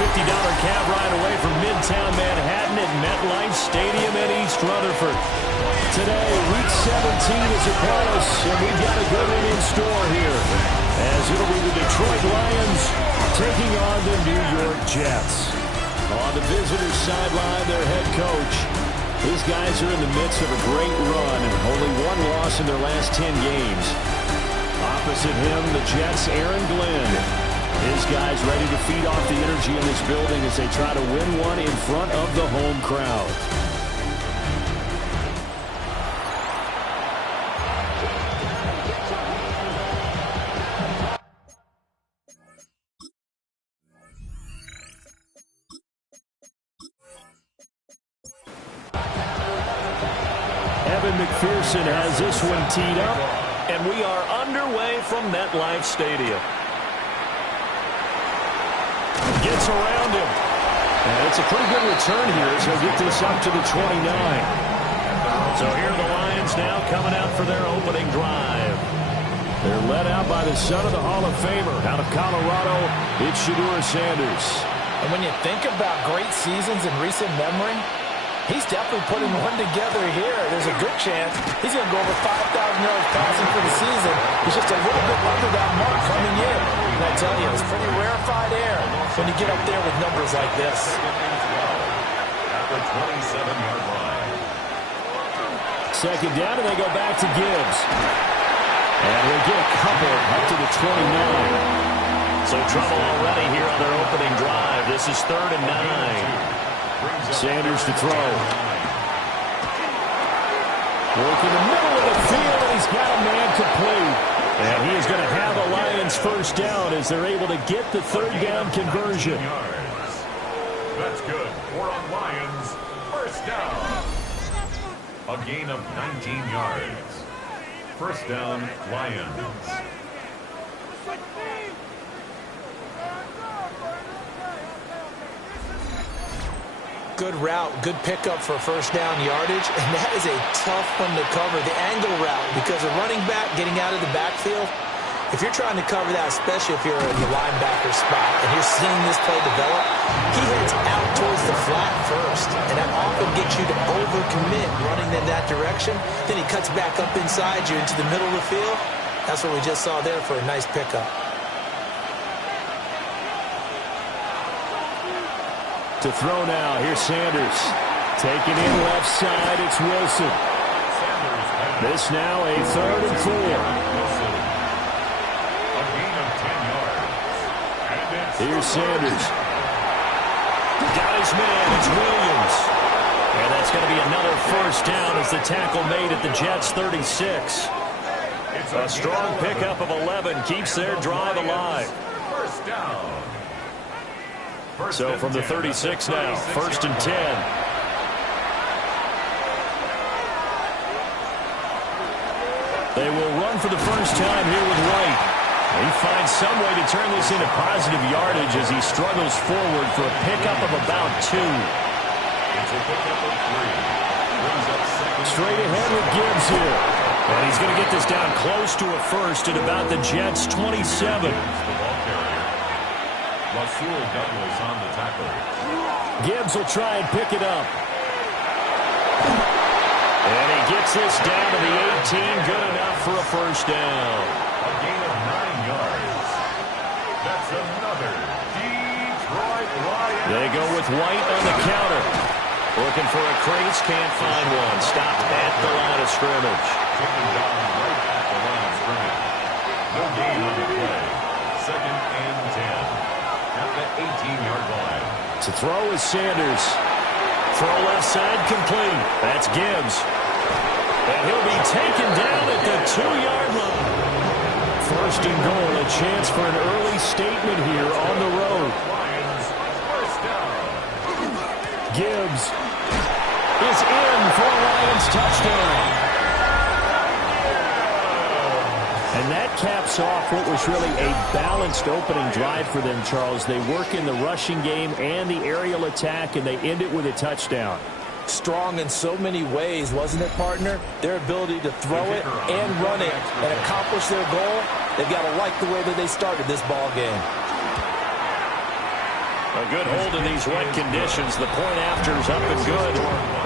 $50 cab ride away from Midtown Manhattan at MetLife Stadium in East Rutherford. Today, Week 17 is upon us, and we've got a good one in store here, as it'll be the Detroit Lions taking on the New York Jets. On the visitors' sideline, their head coach. These guys are in the midst of a great run and only one loss in their last 10 games. Opposite him, the Jets' Aaron Glenn. His guys ready to feed off the energy in this building as they try to win one in front of the home crowd. McPherson has this one teed up, and we are underway from MetLife Stadium. Gets around him. And it's a pretty good return here as he'll get this up to the 29. So here are the Lions now coming out for their opening drive. They're led out by the son of the Hall of Famer out of Colorado. It's Shedeur Sanders. And when you think about great seasons in recent memory, he's definitely putting one together here. There's a good chance he's going to go over 5,000 yards passing for the season. He's just a little bit under that mark coming in. And I tell you, it's pretty rarefied air when you get up there with numbers like this. At the 27-yard line. Second down, and they go back to Gibbs. And they get a couple up to the 29. So trouble already here on their opening drive. This is 3rd and 9. Sanders to throw. Work in the middle of the field, and he's got a man complete. And he is going to have a Lions first down as they're able to get the third down conversion. That's good. 4 on Lions. First down. A gain of 19 yards. First down, Lions. Good route, good pickup for first down yardage, and that is a tough one to cover, the angle route, because a running back getting out of the backfield, if you're trying to cover that, especially if you're in the linebacker spot and you're seeing this play develop, he heads out towards the flat first, and that often gets you to overcommit running in that direction. Then he cuts back up inside you into the middle of the field. That's what we just saw there for a nice pickup. To throw now, here's Sanders. Taking in left side, it's Wilson. This now a 3rd and 4. A gain of 10 yards. Here's Sanders. Got his man, it's Williams. And that's going to be another first down as the tackle made at the Jets' 36. A strong pickup of 11 keeps their drive alive. First down. So from the 36 now, 1st and 10. They will run for the first time here with White. He finds some way to turn this into positive yardage as he struggles forward for a pickup of about 2. It's a pickup of 3. Straight ahead with Gibbs here. And he's going to get this down close to a first at about the Jets' 27. Douglas on the tackle. Gibbs will try and pick it up. And he gets this down to the 18. Good enough for a first down. A gain of 9 yards. That's another Detroit Lions. They go with White on the counter. Looking for a crease, can't find one. Stopped at the line of scrimmage. Taken down right at the line of scrimmage. No gain on the play. 2nd and 10. At the 18-yard line. To throw is Sanders. Throw left side complete. That's Gibbs. And he'll be taken down at the 2-yard line. 1st and goal, a chance for an early statement here on the road. Lions, first down. Gibbs is in for a Lions touchdown. And that caps off what was really a balanced opening drive for them, Charles. They work in the rushing game and the aerial attack, and they end it with a touchdown. Strong in so many ways, wasn't it, partner? Their ability to throw it and run it and accomplish their goal, they've got to like the way that they started this ball game. A good hold in these wet conditions. The point after is up and good.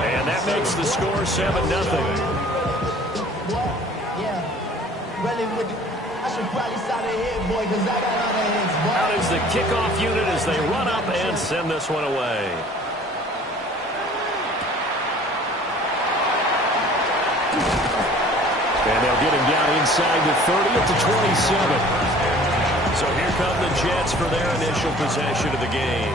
And that makes the score 7-0. Out is the kickoff unit as they run up and send this one away. And they'll get him down inside the 30 at the 27. So here come the Jets for their initial possession of the game.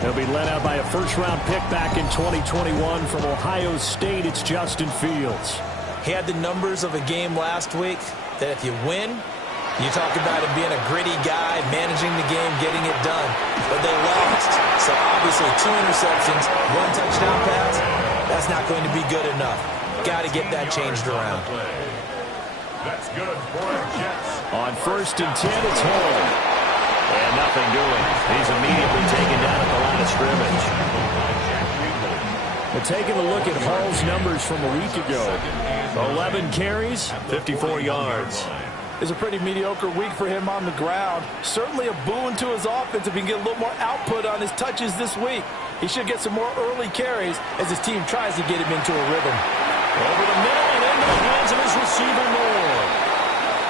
They'll be led out by a first-round pick back in 2021 from Ohio State. It's Justin Fields. He had the numbers of a game last week that if you win, you talk about him being a gritty guy, managing the game, getting it done. But they lost. So obviously 2 interceptions, 1 touchdown pass, that's not going to be good enough. Got to get that changed around. That's good for Jets. On 1st and 10, it's Hall. And nothing doing. He's immediately taken down at the line of scrimmage. Well, taking a look at Hall's numbers from a week ago. 11 carries, 54 yards. It's a pretty mediocre week for him on the ground. Certainly a boon to his offense if he can get a little more output on his touches this week. He should get some more early carries as his team tries to get him into a rhythm. Over the middle and into the hands of his receiver, Moore.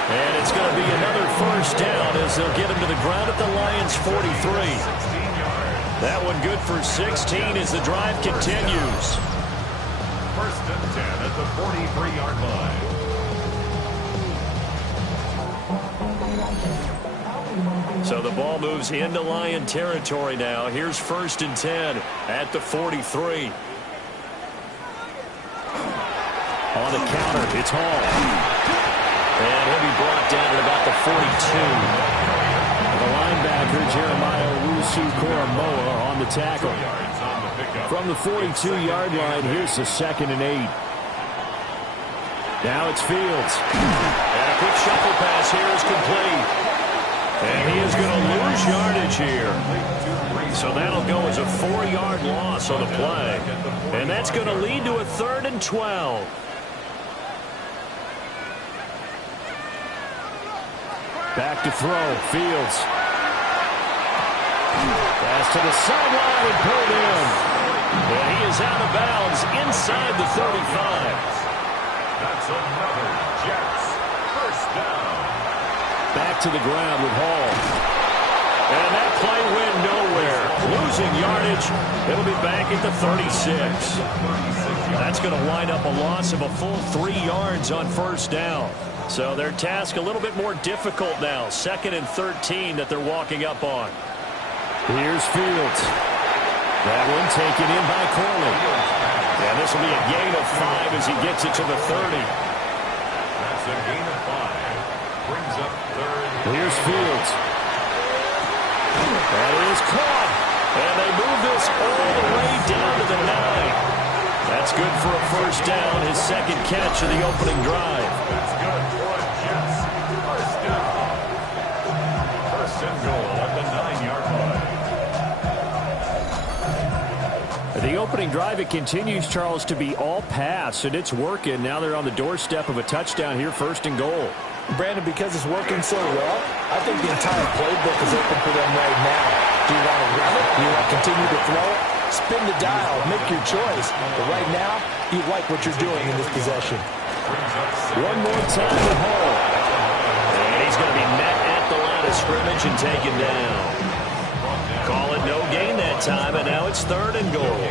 And it's going to be another first down as they'll get him to the ground at the Lions' 43. That one good for 16 as the drive continues. 1st and 10 at the 43-yard line. So the ball moves into Lion territory now. Here's 1st and 10 at the 43. On the counter, it's Hall. And he'll be brought down at about the 42. The linebacker, Jeremiah Owusu-Koramoah, on the tackle. From the 42-yard line, here's the 2nd and 8. Now it's Fields. And a quick shuffle pass here is complete. And he is going to lose yardage here. So that'll go as a 4-yard loss on the play. And that's going to lead to a 3rd and 12. Back to throw. Fields. Pass to the sideline and pulled in. And he is out of bounds inside the 35. That's another Jets first down. Back to the ground with Hall. And that play went nowhere. Losing yardage. It'll be back at the 36. That's going to wind up a loss of a full 3 yards on 1st down. So their task a little bit more difficult now. 2nd and 13 that they're walking up on. Here's Fields. That one taken in by Corley. And this will be a gain of 5 as he gets it to the 30. That's a gain of 5. Brings up 3rd. Here's Fields. That is caught. And they move this all the way down to the 9. That's good for a first down, his 2nd catch of the opening drive. That's good for Jets. First down. 1st and goal at the 9-yard line. The opening drive, it continues, Charles, to be all pass, and it's working. Now they're on the doorstep of a touchdown here, 1st and goal. Brandon, because it's working so well, I think the entire playbook is open for them right now. Do you want to run it? Do you want to continue to throw it? Spin the dial. Make your choice. But right now, you like what you're doing in this possession. One more time to Hall. And he's going to be met at the line of scrimmage and taken down. Call it no gain that time, and now it's 3rd and goal.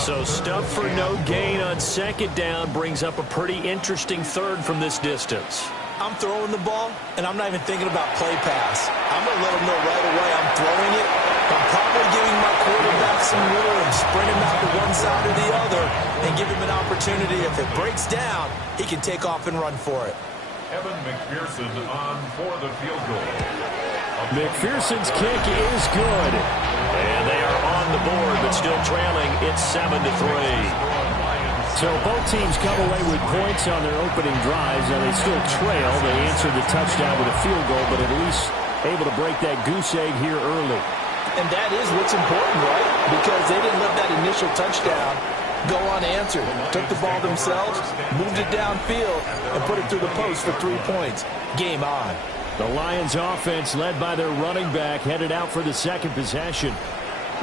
So stuff for no gain on 2nd down brings up a pretty interesting 3rd from this distance. I'm throwing the ball, and I'm not even thinking about play pass. I'm going to let him know right away I'm throwing it. I'm probably giving my quarterback some room, spread him out to one side or the other, and give him an opportunity. If it breaks down, he can take off and run for it. Evan McPherson on for the field goal. McPherson's kick is good. And they are on the board, but still trailing. It's 7-3. So both teams come away with points on their opening drives. Now they still trail. They answered the touchdown with a field goal, but at least able to break that goose egg here early. And that is what's important, right? Because they didn't let that initial touchdown go unanswered. Took the ball themselves, moved it downfield, and put it through the post for 3 points. Game on. The Lions offense led by their running back headed out for the second possession.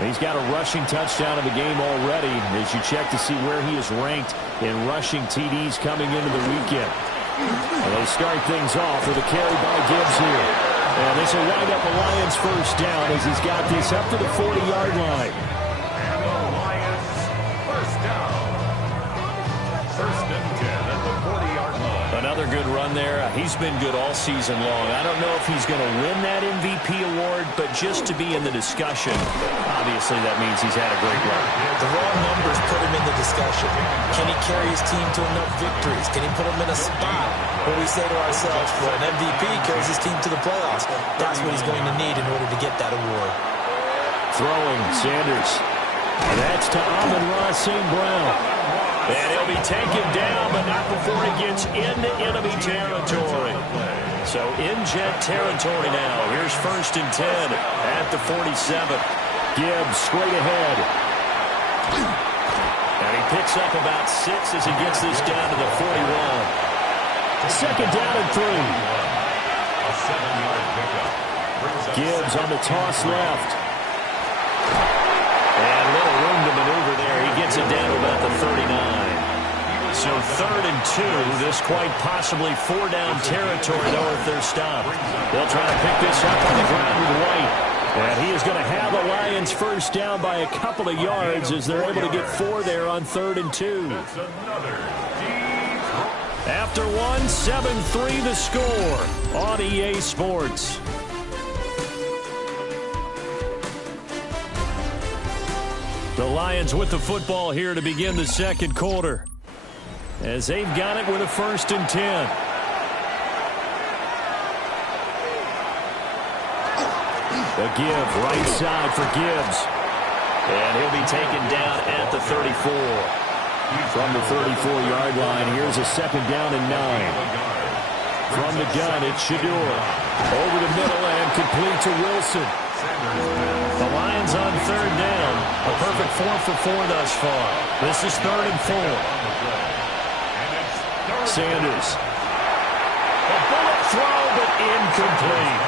He's got a rushing touchdown in the game already as you check to see where he is ranked in rushing TDs coming into the weekend. And they start things off with a carry by Gibbs here. And this will wind up a Lions first down as he's got this up to the 40-yard line. And the Lions first down. First and 10 at the 40-yard line. Another good run there. He's been good all season long. I don't know if he's going to win that MVP award, but just to be in the discussion, obviously that means he's had a great run. The raw numbers put him in the discussion. Can he carry his team to enough victories? Can he put him in a spot where we say to ourselves, well, an MVP carries his team to the playoffs. That's what he's going to need in order to get that award. Throwing, Sanders. And that's to Amon-Ra St. Brown. And he'll be taken down, but not before he gets into enemy territory. So in jet territory now. Here's first and 10 at the 47. Gibbs straight ahead. And he picks up about 6 as he gets this down to the 41. Second down and 3. A 7-yard pickup. Gibbs on the toss left. And a little room to maneuver there. He gets it down to about the 39. So third and 2. This quite possibly 4-down territory, though, if they're stopped. They'll try to pick this up on the ground with White. And he is going to have the Lions first down by a couple of yards as they're able to get 4 there on third and 2. After one, 7-3 the score on EA Sports. The Lions with the football here to begin the second quarter, as they've got it with a first and 10. The give, right side for Gibbs. And he'll be taken down at the 34. From the 34-yard line, here's a second down and 9. From the gun, it's Shador. Over the middle and complete to Wilson. The Lions on third down. A perfect 4 for 4 thus far. This is third and 4. Sanders. A bullet throw, but incomplete.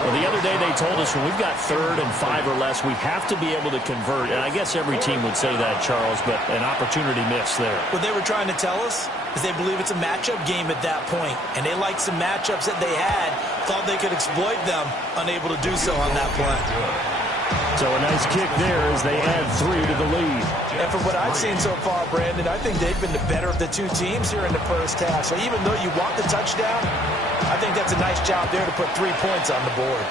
Well, the other day they told us when we've got third and 5 or less, we have to be able to convert. And I guess every team would say that, Charles, but an opportunity missed there. What they were trying to tell us is they believe it's a matchup game at that point, and they liked some matchups that they had, thought they could exploit them, unable to do so on that play. So a nice kick there as they add 3 to the lead. And from what I've seen so far, Brandon, I think they've been the better of the two teams here in the first half. So even though you want the touchdown, I think that's a nice job there to put 3 points on the board.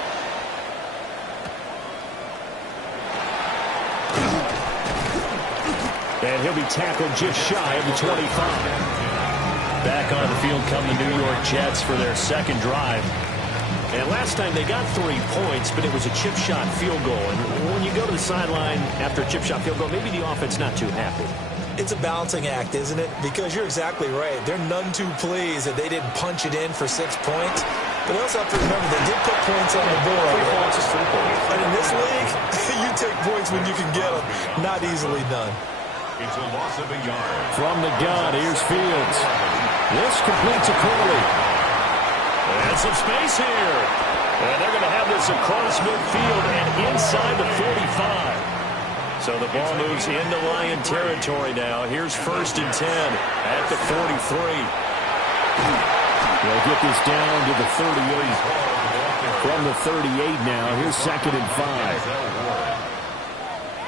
And he'll be tackled just shy of the 25. Back on the field come the New York Jets for their second drive. And last time they got 3 points, but it was a chip shot field goal. And when you go to the sideline after a chip shot field goal, maybe the offense not too happy. It's a balancing act, isn't it? Because you're exactly right. They're none too pleased that they didn't punch it in for 6 points. But they also have to remember they did put points on the board. 3 points is 3 points. And in this league, you take points when you can get them. Not easily done. It's a loss of a yard. From the gun, here's Fields. This complete to Curley. And some space here. And they're going to have this across midfield and inside the 45. So the ball moves into Lion territory now. Here's first and 10 at the 43. They'll get this down to the 38. From the 38 now, here's second and 5.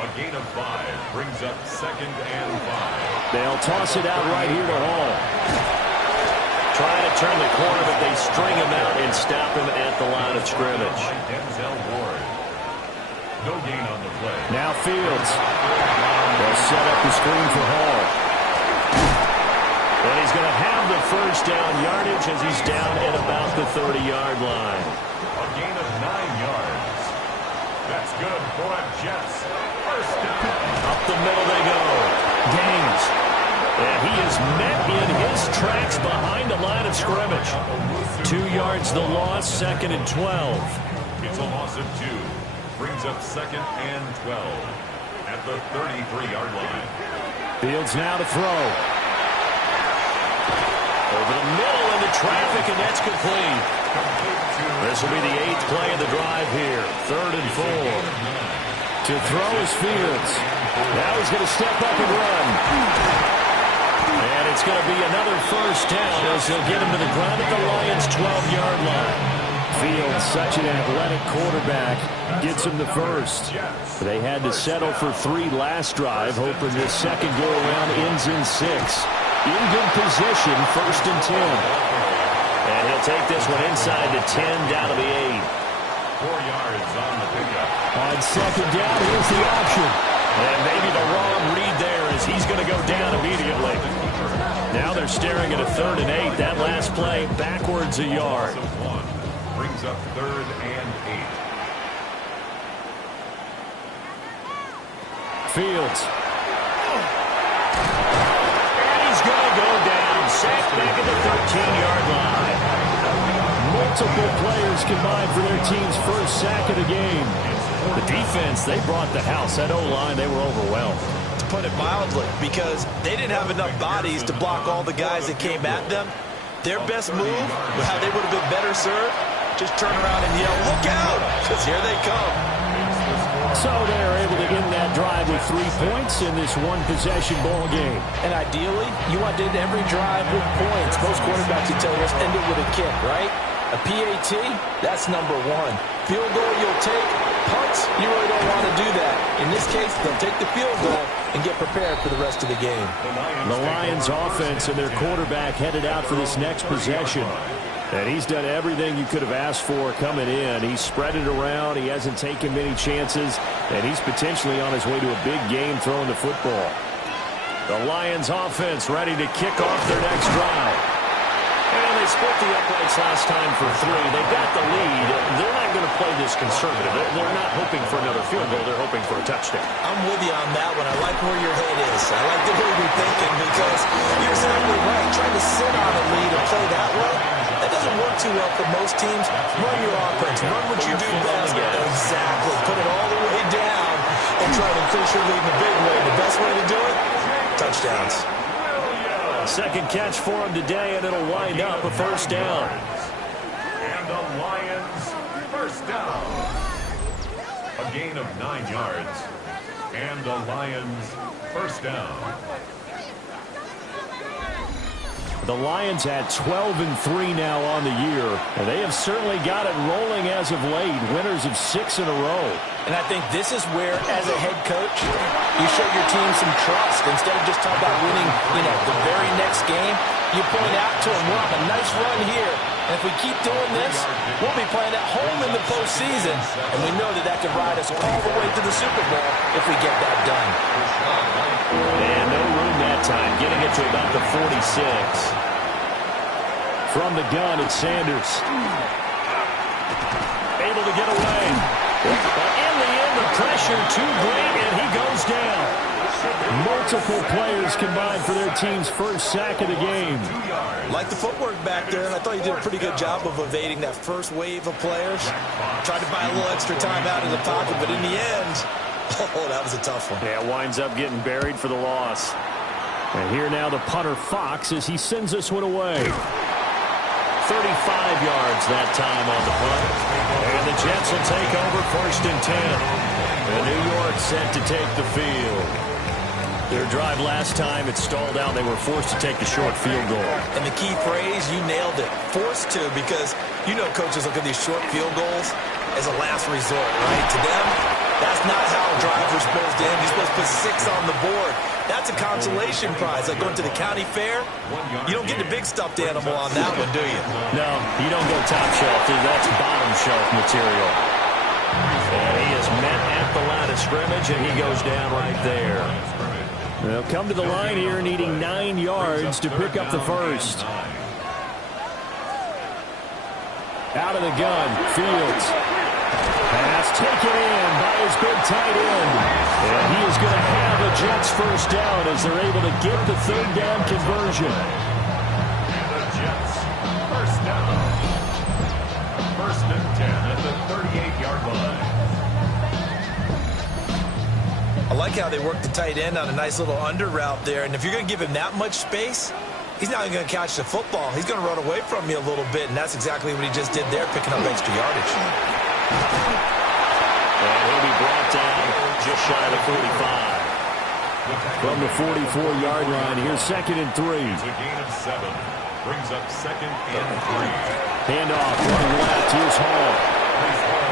A gain of 5 brings up second and 5. They'll toss it out right here to Hall. Trying to turn the corner, but they string him out and stop him at the line of scrimmage. No gain on the play. Now Fields. They'll set up the screen for Hall. And he's going to have the first down yardage as he's down at about the 30-yard line. A gain of 9 yards. That's good for Jets. First down. Up the middle they go. Gaines. And he is met in his tracks behind the line of scrimmage. 2 yards the loss, second and 12. It's a loss of 2. Brings up second and 12 at the 33-yard line. Fields now to throw. Over the middle, and into traffic, and that's complete. This will be the 8th play of the drive here. 3rd and 4. To throw is Fields. Now he's going to step up and run. And it's going to be another first down as he'll get him to the ground at the Lions' 12-yard line. Fields, such an athletic quarterback, gets him the first. They had to settle for 3 last drive, hoping this second go-around ends in 6. In good position, 1st and 10. And he'll take this one inside the 10, down to the 8. 4 yards on the pickup. On second down, here's the option. And maybe the wrong read there as he's going to go down immediately. Now they're staring at a 3rd and 8. That last play, backwards a yard. Brings up 3rd and 8. Fields. And he's going to go down. Sacked back at the 13-yard line. Multiple players combined for their team's first sack of the game. The defense, they brought the house. That O-line, they were overwhelmed. To put it mildly, because they didn't have enough bodies to block all the guys that came at them. Their best move, how they would have been better served, just turn around and yell, "Look out!" Because here they come. So they're able to end that drive with 3 points in this one-possession ball game. And ideally, you want to end every drive with points. Most quarterbacks would tell us end it with a kick, right? A PAT, that's number 1. Field goal you'll take. Punts, you really don't want to do that. In this case, they'll take the field goal and get prepared for the rest of the game. The Lions offense and their quarterback headed out for this next possession. And he's done everything you could have asked for coming in. He's spread it around. He hasn't taken many chances. And he's potentially on his way to a big game throwing the football. The Lions offense ready to kick off their next drive. And they split the uprights last time for 3. They've got the lead. They're not going to play this conservative. They're not hoping for another field goal. They're hoping for a touchdown. I'm with you on that one. I like where your head is. I like the way you're thinking because you're exactly right. Trying to sit on a lead and play that way, that doesn't work too well for most teams. Run your offense. Run what you do best. Exactly. Put it all the way down and try to increase your lead in a big way. The best way to do it? Touchdowns. Second catch for him today, and it'll wind up a first down. And the Lions, first down. A gain of 9 yards. And the Lions, first down. The Lions at 12-3 now on the year, and they have certainly got it rolling as of late. Winners of 6 in a row. And I think this is where, as a head coach, you show your team some trust. Instead of just talking about winning, the very next game, you point out to them, we're on a nice run here. And if we keep doing this, we'll be playing at home in the postseason. And we know that could ride us all the way to the Super Bowl if we get that done. And no room that time, getting it to about the 46. From the gun, it's Sanders. Able to get away. But in the end, the pressure too great, and he goes down. Multiple players combined for their team's first sack of the game. Like the footwork back there, and I thought he did a pretty good job of evading that first wave of players. Tried to buy a little extra time out of the pocket, but in the end, oh, that was a tough one. Yeah, winds up getting buried for the loss. And here now the punter Fox as he sends this one away. 35 yards that time on the punt. And the Jets will take over 1st and 10. And New York set to take the field. Their drive last time, it stalled out. They were forced to take the short field goal. And the key phrase, you nailed it. Forced to, because coaches look at these short field goals as a last resort, right? To them, that's not how drives are supposed to end. You're supposed to put 6 on the board. That's a consolation prize. Like going to the county fair, you don't get the big stuffed animal on that one, do you? No, you don't go top shelf. That's bottom shelf material. And he is met at the line of scrimmage, and he goes down right there. They'll come to the line here needing 9 yards to pick up the first. Out of the gun, Fields. Pass taken in by his big tight end. And he is going to have a Jets first down as they're able to get the 3rd down conversion. The Jets, first down. 1st and 10 at the 38-yard line. I like how they work the tight end on a nice little under route there. And if you're going to give him that much space, he's not even going to catch the football. He's going to run away from me a little bit, and that's exactly what he just did there, picking up extra yardage. And he'll be brought down just shy of the 45. From the 44-yard line, here's 2nd and 3. It's a gain of 7. Brings up 2nd and 3. Handoff, running left, here's Hall.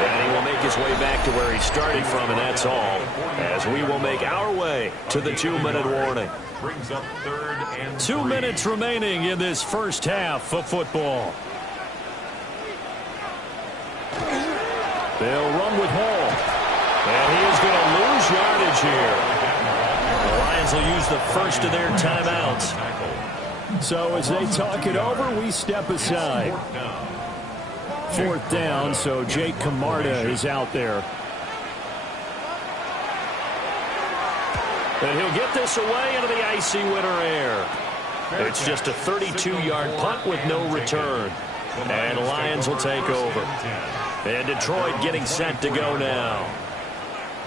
And he will make his way back to where he started from, and that's all, as we will make our way to the 2-minute warning. Brings up 3rd and 2 minutes remaining in this first half of football. They'll run with Hall. And he is going to lose yardage here. The Lions will use the first of their timeouts. So as they talk it over, we step aside. 4th down, so Jake Camarda is out there. And he'll get this away into the icy winter air. It's just a 32-yard punt with no return. And the Lions will take over. And Detroit getting set to go now.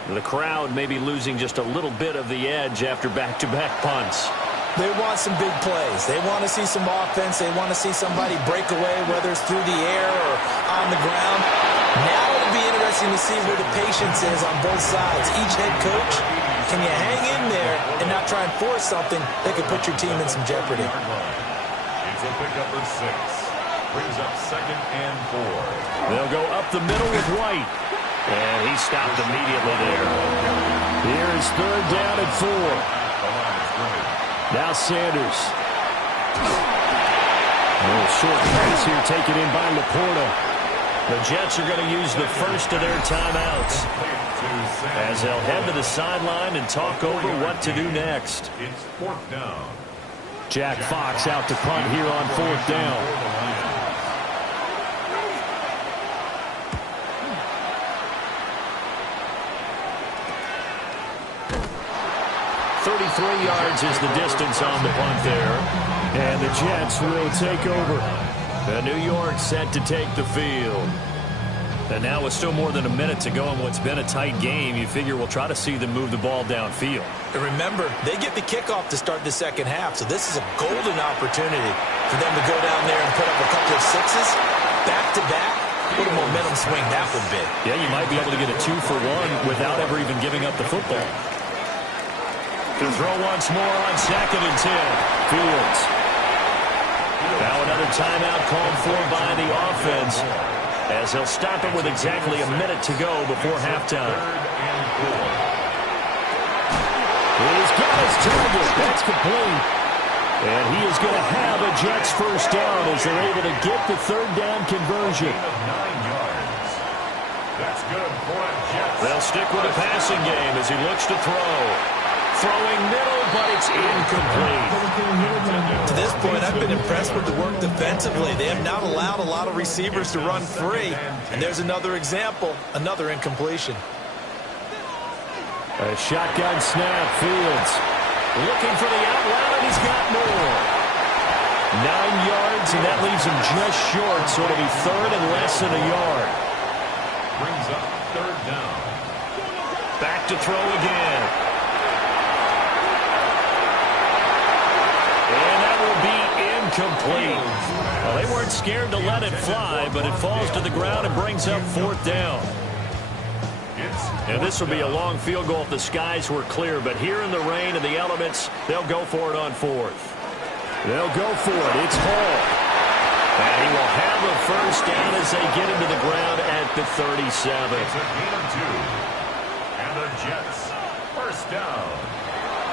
The crowd may be losing just a little bit of the edge after back-to-back punts. They want some big plays. They want to see some offense. They want to see somebody break away, whether it's through the air or on the ground. Now it'll be interesting to see where the patience is on both sides. Each head coach, can you hang in there and not try and force something that could put your team in some jeopardy? It's a pickup of 6. Brings up 2nd and 4. They'll go up the middle with White. And he stopped immediately there. Here's 3rd down and 4. Now Sanders. Short pass here taken in by Laporta. The Jets are going to use the first of their timeouts as they'll head to the sideline and talk over what to do next. It's 4th down. Jack Fox out to punt here on 4th down. 33 yards is the distance on the punt there. And the Jets will take over. The New York set to take the field. And now with still more than a minute to go in what's been a tight game, you figure we'll try to see them move the ball downfield. And remember, they get the kickoff to start the second half, so this is a golden opportunity for them to go down there and put up a couple of sixes back-to-back. What a momentum swing that would be. Yeah, you might be able to get a 2-for-1 without ever even giving up the football. To throw once more on 2nd and 10. Fields. Now another timeout called for by the offense, as he'll stop it with exactly a minute to go before halftime. He's got his target. That's complete. And he is going to have a Jets first down as they're able to get the 3rd down conversion. 9 yards. That's good for a Jets. They'll stick with a passing game as he looks to throw. Throwing middle, but it's incomplete. To this point, I've been impressed with the work defensively. They have not allowed a lot of receivers to run free. And there's another example, another incompletion. A shotgun snap, Fields. Looking for the out route, and he's got more. 9 yards, and that leaves him just short, so it'll be 3rd and less than a yard. Brings up 3rd down. Back to throw again. Incomplete. Well, they weren't scared to let it fly, but it falls to the ground and brings up 4th down. And this will be a long field goal if the skies were clear, but here in the rain and the elements, they'll go for it on 4th. They'll go for it. It's Hall. And he will have a first down as they get into the ground at the 37. It's a gain of 2. And the Jets first down.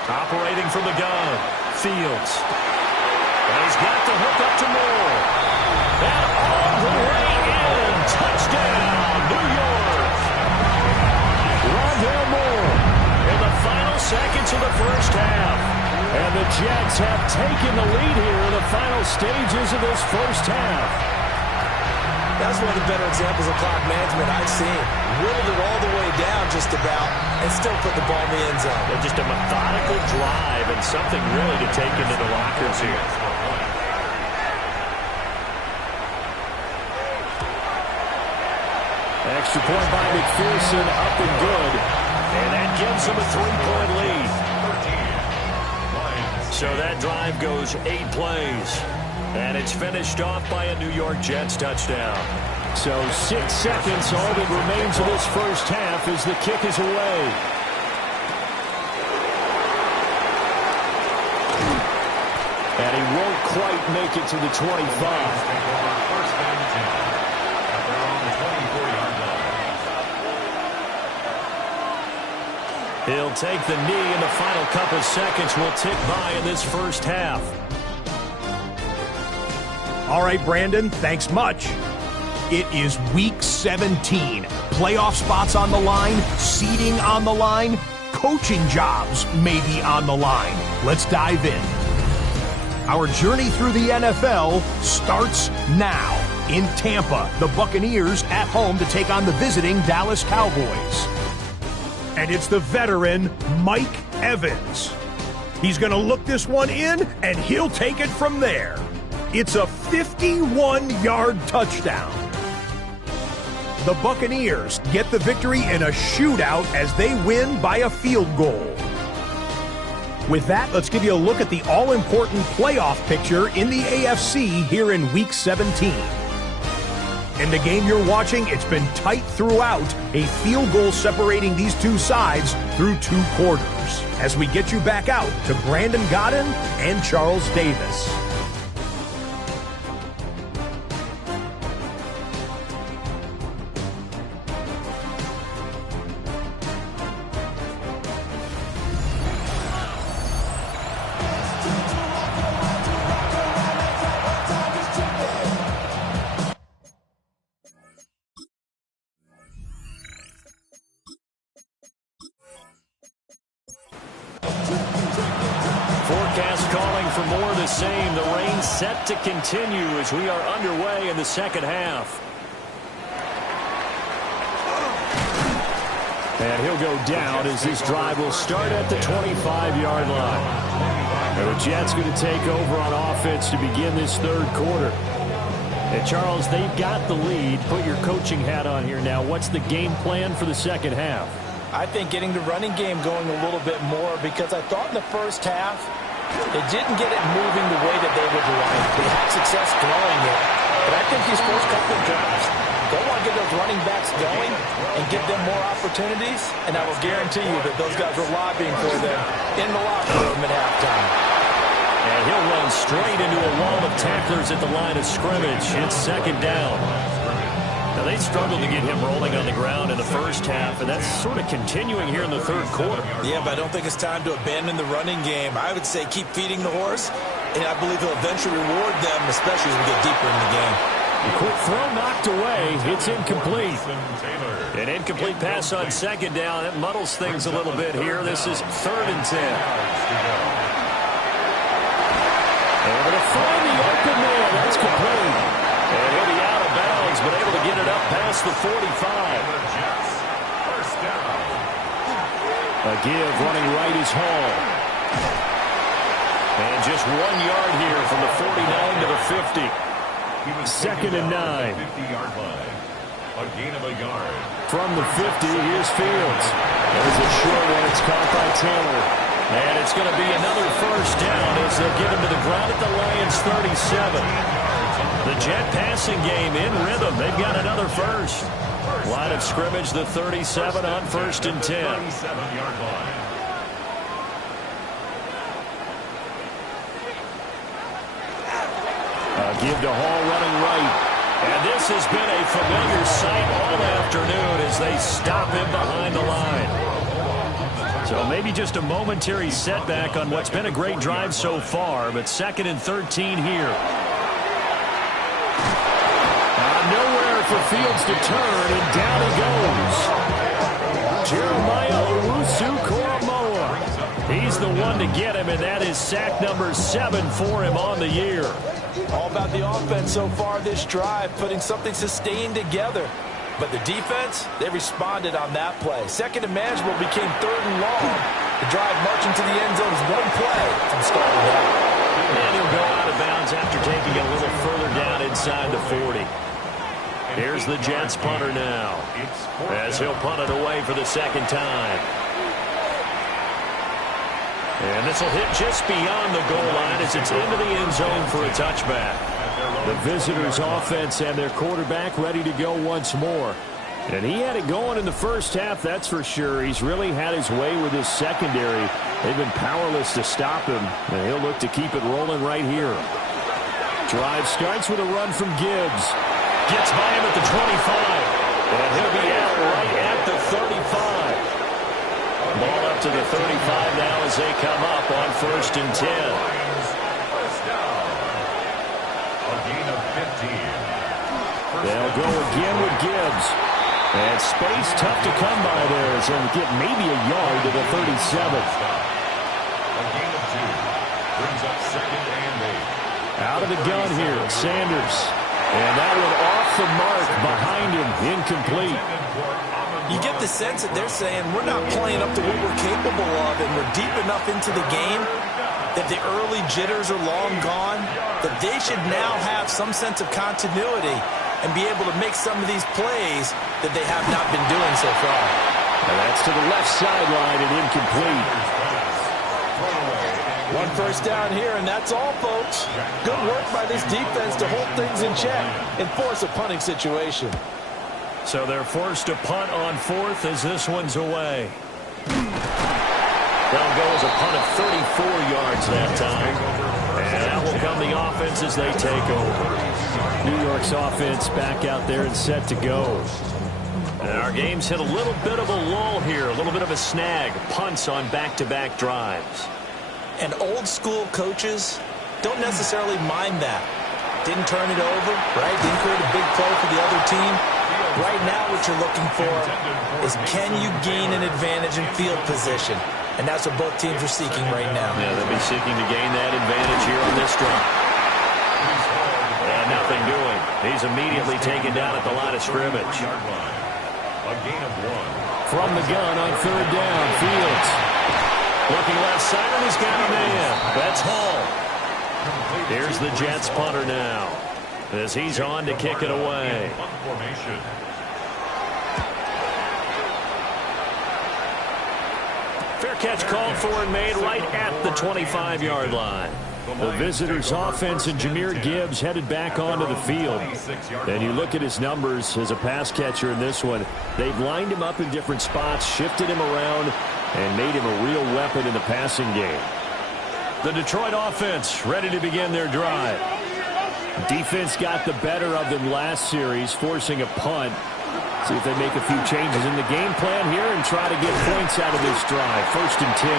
Operating from the gun, Fields. And he's got the hook up to Moore. And all the way in. Touchdown, New York. Rondale Moore in the final seconds of the first half. And the Jets have taken the lead here in the final stages of this first half. That's one of the better examples of clock management I've seen. Whittled it all the way down just about and still put the ball in the end zone. They're just a methodical drive and something really to take into the lockers here. Extra point by McPherson, up and good. And that gives them a 3-point lead. So that drive goes 8 plays. And it's finished off by a New York Jets touchdown. So 6 seconds, all that remains of this first half as the kick is away. And he won't quite make it to the 25. First and 10. They're on the 24-yard line. He'll take the knee, and the final couple seconds will tick by in this first half. All right, Brandon, thanks much. It is Week 17. Playoff spots on the line, seeding on the line, coaching jobs may be on the line. Let's dive in. Our journey through the NFL starts now. In Tampa, the Buccaneers at home to take on the visiting Dallas Cowboys. And it's the veteran Mike Evans. He's going to look this one in, and he'll take it from there. It's a 51-yard touchdown. The Buccaneers get the victory in a shootout as they win by a field goal. With that, let's give you a look at the all-important playoff picture in the AFC here in Week 17. In the game you're watching, it's been tight throughout, a field goal separating these two sides through 2 quarters. As we get you back out to Brandon Godden and Charles Davis. Forecast calling for more of the same. The rain set to continue as we are underway in the second half. And he'll go down as this drive will start at the 25-yard line. And the Jets going to take over on offense to begin this third quarter. And Charles, they've got the lead. Put your coaching hat on here now. What's the game plan for the second half? I think getting the running game going a little bit more, because I thought in the first half they didn't get it moving the way that they would like. They had success throwing it. But I think these first couple of drives, they want to get those running backs going and give them more opportunities, and I will guarantee you that those guys were lobbying for them in the locker room at halftime. And he'll run straight into a wall of tacklers at the line of scrimmage. It's second down. Now, they struggled to get him rolling on the ground in the first half, and that's sort of continuing here in the third quarter. Yeah, but I don't think it's time to abandon the running game. I would say keep feeding the horse, and I believe he'll eventually reward them, especially as we get deeper in the game. The quick throw knocked away. It's incomplete. An incomplete pass on second down. That muddles things a little bit here. This is 3rd and 10. Able to find the open man. That's complete. And he'll be out of bounds, but able to get it up past the 45. First down. A give running right is Hall. And just 1 yard here from the 49 to the 50. Second and 9. 50-yard line. A gain of a yard. From the 50, here's Fields. There's a short one. It's caught by Taylor. And it's going to be another first down as they'll get him to the ground at the Lions' 37. The Jet passing game in rhythm. They've got another first. Line of scrimmage, the 37 on 1st and 10. 37-yard line. Give to Hall running right. And this has been a familiar sight all afternoon as they stop him behind the line. So maybe just a momentary setback on what's been a great drive so far, but 2nd and 13 here. Nowhere for Fields to turn, and down he goes. Jeremiah Owusu-Koramoah. He's the one to get him, and that is sack number 7 for him on the year. All about the offense so far this drive, putting something sustained together. But the defense, they responded on that play. Second and manageable became 3rd and long. The drive marching to the end zone is 1 play from starting out. And he'll go out of bounds after taking it a little further down inside the 40. Here's the Jets punter now, as he'll punt it away for the second time. And this will hit just beyond the goal line as it's into the end zone for a touchback. The visitors' offense and their quarterback ready to go once more. And he had it going in the first half, that's for sure. He's really had his way with his secondary. They've been powerless to stop him, and he'll look to keep it rolling right here. Drive starts with a run from Gibbs. Gets by him at the 25. And he'll be out right at the 35. Ball up to the 35 now as they come up on 1st and 10. First down. A gain of 15. They'll go again with Gibbs. And space tough to come by there as he'll get maybe a yard to the 37. A gain of 2. Brings up 2nd and 8. Out of the gun here, Sanders. And that one off the mark behind him, incomplete. You get the sense that they're saying we're not playing up to what we're capable of, and we're deep enough into the game that the early jitters are long gone, that they should now have some sense of continuity and be able to make some of these plays that they have not been doing so far. And that's to the left sideline and incomplete. 1 first down here, and that's all, folks. Good work by this defense to hold things in check and force a punting situation. So they're forced to punt on 4th as this one's away. That'll go as a punt of 34 yards that time. And that will come the offense as they take over. New York's offense back out there and set to go. And our game's hit a little bit of a lull here, a little bit of a snag. Punts on back-to-back drives. And old-school coaches don't necessarily mind that. Didn't turn it over, right? Didn't create a big play for the other team. Right now what you're looking for is can you gain an advantage in field position? And that's what both teams are seeking right now. Yeah, they'll be seeking to gain that advantage here on this drive. And nothing doing. He's immediately taken down at the line of scrimmage. A gain of 1. From the gun on 3rd down, Fields. Looking left side, and he's got a man. That's Hall. Here's the Jets punter now as he's on to kick it away. Fair catch called for and made right at the 25-yard line. The visitors' offense and Jahmyr Gibbs headed back onto the field. And you look at his numbers as a pass catcher in this one. They've lined him up in different spots, shifted him around, and made him a real weapon in the passing game. The Detroit offense ready to begin their drive. Defense got the better of them last series, forcing a punt. See if they make a few changes in the game plan here and try to get points out of this drive. 1st and 10.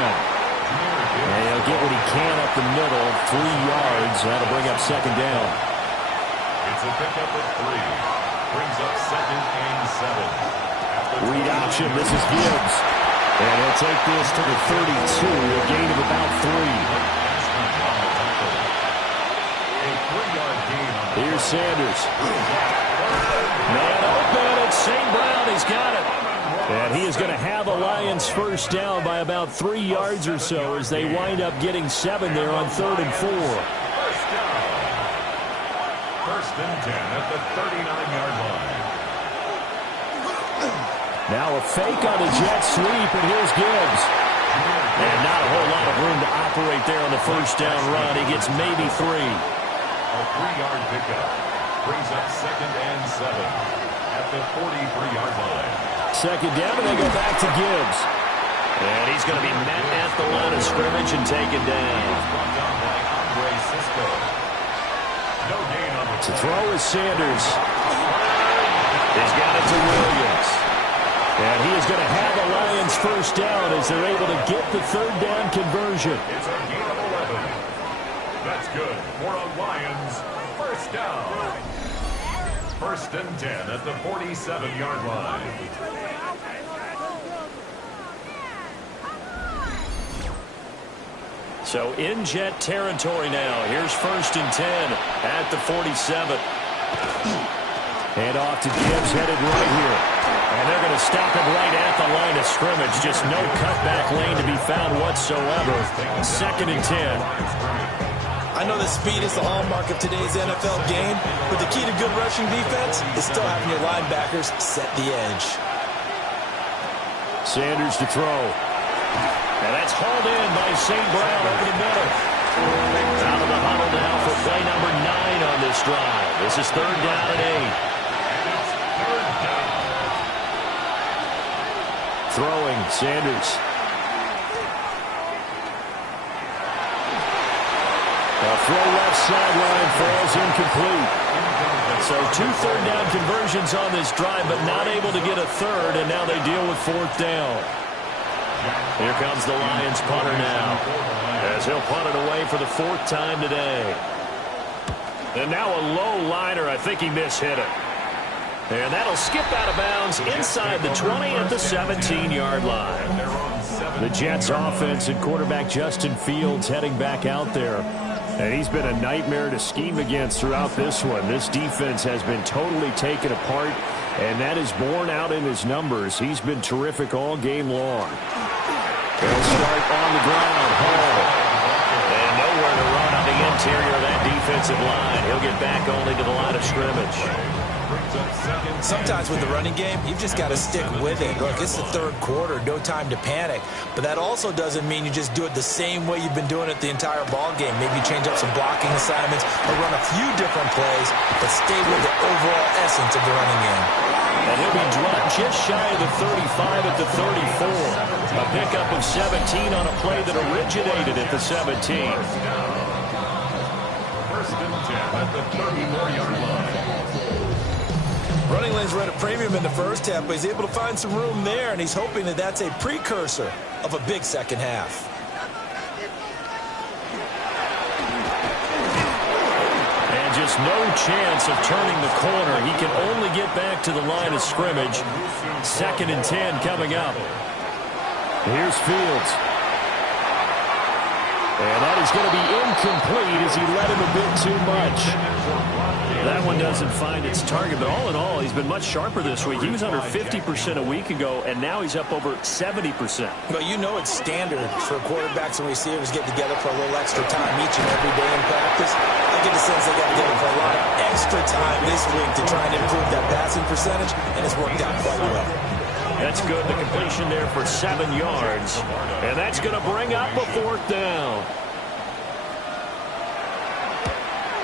And he'll get what he can up the middle, 3 yards. That'll bring up 2nd down. It's a pickup of 3. Brings up 2nd and 7. Read option. This is Gibbs. And he'll take this to the 32, a gain of about 3. Here's Sanders. Man open, it's St. Brown. He's got it. And he is going to have a Lions first down by about 3 yards or so as they wind up getting 7 there on 3rd and 4. First down. 1st and 10 at the 39-yard line. Now a fake on the jet sweep, and here's Gibbs. And not a whole lot of room to operate there on the first down run. He gets maybe 3. A 3-yard pickup. Brings up 2nd and 7 at the 43-yard line. 2nd down, and they go back to Gibbs. And he's going to be met at the line of scrimmage and taken down. Brought down by Andre Cisco. No gain on the To throw is Sanders. He's got it to Williams. And he is going to have a Lions first down as they're able to get the 3rd down conversion. It's a gain of 11. That's good for a Lions first down. 1st and 10 at the 47-yard line. So in Jet territory now. Here's 1st and 10 at the 47. Hand off to Gibbs, headed right here. And they're going to stop him right at the line of scrimmage. Just no cutback lane to be found whatsoever. 2nd and 10. I know that speed is the hallmark of today's NFL game, but the key to good rushing defense is still having your linebackers set the edge. Sanders to throw. And that's hauled in by St. Brown over the middle. Out of the huddle now for play number 9 on this drive. This is 3rd down and 8. Throwing, Sanders. A throw left sideline falls incomplete. So 2 third-down conversions on this drive, but not able to get a third, and now they deal with 4th down. Here comes the Lions punter now, as he'll punt it away for the 4th time today. And now a low liner. I think he mishit it. And that'll skip out of bounds inside the 20 at the 17-yard line. The Jets offense and quarterback Justin Fields heading back out there. And he's been a nightmare to scheme against throughout this one. This defense has been totally taken apart, and that is borne out in his numbers. He's been terrific all game long. They'll start on the ground. Hall. And nowhere to run on the interior of that defensive line. He'll get back only to the line of scrimmage. Sometimes with the running game, you've just got to stick with it. Look, it's the 3rd quarter, no time to panic. But that also doesn't mean you just do it the same way you've been doing it the entire ball game. Maybe you change up some blocking assignments or run a few different plays, but stay with the overall essence of the running game. And he'll be dropped just shy of the 35 at the 34. A pickup of 17 on a play that originated at the 17. 1st and 10 at the 34-yard line. Running lanes were at a premium in the first half, but he's able to find some room there, and he's hoping that that's a precursor of a big second half. And just no chance of turning the corner. He can only get back to the line of scrimmage. 2nd and 10 coming up. Here's Fields. And that is going to be incomplete as he led him a bit too much. That one doesn't find its target, but all in all, he's been much sharper this week. He was under 50% a week ago, and now he's up over 70%. Well, you know it's standard for quarterbacks and receivers to get together for a little extra time each and every day in practice. I get the sense they got together for a lot of extra time this week to try and improve that passing percentage, and it's worked out quite well. That's good. The completion there for 7 yards, and that's going to bring up a 4th down.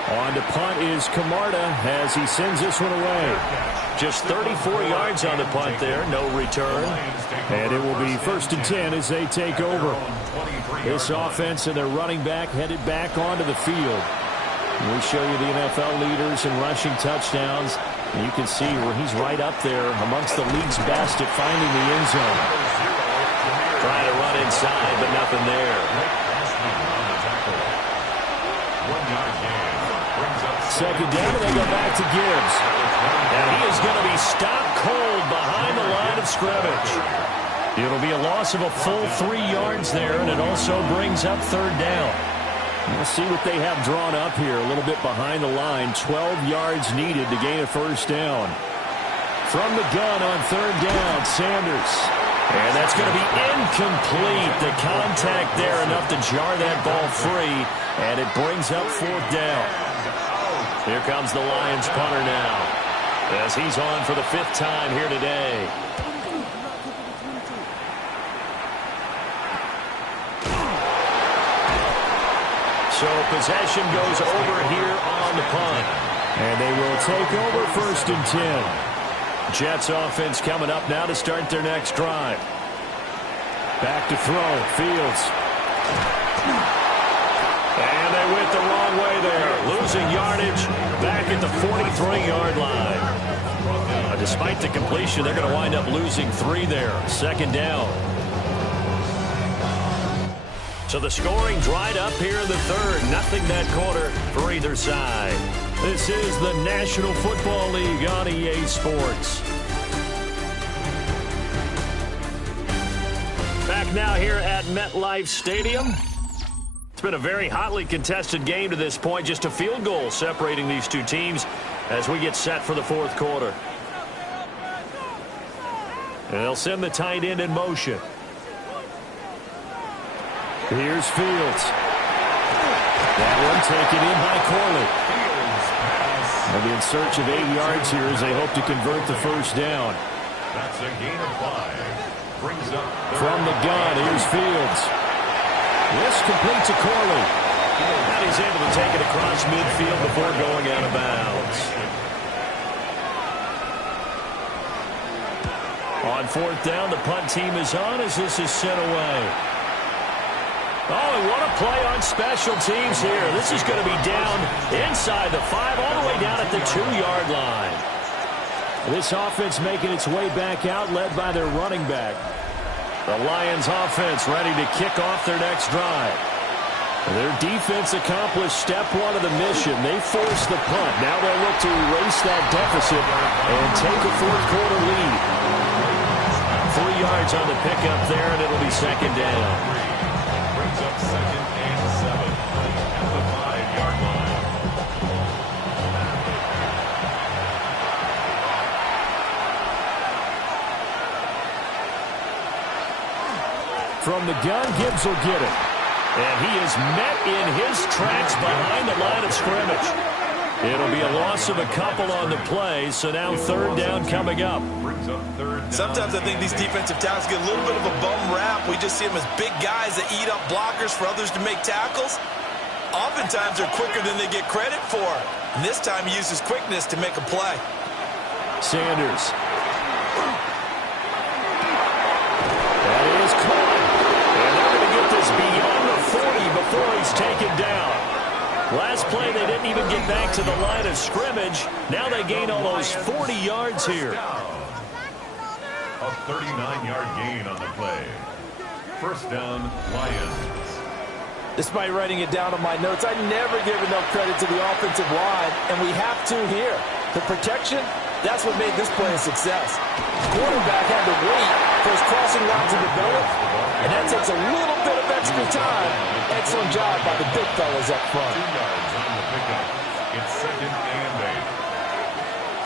On to punt is Camarda as he sends this one away. Just 34 yards on the punt there, no return. And it will be 1st and 10 as they take over. This offense and their running back headed back onto the field. We show you the NFL leaders in rushing touchdowns. And you can see where he's right up there amongst the league's best at finding the end zone. Trying to run inside, but nothing there. 1-yard gain. Second down, and they go back to Gibbs. And he is going to be stopped cold behind the line of scrimmage. It'll be a loss of a full 3 yards there, and it also brings up 3rd down. We'll see what they have drawn up here, a little bit behind the line. 12 yards needed to gain a 1st down. From the gun on 3rd down, Sanders. And that's going to be incomplete. The contact there enough to jar that ball free, and it brings up 4th down. Here comes the Lions punter now, as he's on for the 5th time here today. So possession goes over here on the punt. And they will take over 1st and 10. Jets offense coming up now to start their next drive. Back to throw, Fields. And they went the wrong way there. Losing yardage back at the 43-yard line. Despite the completion, they're going to wind up losing 3 there. 2nd down. So the scoring dried up here in the 3rd. Nothing that quarter for either side. This is the National Football League on EA Sports. Back now here at MetLife Stadium. It's been a very hotly contested game to this point. Just a field goal separating these two teams as we get set for the 4th quarter. And they'll send the tight end in motion. Here's Fields. That one taken in by Corley. They'll be in search of 8 yards here as they hope to convert the 1st down. That's a gain of 5. brings up From the gun, here's Fields. This complete to Corley. And he's able to take it across midfield before going out of bounds. On fourth down, the punt team is on as this is sent away. Oh, and what a play on special teams here. This is going to be down inside the 5, all the way down at the 2-yard line. This offense making its way back out, led by their running back. The Lions offense ready to kick off their next drive. Their defense accomplished step 1 of the mission. They forced the punt. Now they'll look to erase that deficit and take a fourth-quarter lead. 3 yards on the pickup there, and it'll be second down. brings up second and 7 at the 5-yard line. From the gun, Gibbs will get it. And he is met in his tracks behind the line of scrimmage. It'll be a loss of a couple on the play, so now third down coming up. Sometimes I think these defensive tackles get a little bit of a bum rap. We just see them as big guys that eat up blockers for others to make tackles. Oftentimes they're quicker than they get credit for. And this time he uses quickness to make a play. Sanders. That is caught. And they're going to get this beyond the 40 before he's taken down. Last play, they didn't even get back to the line of scrimmage. Now they gain almost 40 yards here. A 39-yard gain on the play. First down, Lions. Despite writing it down on my notes, I never give enough credit to the offensive line, and we have to here. The protection, that's what made this play a success. The quarterback had to wait for his crossing route to develop, and that takes a little bit of extra time. Excellent job by the big fellas up front. 2 yards on the pickup. It's second and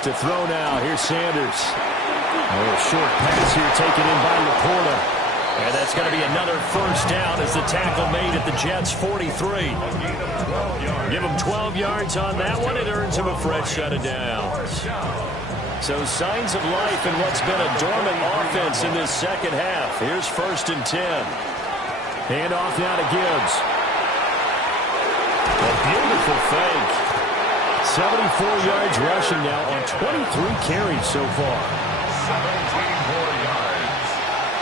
8. To throw now, here's Sanders. A short pass here taken in by Laporta. And that's going to be another first down as the tackle made at the Jets' 43. Give him 12 yards on that one. It earns him a fresh set of downs. So signs of life in what's been a dormant offense in this second half. Here's first and 10. Hand off now to Gibbs. A beautiful fake. 74 yards rushing now on 23 carries so far. 17 more yards.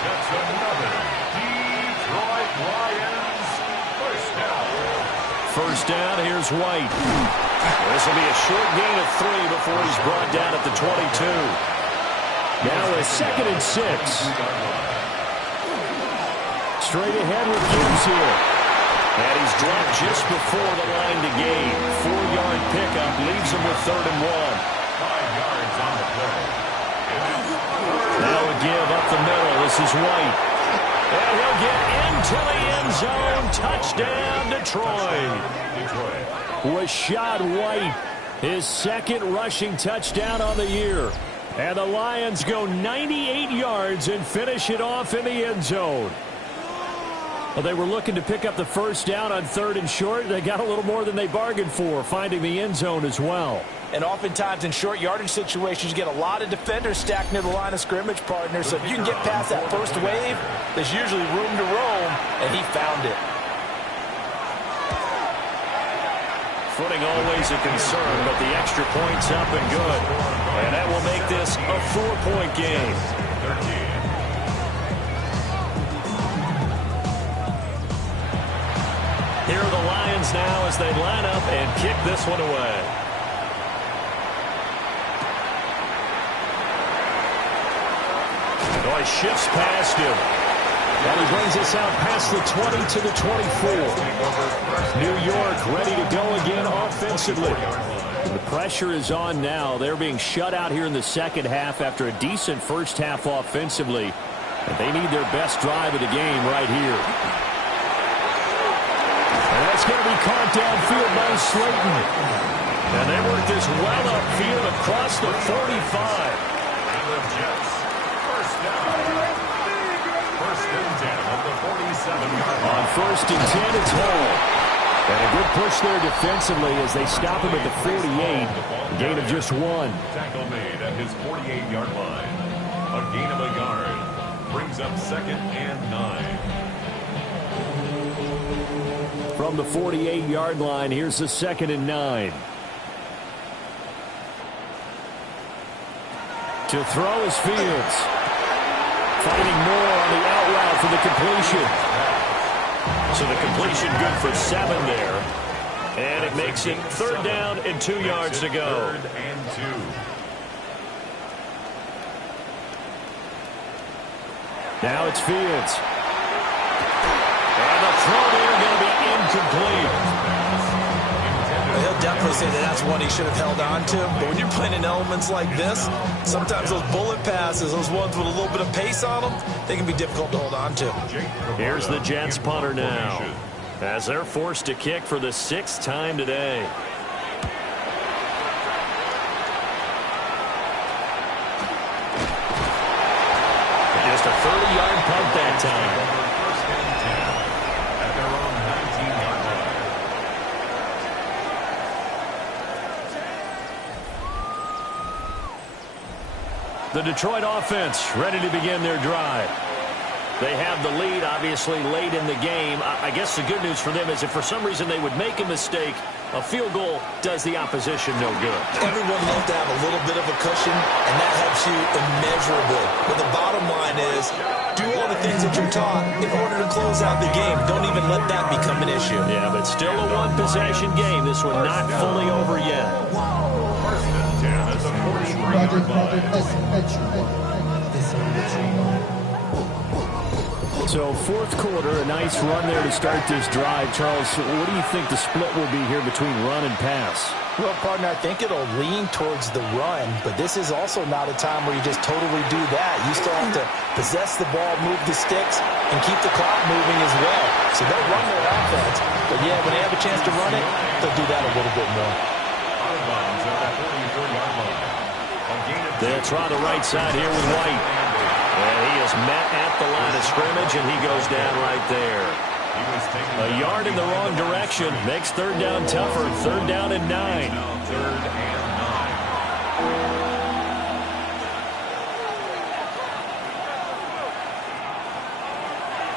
That's another Detroit Lions first down. First down, here's White. This will be a short gain of 3 before he's brought down at the 22. Now a second and 6. Straight ahead with Gibbs here. And he's dropped just before the line to gain. 4-yard pickup leaves him with third and 1. 5 yards on the play. Now a give up the middle. This is White. And he'll get into the end zone. Touchdown, Detroit. Rashad White, his second rushing touchdown on the year. And the Lions go 98 yards and finish it off in the end zone. Well, they were looking to pick up the first down on third and short. They got a little more than they bargained for, finding the end zone as well. And oftentimes in short yardage situations, you get a lot of defenders stacked near the line of scrimmage, partner. So if you can get past that first wave, there's usually room to roam, and he found it. Footing always a concern, but the extra point's up and good. And that will make this a 4-point game. 13. Here are the Lions now as they line up and kick this one away. He shifts past him. And he brings us out past the 20 to the 24. New York ready to go again offensively. The pressure is on now. They're being shut out here in the second half after a decent first half offensively. And they need their best drive of the game right here. And that's going to be caught downfield by Slayton. And they work this well upfield across the 45. And the Jets, first down. First and 10 at the 47-yard line. On first and 10, it's Hall. And a good push there defensively as they stop him at the 48. A gain of just 1. Tackle made at his 48-yard line. A gain of a yard. brings up 2nd and 9. From the 48-yard line, here's the 2nd and 9. To throw is Fields. Finding more on the out route for the completion. So the completion good for 7 there. And it makes it 3rd down and 2 yards to go. 3rd and 2. Now it's Fields. And the throw there going to be incomplete. He'll definitely say that that's one he should have held on to. But when you're playing in elements like this, sometimes those bullet passes, those ones with a little bit of pace on them, they can be difficult to hold on to. Here's the Jets punter now, as they're forced to kick for the 6th time today. Just a 30-yard punt that time. First and 10 at their own 19-yard line. The Detroit offense ready to begin their drive. They have the lead, obviously, late in the game. I guess the good news for them is if for some reason they would make a mistake, a field goal does the opposition no good. Everyone loves to have a little bit of a cushion, and that helps you immeasurably. But the bottom line is, do all the things that you're taught in order to close out the game. Don't even let that become an issue. Yeah, but still a one-possession game. This one not fully over yet. First and 10 at the 43-yard line. So, 4th quarter, a nice run there to start this drive. Charles, what do you think the split will be here between run and pass? Well, partner, I think it'll lean towards the run, but this is also not a time where you just totally do that. You still have to possess the ball, move the sticks, and keep the clock moving as well. So they'll run their offense, but yeah, when they have a chance to run it, they'll do that a little bit more. Out of bounds at the 44-yard line. A gain of 2. They'll try the right side here with White. And he is met at the line of scrimmage, and he goes down right there. A yard in the wrong direction makes 3rd down tougher. 3rd down and 9. 3rd and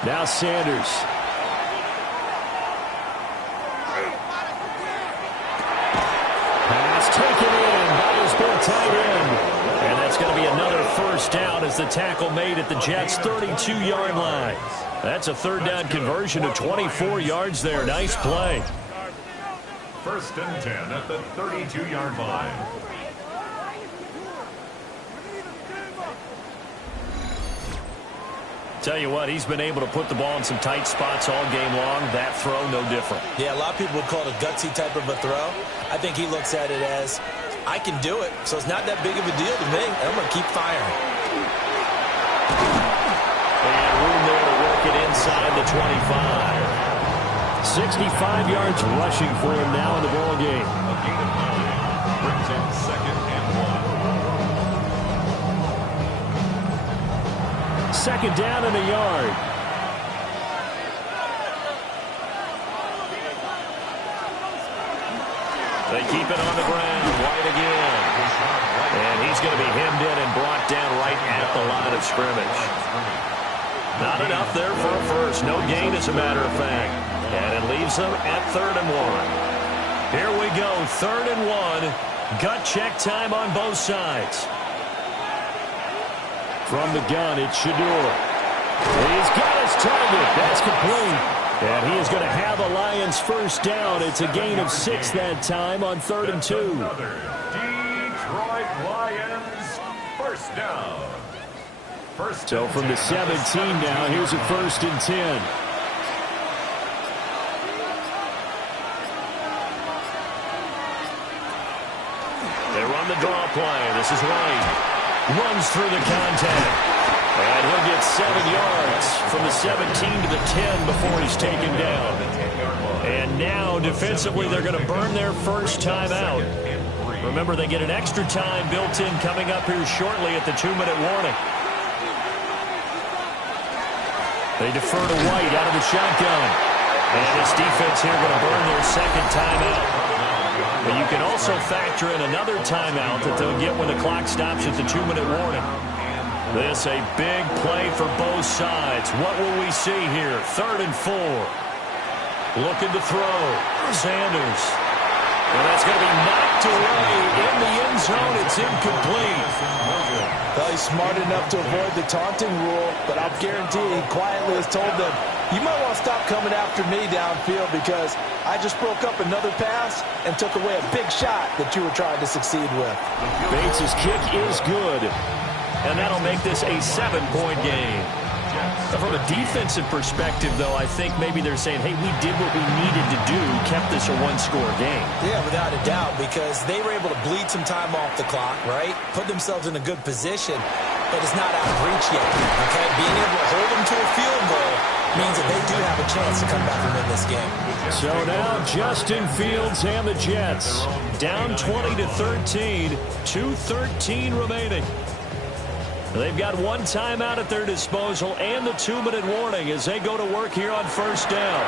9. Now Sanders. Pass taken in by his big tight end. And that's going to be another 1st down as the tackle made at the Jets' 32-yard line. That's a 3rd down conversion of 24 yards there. Nice play. 1st and 10 at the 32-yard line. Tell you what, he's been able to put the ball in some tight spots all game long. That throw, no different. Yeah, a lot of people would call it a gutsy type of a throw. I think he looks at it as, I can do it, so it's not that big of a deal to me, and I'm going to keep firing. And room there to work it inside the 25. 65 yards rushing for him now in the ball game. A gain of 9 brings up 2nd and 1. 2nd down and a yard. They keep it on the ground. White again. And he's going to be hemmed in and brought down right at the line of scrimmage. Not enough there for a first. No gain, as a matter of fact. And it leaves them at 3rd and 1. Here we go. 3rd and 1. Gut check time on both sides. From the gun, it's Shador. He's got his target. That's complete. And he is going to have a Lions 1st down. It's a gain of 6 that time on 3rd and 2. Another Detroit Lions 1st down. So from the 17 now, here's a 1st and 10. They run the draw play. This is White. Runs through the contact. And he'll get 7 yards from the 17 to the 10 before he's taken down. And now, defensively, they're going to burn their 1st time out. Remember, they get an extra time built in coming up here shortly at the 2-minute warning. They defer to White out of the shotgun. And this defense here going to burn their 2nd timeout. But you can also factor in another timeout that they'll get when the clock stops at the 2-minute warning. This a big play for both sides. What will we see here? 3rd and 4. Looking to throw. Sanders. And that's going to be knocked away in the end zone. It's incomplete. Well, he's smart enough to avoid the taunting rule, but I'll guarantee he quietly has told them, you might want to stop coming after me downfield because I just broke up another pass and took away a big shot that you were trying to succeed with. Bates' kick is good, and that'll make this a 7-point game. From a defensive perspective, though, I think maybe they're saying, hey, we did what we needed to do, kept this a 1-score game. Yeah, without a doubt, because they were able to bleed some time off the clock, right? Put themselves in a good position, but it's not out of reach yet, okay? Being able to hold them to a field goal means that they do have a chance to come back and win this game. So now Justin Fields and the Jets down 20-13, 2:13 remaining. They've got 1 timeout at their disposal and the 2-minute warning as they go to work here on 1st down.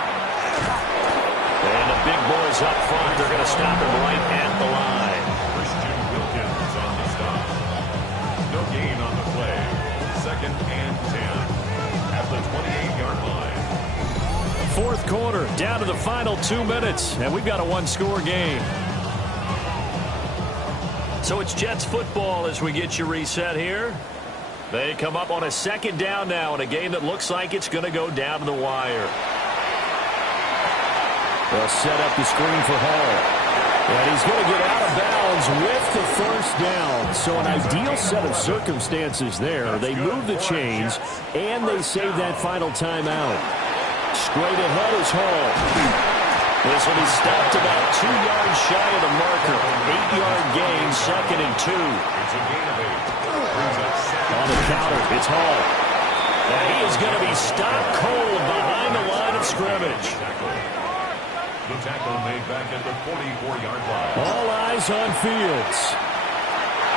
And the big boys up front, they're going to stop him right at the line. Christian Wilkins on the stop. No gain on the play. 2nd and 10 at the 28-yard line. 4th quarter, down to the final 2 minutes, and we've got a 1-score game. So it's Jets football as we get you reset here. They come up on a 2nd down now in a game that looks like it's going to go down to the wire. They'll set up the screen for Hall. And he's going to get out of bounds with the 1st down. So an ideal set of circumstances there. They move the chains, and they save that final timeout. Straight ahead is Hall. This will be stopped about 2 yards shy of the marker. 8-yard gain, 2nd and 2. It's a gain of 8. On the counter, it's Hall. And he is going to be stopped cold behind the line of scrimmage. The tackle made back at the 44-yard line. All eyes on Fields.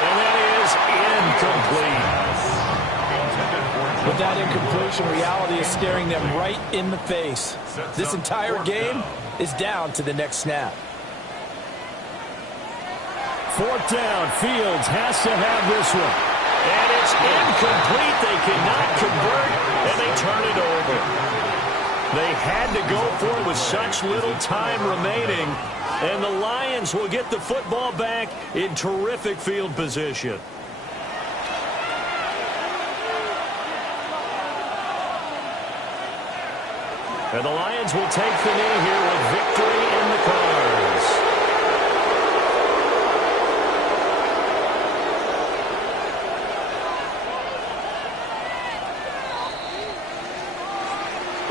And that is incomplete. With that incompletion, reality is staring them right in the face. This entire game is down to the next snap. 4th down, Fields has to have this one. And it's incomplete. They cannot convert, and they turn it over. They had to go for it with such little time remaining, and the Lions will get the football back in terrific field position. And the Lions will take the knee here with victory in the cards.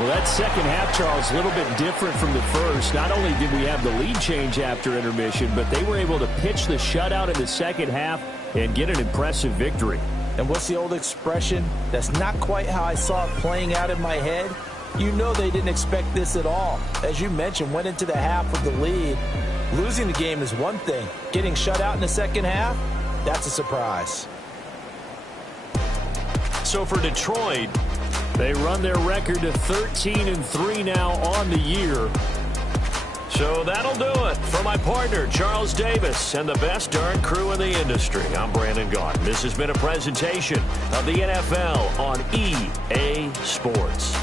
Well, that 2nd half, Charles, a little bit different from the first. Not only did we have the lead change after intermission, but they were able to pitch the shutout in the 2nd half and get an impressive victory. And what's the old expression? That's not quite how I saw it playing out in my head. You know they didn't expect this at all. As you mentioned, went into the half with the lead. Losing the game is one thing. Getting shut out in the 2nd half, that's a surprise. So for Detroit, they run their record to 13-3 now on the year. So that'll do it. For my partner, Charles Davis, and the best darn crew in the industry, I'm Brandon Gaudin. This has been a presentation of the NFL on EA Sports.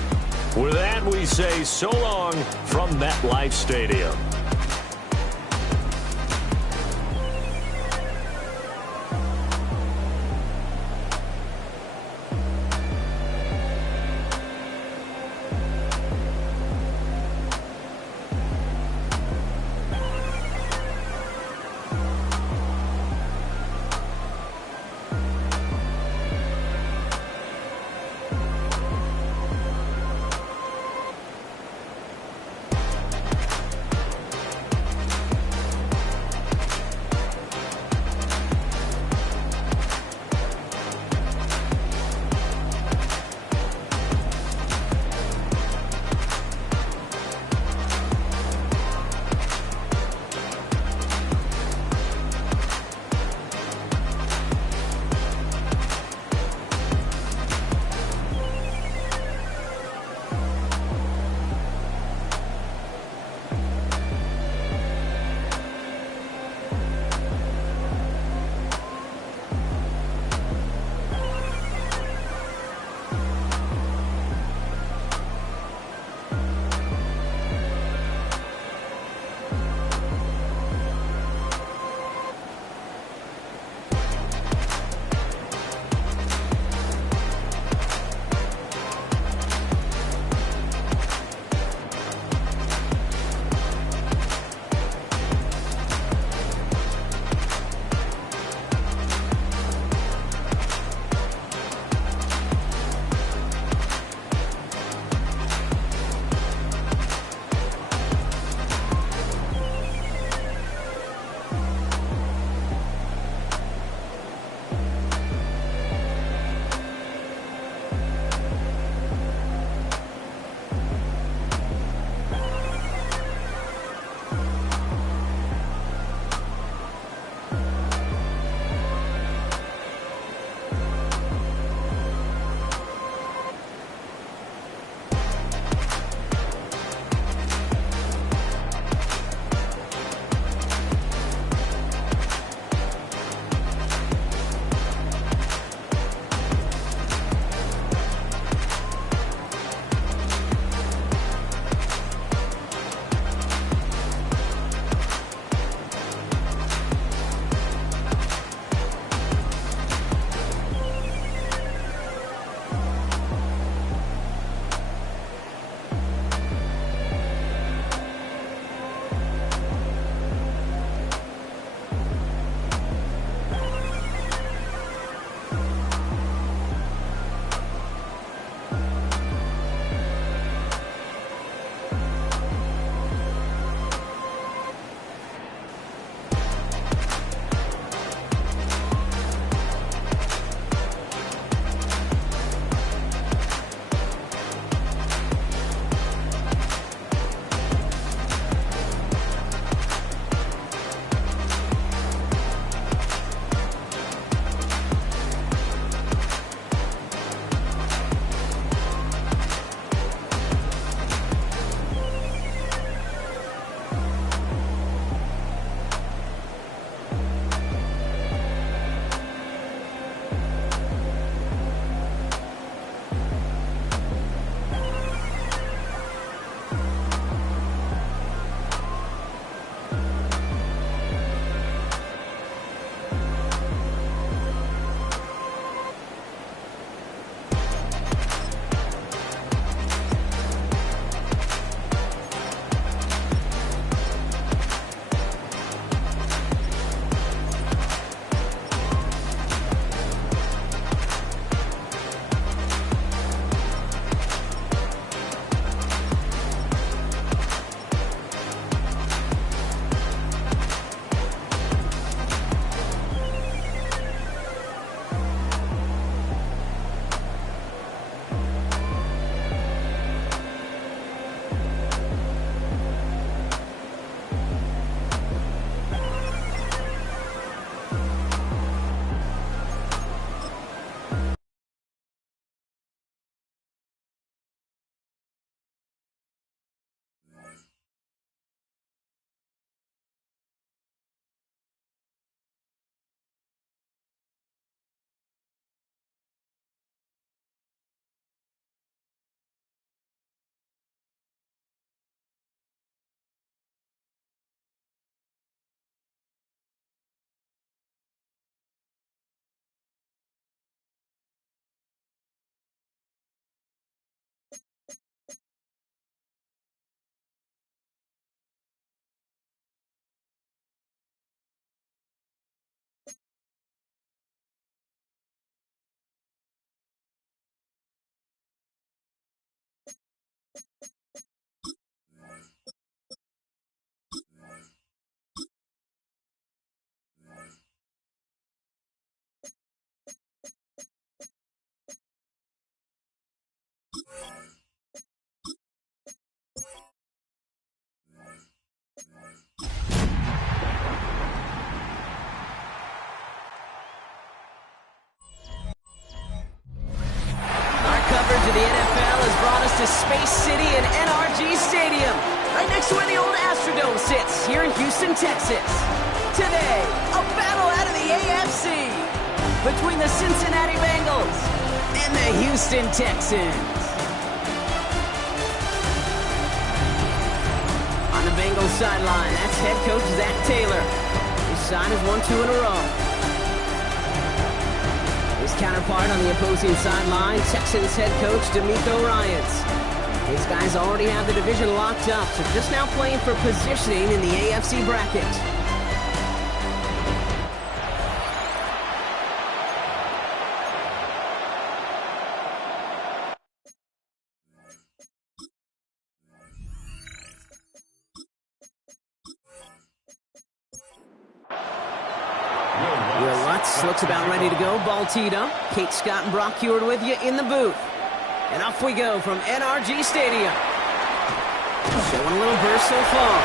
With that, we say so long from MetLife Stadium. of the NFL has brought us to Space City and NRG Stadium, right next to where the old Astrodome sits, here in Houston, Texas. Today, a battle out of the AFC between the Cincinnati Bengals and the Houston Texans. On the Bengals sideline, that's head coach Zach Taylor. His side has won 2 in a row. His counterpart on the opposing sideline, Texans head coach DeMeco Ryans. His guys already have the division locked up, so just now playing for positioning in the AFC bracket. Looks about ready to go. Ball teed up. Kate Scott and Brock Heward with you in the booth. And off we go from NRG Stadium. Showing a little burst so far.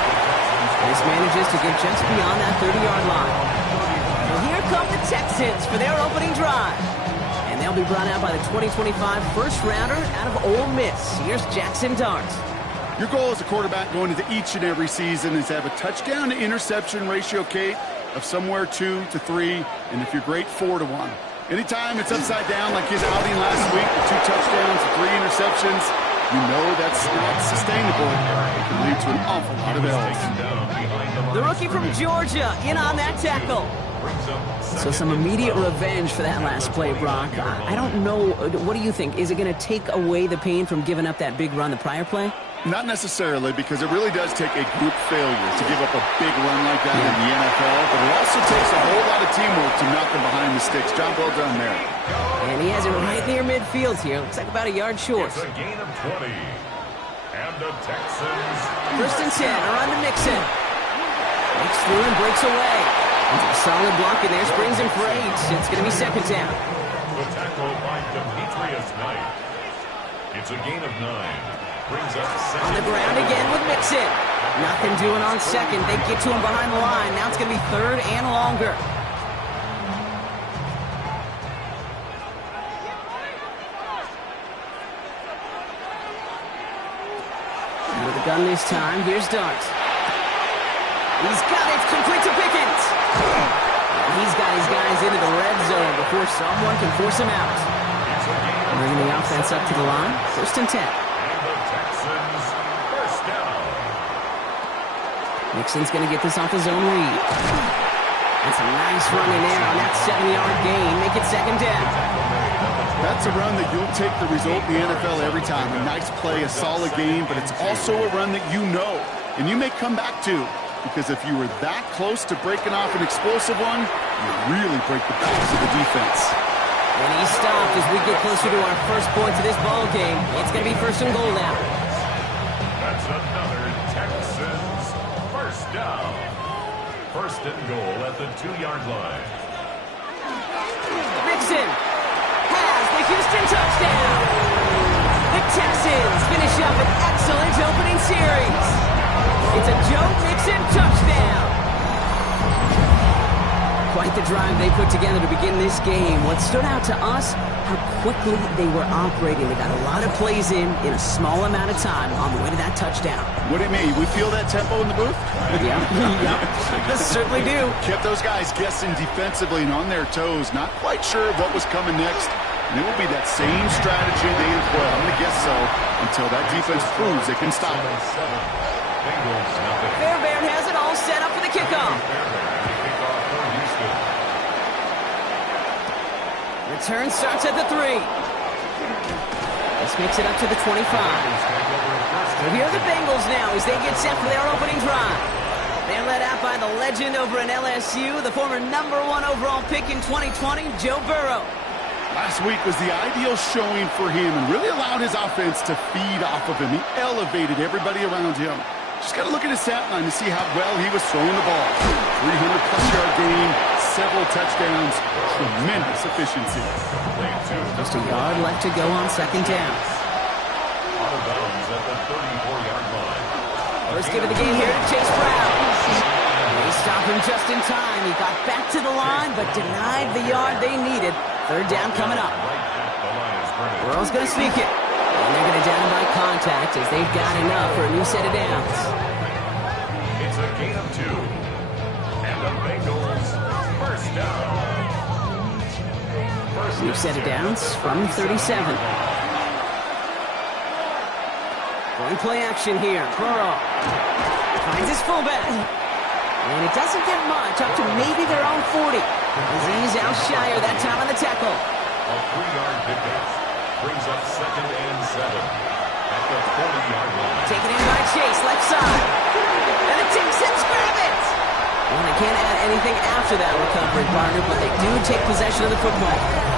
This manages to get just beyond that 30-yard line. Well, here come the Texans for their opening drive. And they'll be brought out by the 2025 first-rounder out of Ole Miss. Here's Jackson Dart. Your goal as a quarterback going into each and every season is to have a touchdown-to-interception ratio, Kate, of somewhere 2 to 3, and if you're great, 4 to 1. Anytime it's upside down like his outing last week, with 2 touchdowns and 3 interceptions, you know that's not sustainable. It can lead to an awful lot of L's. The rookie from Georgia in on that tackle. So some immediate revenge for that last play, Brock. I don't know. What do you think? Is it going to take away the pain from giving up that big run the prior play? Not necessarily, because it really does take a group failure to give up a big run like that in the NFL, but it also takes a whole lot of teamwork to knock them behind the sticks. Job well done there. And he has it right near midfield here. Looks like about a yard short. It's a gain of 20. And the Texans... First and 10, around to Mixon. Breaks through and breaks away. A solid block in there, springs him for 8. It's going to be second down. The tackle by Demetrius Knight. It's a gain of 9. On the ground again with Mixon. Nothing doing on second. They get to him behind the line. Now it's going to be third and longer. With a gun this time, here's Dart. He's got it. Complete to Pickens. He's got his guys into the red zone before someone can force him out. Bringing the offense up to the line. First and 10. Nixon's going to get this off his own read. That's a nice run in there on that 7-yard gain. Make it second down. That's a run that you'll take the result in the NFL every time. A nice play, a solid game, but it's also a run that you know, and you may come back to, because if you were that close to breaking off an explosive one, you really break the backs of the defense. And he stopped as we get closer to our first point of this ball game. It's going to be first and goal now. That's another Texans first down. First and goal at the 2-yard line. Mixon has the Houston touchdown. The Texans finish up an excellent opening series. It's a Joe Mixon touchdown. Quite the drive they put together to begin this game. What stood out to us, how quickly they were operating. They got a lot of plays in a small amount of time on the way to that touchdown. What do you mean? We feel that tempo in the booth? Yeah, yeah, certainly do. Kept those guys guessing defensively and on their toes, not quite sure what was coming next. And it will be that same strategy they employ. I'm going to guess so until that defense proves they can stop it. Fairbairn has it all set up for the kickoff. Return starts at the 3. This makes it up to the 25. So here are the Bengals now as they get set for their opening drive. They're led out by the legend over in LSU, the former #1 overall pick in 2020, Joe Burrow. Last week was the ideal showing for him and really allowed his offense to feed off of him. He elevated everybody around him. Just got to look at his stat line to see how well he was throwing the ball. 300-plus yard gain, several touchdowns, tremendous efficiency. Just a yard left to go on second down. Out of bounds at the 34-yard line. First give of the game here to Chase Brown. They stop him just in time. He got back to the line, but denied the yard they needed. Third down coming up. Burrow's going to sneak it. And they're going to down him by contact as they've got enough for a new set of downs. It's a gain of 2. And the Bengals first down. New set of downs from 37. Going play action here. Burrow finds his fullback. And it doesn't get much, up to maybe their own 40. As he's outshire that time on the tackle. A 3-yard pickup brings up 2nd and 7 at the 40-yard line. Taken in by Chase, left side. And the Texans grab it. Well, they can't add anything after that recovery, partner, but they do take possession of the football.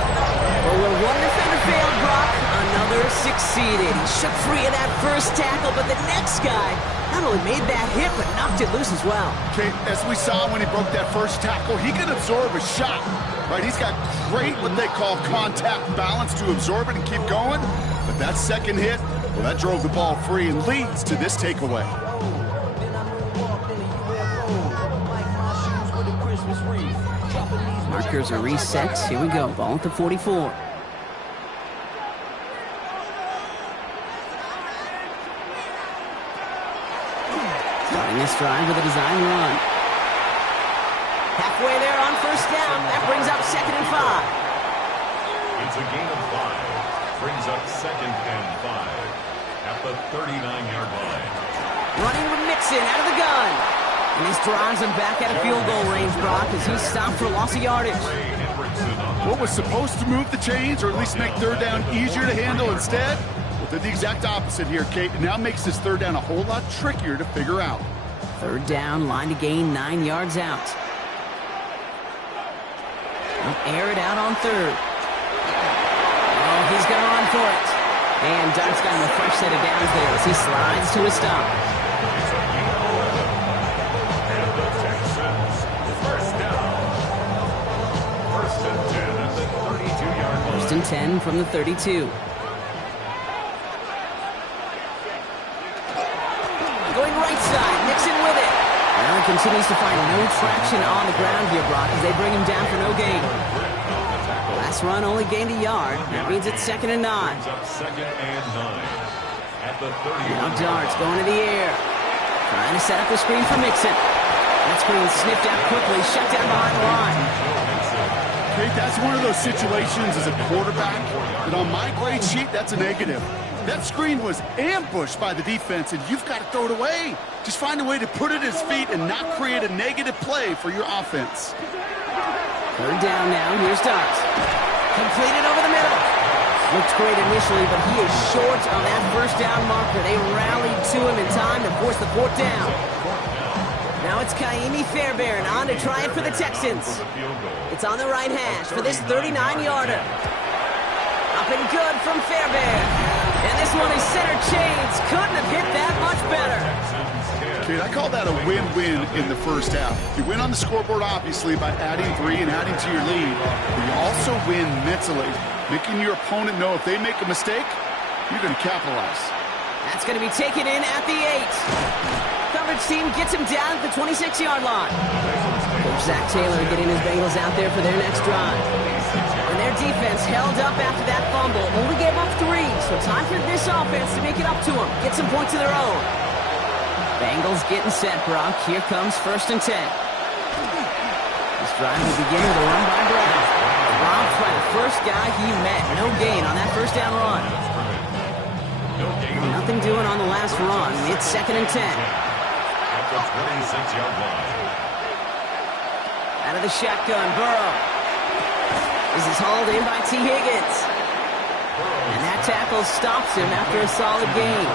Well, where one defender failed, Brock, another succeeded. He shook free of that first tackle, but the next guy not only made that hit, but knocked it loose as well. Okay, as we saw when he broke that first tackle, he can absorb a shot, right? He's got great, what they call contact balance to absorb it and keep going. But that second hit, well, that drove the ball free and leads to this takeaway. Markers are reset. Here we go. Ball at the 44. Starting this drive with a design run. Halfway there on first down. That brings up 2nd and 5. It's a gain of 5. Brings up 2nd and 5 at the 39-yard line. Running with Mixon out of the gun. And this drives him back out of field goal range, Brock, as he stopped for a loss of yardage. What was supposed to move the chains, or at least make third down easier to handle instead? Well, did the exact opposite here, Kate. It now makes this third down a whole lot trickier to figure out. Third down, line to gain 9 yards out. They'll air it out on third. Oh, he's going to run for it. And Dart's got him a fresh set of downs there as he slides to a stop. First and 10 from the 32. Going right side, Nixon with it. Now he continues to find no traction on the ground here, Brock, as they bring him down for no gain. Last run only gained a yard. That means it's 2nd and 9. Now Dart's going to the air. Trying to set up the screen for Mixon. That screen sniffed out quickly, shut down behind the line. Kate, that's one of those situations as a quarterback that on my grade sheet, that's a negative. That screen was ambushed by the defense, and you've got to throw it away. Just find a way to put it at his feet and not create a negative play for your offense. Third down now. Here's Dart. Completed over the middle. Looked great initially, but he is short on that first down marker. They rallied to him in time to force the 4th down. Now it's Kaimi Fairbairn on to try it for the Texans. It's on the right hash for this 39-yarder. Up and good from Fairbairn. And this one is center chains. Couldn't have hit that much better. Kate, I call that a win-win in the first half. You win on the scoreboard, obviously, by adding 3 and adding to your lead. But you also win mentally, making your opponent know if they make a mistake, you're going to capitalize. That's going to be taken in at the 8. Coverage team gets him down at the 26-yard line. Coach Zach Taylor getting his Bengals out there for their next drive. And their defense held up after that fumble. Only gave up 3, so time for this offense to make it up to them. Get some points of their own. Bengals getting set, Brock. Here comes 1st and 10. This drive will begin with a run by Brown. Rob Flat, first guy he met. No gain on that first down run. Nothing doing on the last run. It's 2nd and 10. At the 26-yard line. Out of the shotgun, Burrow. This is hauled in by T. Higgins. And that tackle stops him after a solid gain.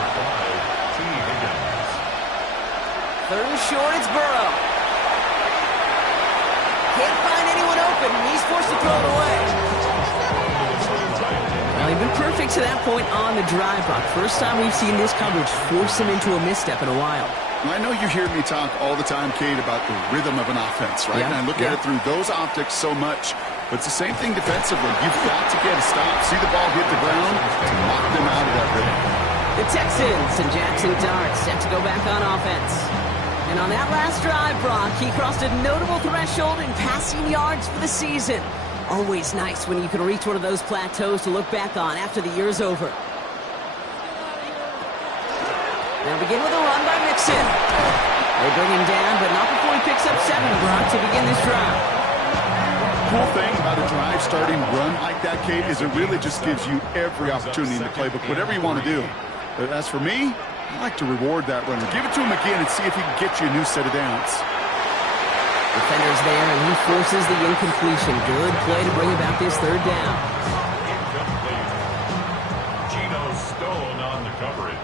3rd and short, it's Burrow. Can't find anyone open. He's forced to throw it away. Well, he's been perfect to that point on the drive, Brock. First time we've seen this coverage force him into a misstep in a while. I know you hear me talk all the time, Kate, about the rhythm of an offense, right? Yeah, and I look at it through those optics so much. But it's the same thing defensively. You've got to get a stop, see the ball hit the ground, to knock them out of that rhythm. The Texans and Jackson Dart set to go back on offense. And on that last drive, Brock, he crossed a notable threshold in passing yards for the season. Always nice when you can reach one of those plateaus to look back on after the year's over. They'll begin with a run by Mixon. They bring him down, but not before he picks up 7, Brock, to begin this drive. Cool thing about a drive starting run like that, Kate, is it really just gives you every opportunity in the playbook, whatever you want to do. But as for me, I like to reward that runner. Give it to him again and see if he can get you a new set of downs. Defender's there, and he forces the incompletion. Good play to bring about this 3rd down. Incomplete. Geno Stone on the coverage.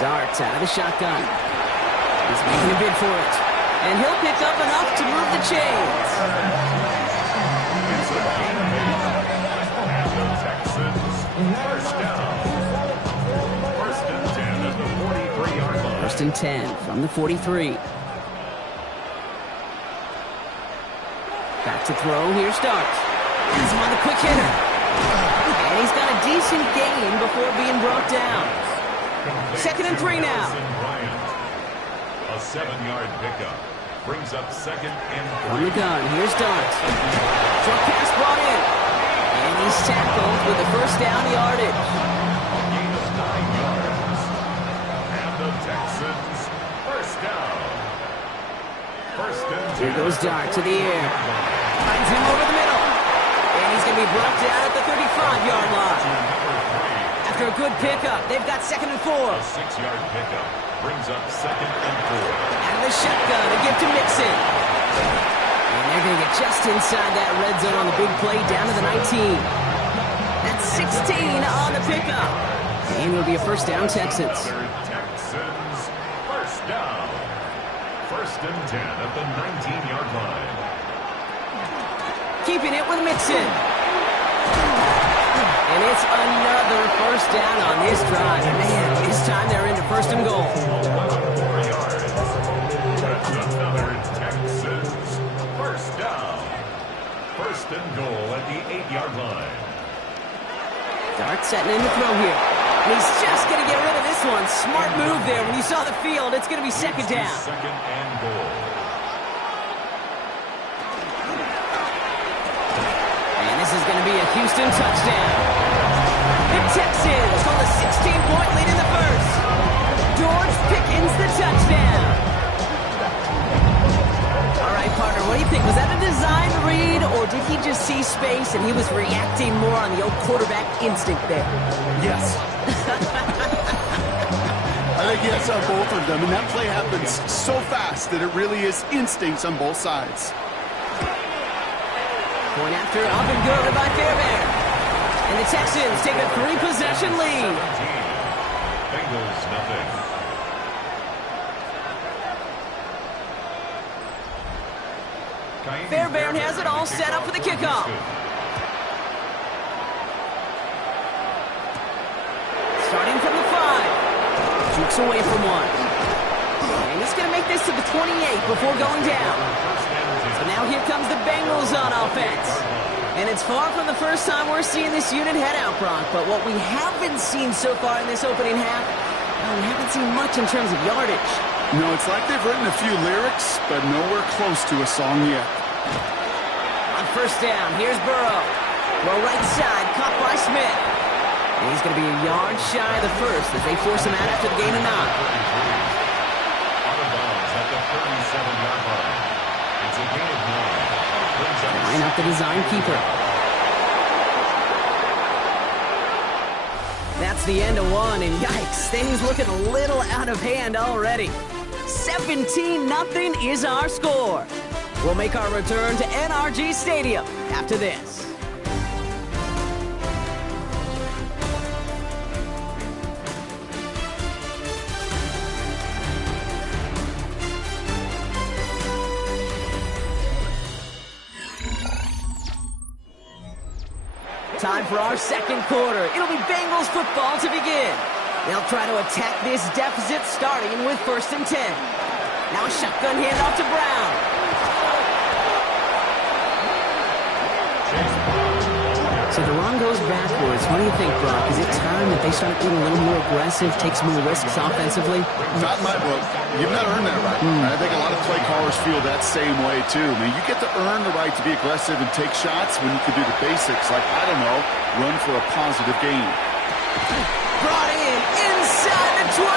Darts out of the shotgun. He's making a bid for it. And he'll pick up enough to move the chains. It's a gain of 8. And the Texans, first down. 1st and 10 at the 43-yard line. 1st and 10 from the 43. Back to throw. Here's Darts. Has him on the quick hitter. And he's got a decent gain before being brought down. 2nd and 3 now. A 7-yard pickup. Brings up 2nd and 3. On the gun, here's Darts. Short pass brought in. And he's tackled with the 1st down yardage. A gain of 9 yards. And the Texans, first down. 1st and 10. Here goes Dart to the air. Finds him over the middle. And he's going to be brought down at the 35-yard line. After a good pickup, they've got 2nd and 4. A 6-yard pickup. Brings up 2nd and 4. Out of the shotgun, a give to Mixon. And they're going to get just inside that red zone on the big play, down to the 19. That's 16 on the pickup. And it'll be a 1st down, Texans. Texans, first down. 1st and 10 at the 19-yard line. Keeping it with Mixon. And it's another 1st down on this drive. Man, this time they're into 1st and goal. 4 yards. That's another Texans, first down. 1st and goal at the 8-yard line. Dart setting in the throw here. And he's just going to get rid of this one. Smart move there. When you saw the field, it's going to be 2nd down. 2nd and goal. And this is going to be a Houston touchdown. The Texans hold a 16-point lead in the 1st. George Pickens the touchdown. All right, partner, what do you think? Was that a design read, or did he just see space and he was reacting more on the old quarterback instinct there? Yes. I think yes on both of them, and that play happens so fast that it really is instincts on both sides. Point after, up and good by Fairbairn. And the Texans take a 3-possession lead. 17. Bengals, nothing. Fairbairn has it all set up for the kickoff. Starting from the 5. Jukes away from one. And he's going to make this to the 28 before going down. So now here comes the Bengals on offense. And it's far from the first time we're seeing this unit head out, Brock. But what we haven't seen so far in this opening half, well, we haven't seen much in terms of yardage. No, it's like they've written a few lyrics, but nowhere close to a song yet. On 1st down, here's Burrow. Throw right side, caught by Smith. And he's going to be a yard shy of the 1st as they force him out after the gain of 9. Out of bounds at the 37-yard line. It's a gain of 9. Line up the design keeper. That's the end of 1, and yikes, things looking a little out of hand already. 17-0 is our score. We'll make our return to NRG Stadium after this. Time for our 2nd quarter. It'll be Bengals football to begin. They'll try to attack this deficit starting with 1st and 10. Now a shotgun handoff to Brown. So the run goes backwards. What do you think, Brock? Is it time that they start getting a little more aggressive, take some more risks offensively? Not in my book. You've not earned that right. I think a lot of play callers feel that same way, too. I mean, you get to earn the right to be aggressive and take shots when you can do the basics, like, I don't know, run for a positive gain. Brought in inside the 20.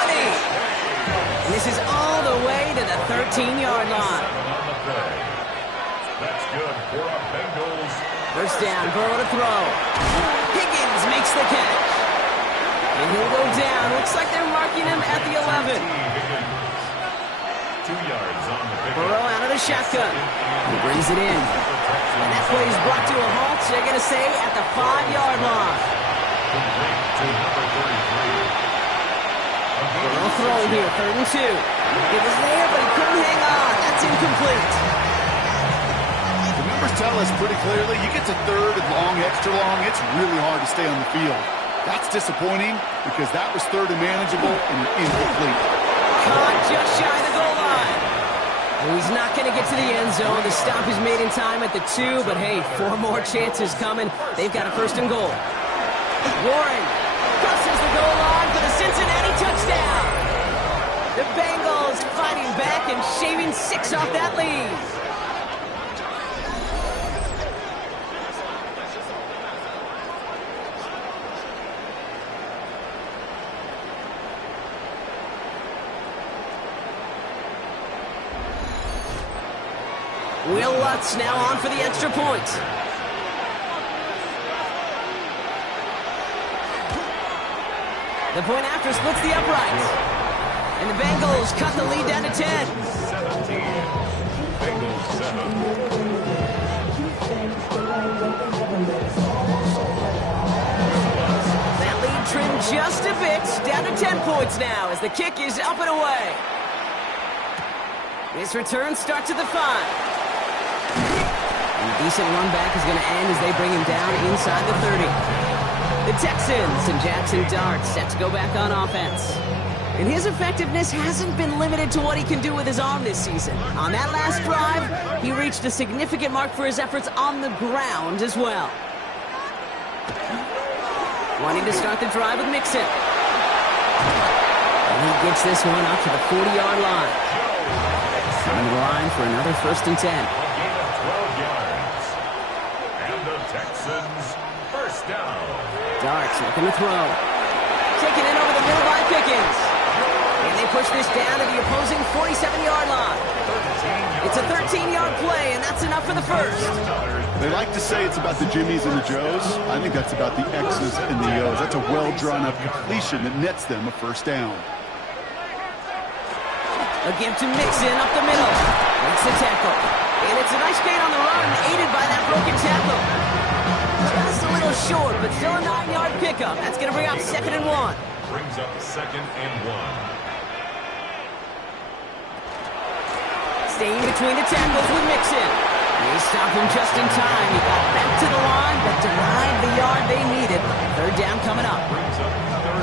And this is all the way to the 13-yard line. That's good for a Bengals. First down, Burrow to throw. Higgins makes the catch. And he'll go down. Looks like they're marking him at the 11. 2 yards on the pick. Burrow out of the shotgun. He brings it in. And that play is brought to a halt, so they're going to say at the 5-yard line. Burrow throwing here, 3rd and 2. It was there, but he couldn't hang on. That's incomplete. The numbers tell us pretty clearly, you get to 3rd and long, extra long, it's really hard to stay on the field. That's disappointing because that was 3rd and manageable and incomplete. Caught just shy of the goal line. Well, he's not going to get to the end zone. The stop is made in time at the 2, but hey, 4 more chances coming. They've got a 1st and goal. Warren crosses the goal line for the Cincinnati touchdown. The Bengals fighting back and shaving 6 off that lead. Will Lutz now on for the extra point. The point after splits the uprights. And the Bengals cut the lead down to 10. 17. Bengals 7. That lead trimmed just a bit, down to 10 points now as the kick is up and away. This return starts at the 5. And a decent run back is going to end as they bring him down inside the 30. The Texans and Jackson Dart set to go back on offense. And his effectiveness hasn't been limited to what he can do with his arm this season. On that last drive, he reached a significant mark for his efforts on the ground as well. Wanting to start the drive with Mixon. And he gets this one up to the 40-yard line. On the line for another 1st and 10. A gain of 12 yards. And the Texans, 1st down. Darts looking to throw. Taken in over the middle by Pickens. And they push this down to the opposing 47-yard line. It's a 13-yard play, and that's enough for the 1st. They like to say it's about the Jimmies and the Joes. I think that's about the X's and the O's. That's a well-drawn-up completion that nets them a 1st down. A give to Mixon up the middle. Makes the tackle. And it's a nice gain on the run, aided by that broken tackle. Just a little short, but still a 9-yard pickup. That's going to bring up 2nd and 1. Brings up 2nd and 1. Staying between the tackles with Mixon. They stopped him just in time. He got back to the line, but denied the yard they needed. 3rd down coming up.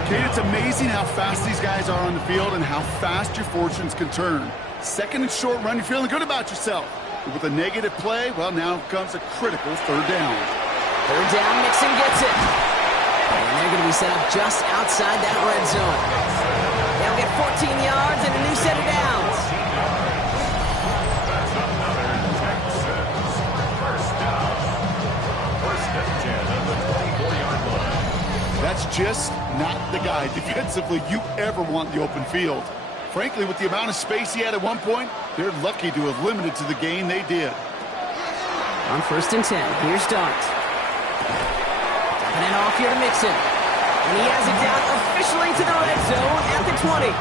Kate, it's amazing how fast these guys are on the field and how fast your fortunes can turn. 2nd and short run, you're feeling good about yourself. But with a negative play, well, now comes a critical 3rd down. 3rd down, Mixon gets it. And they're going to be set up just outside that red zone. They'll get 14 yards and a new set of downs. That's another Texans, 1st down. 1st and 10 on the 24-yard line. That's just not the guy defensively you ever want in the open field. Frankly, with the amount of space he had at one point, they're lucky to have limited to the gain they did. On 1st and 10, here's Dart. Dropping it off here to Mixon. And he has it down officially to the red zone at the 20.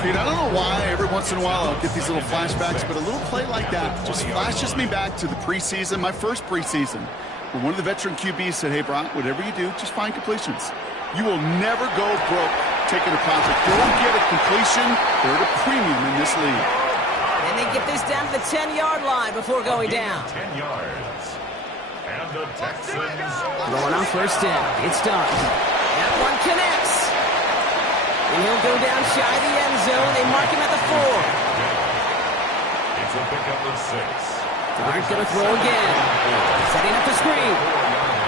Okay, I don't know why every once in a while I'll get these little flashbacks, but a little play like that just flashes me back to the preseason, my first preseason, where one of the veteran QBs said, hey, Brock, whatever you do, just find completions. You will never go broke taking a profit. Go get a completion. They're at a premium in this league. And they get this down to the 10-yard line before going down. 10 yards. And the Texans. Going on 1st down. It's Dart. That one connects. And he'll go down shy of the end zone. They mark him at the 4. It's a pickup of 6. Dart going to throw again. Setting up the screen.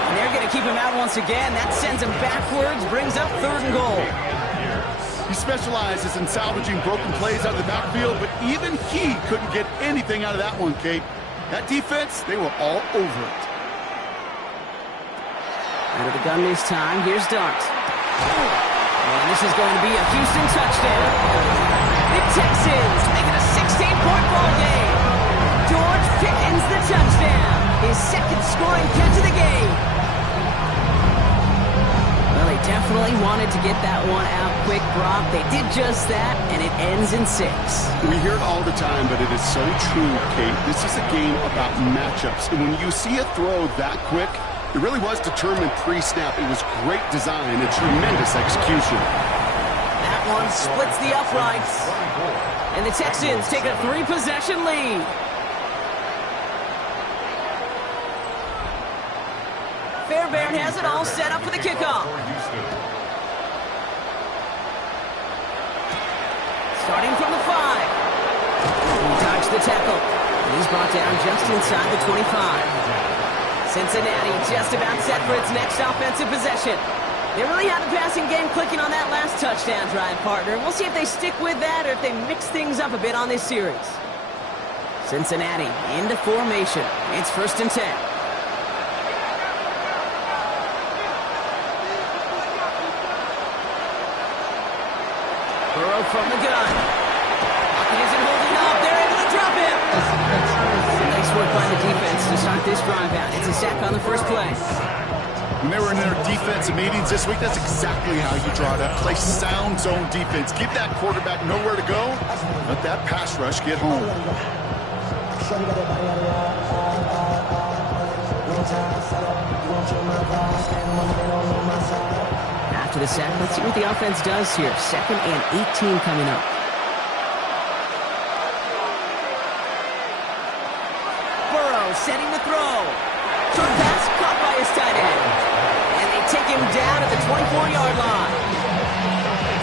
And they're going to keep him out once again. That sends him backwards, brings up 3rd and goal. He specializes in salvaging broken plays out of the backfield, but even he couldn't get anything out of that one, Kate. That defense, they were all over it. Out of the gun this time. Here's Dart. And this is going to be a Houston touchdown. The Texans make it a 16-point ball game. George Pickens the touchdown. His second scoring catch of the game. Well, they definitely wanted to get that one out quick, Brock. They did just that, and it ends in 6. We hear it all the time, but it is so true, Kate. This is a game about matchups. And when you see a throw that quick, it really was determined pre-snap. It was great design and tremendous execution. That one splits the uprights. And the Texans take a 3-possession lead. Fairbairn has it all set up for the kickoff. Starting from the 5. He dodged the tackle. He's brought down just inside the 25. Cincinnati just about set for its next offensive possession. They really had the passing game clicking on that last touchdown drive, partner. We'll see if they stick with that or if they mix things up a bit on this series. Cincinnati into formation. It's 1st and 10. Burrow from the gun. Pocket isn't holding up. They're able to drop him. Nice work by the defense to start this drive out. It's a sack on the first play. When they were in their defensive meetings this week, that's exactly how you draw it up. Play sound zone defense. Give that quarterback nowhere to go. Let that pass rush get home. After the sack, let's see what the offense does here. 2nd and 18 coming up. Burrow setting the throw. Short pass caught by his tight end. And they take him down at the 24-yard line.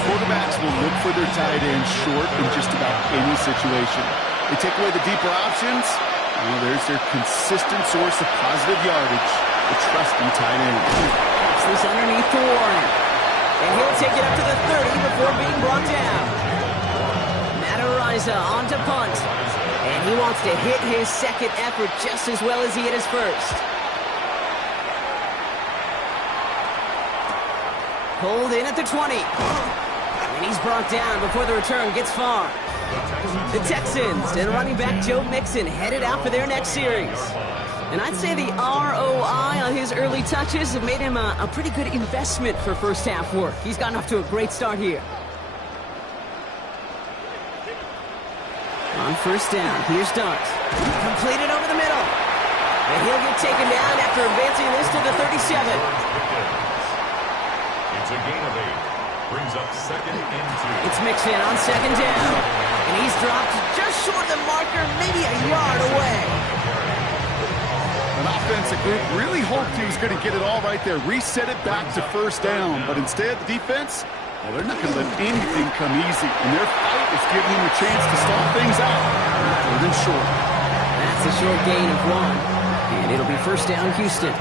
Quarterbacks will look for their tight end short in just about any situation. They take away the deeper options. Well, there's their consistent source of positive yardage. The trusty tight end. It's this underneath to Warren. And he'll take it up to the 30 before being brought down. Matt Ariza on to punt. And he wants to hit his second effort just as well as he hit his first. Pulled in at the 20. And he's brought down before the return gets far. The Texans and running back Joe Mixon headed out for their next series. And I'd say the ROI on his early touches have made him a pretty good investment for first half work. He's gotten off to a great start here. On 1st down, here's Dart. Completed over the middle. And he'll get taken down after advancing this to the 37. It's a gain of 8. Brings up 2nd and 2. It's Mixon on 2nd down. And he's dropped just short of the marker, maybe a yard away. An offensive group really hoped he was going to get it all right there. Reset it back to 1st down. But instead, the defense, well, they're not going to let anything come easy. And their fight is giving them a chance to stall things out. For them short. That's a short gain of 1. And it'll be 1st down, Houston.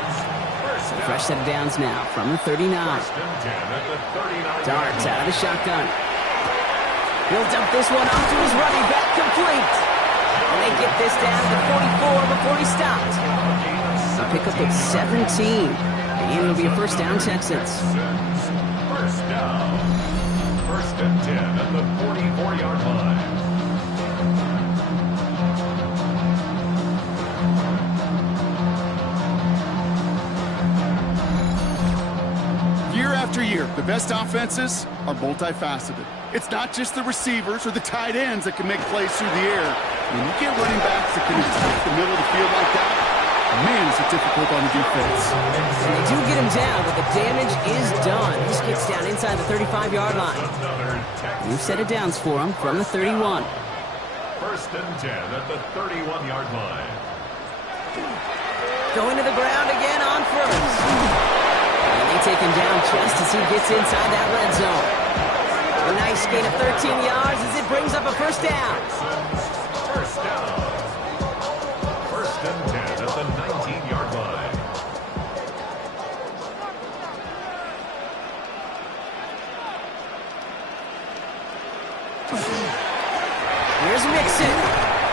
Fresh set of downs now from the 39. Darts out of the shotgun. He'll dump this one off to his running back, complete. And they get this down to 44 before he stopped. They'll pick up at 17. And it'll be a 1st down, Texans. 1st down. 1st and 10 at the 44-yard line. Year after year, the best offenses are multifaceted. It's not just the receivers or the tight ends that can make plays through the air. When you get running backs that can attack the middle of the field like that, man, is it difficult on the defense. And they do get him down, but the damage is done. This gets down inside the 35-yard line. New set of downs for him from the 31. 1st and 10 at the 31-yard line. Going to the ground again on 1st. And they take him down just as he gets inside that red zone. A nice gain of 13 yards as it brings up a 1st down. 1st down. 1st and 10 at the 19-yard line. Here's Mixon.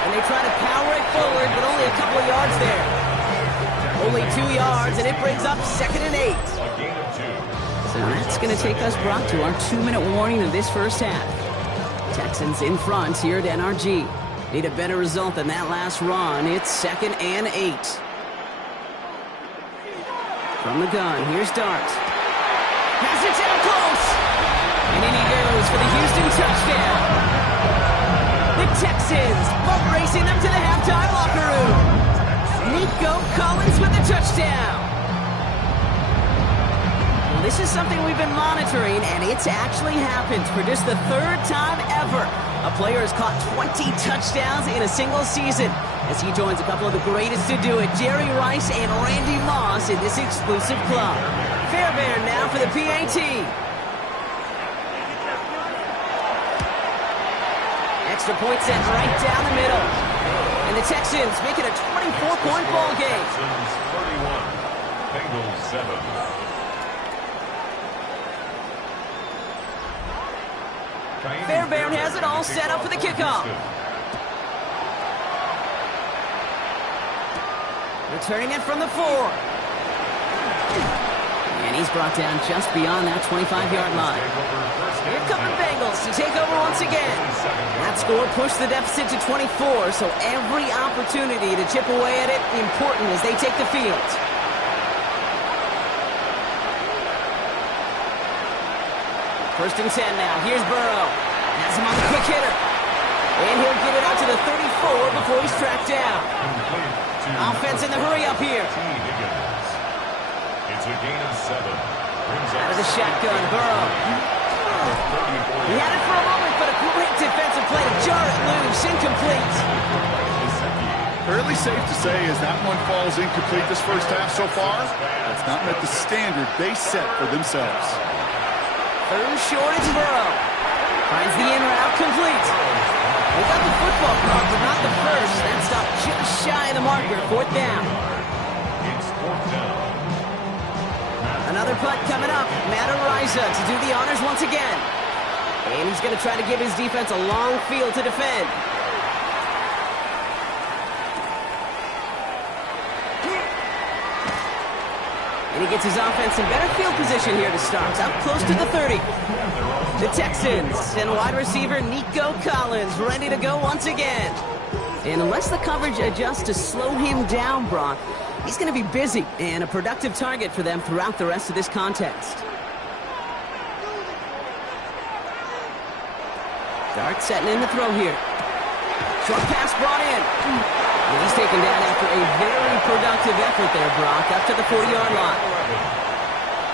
And they try to power it forward, but only a couple of yards there. Only 2 2 yards, and it brings up 2nd and 8. A gain of 2. So that's going to take us, Brock, to our 2-minute warning of this first half. Texans in front here at NRG. Need a better result than that last run. It's 2nd and 8. From the gun, here's Dart. Has it down close. And in he goes for the Houston touchdown. The Texans bump racing them to the halftime locker room. Nico Collins with the touchdown. Well, this is something we've been monitoring, and it's actually happened for just the 3rd time ever. A player has caught 20 touchdowns in a single season as he joins a couple of the greatest to do it, Jerry Rice and Randy Moss, in this exclusive club. Fairbairn now for the PAT. Extra point set right down the middle. And the Texans make it a 24-point ball game. Texans 31, Bengals 7. Fairbairn has it all set up for the kickoff. Returning it from the 4. And he's brought down just beyond that 25-yard line. Here come the Bengals to take over once again. That score pushed the deficit to 24, so every opportunity to chip away at it important as they take the field. First and 10 now. Here's Burrow. Has him on the quick hitter. And he'll get it out to the 34 before he's tracked down. Offense in the hurry up here. It's a gain of 7. Out of the shotgun, Burrow. He had it for a moment, but a great defensive play to jar it loose. Incomplete. Fairly safe to say as that one falls incomplete this first half so far. That's not met the standard they set for themselves. 3rd short, it's Burrow. Finds the in route complete. They got the football caught, but not the first. That stopped just shy of the marker. 4th down. It's 4th down. Another punt coming up. Matt Ariza to do the honors once again. And he's going to try to give his defense a long field to defend. And he gets his offense in better field position here to start. Up close to the 30. The Texans and wide receiver Nico Collins ready to go once again. And unless the coverage adjusts to slow him down, Brock, he's going to be busy and a productive target for them throughout the rest of this contest. Dart setting in the throw here. Short pass brought in. And he's taken down after a very productive effort there, Brock, up to the 40-yard line.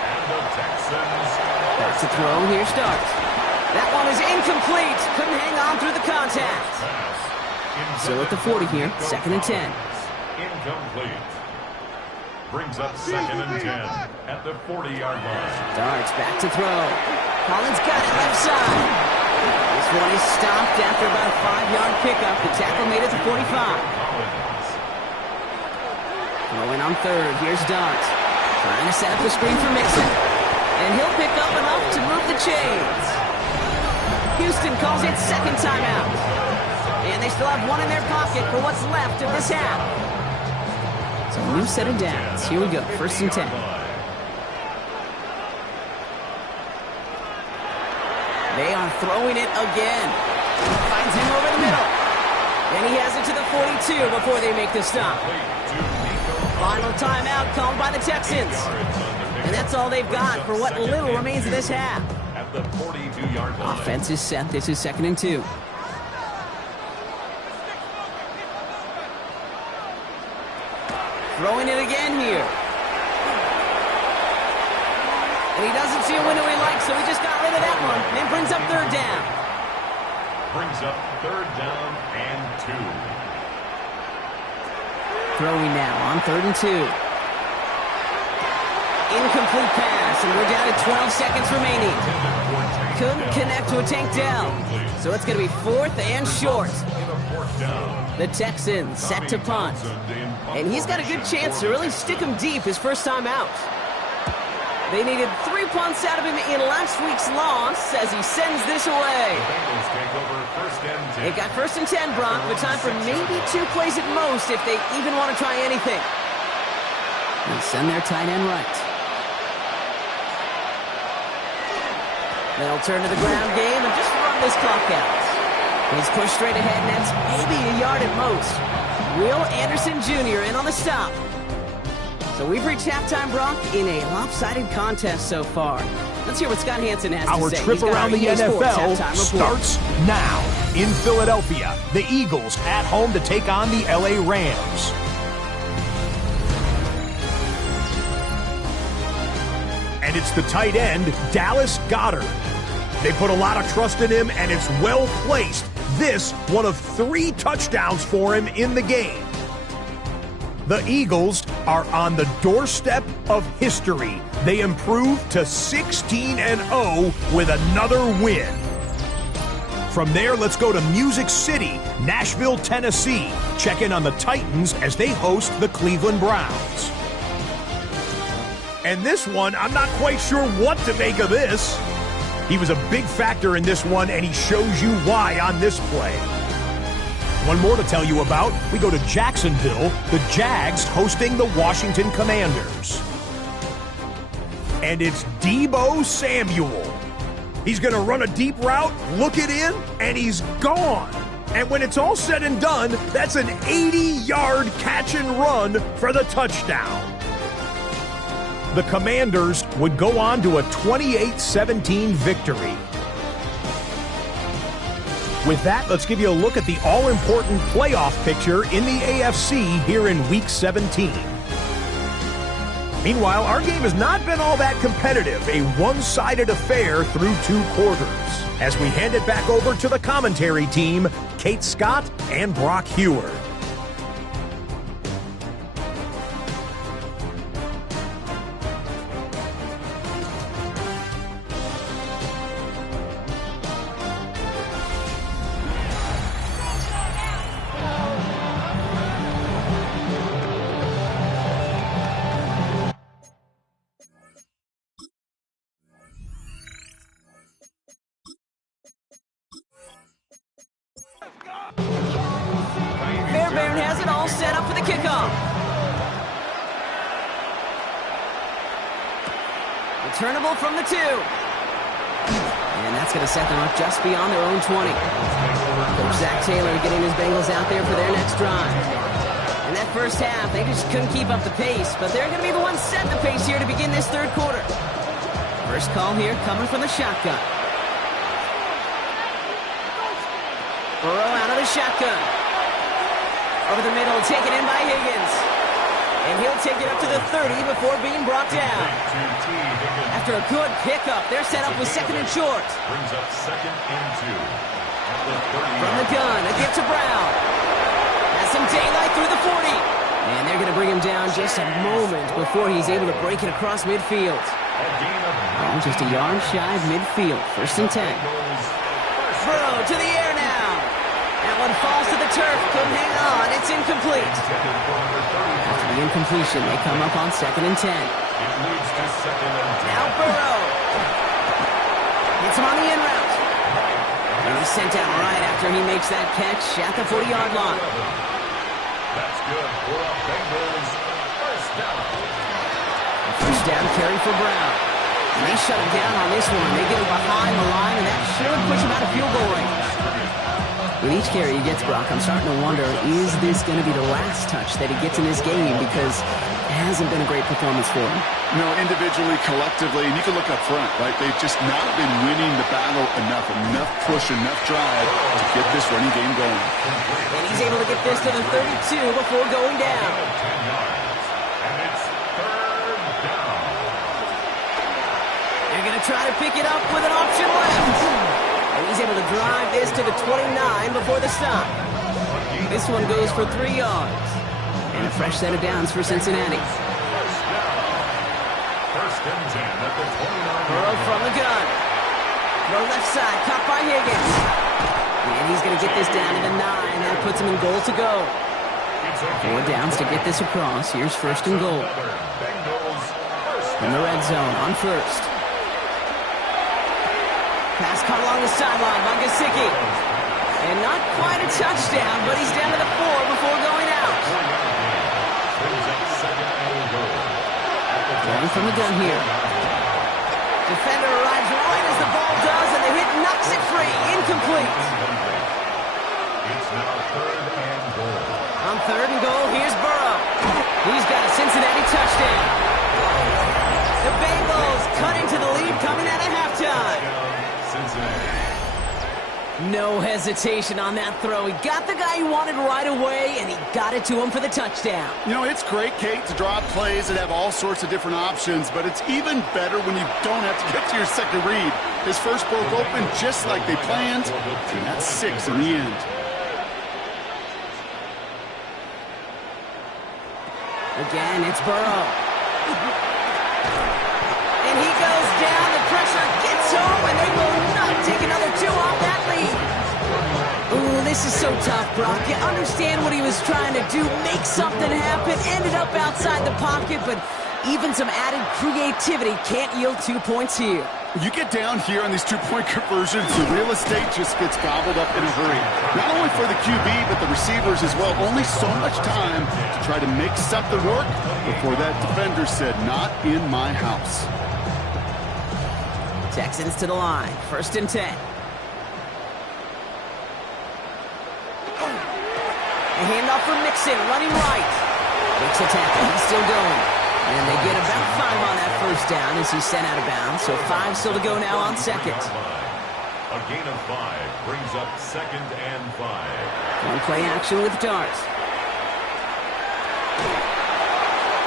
And the Texans. Back to throw, here's Dart. That one is incomplete. Couldn't hang on through the contact. Still at the 40 here, 2nd and 10. Incomplete. Brings up 2nd and 10 at the 40-yard line. Dart's back to throw. Collins got it left side. This one is stopped after about a 5-yard pickup. The tackle made it to 45. Throwing on 3rd. Here's Dart. Trying to set up the screen for Mixon. And he'll pick up enough to move the chains. Houston calls it 2nd timeout. And they still have one in their pocket for what's left of this half. So a new set of downs. Here we go. 1st and 10. They are throwing it again. Finds him over the middle. And he has it to the 42 before they make the stop. Final timeout called by the Texans. And that's all they've got for what little remains of this half. At the 42-yard line. Offense is set. This is 2nd and 2. Throwing it again here. And he doesn't see a window he likes, so he just got rid of that one. And brings up 3rd down. Brings up 3rd down and 2. Throwing now on 3rd and 2. Incomplete pass, and we're down to 12 seconds remaining. Couldn't connect to a tank down. So it's going to be 4th and short. The Texans set to punt. And he's got a good chance to really stick him deep his first time out. They needed 3 punts out of him in last week's loss as he sends this away. They got 1st and 10, Brock, but time for maybe 2 plays at most if they even want to try anything. They'll send their tight end right. They'll turn to the ground game and just run this clock out. He's pushed straight ahead, and that's maybe a yard at most. Will Anderson Jr. in on the stop. So we've reached halftime, Brock, in a lopsided contest so far. Let's hear what Scott Hansen has to say. Our trip around the NFL starts now. In Philadelphia, the Eagles at home to take on the LA Rams. And it's the tight end, Dallas Goedert. They put a lot of trust in him, and it's well placed. This, one of 3 touchdowns for him in the game. The Eagles are on the doorstep of history. They improved to 16-0 with another win. From there, let's go to Music City, Nashville, Tennessee. Check in on the Titans as they host the Cleveland Browns. And this one, I'm not quite sure what to make of this. He was a big factor in this one, and he shows you why on this play. One more to tell you about. We go to Jacksonville, the Jags hosting the Washington Commanders. And it's Deebo Samuel. He's going to run a deep route, look it in, and he's gone. And when it's all said and done, that's an 80-yard catch and run for the touchdown. The Commanders would go on to a 28-17 victory. With that, let's give you a look at the all-important playoff picture in the AFC here in Week 17. Meanwhile, our game has not been all that competitive, a one-sided affair through 2 quarters. As we hand it back over to the commentary team, Kate Scott and Brock Heward. Fairbairn has it all set up for the kickoff. Returnable from the 2. And that's going to set them up just beyond their own 20. Coach Zach Taylor getting his Bengals out there for their next drive. In that first half, they just couldn't keep up the pace, but they're going to be the ones setting the pace here to begin this 3rd quarter. First call here coming from the shotgun. Burrow out of the shotgun. Over the middle, taken in by Higgins. And he'll take it up to the 30 before being brought down. After a good pickup, they're set up with 2nd and short. Brings up 2nd and 2. From the gun, a give to Brown. Has some daylight through the 40. And they're going to bring him down just a moment before he's able to break it across midfield. Oh, just a yard shy of midfield. 1st and 10. Burrow to the air now. That one falls to the turf. Couldn't hang on. It's incomplete. After the incompletion, they come up on 2nd and 10. Now Burrow. Hits him on the in route. And he's sent out right after he makes that catch at the 40-yard line. That's good for a Bengals first down. First down carry for Brown. And they shut him down on this one. They get him behind the line, and that should push him out of field goal range. With each carry he gets, Brock, I'm starting to wonder, is this going to be the last touch that he gets in this game? Because it hasn't been a great performance for him. No, individually, collectively, and you can look up front, right? They've just not been winning the battle enough push, enough drive to get this running game going. And he's able to get this to the 32 before going down. And it's 3rd down. They're going to try to pick it up with an option left. And he's able to drive this to the 29 before the stop. This one goes for 3 yards. And a fresh set of downs for Cincinnati. First and 10 at the 29. Burrow from the gun. Throw left side, caught by Higgins. And he's going to get this down to the 9. That puts him in goal to go. 4 downs to get this across. Here's 1st and goal. In the red zone on 1st. Pass caught along the sideline by Gesicki. And not quite a touchdown, but he's down to the 4 before going out. Brings up 2nd and goal. Going from the gun here. Defender arrives right as the ball does, and the hit knocks it free. Incomplete. It's now 3rd and goal. On 3rd and goal, here's Burrow. He's got a Cincinnati touchdown. The Bengals cut into the lead coming out of halftime. Cincinnati. No hesitation on that throw. He got the guy he wanted right away, and he got it to him for the touchdown. You know, it's great, Kate, to draw plays that have all sorts of different options, but it's even better when you don't have to get to your second read. His first broke open just like they planned, and that's 6 in the end. Again, it's Burrow. And he goes down. The pressure gets home, and they will not take another 2 off that lead. Ooh, this is so tough, Brock. You understand what he was trying to do, make something happen, ended up outside the pocket, but even some added creativity can't yield 2 points here. You get down here on these 2-point conversions, the real estate just gets gobbled up in a hurry. Not only for the QB, but the receivers as well. Only so much time to try to make something work before that defender said, "Not in my house." Texans to the line. 1st and 10. A handoff for Mixon, running right. Makes a tackle. He's still going. And they get about 5 on that 1st down as he's sent out of bounds. So 5 still to go now on 2nd. A gain of 5 brings up 2nd and 5. One play action with darts.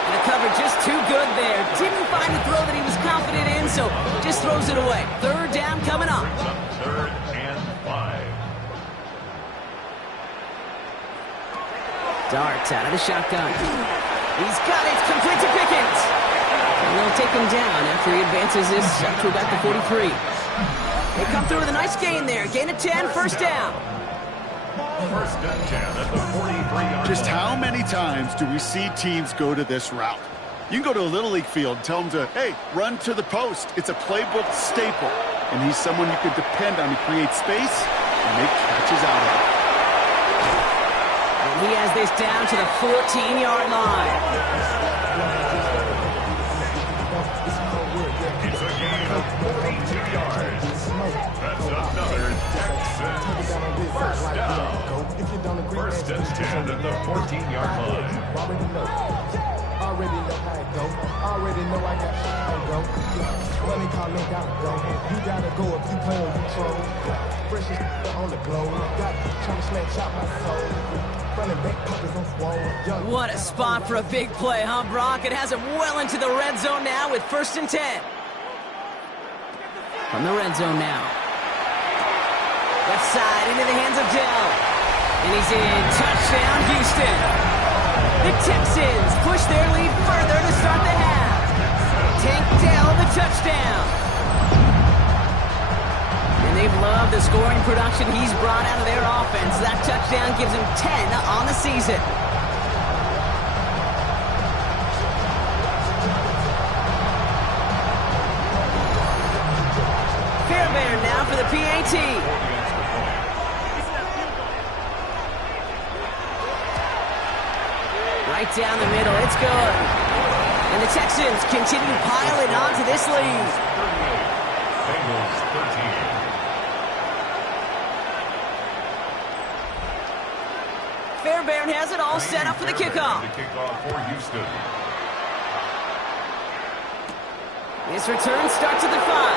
And the cover just too good there. Didn't find the throw that he was confident in, so just throws it away. 3rd down coming up. 3rd and 5. Darts out of the shotgun. He's got it. It's complete to Pickens. And they'll take him down after he advances this up to about the 43. They come through with a nice gain there. Gain of 10, 1st down. 1st and 10 at the 43-yard Just line. how many times do we see teams go to this route? You can go to a Little League field and tell them to, hey, run to the post. It's a playbook staple. And he's someone you can depend on to create space and make catches out of it. And he has this down to the 14-yard line. It's a gain of 42 yards. That's another Texans 1st down. 1st and 10 at the 14-yard line. Already know how it go. Already know I got to go. Money calling, gotta go. You gotta go if you play or you troll. Fresh as on the glow. Got trying to snatch out my soul. Running back pockets on swole. What a spot for a big play, huh, Brock? It has him well into the red zone now with 1st and 10. From the red zone now. Left side into the hands of Dell. And he's in. Touchdown, Houston. The Texans push their lead further to start the half. Tank Dell, the touchdown. And they've loved the scoring production he's brought out of their offense. That touchdown gives him 10 on the season. Fairbairn now for the PAT. Right down the middle, it's good. And the Texans continue piling onto this lead. Bengals 13. Fairbairn has it all set up for the kickoff. The kickoff for Houston. This return starts at the 5.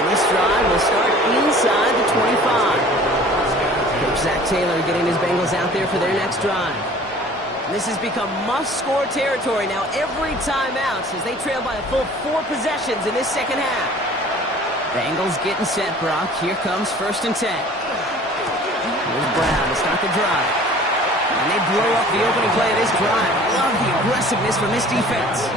And this drive will start inside the 25. Coach Zach Taylor getting his Bengals out there for their next drive. This has become must-score territory now every time out as they trail by a full 4 possessions in this second half. Bengals getting set, Brock. Here comes 1st and 10. Here's Brown to start the drive. And they blow up the opening play of this drive. Love the aggressiveness from this defense.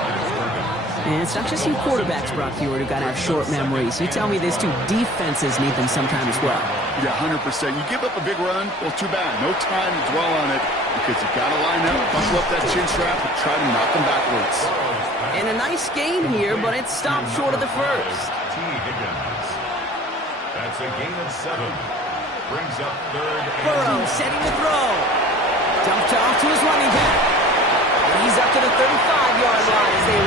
And it's not just you quarterbacks, Brock Hewitt, who got to have short memories. You tell me this too, defenses need them sometimes as well. Yeah, 100%. You give up a big run, well, too bad. No time to dwell on it because you got to line up, buckle up that chin strap, and try to knock them backwards. And a nice gain here, but it stopped short of the 1st. T. Higgins. That's a gain of 7. Brings up 3rd and Burrow setting the throw. Dumped off to his running back. And he's up to the 35-yard line as they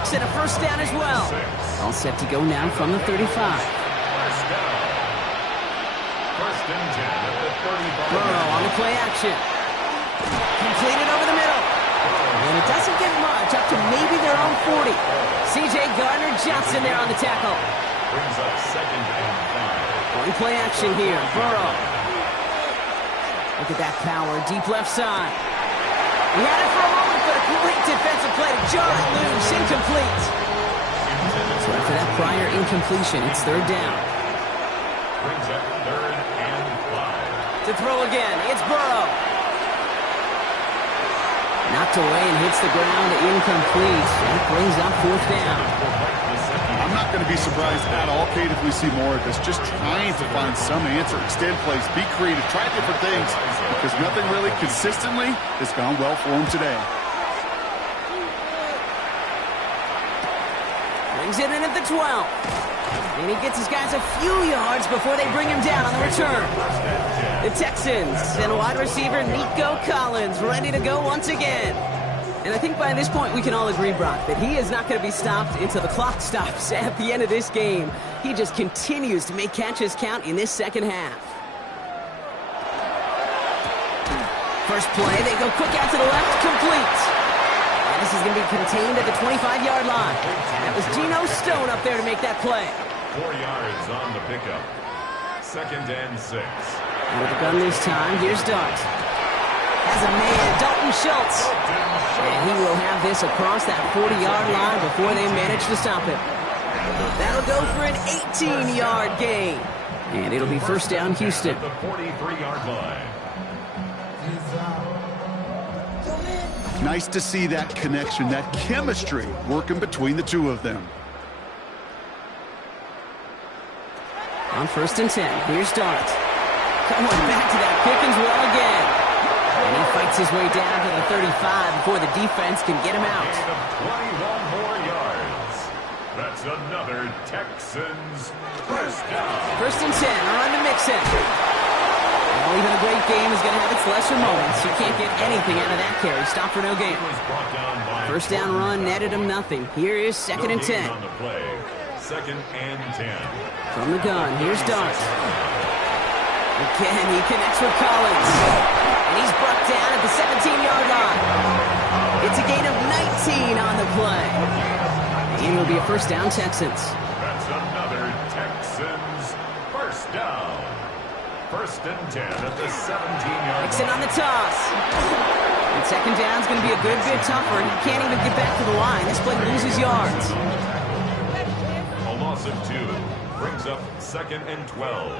6 and a first down as well. All set to go now from the 35. First down. First and 10 at the 35. Burrow on the play action. Completed over the middle. And it doesn't get much, up to maybe their own 40. C.J. Gardner-Johnson there on the tackle. Brings up second and 5. On play action here, Burrow. Look at that power, deep left side. He had it for a moment, but a great defensive play to jar it loose, incomplete. So after that prior incompletion, it's third down. Brings up third and 5. To throw again, it's Burrow. Knocked away and hits the ground, incomplete. That brings up fourth down. I'm not going to be surprised at all, Kate, if we see more of this. Just trying to find some answer, extend plays, be creative, try different things, because nothing really consistently has gone well for him today. Brings it in at the 12. And he gets his guys a few yards before they bring him down on the return. The Texans and wide receiver Nico Collins ready to go once again. And I think by this point we can all agree, Brock, that he is not going to be stopped until the clock stops at the end of this game. He just continues to make catches count in this second half. First play, they go quick out to the left, complete. And this is going to be contained at the 25-yard line. That was Geno Stone up there to make that play. 4 yards on the pickup. Second and 6. And with the gun this time, here's Dart. Has a man, Dalton Schultz. And he will have this across that 40-yard line before they manage to stop it. That'll go for an 18-yard gain. And it'll be first down, Houston. The 43-yard line. Nice to see that connection, that chemistry working between the two of them. On first and 10, here's Dart. Going back to that Pickens well again. And he fights his way down to the 35 before the defense can get him out. 21 more yards. That's another Texans first down. First and 10, on to Mixon. Well, even a great game is going to have its lesser moments. You can't get anything out of that carry. Stop for no gain. First down run netted him nothing. Here is second and 10. On the play. Second and 10. From the gun, here's Dart. Again, he connects with Collins. And he's brought down at the 17-yard line. It's a gain of 19 on the play. And it'll be a first down, Texans. That's another Texans first down. First and 10 at the 17-yard line. Mixon on the toss. And second down's going to be a good bit tougher. He can't even get back to the line. This play loses yards. A loss of 2 brings up second and 12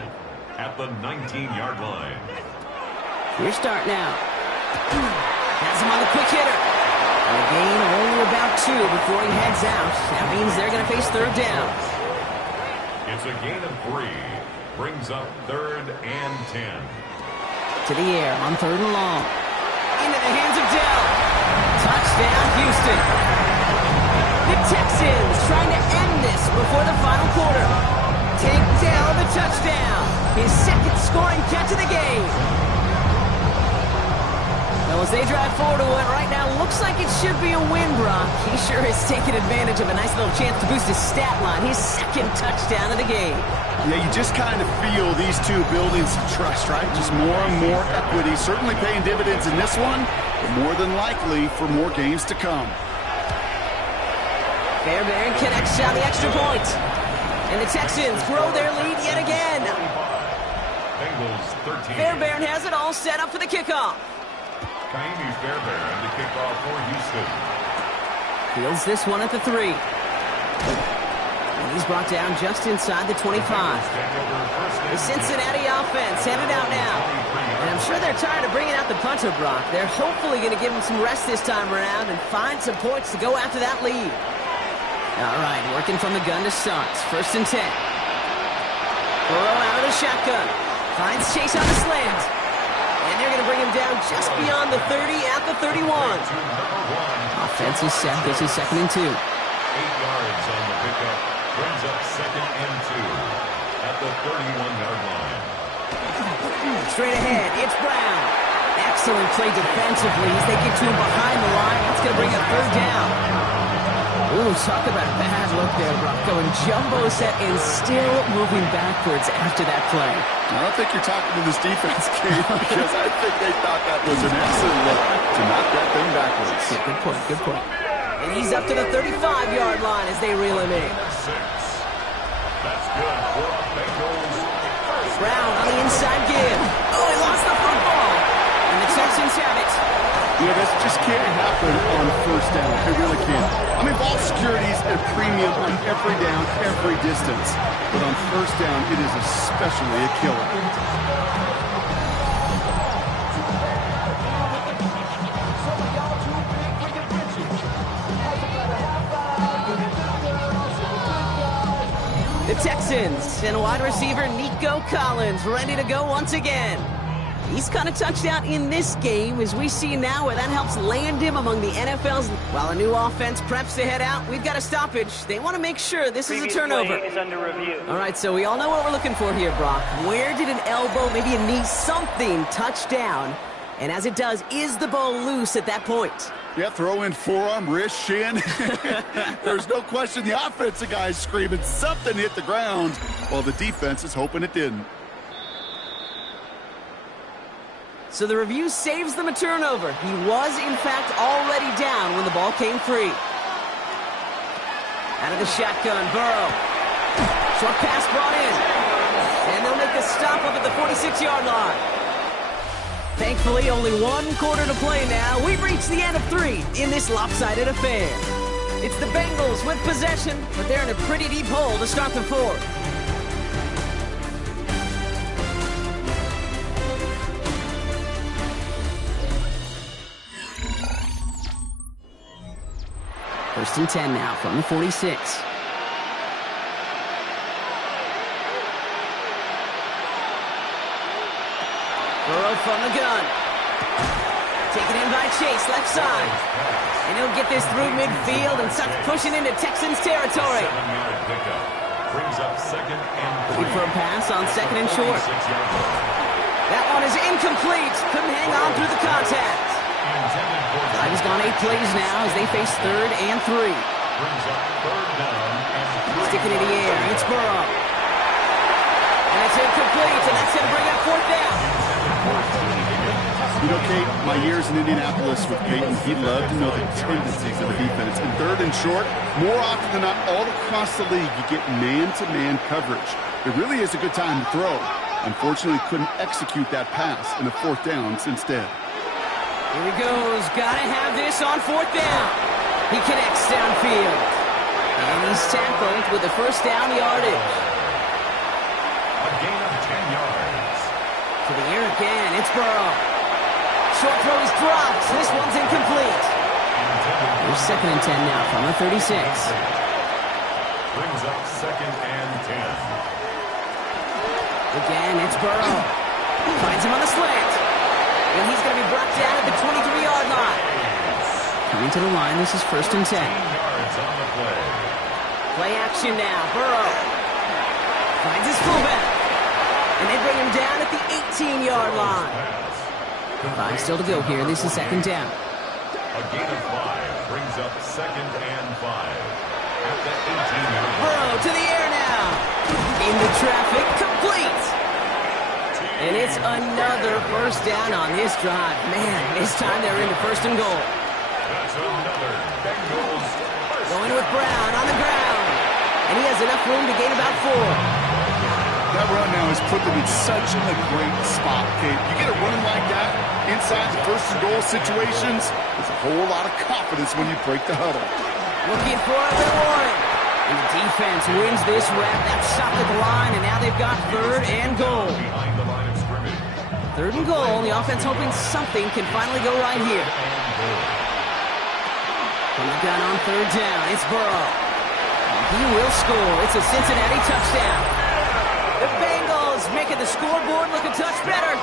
at the 19-yard line. Here's Dart now. Has him on the quick hitter. And a gain only about 2 before he heads out. That means they're going to face third down. It's a gain of 3. Brings up third and 10. To the air on third and long. Into the hands of Dell. Touchdown, Houston. The Texans trying to end this before the final quarter. Take Dell the touchdown. His second scoring catch of the game. Now as they drive forward to what right now looks like it should be a win, Brock. He sure has taken advantage of a nice little chance to boost his stat line. His second touchdown of the game. Yeah, you just kind of feel these two building some trust, right? Just more and more equity. Certainly paying dividends in this one, but more than likely for more games to come. Fairbairn connects out the extra point. And the Texans grow their lead yet again. Bengals 13. Fairbairn has it all set up for the kickoff. Kaimi Fairbairn to kick off for Houston. Fields this one at the 3. And he's brought down just inside the 25. The Cincinnati offense headed out now. And I'm sure they're tired of bringing out the punter, Brock. They're hopefully going to give him some rest this time around and find some points to go after that lead. All right, working from the gun to start. First and 10. Burrow out of the shotgun. Finds Chase on the slant. And they're going to bring him down just beyond the 30 at the 31. Offense is set. This is second and 2. 8 yards on the pickup. Brings up second and 2 at the 31-yard line. Straight ahead, it's Brown. Excellent play defensively as they get to him behind the line. That's going to bring up third down. Ooh, talk about a bad look there, Brock. Going jumbo set and still moving backwards after that play. I don't think you're talking to this defense, Kate, because I think they thought that was an excellent look to knock that thing backwards. Yeah, good point, good point. And he's up to the 35-yard line as they reel him in. That's good for the Bengals. Brown on the inside give. Oh, he lost the football. And the Texans have it. Yeah, this just can't happen on first down. It really can't. I mean, ball security is at a premium on every down, every distance. But on first down, it is especially a killer. The Texans and wide receiver Nico Collins ready to go once again. He's kind of touched out in this game, as we see now, where that helps land him among the NFL's. While a new offense preps to head out, we've got a stoppage. They want to make sure this is a turnover. Is under review. All right, so we all know what we're looking for here, Brock. Where did an elbow, maybe a knee, something touch down? And as it does, is the ball loose at that point? Yeah, throw in forearm, wrist, shin. There's no question the offensive guy is screaming something hit the ground, while the defense is hoping it didn't. So the review saves them a turnover. He was, in fact, already down when the ball came free. Out of the shotgun, Burrow. Short pass brought in. And they'll make the stop up at the 46-yard line. Thankfully, only one quarter to play now. We've reached the end of 3 in this lopsided affair. It's the Bengals with possession, but they're in a pretty deep hole to start the 4th. First and 10 now from the 46. Burrow from the gun. Taken in by Chase, left side. And he'll get this through midfield and starts pushing into Texans territory. 7-yard pickup. Brings up second and 3. Looking for a pass on second and short. That one is incomplete. Couldn't hang on through the contact. Drive has gone 8 plays now as they face 3rd and 3. Brings up 3rd down and 3. Sticking in the air. It's Burrow. And it's incomplete, and that's going to bring up 4th down. You know, Kate, my years in Indianapolis with Peyton, he loved to know the tendencies of the defense. In 3rd and short, more often than not, all across the league, you get man-to-man coverage. It really is a good time to throw. Unfortunately, couldn't execute that pass in the 4th down instead. Here he goes. Gotta have this on 4th down. He connects downfield. And he's tackled with the first down yardage. A gain of 10 yards. To the air again. It's Burrow. Short throw is dropped. This one's incomplete. Here's 2nd and 10 now from the 36. Brings up 2nd and 10. Again, it's Burrow. Finds him on the slant. And he's going to be brought down at the 23-yard line. Coming to the line, this is 1st and 10. 10 yards on the play. Play action now. Burrow finds his fullback. And they bring him down at the 18-yard line. 5 still to go here. This is 2nd down. A gain of 5 brings up 2nd and 5. At the 18-yard line. Burrow to the air now. Into traffic, complete. And it's another first down on this drive. Man, this time they're into 1st and goal. That's another Bengals first. Going with Brown on the ground. And he has enough room to gain about 4. That run now has put them in such a great spot, Kate. You get a run like that inside the 1st and goal situations, there's a whole lot of confidence when you break the huddle. Looking for a reward. And the defense wins this rep. That's stopped at the line, and now they've got 3rd and goal. Behind the line of scrimmage. 3rd and goal. The offense hoping something can finally go right here. From the gun on 3rd down, it's Burrow. He will score. It's a Cincinnati touchdown. The Bengals making the scoreboard look a touch better.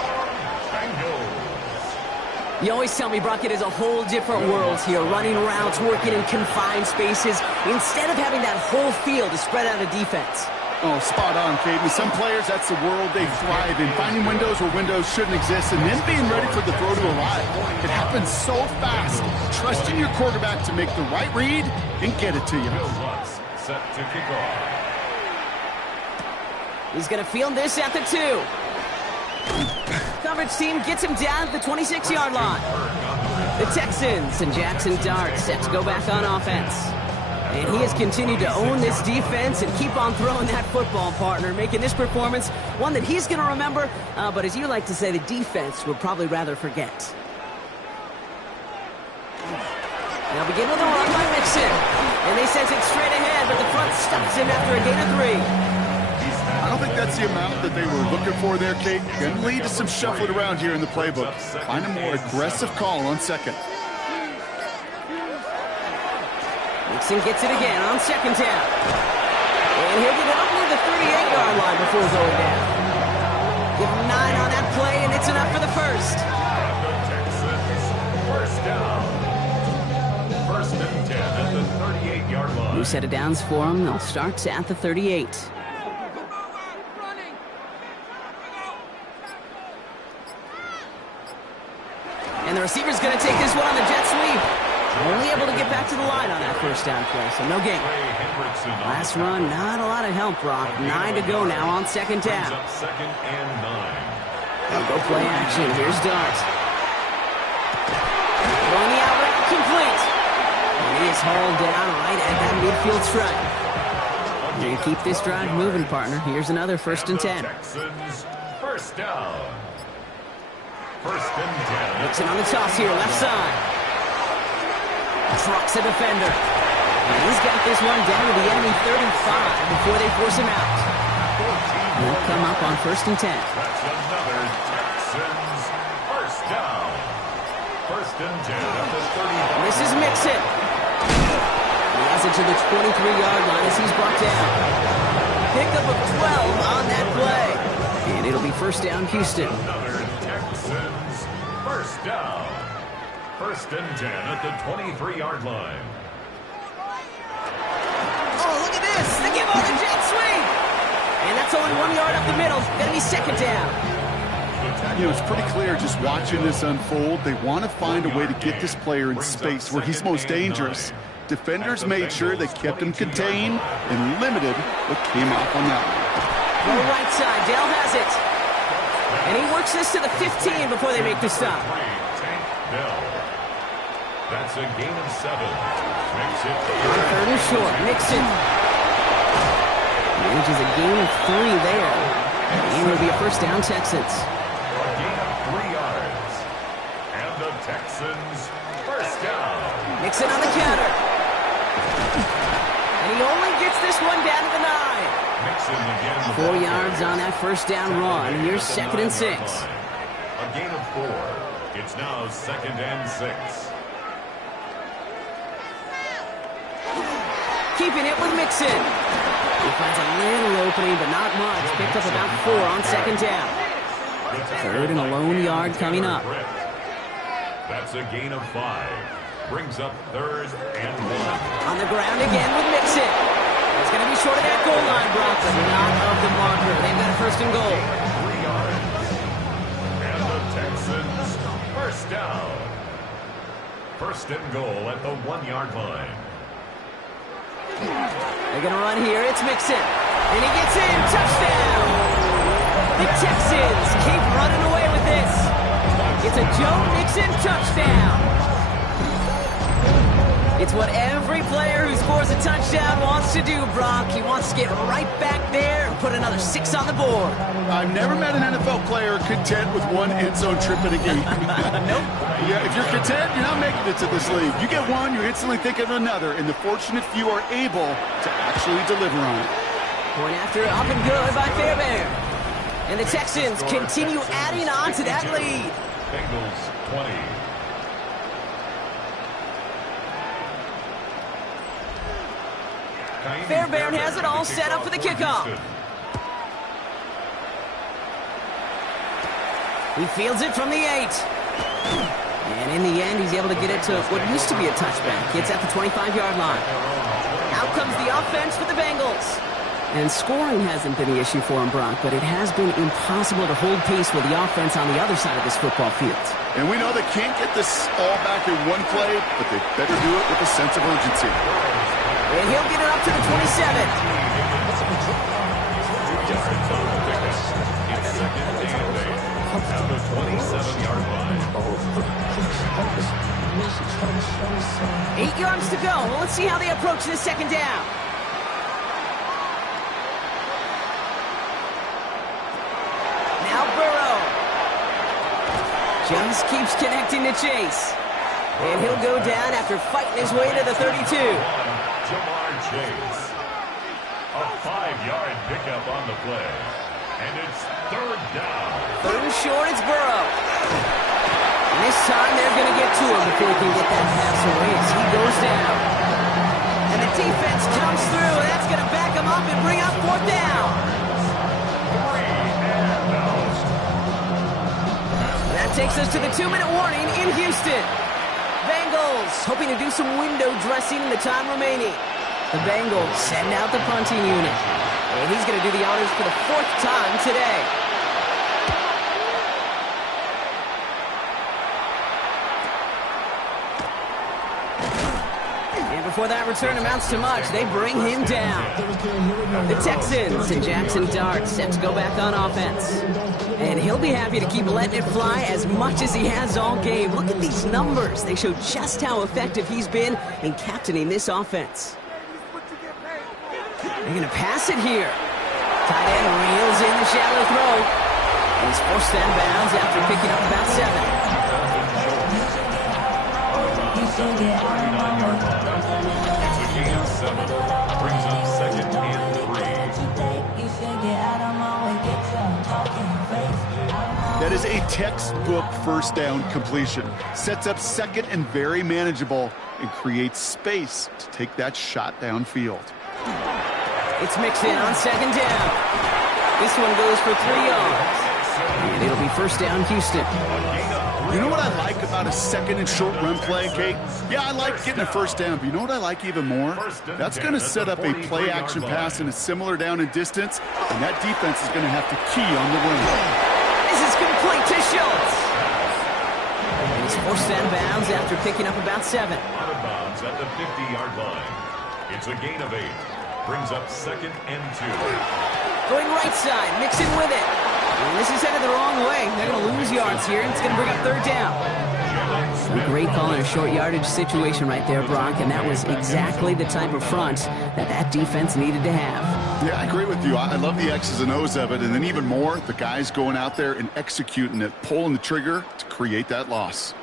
You always tell me, Brock, it is a whole different world here, running routes, working in confined spaces, instead of having that whole field to spread out a defense. Oh, spot on, Kate. With some players, that's the world they thrive in. Finding windows where windows shouldn't exist and then being ready for the throw to arrive. It happens so fast. Trusting your quarterback to make the right read and get it to you. Set to kick off. He's going to field this at the 2. Coverage team gets him down at the 26-yard line. The Texans and Jackson Dart set to go back on offense. And he has continued to own this defense and keep on throwing that football, partner, making this performance one that he's going to remember, but as you like to say, the defense would probably rather forget. Now begin with a run by Mixon. And they send it straight ahead, but the front stops him after a gain of 3. I don't think that's the amount that they were looking for there, Kate. Going to lead to some shuffling around here in the playbook. Find a more aggressive call on second. Mixon gets it again on second down. And he'll get it up near the 38-yard line before going down. Give him 9 on that play, and it's enough for the first. First down. First and 10 at the 38-yard line. New set of downs for him. They'll start at the 38. And the receiver's going to take this one on the jet sweep. Only able to get back to the line on that first down play, so no gain. Last run, not a lot of help, Brock. 9 to go now on second down. Second and 9. They'll go play action. Here's Dart. Throwing the out route complete. And he is hauled down right at that midfield stripe. You're going to keep this drive moving, partner. Here's another first and 10. Texans, first down. First and 10. Mixon on the toss here, left side. Trucks a defender. And he's got this one down to the enemy 35 before they force him out. He'll come up on first and 10. That's another Texans first down. First and 10 at the 35. This is Mixon. He has it to the 23-yard line as he's brought down. Pickup of 12 on that play. And it'll be first down, Houston. Another Texans first down. First and 10 at the 23-yard line. Oh, look at this. They give all the jet sweep. And that's only 1 yard up the middle. Going to be second down. You know, it's pretty clear just watching this unfold. They want to find a way to get this player in space where he's most dangerous. Defenders made sure they kept him contained and limited what came off on that one. Go right side. Dell has it. And he works this to the 15 before they make the stop. That's a gain of 7. Makes it third and short. Mixon manages a gain of 3 there. And it'll be a first down, Texans. A gain of 3 yards. And the Texans first down. Mixon on the counter. And he only gets this one down to the 9. Mixon again. 4 yards on that first down run. Here's second and 6. A gain of 4. It's now second and 6. Keeping it with Mixon. He finds a little opening, but not much. Picked up about 4 on second down. Third and a lone yard coming up. That's a gain of 5. Brings up third and 1. On the ground again with Mixon. It's going to be short of that goal line, Brock, but not of the marker. They've got a first and goal. 3 yards. And the Texans first down. First and goal at the 1 yard line. They're going to run here. It's Mixon. And he gets in. Touchdown. The Texans keep running away with this. It's a Joe Mixon touchdown. It's what every player who scores a touchdown wants to do, Brock. He wants to get right back there and put another 6 on the board. I've never met an NFL player content with one end zone trip in a game. Nope. Yeah, if you're content, you're not making it to this league. You get one, you're instantly thinking of another, and the fortunate few are able to actually deliver on it. Point after up and good by Fairbairn. And the Texans continue adding on to that lead. Bengals 20. Fairbairn has it all set up for the kickoff. He fields it from the 8. And in the end, he's able to get it to what used to be a touchback. It's at the 25-yard line. Out comes the offense for the Bengals. And scoring hasn't been the issue for him, Brock, but it has been impossible to hold pace with the offense on the other side of this football field. And we know they can't get this all back in one play, but they better do it with a sense of urgency. And he'll get it up to the 27. At the 27-yard line. 8 yards to go. Well, let's see how they approach this second down. Now Burrow. Just keeps connecting to Chase. And he'll go down after fighting his way to the 32. Jamar Chase. A 5-yard pickup on the play. And it's third down. Third and short, it's Burrow. And this time they're going to get to him before he can get that pass away as he goes down. And the defense comes through, and that's going to back him up and bring up fourth down. 3 and out. That takes us to the 2-minute warning in Houston. Bengals hoping to do some window dressing in the time remaining. The Bengals send out the punting unit. And he's going to do the honors for the 4th time today. And before that return amounts to much, they bring him down. The Texans and Jackson Dart set to go back on offense. And he'll be happy to keep letting it fly as much as he has all game. Look at these numbers. They show just how effective he's been in captaining this offense. They're going to pass it here. Tight end reels in the shallow throw. And he's forced out of bounds after picking up about 7. It's a gain of 7. Brings up second and 3. That is a textbook first down completion. Sets up second and very manageable and creates space to take that shot downfield. It's mixed in on second down. This one goes for 3 yards. And it'll be first down, Houston. You know what I like about a second and short run play, Kate? Yeah, I like getting a first down, but you know what I like even more? That's going to set up a play-action pass in a similar down and distance, and that defense is going to have to key on the run. This is complete to Schultz. And he's forced out of bounds after picking up about 7. Out of bounds at the 50-yard line. It's a gain of 8. Brings up second and 2. Going right side, mixing with it. And this is headed the wrong way. They're going to lose yards here, and it's going to bring up third down. A great call in a short yardage situation right there, Brock, and that was exactly the type of front that defense needed to have. Yeah, I agree with you. I love the X's and O's of it, and then even more, the guys going out there and executing it, pulling the trigger to create that loss.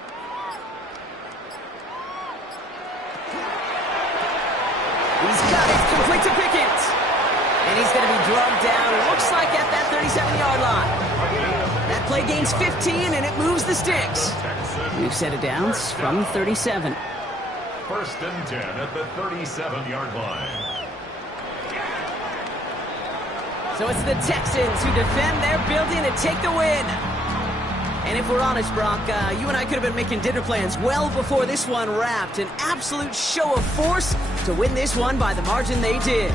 He's got it, complete to Pickens. And he's going to be drugged down, it looks like at that 37-yard line. That play gains 15, and it moves the sticks. We've set it down from 37. First and 10 at the 37-yard line. So it's the Texans who defend their building and take the win. And if we're honest, Brock, you and I could have been making dinner plans well before this one wrapped. An absolute show of force to win this one by the margin they did.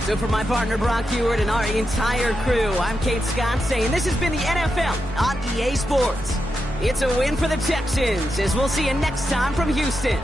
So for my partner, Brock Heward, and our entire crew, I'm Kate Scott saying this has been the NFL on EA Sports. It's a win for the Texans, as we'll see you next time from Houston.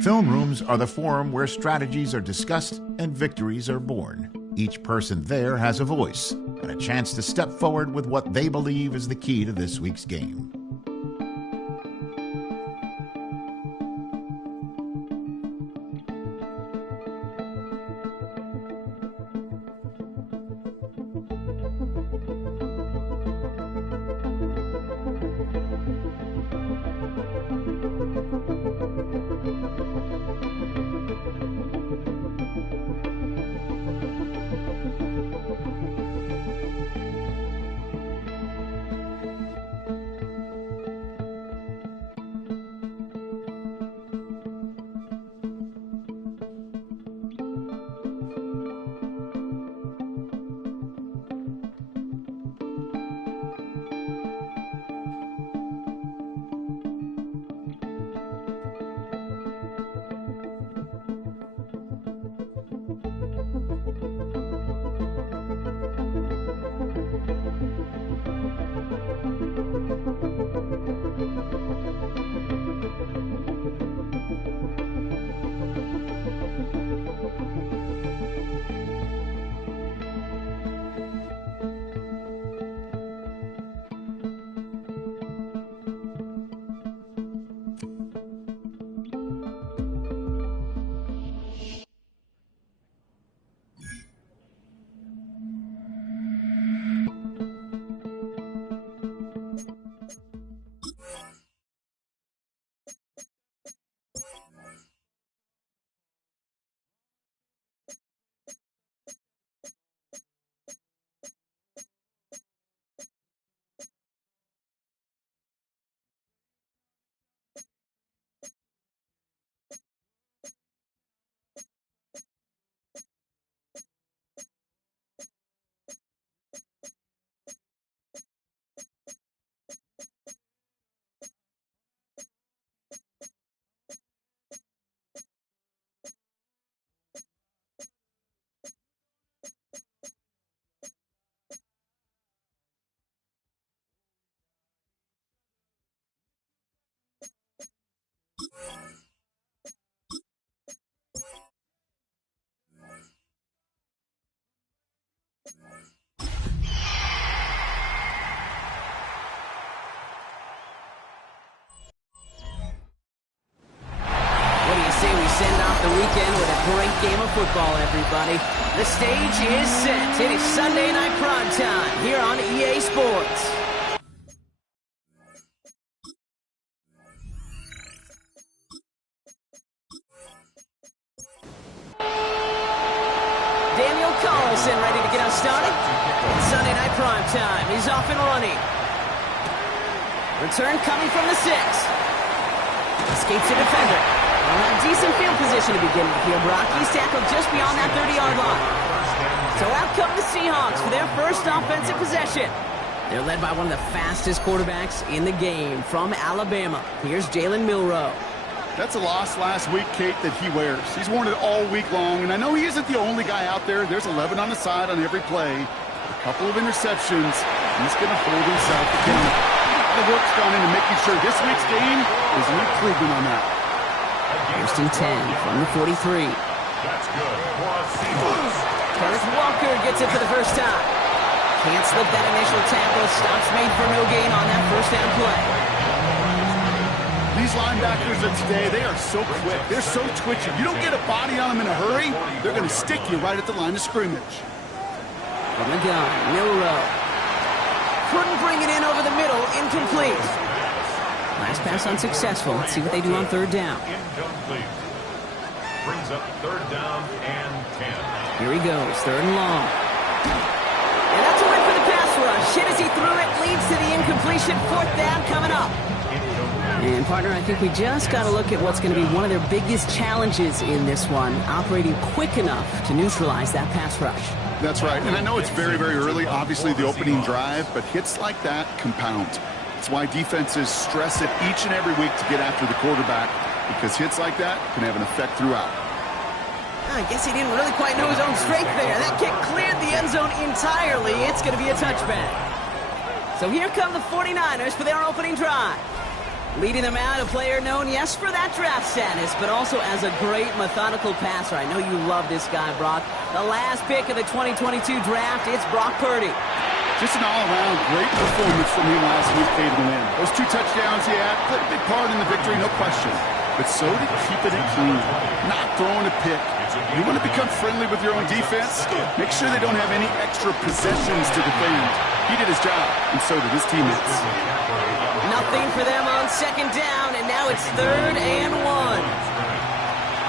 Film rooms are the forum where strategies are discussed and victories are born. Each person there has a voice and a chance to step forward with what they believe is the key to this week's game. Send off the weekend with a great game of football, everybody. The stage is set. It is Sunday night prime time here on EA Sports. Daniel Carlson ready to get us started. Sunday night prime time. He's off and running. Return coming from the 6. Escapes the defender. Well, a decent field position to begin with here, Brock. He's tackled just beyond that 30-yard line. So out come the Seahawks for their first offensive possession. They're led by one of the fastest quarterbacks in the game from Alabama. Here's Jalen Milroe. That's a loss last week, Kate, that he wears. He's worn it all week long, and I know he isn't the only guy out there. There's 11 on the side on every play. A couple of interceptions. He's going to hold himself accountable. A lot of work's gone into making sure this week's game is an improvement on that. First and 10 from the 43. That's good for a Seahawks. Kenneth Walker gets it for the first time. Can't slip that initial tackle. Stops made for no gain on that first down play. These linebackers of today, they are so quick. They're so twitchy. You don't get a body on them in a hurry, they're going to stick you right at the line of scrimmage. From the gun, Milroe. Couldn't bring it in over the middle. Incomplete. Last pass unsuccessful. Let's see what they do on third down. Incomplete. Brings up third down and 10. Here he goes, third and long. And that's a win for the pass rush. Hit as he threw it, leads to the incompletion. Fourth down coming up. And, partner, I think we just got to look at what's going to be one of their biggest challenges in this one, operating quick enough to neutralize that pass rush. That's right, and I know it's very, very early, obviously the opening drive, but hits like that compound. It's why defenses stress it each and every week to get after the quarterback, because hits like that can have an effect throughout. I guess he didn't really quite know his own strength there. That kick cleared the end zone entirely. It's going to be a touchback. So here come the 49ers for their opening drive. Leading them out, a player known, yes, for that draft status, but also as a great methodical passer. I know you love this guy, Brock. The last pick of the 2022 draft, it's Brock Purdy. Just an all-around great performance from him last week, paid him in. Those 2 touchdowns he had played a big part in the victory, no question. But so did keeping it clean, not throwing a pick. You want to become friendly with your own defense? Make sure they don't have any extra possessions to defend. He did his job, and so did his teammates. Nothing for them on second down, and now it's 3rd and 1.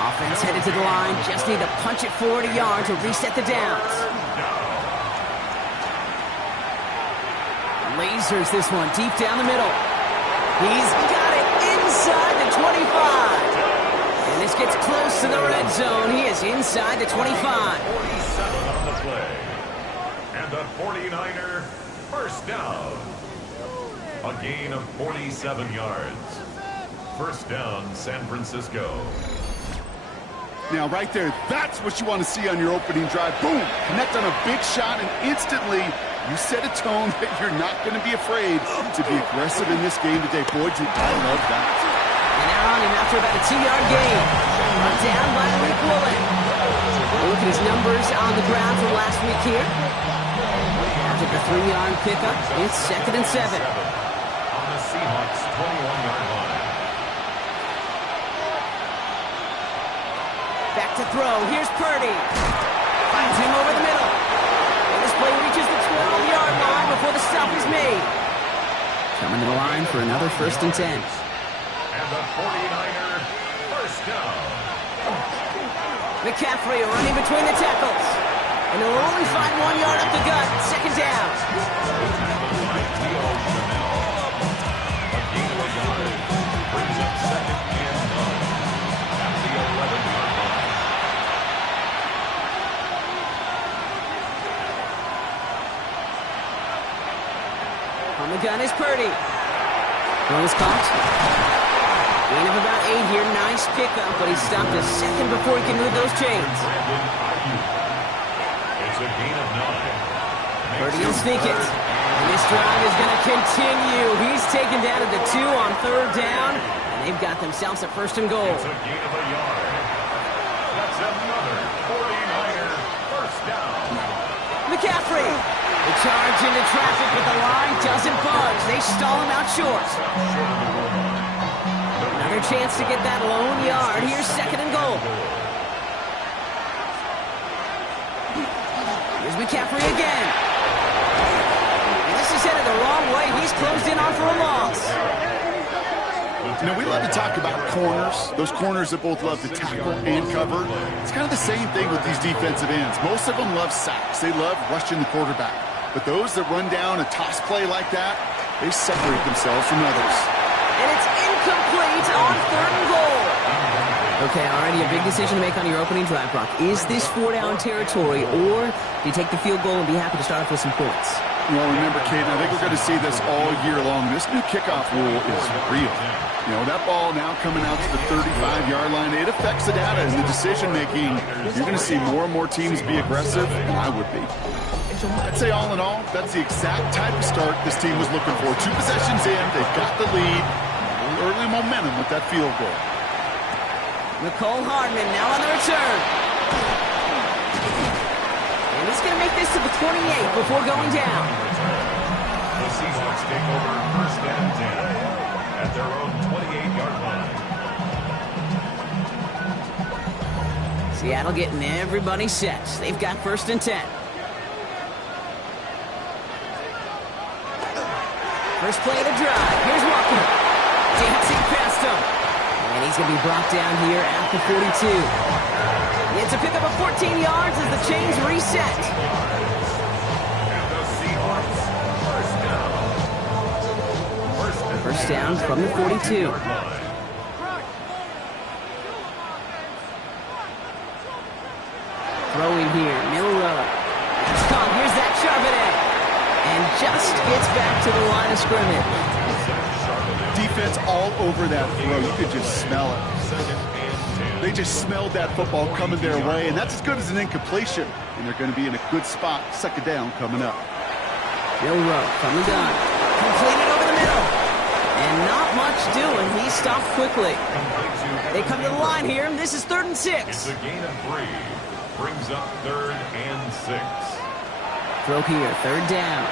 Offense headed to the line, just need to punch it 40 yards or reset the downs. Lasers this one deep down the middle. He's got it inside the 25. And this gets close to the red zone. He is inside the 25. 47 on the play. And the 49er first down. A gain of 47 yards. First down, San Francisco. Now, right there, that's what you want to see on your opening drive. Boom! Connect on a big shot, and instantly you set a tone that you're not going to be afraid to be aggressive in this game today. Boy, I love that. And they're on him after about a 2-yard gain. Brought down by Rick Woolen. Look at his numbers on the ground from last week here. After the 3-yard pickup, it's 2nd and 7. On the Seahawks' 21-yard line. Back to throw. Here's Purdy. Finds him over the middle. And this play reaches the 12-yard line before the stop is made. Coming to the line for another 1st and 10. And the 49er first down. McCaffrey running between the tackles. And he'll only find 1 yard up the gut. 2nd down. A gain of a yard. Brings up 2nd and 9. At the 11-yard line. On the gun is Purdy. Throw is caught. Gain of about 8 here. Nice pickup, but he stopped a second before he can move those chains. It's a gain of 9. Purdy will sneak it. And this drive is going to continue. He's taken down at the 2 on 3rd down. And they've got themselves a 1st and goal. It's a gain of a yard. That's another 49er first down. McCaffrey. The charge into traffic, but the line doesn't budge. They stall him out short. Another chance to get that lone yard. Here's 2nd and goal. Here's McCaffrey again. And this is headed the wrong way. He's closed in on for a loss. You know, we love to talk about corners, those corners that both love to tackle and cover. It's kind of the same thing with these defensive ends. Most of them love sacks. They love rushing the quarterback. But those that run down a toss play like that, they separate themselves from others. And it's incomplete on 3rd and goal. Okay, already a big decision to make on your opening drive, Brock. Is this 4-down territory, or do you take the field goal and be happy to start off with some points? Well, remember, Kate, I think we're going to see this all year long. This new kickoff rule is real. You know, that ball now coming out to the 35-yard line, it affects the data and the decision-making. You're going to see more and more teams be aggressive, and I would be. I'd say all in all, that's the exact type of start this team was looking for. 2 possessions in, they've got the lead. Early momentum with that field goal. Nicole Hardman now on the return. And he's going to make this to the 28 before going down. The Seahawks take over 1st and 10 at their own 28-yard line. Seattle getting everybody set. They've got 1st and 10. First play of the drive. Here's Walker. Dancing past him. And he's going to be brought down here at the 42. It's a pickup of 14 yards as the chains reset. And the Seahawks first down. First down from the 42. Throwing here. Milrow. It's caught. Here's that Charbonnet. And just gets back to the line of scrimmage. Defense all over that throw. You could just smell it. They just smelled that football coming their way, and that's as good as an incompletion. And they're going to be in a good spot. 2nd down coming up. Milrow from the gun. Completed over the middle. And And not much doing. He stopped quickly. They come to the line here, and this is 3rd and 6. It's a gain of 3. Brings up 3rd and 6. Throw here, 3rd down.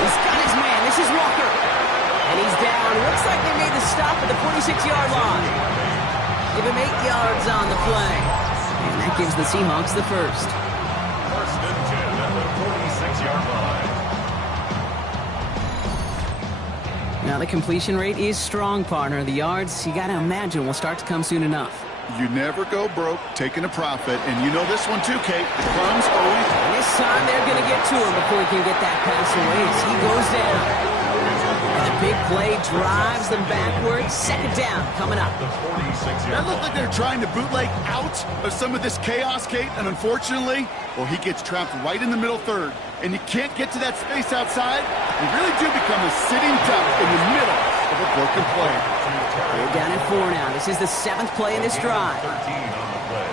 He's got his man. This is Walker. And he's down. Looks like they made the stop at the 46-yard line. Give him 8 yards on the play. And that gives the Seahawks the first. 1st and 10 at the 46-yard line. Now the completion rate is strong, partner. The yards, you got to imagine, will start to come soon enough. You never go broke taking a profit, and you know this one too, Kate. The crumbs always... And this time they're going to get to him before he can get that pass away as he goes down. And the big play drives them backwards. 2nd down coming up. That looked like they're trying to bootleg out of some of this chaos, Kate, and unfortunately, well, he gets trapped right in the middle 3rd, and you can't get to that space outside. You really do become a sitting duck in the middle of a broken play. They're down at 4 now. This is the 7th play in this drive. 13 on the play.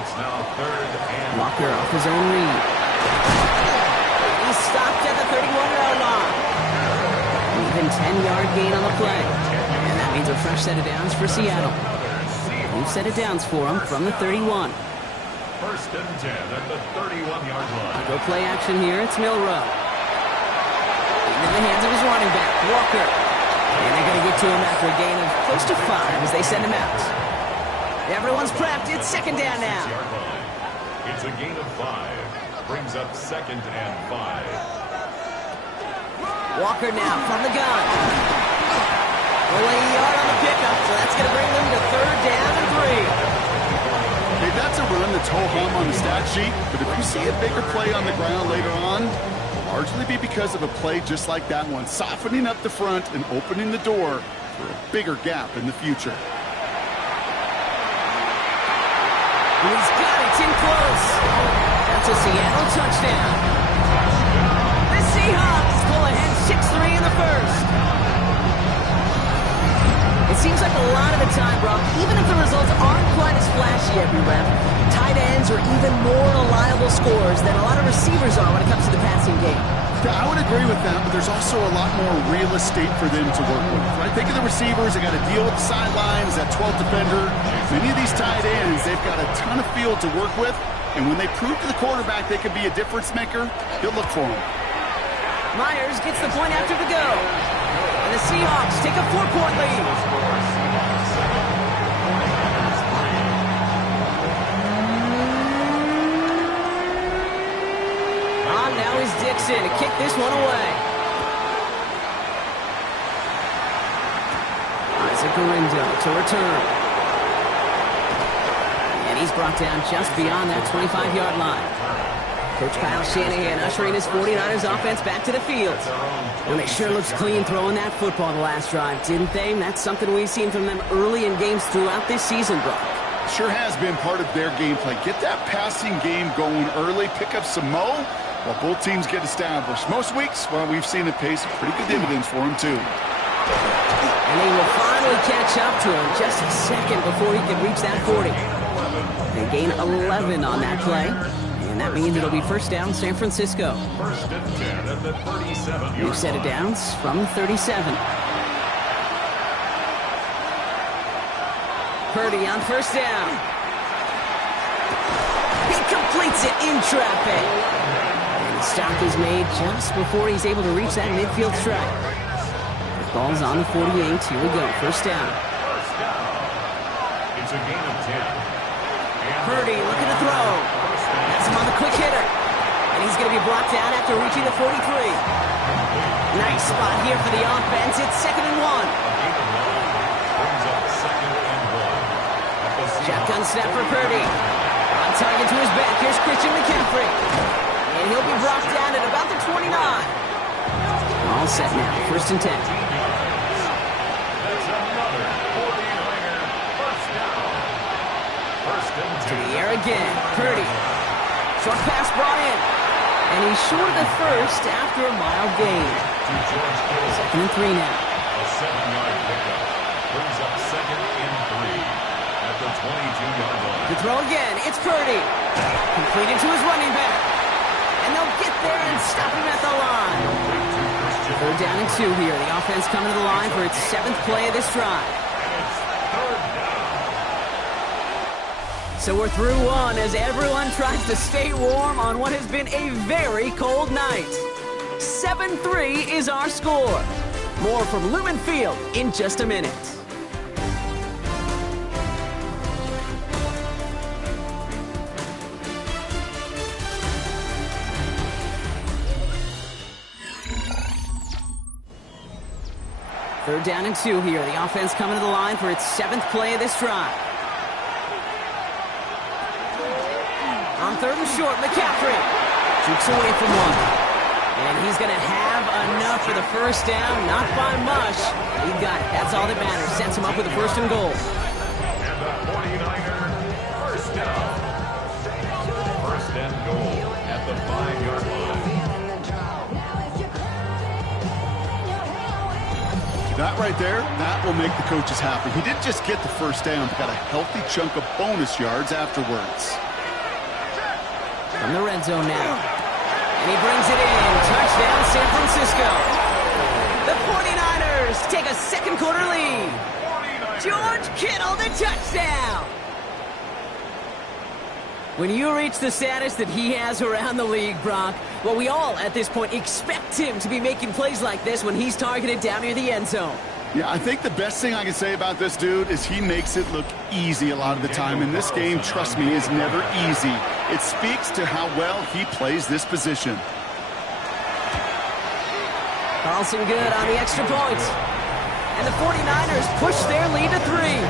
It's now 3rd and Walker off his own read. He's stopped at the 31-yard line. Even 10-yard gain on the play. And that means a fresh set of downs for Seattle. New set of downs for him from the 31. 1st and 10 at the 31-yard line. Go play action here. It's Milrow. In the hands of his running back, Walker. And they're going to get to him after a gain of close to 5 as they send him out. Everyone's prepped. It's 2nd down now. It's a gain of 5. Brings up 2nd and 5. Walker now from the gun. Only a yard on the pickup, so that's going to bring them to 3rd down and 3. Hey, that's a run that's ho-hum on the stat sheet, but if you see a bigger play on the ground later on, largely be because of a play just like that one, softening up the front and opening the door for a bigger gap in the future. He's got it. It's in close. That's a Seattle touchdown. The Seahawks pull ahead 6-3 in the first. It seems like a lot of the time, Brock, even if the results aren't quite as flashy every rep, tight ends are even more reliable scorers than a lot of receivers are when it comes to the passing game. Yeah, I would agree with that, but there's also a lot more real estate for them to work with, right? Think of the receivers. They got to deal with the sidelines, that 12th defender. Many of these tight ends, they've got a ton of field to work with, and when they prove to the quarterback they could be a difference maker, he'll look for them. Myers gets the point after the go. And the Seahawks take a 4-point lead. Now is Dixon to kick this one away. Isaac Garindo to return. And he's brought down just beyond that 25-yard line. Coach Kyle Shanahan ushering his 49ers offense back to the field. And it sure looks clean throwing that football the last drive, didn't they? And that's something we've seen from them early in games throughout this season, Brock. Sure has been part of their gameplay. Get that passing game going early, pick up some mo, while both teams get established. Most weeks, well, we've seen it pay some pretty good dividends for them, too. And they will finally catch up to him just a second before he can reach that 40. They gain 11 on that play. And that means it'll be 1st down San Francisco. 1st and 10 at the 37. New set of downs from 37. Purdy on 1st down. He completes it in traffic. And the stop is made just before he's able to reach that midfield strike. The ball's on the 48. Here we go. 1st down. It's a gain of 10. Purdy looking to throw. That's him on the quick hitter. And he's going to be brought down after reaching the 43. Nice spot here for the offense. It's 2nd and 1. Shotgun snap for Purdy. On target to his back. Here's Christian McCaffrey. And he'll be brought down at about the 29. All set now. 1st and 10. That's another 49er first down. 1st and 10. To the air again. Purdy. Short pass brought in. And he's short of the first after a mild gain. 2nd and 3 now. A 7-yard pickup. Brings up 2nd and 3. At the 22-yard line. The throw again. It's Purdy. Completed to his running back. And they'll get there and stop him at the line. Third down and 2 here. The offense coming to the line for its 7th play of this drive. So we're through one as everyone tries to stay warm on what has been a very cold night. 7-3 is our score. More from Lumen Field in just a minute. Third down and 2 here. The offense coming to the line for its 7th play of this drive. On third and short, McCaffrey shoots away from one. And he's going to have enough for the first down. Not by much. He got it. That's all that matters. Sets him up with a first and goal. And the 49er first down. First and goal at the 5-yard line. That right there, that will make the coaches happy. He didn't just get the first down, but got a healthy chunk of bonus yards afterwards. From the red zone now. And he brings it in. Touchdown, San Francisco. The 49ers take a second quarter lead. George Kittle, the touchdown. When you reach the status that he has around the league, Brock, well, we all at this point expect him to be making plays like this when he's targeted down near the end zone. Yeah, I think the best thing I can say about this dude is he makes it look easy a lot of the time. And this game, trust me, is never easy. It speaks to how well he plays this position. Carlson good on the extra point. And the 49ers push their lead to 3.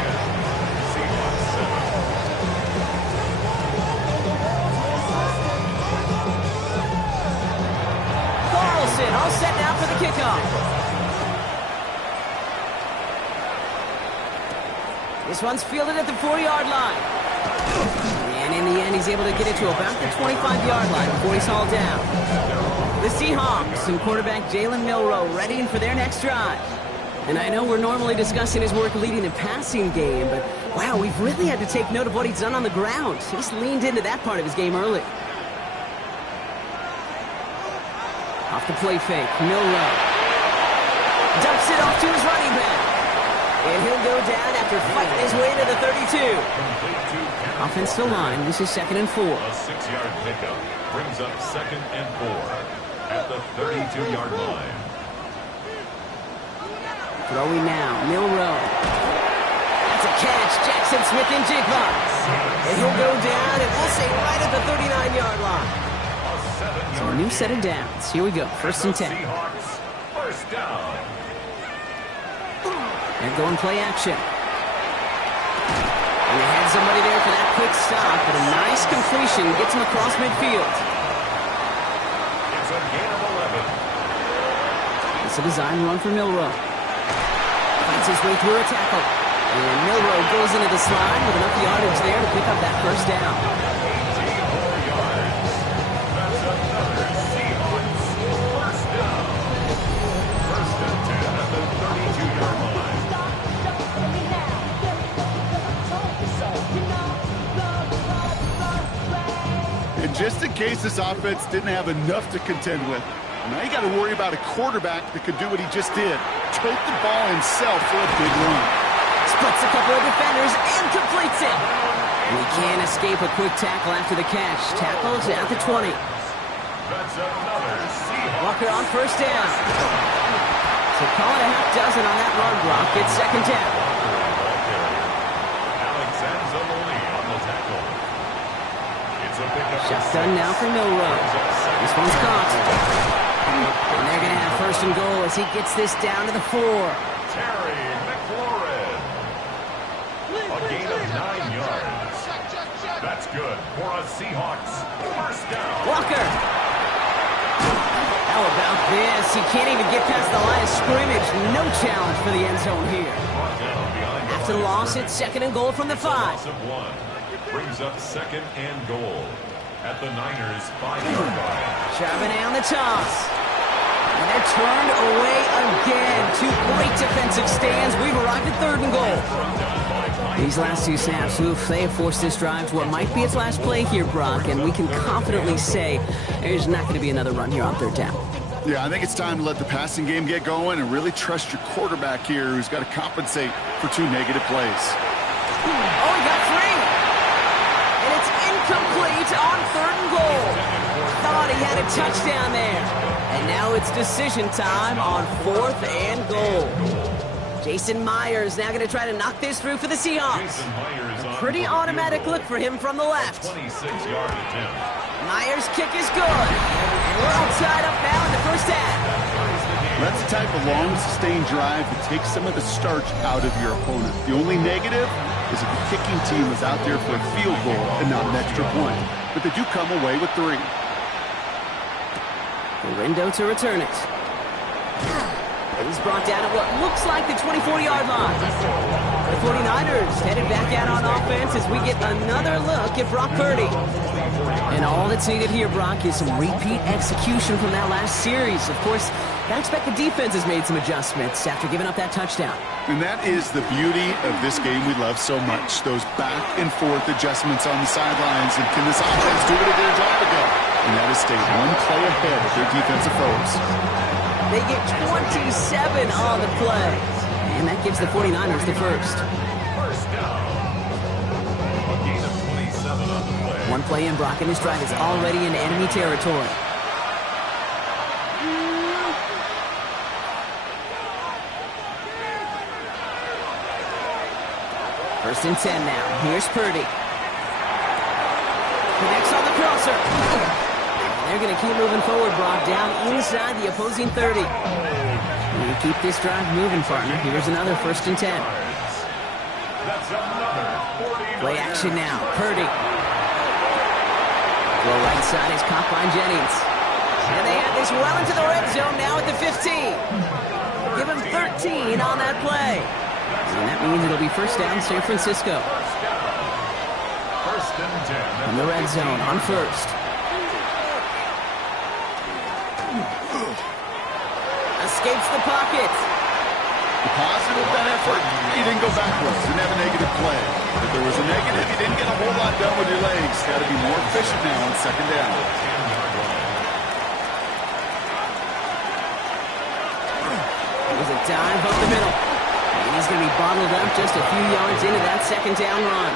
All set now for the kickoff. This one's fielded at the 4-yard line. And in the end, he's able to get it to about the 25-yard line before he's hauled down. The Seahawks and quarterback Jalen Milroe ready for their next drive. And I know we're normally discussing his work leading the passing game, but wow, we've really had to take note of what he's done on the ground. He's leaned into that part of his game early. Off the play fake, Milroe dumps it off to his running back. And he'll go down after fighting his way into the 32. Offensive line, this is 2nd and 4. A 6-yard pickup brings up 2nd and 4 at the 32-yard line. Throwing now, Milroe. That's a catch, Jackson Smith-Njigba. And he'll go down, and we'll say right at the 39-yard line. So a new set of downs. Here we go. 1st and 10. Seahawks, first down. And going play action. And they had somebody there for that quick stop, but a nice completion gets him across midfield. It's a gain of 11. It's a design run for Milroe. Finds his way through a tackle. And Milroe goes into the slide with enough yardage there to pick up that first down. 84 yards. That's another Seahawks first down. 1st and 10 at the 32-yard line. And just in case this offense didn't have enough to contend with, now you got to worry about a quarterback that could do what he just did. Tote the ball himself for a big run. Splits a couple of defenders and completes it. And he can't escape a quick tackle after the catch. Tackles at the 20. That's another Seahawks. Walker on first down. So call it a half dozen on that run block. It's 2nd down. Alexander on the tackle. It's a pickup. Shotgun now for Milroe. This one's caught. And they're going to have 1st and goal as he gets this down to the 4. Terry McLaurin. A gain of 9 yards. That's good for a Seahawks first down. Walker. How about this? He can't even get past the line of scrimmage. No challenge for the end zone here. After the loss, it's 2nd and goal from the 5. Loss of 1 brings up 2nd and goal at the Niners' 5-yard line. Charbonnet on the toss. And they're turned away again. 2 great defensive stands. We've arrived at 3rd and goal. These last 2 snaps, they have forced this drive to what might be its last play here, Brock, and we can confidently say there's not going to be another run here on 3rd down. Yeah, I think it's time to let the passing game get going and really trust your quarterback here, who's got to compensate for 2 negative plays. Oh, he got 3. And it's incomplete on 3rd and goal. Thought he had a touchdown there. And now it's decision time on 4th and goal. Jason Myers now going to try to knock this through for the Seahawks. A pretty automatic look for him from the left. 26-yard attempt. Myers' kick is good. And we're all tied up now in the first half. That's the type of long, sustained drive that takes some of the starch out of your opponent. The only negative is that the kicking team is out there for a field goal and not an extra point. But they do come away with 3. Gorindo to return it. He's brought down at what looks like the 24-yard line. The 49ers headed back out on offense as we get another look at Brock Purdy. And all that's needed here, Brock, is some repeat execution from that last series. Of course, I expect the defense has made some adjustments after giving up that touchdown. And that is the beauty of this game we love so much, those back and forth adjustments on the sidelines. And can this offense do what it did a drive ago? And that is stay 1 play ahead of their defensive foes. They get 27 on the play. And that gives the 49ers the first. First down. A gain of 27 on the play. 1 play in, Brock, and his drive is already in enemy territory. First and 10 now. Here's Purdy. Connects on the crosser. They're going to keep moving forward, Brock, down inside the opposing 30. We keep this drive moving, partner. Here's another first and 10. That's another 40. Play action now. Purdy. Throw right side is caught by Jennings. And they have this well into the red zone now at the 15. Give him 13 on that play. And that means it'll be first down San Francisco. First and 10. From the red zone on first. Escapes the pocket. The positive of that effort, he didn't go backwards, didn't have a negative play. If there was a negative, you didn't get a whole lot done with your legs. Got to be more efficient now on 2nd down. It was a dive up the middle. And he's going to be bottled up just a few yards into that 2nd down run.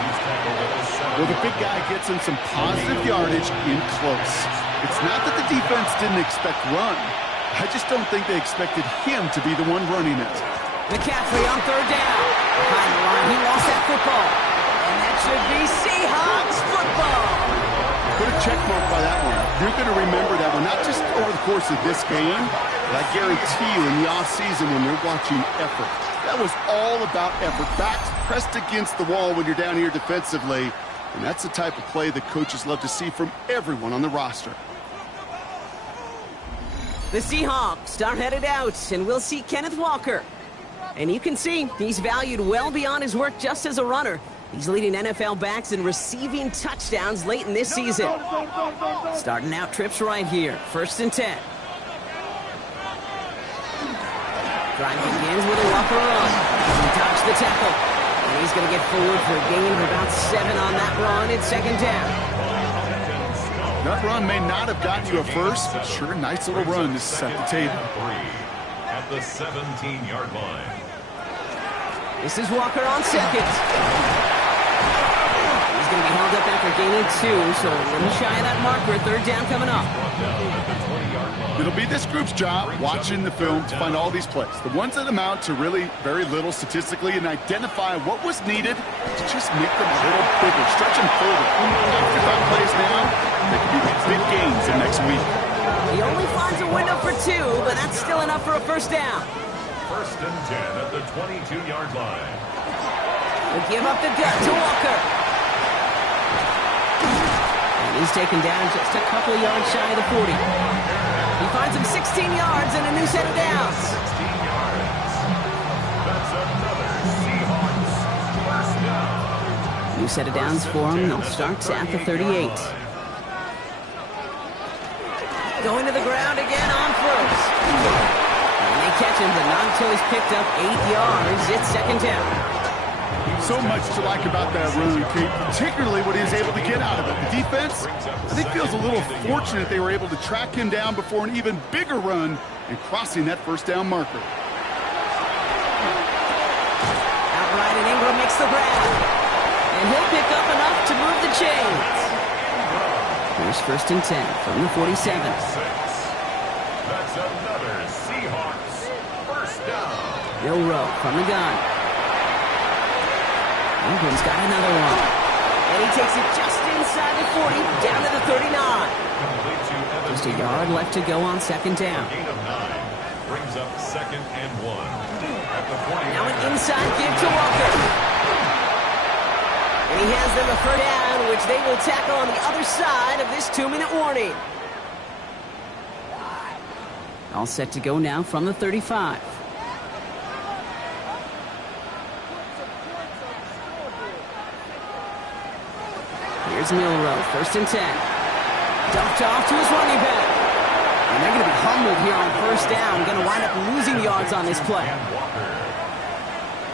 Well, the big guy gets him some positive yardage in close. It's not that the defense didn't expect run. I just don't think they expected him to be the one running it. McCaffrey on 3rd down. Behind the line, he lost that football. And that should be Seahawks football. Put a check mark by that one. You're going to remember that one, not just over the course of this game, but I guarantee you in the offseason when you're watching effort. That was all about effort. Backs pressed against the wall when you're down here defensively. And that's the type of play that coaches love to see from everyone on the roster. The Seahawks are headed out, and we'll see Kenneth Walker. And you can see he's valued well beyond his work just as a runner. He's leading NFL backs in receiving touchdowns late in this season. Starting out trips right here. First and 10. Drive begins with a Walker run. He dodged the tackle. And he's going to get forward for a gain of about 7 on that run. It's 2nd down. That run may not have gotten you a first, but sure, nice little run to set the table. At the 17-yard line. This is Walker on 2nd. He's going to be held up after gaining 2, so a little shy of that marker. 3rd down coming up. It'll be this group's job watching the film to find all these plays, the ones that amount to really very little statistically, and identify what was needed to just make them a little bigger, stretch them further. After that plays now, they could be big gains in next week. He only finds a window for 2, but that's still enough for a first down. First and 10 at the 22-yard line. We'll give up the gut to Walker. And he's taken down just a couple of yards shy of the 40. He finds him 16 yards and a new set of downs. 16 yards. That's another Seahawks first down. New set of downs for him. They'll start at the 38. Going to the ground again on first. And they catch him, but not until he's picked up 8 yards. It's 2nd down. So much to like about that run, Kate, particularly what he was able to get out of it. The defense, I think, feels a little fortunate they were able to track him down before an even bigger run and crossing that first down marker. Outright, and Ingram makes the grab. And he'll pick up enough to move the chains. Here's 1st and 10 from the 47. That's another Seahawks first down. Milrow from the gun. Ingram's got another one. And he takes it just inside the 40, down to the 39. Just a yard left to go on 2nd down. Gain of 9 brings up 2nd and 1. At the 49. Now an inside give to Walker. And he has them a 3rd down, which they will tackle on the other side of this 2-minute warning. All set to go now from the 35. Here's Milrow, 1st and 10. Dumped off to his running back. And they're going to be humbled here on 1st down. Going to wind up losing yards on this play. And Walker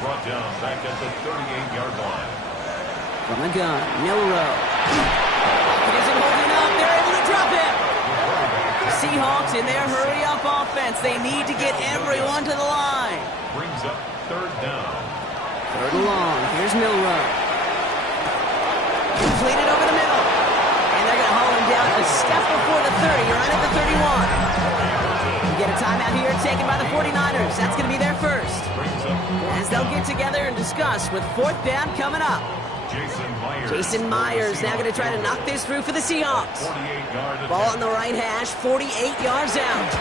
brought down back at the 38-yard line. From the gun, Milrow. It isn't holding up. They're able to drop it. The Seahawks in their hurry-up offense. They need to get everyone to the line. Brings up 3rd down. 3rd and long. Here's Milrow. Completed over the middle. And they're going to haul him down a step before the 30, right at the 31. We get a timeout here taken by the 49ers. That's going to be their first. As they'll get together and discuss with 4th down coming up. Jason Myers now going to try to knock this through for the Seahawks. Ball on the right hash, 48 yards out.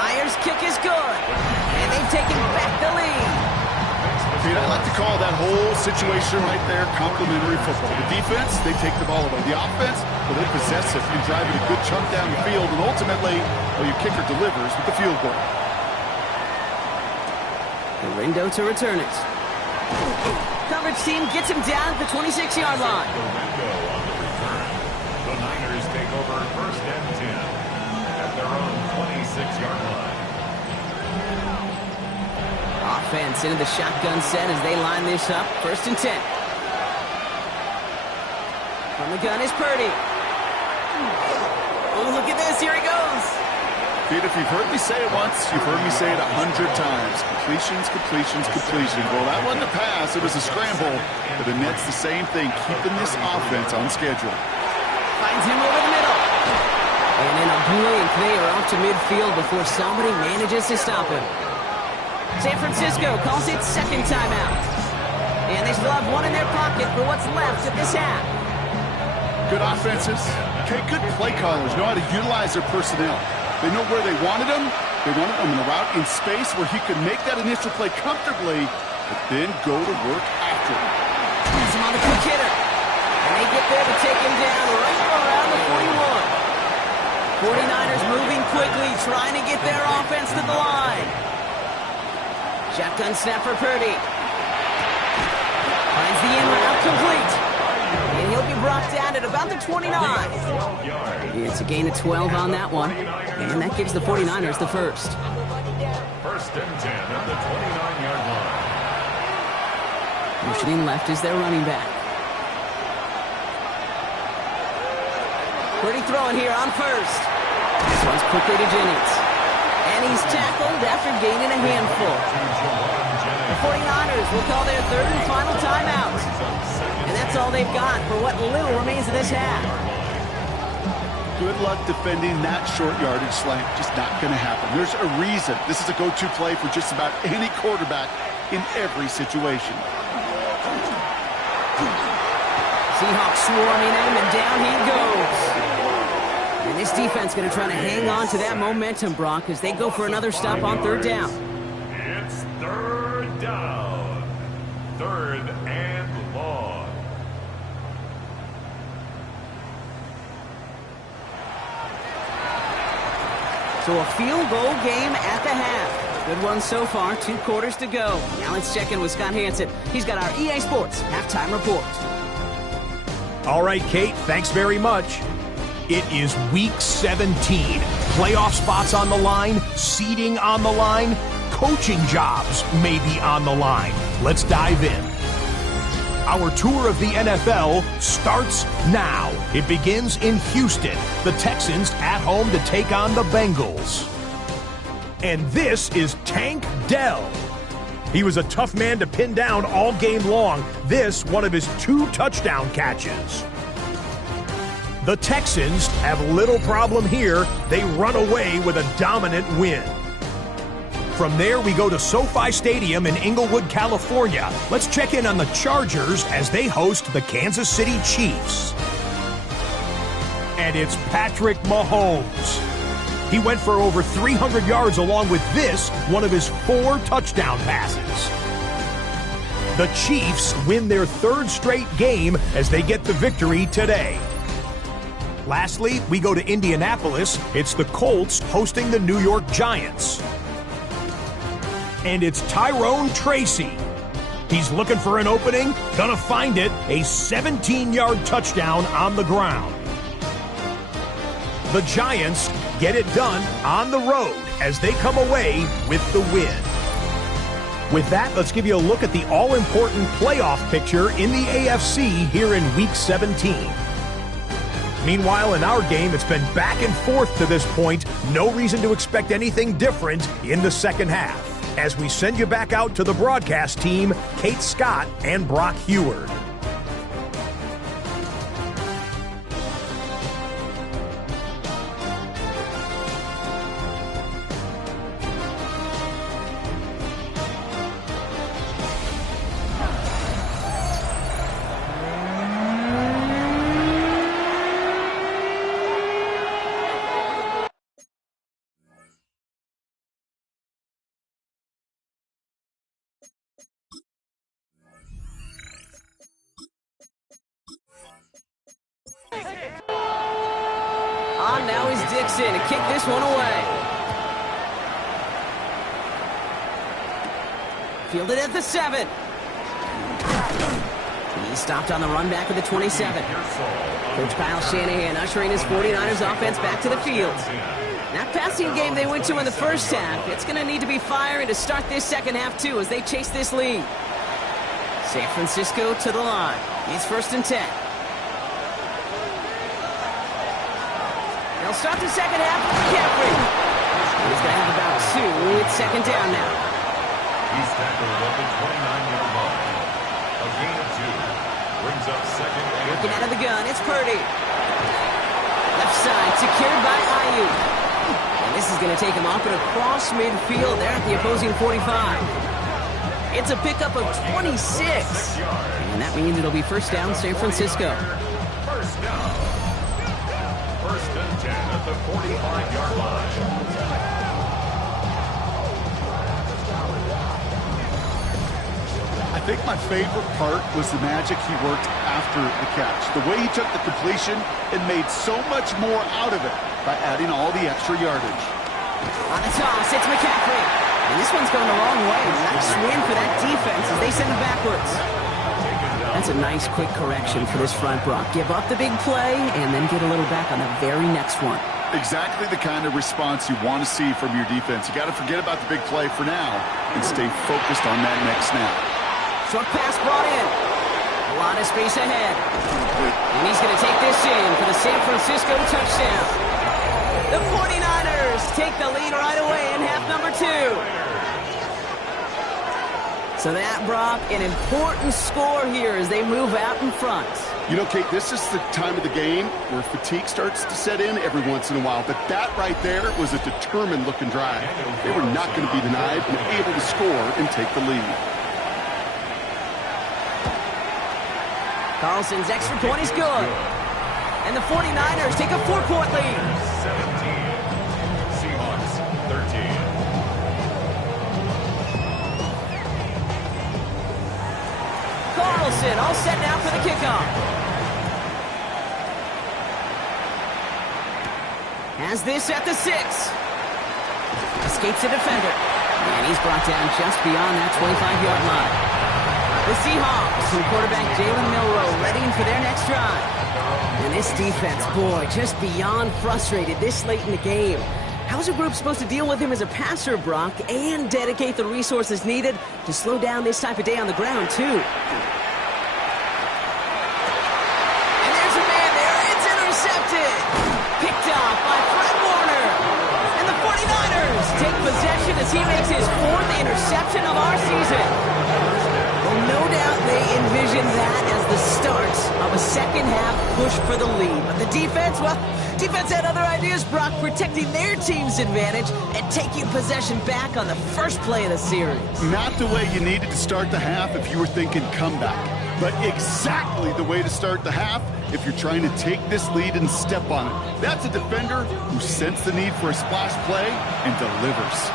Myers' kick is good. And they've taken back the lead. Dude, I like to call that whole situation right there complimentary football. The defense, they take the ball away. The offense, well, they possess it and drive it a good chunk down the field. And ultimately, well, your kicker delivers with the field goal. Rindo to return it. Coverage team gets him down at the 26-yard line. The Niners take over 1st and 10 at their own 26-yard line. Offense into the shotgun set as they line this up. 1st and 10. From the gun is Purdy. Oh, look at this. Here he goes. Dude, if you've heard me say it once, you've heard me say it 100 times. Completions, completions, completions. Well, that wasn't a pass. It was a scramble. But the Nets, the same thing, keeping this offense on schedule. Finds him over the middle. And in a blink, they are off to midfield before somebody manages to stop him. San Francisco calls it 2nd timeout. And they still have one in their pocket for what's left of this half. Good offenses. Okay, good play callers know how to utilize their personnel. They know where they wanted him. They wanted him in a route in space where he could make that initial play comfortably, but then go to work after him. He's him on the quick hitter. And they get there to take him down right around the 41. 49ers moving quickly, trying to get their offense to the line. Shotgun snap for Purdy. Finds the in route complete. And he'll be brought down at about the 29. It's a gain of 12 on that one. And that gives the 49ers the first. 1st and 10 at the 29-yard line. Motioning left is their running back. Purdy throwing here on 1st. This one's quickly to Jennings. And he's tackled after gaining a handful. The 49ers will call their 3rd and final timeout. And that's all they've got for what little remains of this half. Good luck defending that short yardage slant. Just not going to happen. There's a reason. This is a go-to play for just about any quarterback in every situation. Seahawks swarming him, and down he goes. And this defense going to try to hang on to that momentum, Brock, as they go for another stop on 3rd down. It's 3rd down. 3rd and long. So a field goal game at the half. Good one so far, 2 quarters to go. Now let's check in with Scott Hansen. He's got our EA Sports halftime report. All right, Kate, thanks very much. It is Week 17. Playoff spots on the line, seeding on the line, coaching jobs may be on the line. Let's dive in. Our tour of the NFL starts now. It begins in Houston. The Texans at home to take on the Bengals. And this is Tank Dell. He was a tough man to pin down all game long. This, one of his 2 touchdown catches. The Texans have little problem here. They run away with a dominant win. From there, we go to SoFi Stadium in Inglewood, California. Let's check in on the Chargers as they host the Kansas City Chiefs. And it's Patrick Mahomes. He went for over 300 yards along with this, one of his 4 touchdown passes. The Chiefs win their 3rd straight game as they get the victory today. Lastly, we go to Indianapolis. It's the Colts hosting the New York Giants. And it's Tyrone Tracy. He's looking for an opening, gonna find it, a 17-yard touchdown on the ground. The Giants get it done on the road as they come away with the win. With that, let's give you a look at the all-important playoff picture in the AFC here in Week 17. Meanwhile, in our game, it's been back and forth to this point. No reason to expect anything different in the second half. As we send you back out to the broadcast team, Kate Scott and Brock Heward. Now is Dixon to kick this one away. Fielded at the 7. He stopped on the run back at the 27. Coach Kyle Shanahan ushering his 49ers offense back to the field. That passing game they went to in the first half, it's going to need to be firing to start this second half too as they chase this lead. San Francisco to the line. He's 1st and 10. They'll start the second half with McCaffrey. He's going to have about 2. It's 2nd down now. He's tackled at the 29-yard line. A gain of 2. Brings up 2nd and Working out of the gun, it's Purdy. Left side, secured by Ayuk. And this is going to take him off and across midfield there at the opposing 45. It's a pickup of 26. And that means it'll be 1st down, San Francisco. 1st down. 1st and 10 at the 45-yard line. I think my favorite part was the magic he worked after the catch. The way he took the completion and made so much more out of it by adding all the extra yardage. On the toss, it's McCaffrey. And this one's going the wrong way. Nice win for that defense as they send it backwards. That's a nice quick correction for this front, Brock. Give up the big play and then get a little back on the very next one. Exactly the kind of response you want to see from your defense. You got to forget about the big play for now and stay focused on that next snap. Short pass brought in. A lot of space ahead. And he's going to take this in for the San Francisco touchdown. The 49ers take the lead right away in half number 2. So that, Brock, an important score here as they move out in front. You know, Kate, this is the time of the game where fatigue starts to set in every once in a while. But that right there was a determined-looking drive. They were not going to be denied and able to score and take the lead. Carlson's extra point is good. And the 49ers take a 4-point lead. 17. Seahawks 13. Carlson all set now for the kickoff. Has this at the 6. Escapes the defender. And he's brought down just beyond that 25-yard line. The Seahawks and quarterback Jalen Milroe ready for their next drive. And this defense, boy, just beyond frustrated this late in the game. How's a group supposed to deal with him as a passer, Brock, and dedicate the resources needed to slow down this type of day on the ground, too? take possession as he makes his 4th interception of our season. Well, no doubt they envision that as the start of a second-half push for the lead. But the defense, well, defense had other ideas, Brock, protecting their team's advantage and taking possession back on the first play of the series. Not the way you needed to start the half if you were thinking comeback, but exactly the way to start the half if you're trying to take this lead and step on it. That's a defender who sensed the need for a splash play and delivers.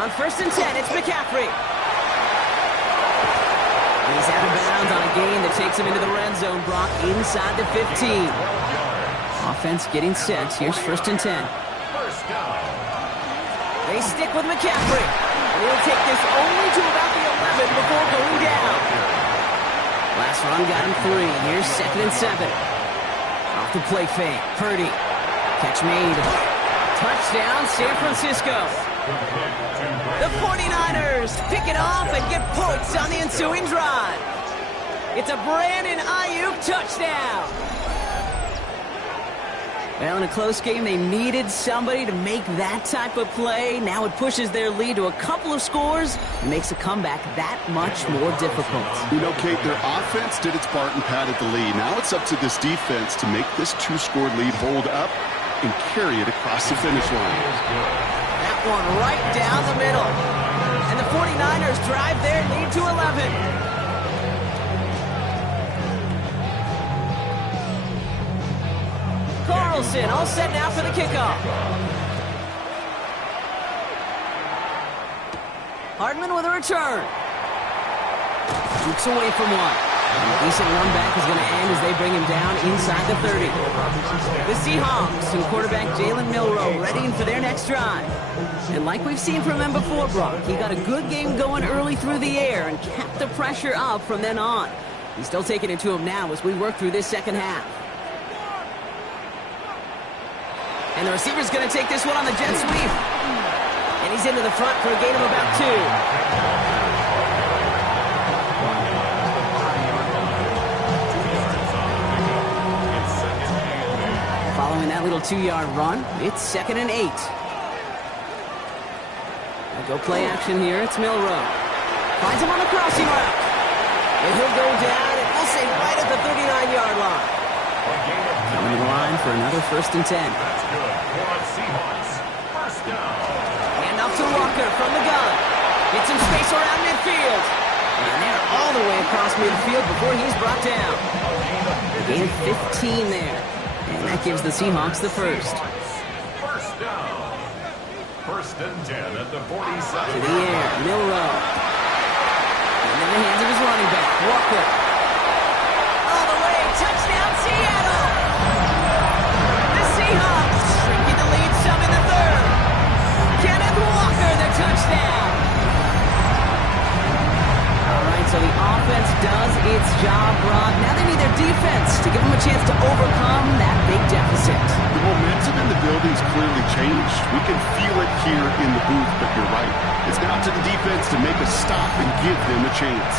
On 1st and 10, it's McCaffrey. He's out of bounds on a gain that takes him into the red zone, Brock, inside the 15. Offense getting set. Here's 1st and 10. They stick with McCaffrey. And he'll take this only to about the 11 before going down. Last run got him 3. Here's 2nd and 7. Off the play fake. Purdy. Catch made. Touchdown, San Francisco. The 49ers pick it off and get points on the ensuing drive. It's a Brandon Ayuk touchdown. Well, in a close game, they needed somebody to make that type of play. Now it pushes their lead to a couple of scores and makes a comeback that much more difficult. You know, Kate, their offense did its part and padded the lead. Now it's up to this defense to make this 2-score lead hold up and carry it across the finish line. That one right down the middle. And the 49ers drive their lead to 11. Carlson all set now for the kickoff. Hardman with a return. Jukes away from one. And a decent run back is going to end as they bring him down inside the 30. The Seahawks and quarterback Jalen Milroe readying for their next drive. And like we've seen from him before, Brock, he got a good game going early through the air and kept the pressure up from then on. He's still taking it to him now as we work through this second half. And the receiver's going to take this one on the jet sweep. And he's into the front for a gain of about 2. Following that little 2-yard run, it's 2nd and 8. They'll go play action here. It's Milroe. Finds him on the crossing route. And he'll go down, and we'll say right at the 39-yard line. Coming to the line for another 1st and 10. That's good for the Seahawks. First down. And off to Walker from the gun. Gets some space around midfield. And they're all the way across midfield before he's brought down. A gain of 15 there. And that gives the Seahawks the first. First down. 1st and 10 at the 47. To the air, Milroe. And in the hands of his running back, Walker. All the way, touchdown Seattle! The Seahawks shrinking the lead some in the 3rd. Kenneth Walker, the touchdown! All right, so the offense does its job, Brock. Now they need their defense to give them a chance to overcome that big deficit. The momentum in the building's clearly changed. We can feel it here in the booth, but you're right. It's now to the defense to make a stop and give them a chance.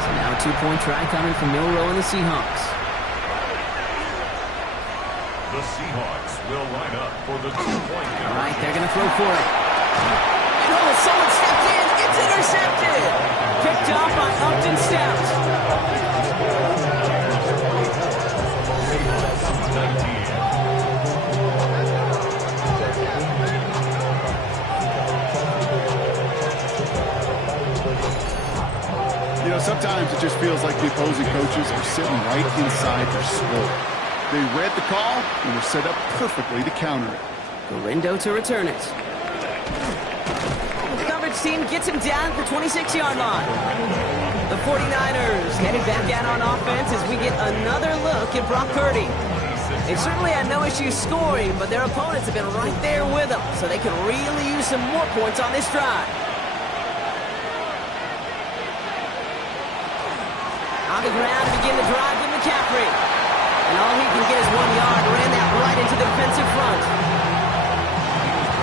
So now a 2-point try coming from Milroe and the Seahawks. The Seahawks will line up for the 2-point. All right, they're going to throw for it. Oh, someone stepped in. It's intercepted. Picked off by Upton Stout. You know, sometimes it just feels like the opposing coaches are sitting right inside their scope. They read the call and were set up perfectly to counter it. Gorindo to return it. The coverage team gets him down at the 26-yard line. The 49ers headed back out on offense as we get another look at Brock Purdy. They've certainly had no issues scoring, but their opponents have been right there with them, so they can really use some more points on this drive. On the ground, begin the drive with McCaffrey. And all he can get is 1 yard, ran that right into the defensive front.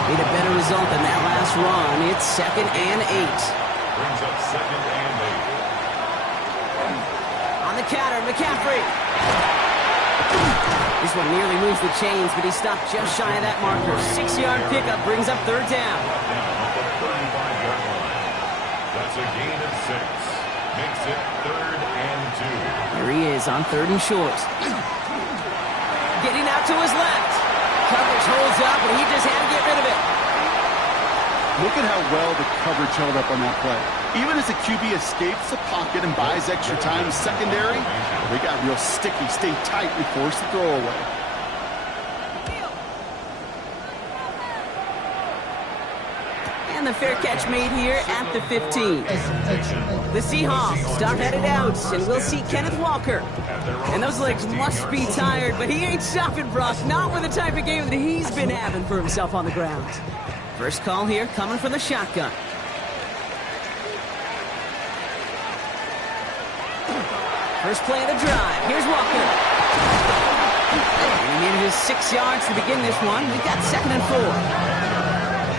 Need a better result than that last run. It's 2nd and 8. Brings up 2nd and 8. On the the counter. McCaffrey. This one nearly moves the chains, but he stopped just shy of that marker. 6-yard pickup brings up third down. That's a gain of 6. Makes it 3rd and 2. Here he is on 3rd and short. Getting out to his left. Coverage holds up, and he just had to get rid of it. Look at how well the coverage held up on that play. Even as the QB escapes the pocket and buys extra time in secondary, they got real sticky, stayed tight, and forced the throw away. And the fair catch made here at the 15. The Seahawks start headed out, and we'll see Kenneth Walker. And those legs must be tired, but he ain't stopping, Brock. Not with the type of game that he's been having for himself on the ground. First call here coming from the shotgun. First play of the drive. Here's Walker. He needed his 6 yards to begin this one. We've got 2nd and 4.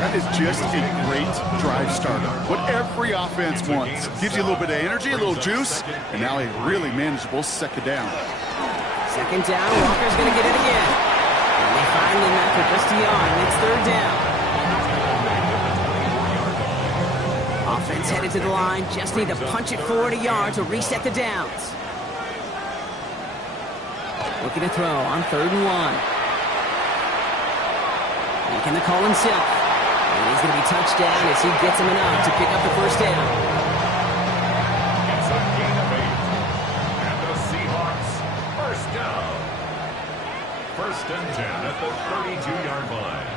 That is just a great drive starter. What every offense wants. Gives you a little bit of energy, a little juice, and now a really manageable 2nd down. 2nd down. Walker's going to get it again. And they find him after just a yard, and it's 3rd down. Offense headed to the line. Just need to punch it forward a yard to reset the downs. Looking to throw on 3rd and 1. Making the call himself. And he's going to be touched down as he gets him enough to pick up the 1st down. It's a gain of 8. And the Seahawks, 1st down. 1st and 10 at the 32-yard line.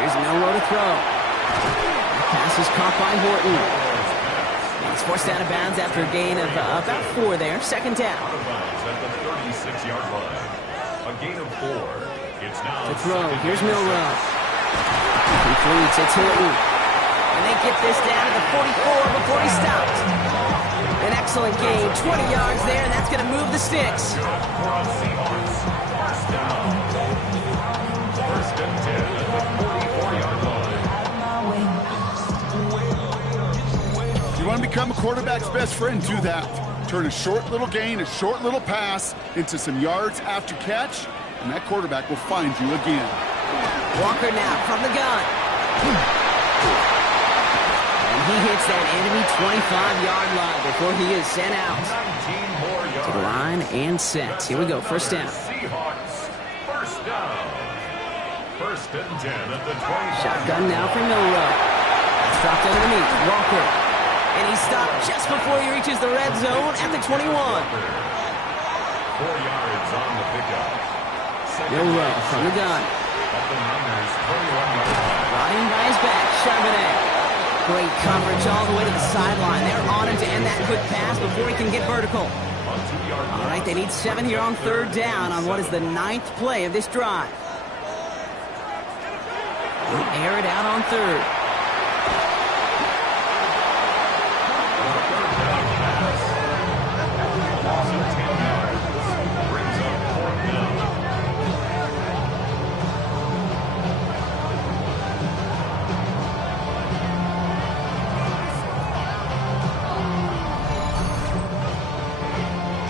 Here's nowhere to throw. The pass is caught by Horton. And he's forced out of bounds after a gain of about 4 there. 2nd down. Out of bounds at the 36-yard line. A gain of 4. It's now To throw. Here's Milrow. Completes. It's Horton. And they get this down to the 44 before he stopped. An excellent gain. 20 yards there, and that's going to move the sticks. Seahawks, 1st down. 1st and 10 at the 44-yard line. If you want to become a quarterback's best friend, do that. Turn a short little gain, a short little pass into some yards after catch, and that quarterback will find you again. Walker now from the gun. And he hits that enemy 25-yard line before he is sent out. 19 more yards. To the line and set. Here we go, 1st down. Seahawks, 1st down. 1st and 10 at the 20. Shotgun now for Milrow. It's dropped underneath. Walker. And he stopped just before he reaches the red zone at the 21. 4 yards on the pickup. Milrow from the gun. At the Niners, 21-yard line. Brought in by his back, Charbonnet. Great coverage all the way to the sideline. They're on him to end that quick pass before he can get vertical. All right, they need 7 here on 3rd down on what is the 9th play of this drive. They'll air it out on 3rd.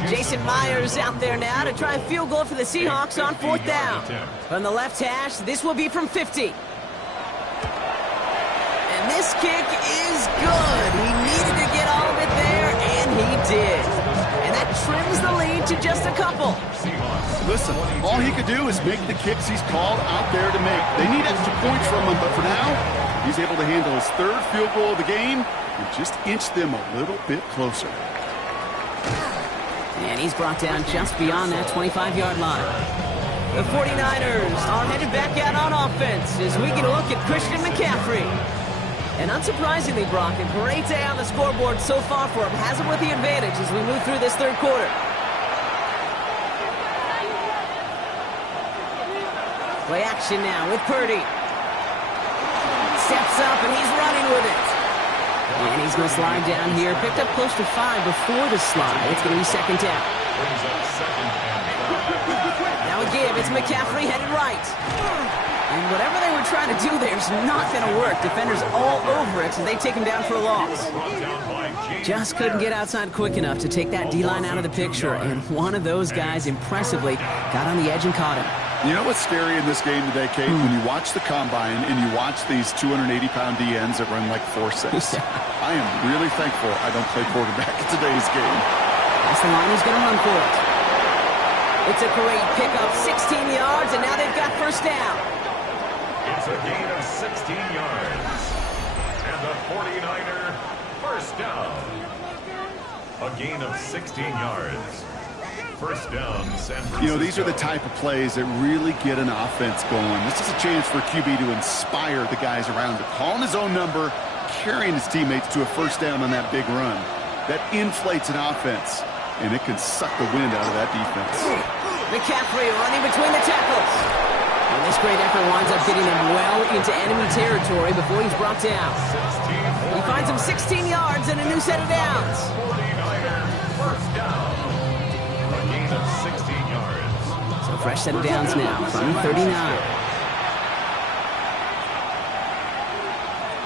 Jason Myers out there now to try a field goal for the Seahawks on 4th down. From the left hash, this will be from 50. And this kick is good. He needed to get all of it there, and he did. And that trims the lead to just a couple. Listen, all he could do is make the kicks he's called out there to make. They need extra points from him, but for now, he's able to handle his 3rd field goal of the game and just inch them a little bit closer. And he's brought down just beyond that 25-yard line. The 49ers are headed back out on offense as we get a look at Christian McCaffrey. And unsurprisingly, Brock, a great day on the scoreboard so far for him. Has him with the advantage as we move through this 3rd quarter. Play action now with Purdy. Steps up and he's running with it. And he's going to slide down here. Picked up close to 5 before the slide. It's going to be 2nd down. Now Now a give. It's McCaffrey headed right. And whatever they were trying to do there is not going to work. Defenders all over it, so they take him down for a loss. Just couldn't get outside quick enough to take that D-line out of the picture. And one of those guys impressively got on the edge and caught him. You know what's scary in this game today, Kate? When you watch the combine and you watch these 280-pound DNs that run like 4.6. I am really thankful I don't play quarterback in today's game. That's the line who's going to run for it. It's a great pickup, 16 yards, and now they've got first down. It's a gain of 16 yards. And the 49er first down. A gain of 16 yards. First down, San Francisco. You know, these are the type of plays that really get an offense going. This is a chance for QB to inspire the guys around him. Calling his own number, carrying his teammates to a first down on that big run. That inflates an offense, and it can suck the wind out of that defense. McCaffrey running between the tackles. And this great effort winds up getting him well into enemy territory before he's brought down. He finds him 16 yards and a new set of downs. 49er first down. A gain of 16 yards. So fresh set of downs now from 39.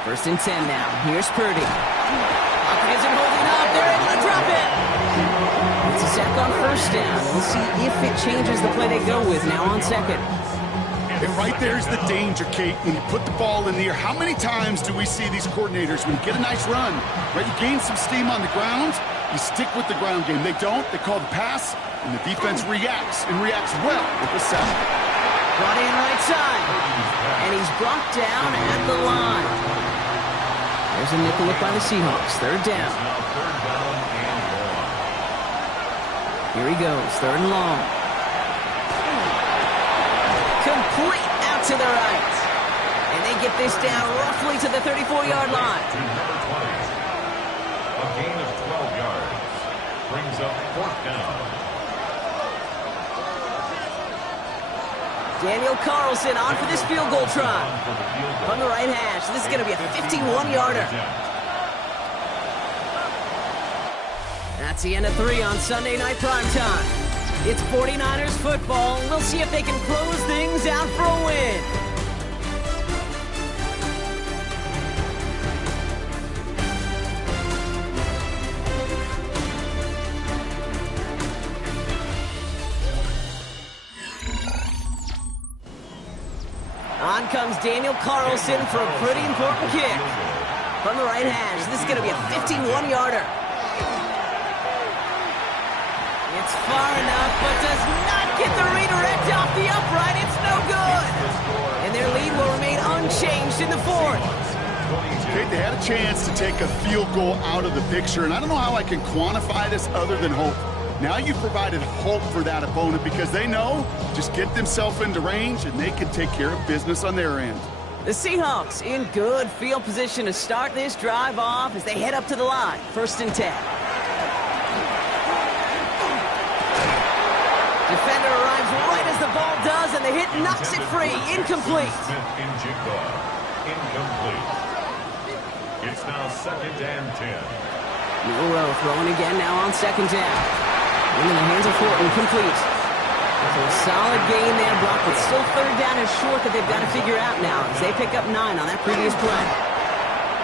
First and 10 now. Here's Purdy. Clock isn't holding up. They're able to drop it. It's a sack on first down. We'll see if it changes the play they go with now on second. And right there's the danger, Kate, when you put the ball in the air. How many times do we see these coordinators, when you get a nice run, right, you gain some steam on the ground, you stick with the ground game. They don't. They call the pass, and the defense reacts, and reacts well with the sack. Brought in right side. And he's brought down at the line. There's a nickel look by the Seahawks. Third down. Here he goes. Third and long. Complete out to the right. And they get this down roughly to the 34-yard line. A gain of 12 yards. Brings up fourth down. Daniel Carlson on for this field goal try. On the right hash. This is going to be a 51-yarder. That's the end of 3 on Sunday Night Primetime. It's 49ers football. We'll see if they can close things out for a win. On comes Daniel Carlson for a pretty important kick. From the right hash, this is going to be a 51-yarder. It's far enough, but does not get the redirect off the upright. It's no good. And their lead will remain unchanged in the fourth. Okay, they had a chance to take a field goal out of the picture, and I don't know how I can quantify this other than hope. Now you've provided hope for that opponent because they know just get themselves into range and they can take care of business on their end. The Seahawks in good field position to start this drive off as they head up to the line. First and 10. Defender arrives right as the ball does, and the hit knocks it free. Incomplete. Incomplete. It's now second and 10. Milrow throwing again now on second down. In the hands of Horton, complete. So a solid gain there, Brock, but still third down is short that they've got to figure out now as they pick up 9 on that previous play.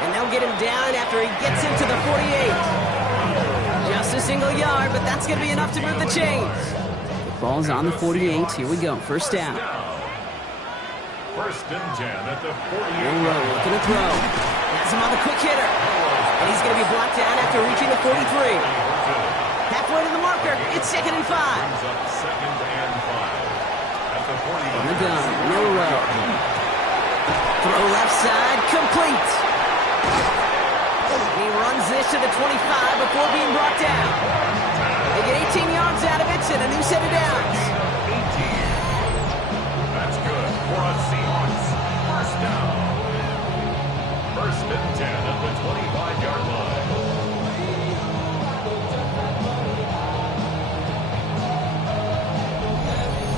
And they'll get him down after he gets into the 48. Just a single yard, but that's going to be enough to move the chains. Ball's on the 48. Here we go. First down. First and 10 at the 48. Milrow looking to throw. Has him on the quick hitter. And he's going to be blocked down after reaching the 43. Halfway to the marker. It's second and 5. Second and 5 at the 49. On the gun. Milrow. Throw left side. Complete. He runs this to the 25 before being brought down. They get 18 yards out of it and a new set of downs. 18. That's good for a Seahawks first down. First and 10 at the 25-yard line.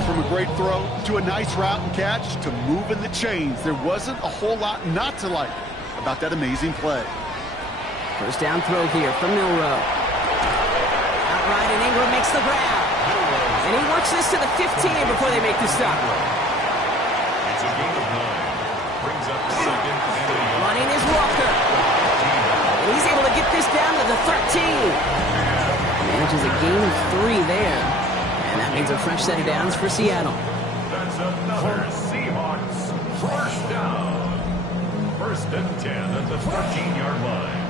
From a great throw to a nice route and catch to moving the chains, there wasn't a whole lot not to like about that amazing play. First down throw here from Milrow. Outright, and Ingram makes the grab. And he works this to the 15 before they make the stop. It's a gain of 9. Brings up second and a yard. Running is Walker. And he's able to get this down to the 13. Manages a gain of 3 there. And that means a fresh set of downs for Seattle. That's another Seahawks first down. First and 10 at the 14-yard line.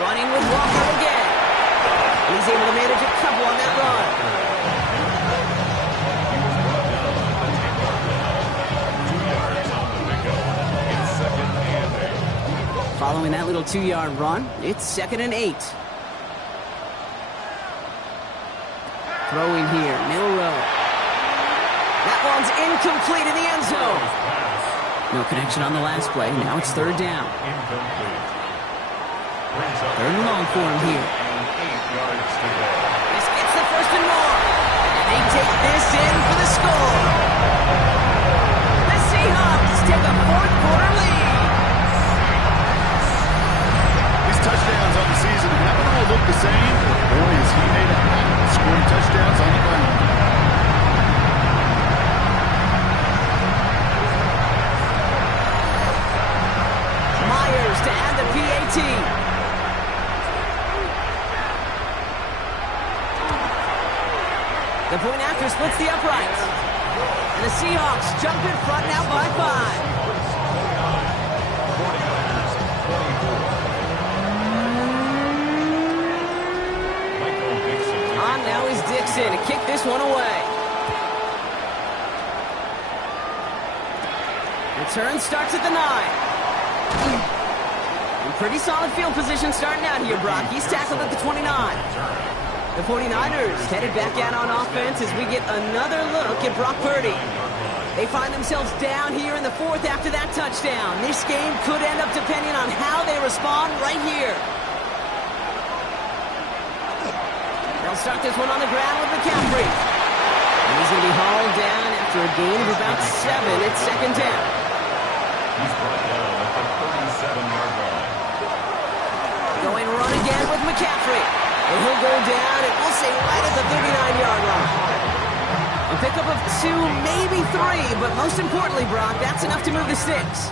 Running with Walker again. He's able to manage a couple on that run. Following that little 2-yard run, it's 2nd and 8. Throwing here, middle row. That one's incomplete in the end zone. No connection on the last play. Now it's 3rd down. 3rd and long for him here. This gets the 1st and more. And they take this in for the score. The Seahawks take a 4th quarter lead. These touchdowns on the season haven't all looked the same. Boy, has he made a habit of scoring touchdowns on the ground. Myers to add the PAT. The point after splits the uprights. And the Seahawks jump in front now by 5. On now is Dixon to kick this one away. Return starts at the 9. And pretty solid field position starting out here, Brock. He's tackled at the 29. The 49ers headed back out on offense as we get another look at Brock Purdy. They find themselves down here in the 4th after that touchdown. This game could end up depending on how they respond right here. They'll start this one on the ground with McCaffrey. And he's going to be hauled down after a gain of about 7. It's 2nd down. He's brought down at the 37-yard line. Going run again with McCaffrey. And he'll go down, and we'll say right at the 39-yard line. A pickup of 2, maybe 3, but most importantly, Brock, that's enough to move the sticks.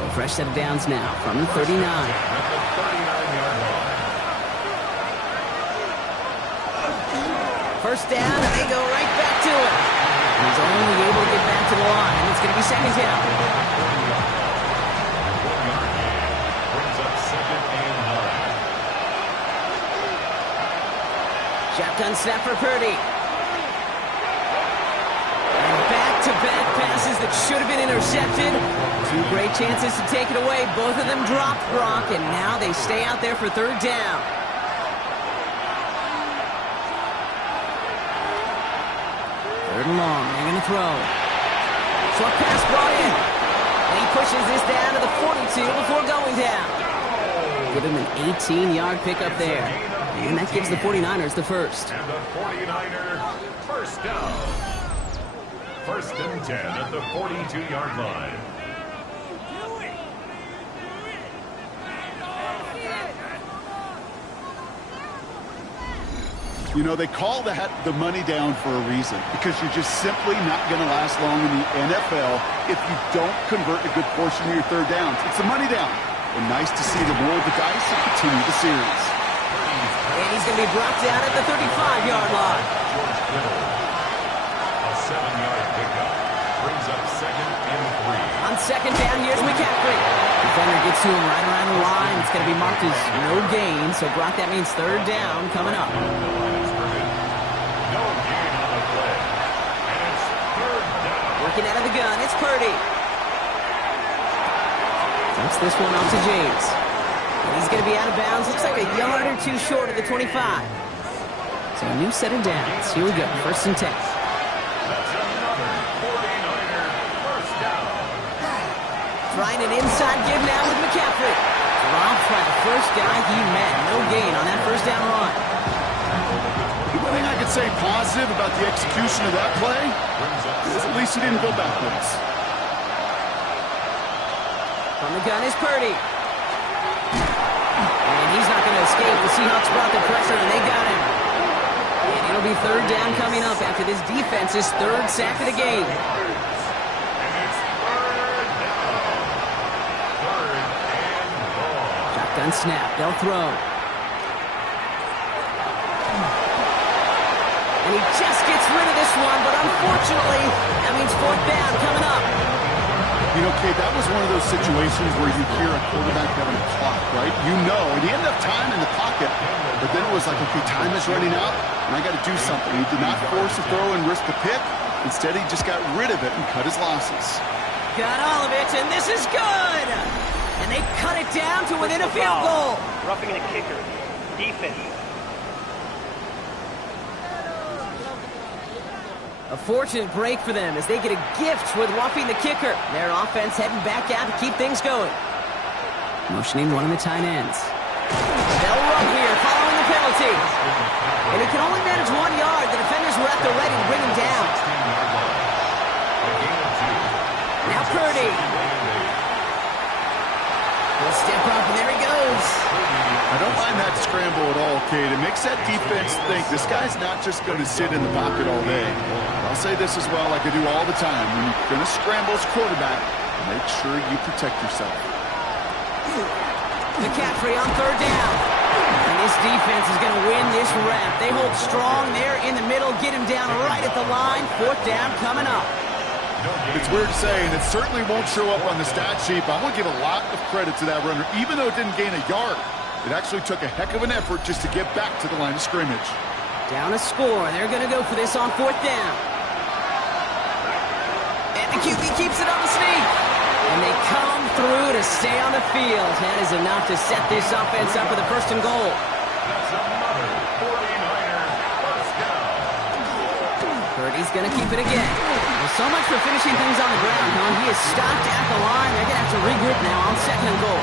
So fresh set of downs now from the 39. At the 39-yard line. First down, and they go right back to it. And he's only able to get back to the line. It's going to be 2nd down. Brings up 2nd and 9. Shotgun snap for Purdy. And back-to-back passes that should have been intercepted. 2 great chances to take it away. Both of them dropped, Brock, and now they stay out there for 3rd down. Third and long, they're going to throw. Short pass brought in. And he pushes this down to the 42 before going down. Give him an 18-yard pickup there. And that gives the 49ers the first. And the 49er first down. 1st and 10 at the 42-yard line. You know, they call that the money down for a reason, because you're just simply not going to last long in the NFL if you don't convert a good portion of your 3rd downs. It's a money down. And nice to see them roll the dice and continue the series. And he's going to be brought down at the 35-yard line. A 7-yard pickup. Brings up 2nd and 3. On 2nd down, here's McCaffrey. Defender gets to him right around the line. It's going to be marked as no gain. So, Brock, that means 3rd down coming up. No gain on the play. And it's 3rd down. Working out of the gun, it's Purdy. Dumps this one off to James. And he's going to be out of bounds. Looks like a yard or 2 short of the 25. So a new set of downs. Here we go, 1st and 10. That's another 49er first down. Trying an inside give now with McCaffrey. Dropped by the first guy he met. No gain on that 1st down run. One thing I could say positive about the execution of that play is at least he didn't go backwards. From the gun is Purdy. escape. The Seahawks brought the pressure, and they got him. And it'll be third down coming up after this defense's third sack of the game. Shotgun snap. They'll throw. And he just gets rid of this one, but unfortunately, that means fourth down coming up. You know, Kate, that was one of those situations where you hear a quarterback having a clock, right? You know, and he ended up time in the pocket, but then it was like, okay, time is running out, and I got to do something. He did not force a throw and risk a pick. Instead, he just got rid of it and cut his losses. Got all of it, and this is good! And they cut it down to within a field goal. Roughing the kicker. Defense. A fortunate break for them as they get a gift with roughing the kicker. Their offense heading back out to keep things going. Motioning one of the tight ends. They'll run here following the penalty. And he can only manage 1 yard. The defenders were at the ready to bring him down. Now Purdy. He'll step up, and there he goes. I don't mind that scramble at all, Kate. It makes that defense think this guy's not just going to sit in the pocket all day. I'll say this as well, like I do all the time. When you're going to scramble as quarterback, make sure you protect yourself. McCaffrey on third down. And this defense is going to win this rep. They hold strong there in the middle, get him down right at the line. Fourth down coming up. It's weird to say, and it certainly won't show up on the stat sheet, but I'm going to give a lot of credit to that runner. Even though it didn't gain a yard, it actually took a heck of an effort just to get back to the line of scrimmage. Down a score. They're going to go for this on fourth down. And the QB keeps it on the sneak. And they come through to stay on the field. That is enough to set this offense up with a first and goal. Purdy's going to keep it again. Well, so much for finishing things on the ground, huh? He is stopped at the line. They're going to have to regroup now on second and goal.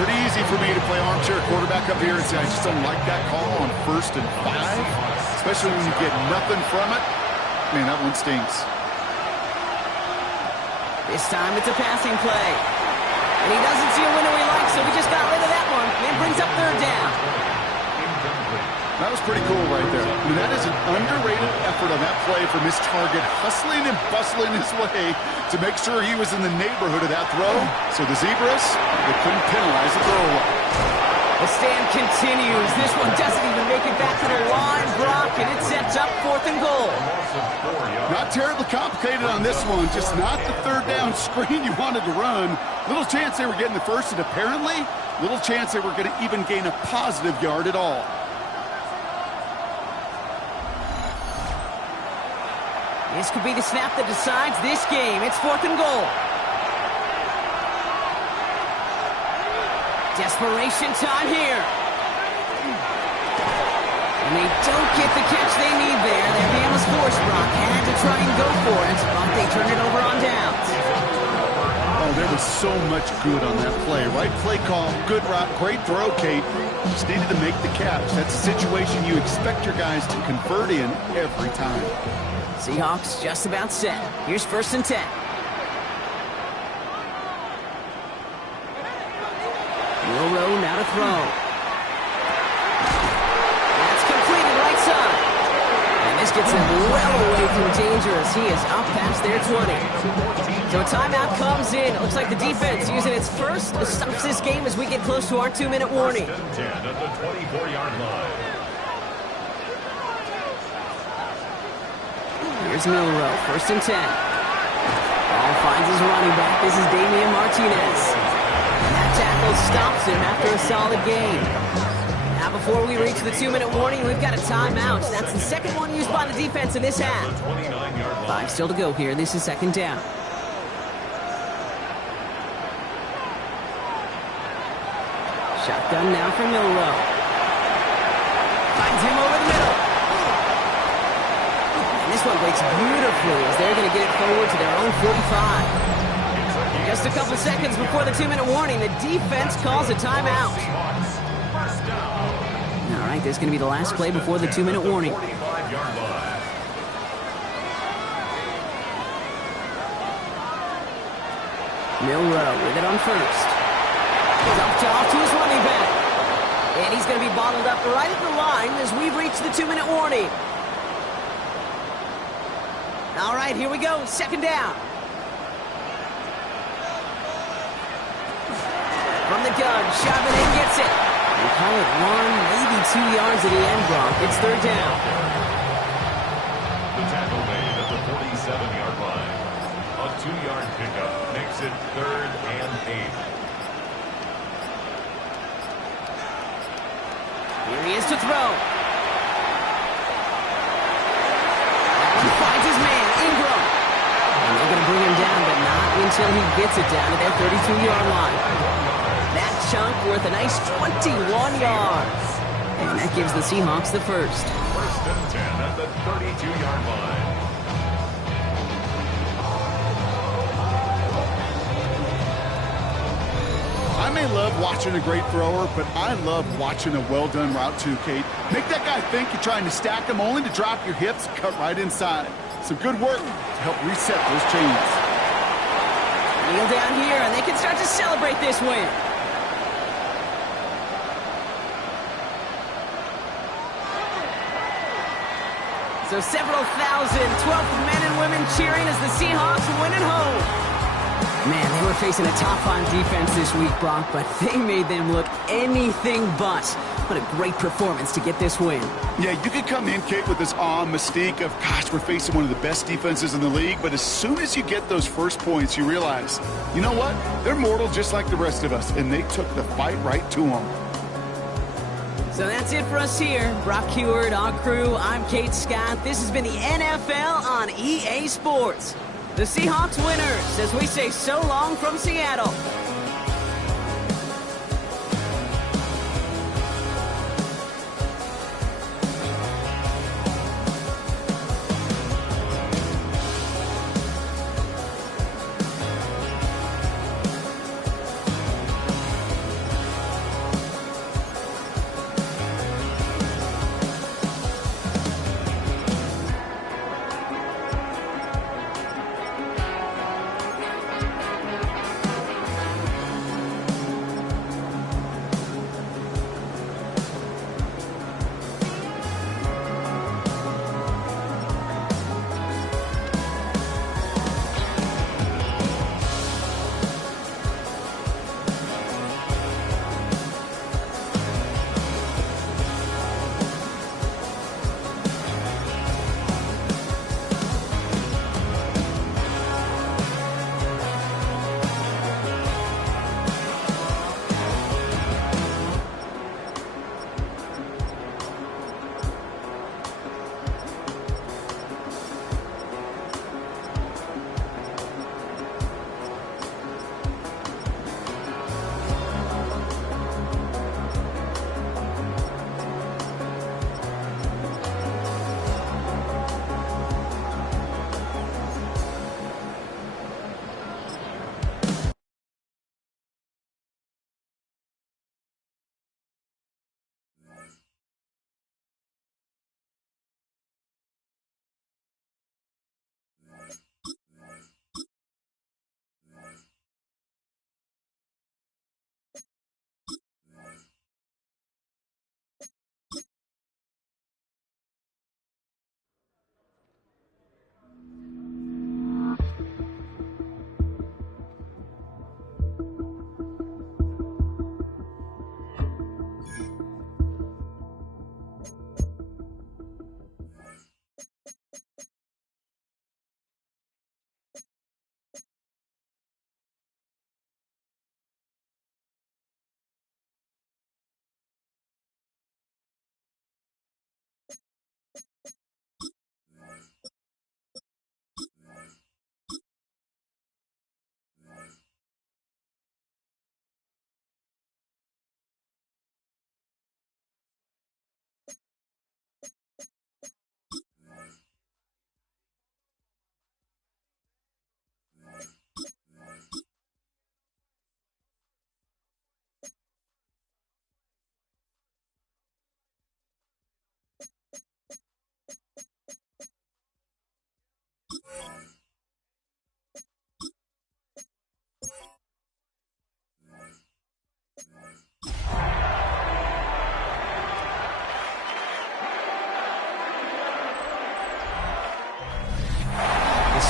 Pretty easy for me to play armchair quarterback up here and say I just don't like that call on 1st and 5, especially when you get nothing from it. Man, that one stinks. This time it's a passing play. And he doesn't see a window he likes, so he just got rid of that one. And brings up third down. That was pretty cool right there. I mean, that is an underrated effort on that play from his target, hustling and bustling his way to make sure he was in the neighborhood of that throw. So the Zebras, they couldn't penalize the throwaway. The stand continues. This one doesn't even make it back to the line, Brock, and it sets up fourth and goal. Not terribly complicated on this one, just not the third down screen you wanted to run. Little chance they were getting the first, and apparently, little chance they were going to even gain a positive yard at all. This could be the snap that decides this game. It's fourth and goal. Desperation time here. And they don't get the catch they need there. Their man was forced, Brock. Had to try and go for it, but they turned it over on downs. Oh, there was so much good on that play. Right play call, good route, great throw, Kate. Just needed to make the catch. That's a situation you expect your guys to convert in every time. Seahawks just about set. Here's 1st and 10. Milroe now to throw. That's completed right side. And this gets him well away from danger as he is up past their 20. So a timeout comes in. It looks like the defense using its first stops this game as we get close to our 2-minute warning. 10 at the 24-yard line. Here's Milroe, 1st and 10. Ball finds his running back. This is Damian Martinez. And that tackle stops him after a solid gain. Now before we reach the 2-minute warning, we've got a timeout. That's the second one used by the defense in this half. 5 still to go here. This is second down. Shotgun now for Milroe. Finds him over the middle. This one waits beautifully as they're going to get it forward to their own 45. Just a couple seconds before the 2-minute warning, the defense calls a timeout. All right, this is going to be the last play before the 2-minute warning. Milroe with it on 1st. Dumped off to his running back. And he's going to be bottled up right at the line as we've reached the 2-minute warning. All right, here we go. Second down. From the gun, Charbonnet gets it. We call it 1, maybe 2 yards at the end, Brock. It's third down. The tackle made at the 47-yard line. A 2-yard pickup makes it 3rd and 8. Here he is to throw. He finds his man, Ingram. And they're going to bring him down, but not until he gets it down to their 32-yard line. That chunk worth a nice 21 yards. And that gives the Seahawks the first. 1st and 10 at the 32-yard line. I may love watching a great thrower, but I love watching a well-done route too, Kate. Make that guy think you're trying to stack him only to drop your hips, cut right inside. Some good work to help reset those chains. Kneel down here, and they can start to celebrate this win. So several thousand 12th men and women cheering as the Seahawks win at home. Man, they were facing a top-5 defense this week, Brock, but they made them look anything but. What a great performance to get this win. Yeah, you could come in, Kate, with this awe and mystique of, gosh, we're facing one of the best defenses in the league, but as soon as you get those first points, you realize, you know what? They're mortal just like the rest of us, and they took the fight right to them. So that's it for us here. Brock Heward, our crew, I'm Kate Scott. This has been the NFL on EA Sports. The Seahawks winners, as we say so long from Seattle.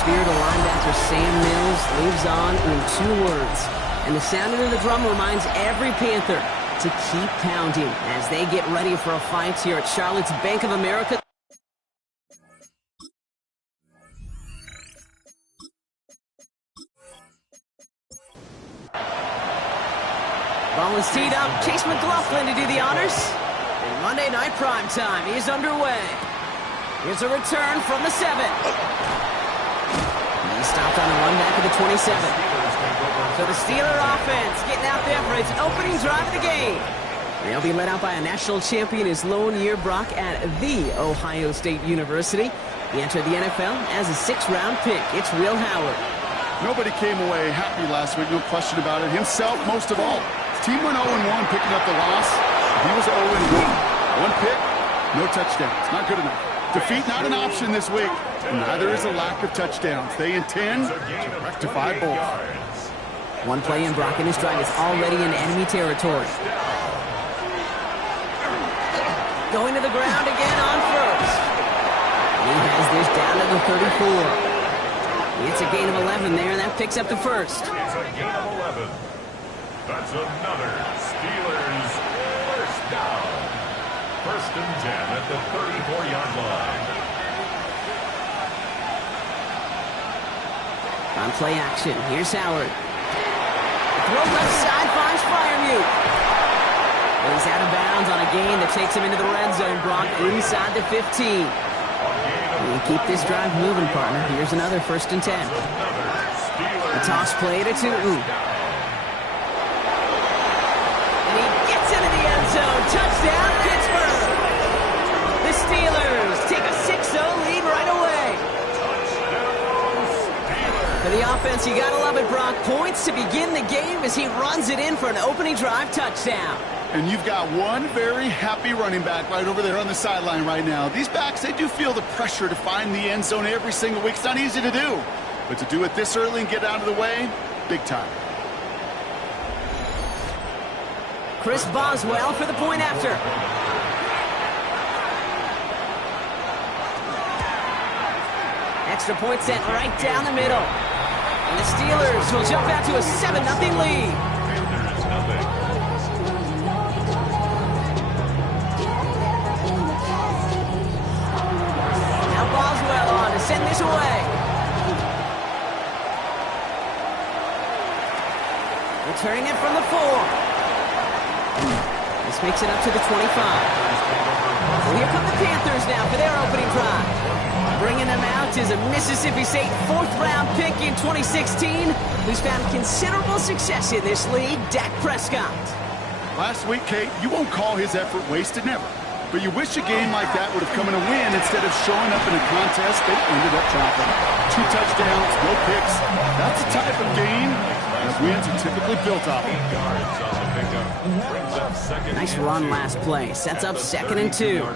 spirit of linebacker Sam Mills lives on in 2 words. And the sound of the drum reminds every Panther to keep pounding as they get ready for a fight here at Charlotte's Bank of America. Ball is teed up. Chase McLaughlin to do the honors. And Monday Night Primetime is underway. Here's a return from the 7. He stopped on the run back of the 27. So the Steeler offense getting out there for its opening drive of the game. They'll be led out by a national champion, his lone year Brock at The Ohio State University. He entered the NFL as a 6th-round pick. It's Will Howard. Nobody came away happy last week, no question about it. Himself, most of all. His team went 0-1 picking up the loss. He was 0-1. 1 pick, no touchdowns. Not good enough. Defeat not an option this week. And neither is a lack of touchdowns. They intend to rectify both. 1 play in Brock and his drive is already in enemy territory. Going to the ground again on first. He has this down to the 34. It's a gain of 11 there, and that picks up the first. It's a gain of 11. That's another Steelers first down. 1st and 10 at the 34-yard line. On play action, here's Howard. Throw left side finds Freiermuth. He's out of bounds on a gain that takes him into the red zone, Brock, inside the 15. You keep this drive moving, partner. Here's another 1st and 10. A toss play to Tootin. And he gets into the end zone. Touchdown, Pittsburgh. The Steelers take a 6-0 lead right away. For the offense, you gotta love it, Brock. Points to begin the game as he runs it in for an opening drive touchdown. And you've got one very happy running back right over there on the sideline right now. These backs, they do feel the pressure to find the end zone every single week. It's not easy to do. But to do it this early and get out of the way, big time. Chris Boswell for the point after. Extra point sent right down the middle. And the Steelers will jump out to a 7-0 lead. Send this away. Returning it from the 4. This makes it up to the 25. Well, here come the Panthers now for their opening drive. Bringing them out is a Mississippi State 4th-round pick in 2016, who's found considerable success in this league, Dak Prescott. Last week, Kate, you won't call his effort wasted, never. But you wish a game like that would have come in a win instead of showing up in a contest that ended up dropping. 2 touchdowns, no picks. That's the type of game that wins are typically built off. Nice run last play. Sets up 2nd and 2.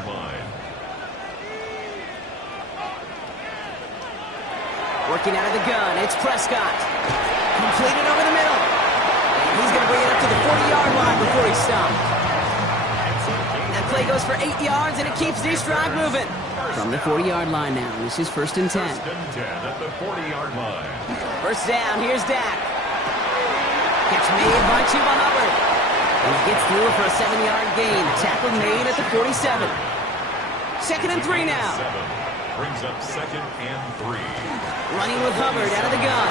Working out of the gun, it's Prescott. Completed over the middle. And he's going to bring it up to the 40-yard line before he stops. Play goes for 8 yards, and it keeps this drive moving. From the 40-yard line now, this is 1st and 10. 1st and 10 at the 40-yard line. 1st down, here's Dak. Catch made by Chuba Hubbard. And he gets through for a 7-yard gain. Tackle made at the 47. 2nd and 3 now. Brings up 2nd and 3. Running with Hubbard out of the gun.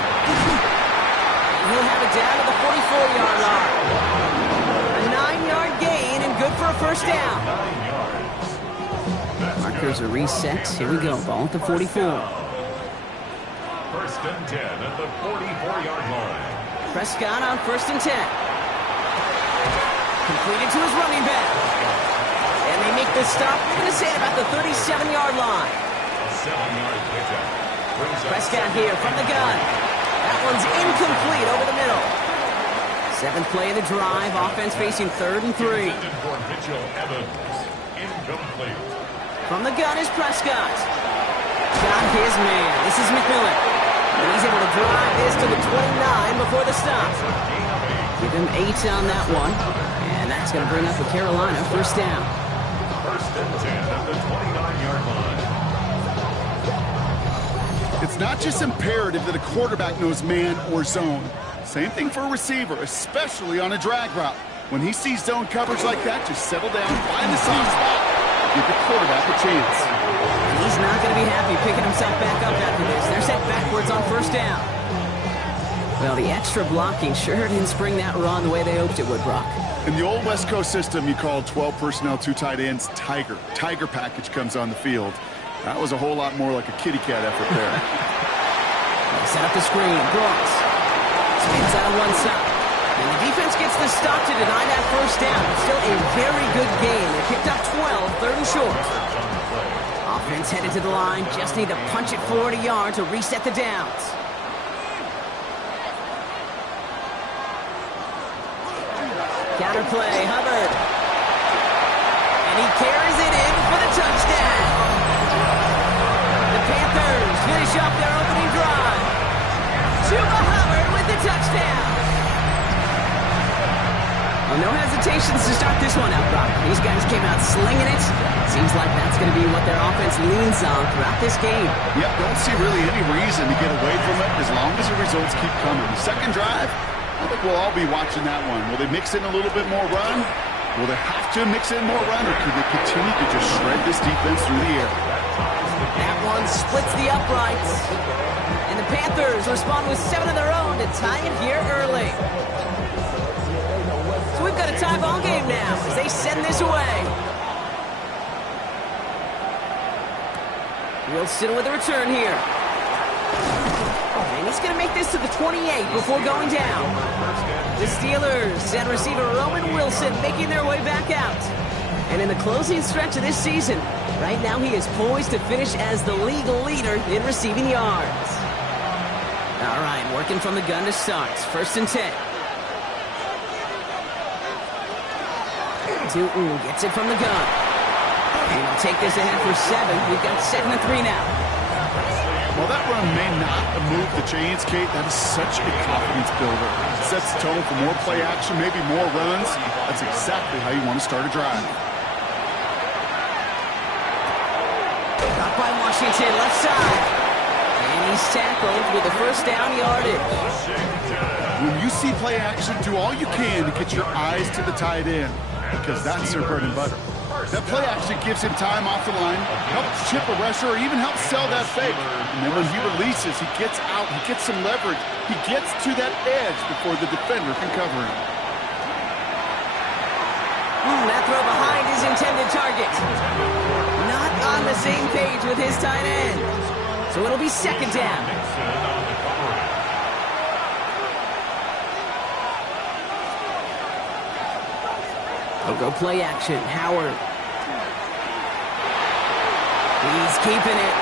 He'll have it down to the 44-yard line. A 9-yard gain and good for a 1st down. Markers are reset. Here we go. Ball at the 44. 1st and 10 at the 44-yard line. Prescott on 1st and 10. Completed to his running back. And they make the stop. They're going to say about the 37-yard line. A 7-yard pickup. Prescott here from the gun. That one's incomplete over the middle. 7th play of the drive. Offense facing 3rd and 3. Incomplete. From the gun is Prescott. Got his man. This is McMillan. And he's able to drive this to the 29 before the stop. Give him 8 on that one. And that's going to bring up the Carolina 1st down. 1st and 10 at the 29-yard line. It's It's not just imperative that a quarterback knows man or zone. Same thing for a receiver, especially on a drag route. When he sees zone coverage like that, just settle down, find the soft spot, give the quarterback a chance. He's not going to be happy picking himself back up after this. They're set backwards on first down. Well, the extra blocking sure didn't spring that run the way they hoped it would, Brock. In the old West Coast system, you called 12 personnel, 2 tight ends, Tiger. Tiger package comes on the field. That was a whole lot more like a kitty cat effort there. They set up the screen. Brooks spins out on one side. And the defense gets the stop to deny that first down. It's still a very good game. They picked up 12, third and short. Offense headed to the line. Just need to punch it forward a yard to reset the downs. Counterplay, Hubbard. And he carries it in for the touchdown. The Panthers finish off their opening drive. Chuba Hubbard with the touchdown. Well, no hesitations to start this one out, Brock. These guys came out slinging it. Seems like that's going to be what their offense leans on throughout this game. Yep, don't see really any reason to get away from it as long as the results keep coming. The second drive, I think we'll all be watching that one. Will they mix in a little bit more run? Will they have to mix in more run, or can they continue to just shred this defense through the air? That one splits the uprights. And the Panthers respond with 7 of their own to tie it here early. So we've got a tie ball game now as they send this away. Wilson with a return here. And he's going to make this to the 28 before going down. The Steelers send receiver Roman Wilson making their way back out. And in the closing stretch of this season, right now he is poised to finish as the league leader in receiving yards. All right, working from the gun to start. First and 10. Tootin gets it from the gun. And he'll take this ahead for 7. We've got 2nd and 3 now. Well, that run may not move the chains, Kate. That is such a confidence builder. It sets the tone for more play action, maybe more runs. That's exactly how you want to start a drive. Got by Washington, left side. And he's tackled with a first down yardage. When you see play action, do all you can to get your eyes to the tight end, because that's their bread and butter. That play action gives him time off the line, helps chip a rusher, or even helps sell that fake. And then when he releases, he gets out, he gets some leverage. He gets to that edge before the defender can cover him. That throw behind his intended target. Not on the same page with his tight end. So it'll be 2nd down. They'll go play action. Howard. He's keeping it.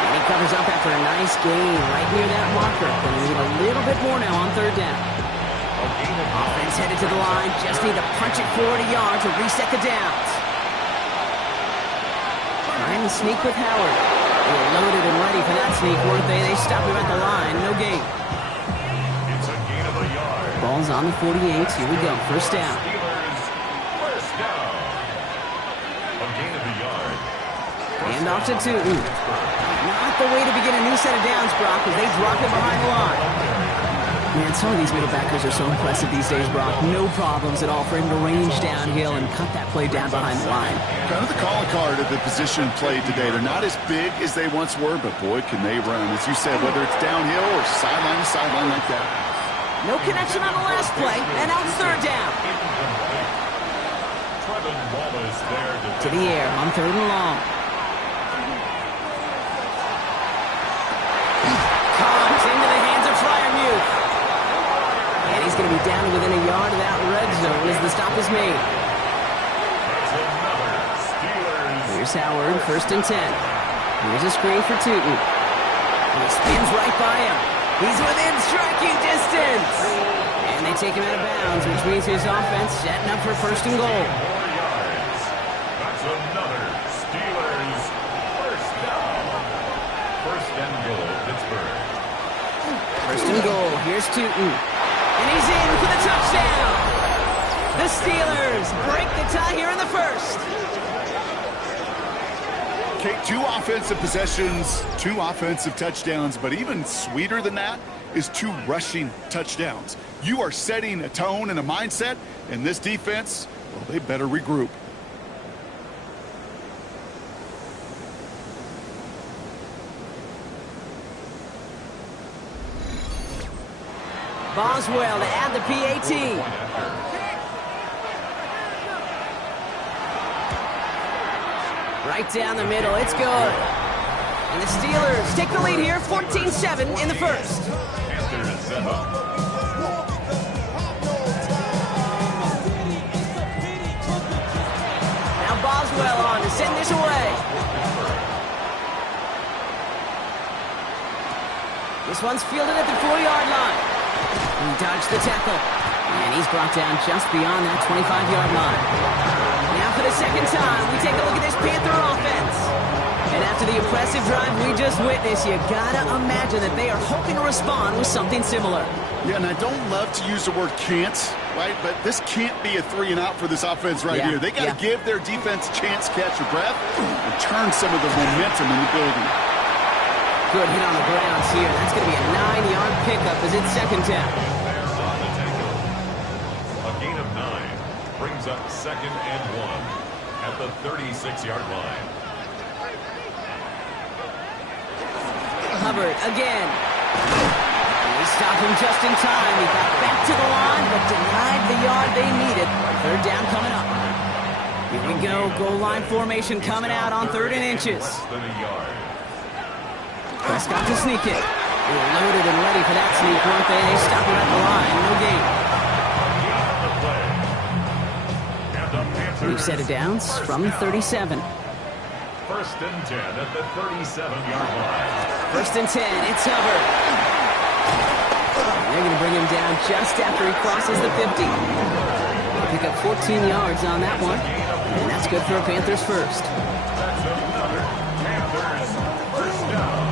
And he covers up after a nice gain right near that marker. But we need a little bit more now on 3rd down. Offense headed to the line. Just need to punch it forward a yard to reset the downs. Trying to sneak with Howard. They were loaded and ready for that sneak, weren't they? They stopped him at the line. No gain. It's a gain of a yard. Ball's on the 48. Here we go. First down. First down. A gain of a yard. Hand off to Tootin. Not the way to begin a new set of downs, Brock, as they drop him behind the line. Man, some of these middle backers are so impressive these days, Brock. No problems at all for him to range downhill and cut that play down behind the line. Kind of the calling card of the position played today. They're not as big as they once were, but boy, can they run. As you said, whether it's downhill or sideline to sideline like that. No connection on the last play, and out 3rd down. To the air on 3rd and long. Comes into the hands of Fryermuth. And he's going to be down to within a yard of that red zone as the stop is made. Here's Howard, 1st and 10. Here's a screen for Tootin. And he spins right by him. He's within striking distance. And they take him out of bounds, which means his offense setting up for 1st and goal. That's another Steelers first down. 1st and goal, Pittsburgh. 1st and goal. Here's Tootin. And he's in for the touchdown. The Steelers break the tie here in the 1st. Kate, 2 offensive possessions, 2 offensive touchdowns, but even sweeter than that is 2 rushing touchdowns. You are setting a tone and a mindset, and this defense, well, they better regroup. Boswell to add the PAT. Right down the middle, it's good. And the Steelers take the lead here, 14-7 in the first. Now Boswell on to send this away. This one's fielded at the 4-yard line. He dodged the tackle, and he's brought down just beyond that 25-yard line. Now for the second time, we take a look at this Panther offense. And after the impressive drive we just witnessed, you gotta imagine that they are hoping to respond with something similar. Yeah, and I don't love to use the word can't, right? But this can't be a 3 and out for this offense right here. They gotta give their defense a chance to catch their breath and turn some of the momentum in the building. Good hit on the grounds here. That's going to be a 9-yard pickup as it's second down. A gain of 9 brings up 2nd and 1 at the 36-yard line. Hubbard again. They stop him just in time. He got back to the line, but denied the yard they needed. 3rd down coming up. Here we go. Goal line formation coming out on 3rd and inches. Prescott to sneak it. They were loaded and ready for that sneak, weren't they? They stop him at the line. No gain. We've set it down from 37. 1st and 10 at the 37-yard line. 1st and 10. It's Hubbard. They're going to bring him down just after he crosses the 50. They'll pick up 14 yards on that one. And that's good for a Panthers first. That's another Panthers first down.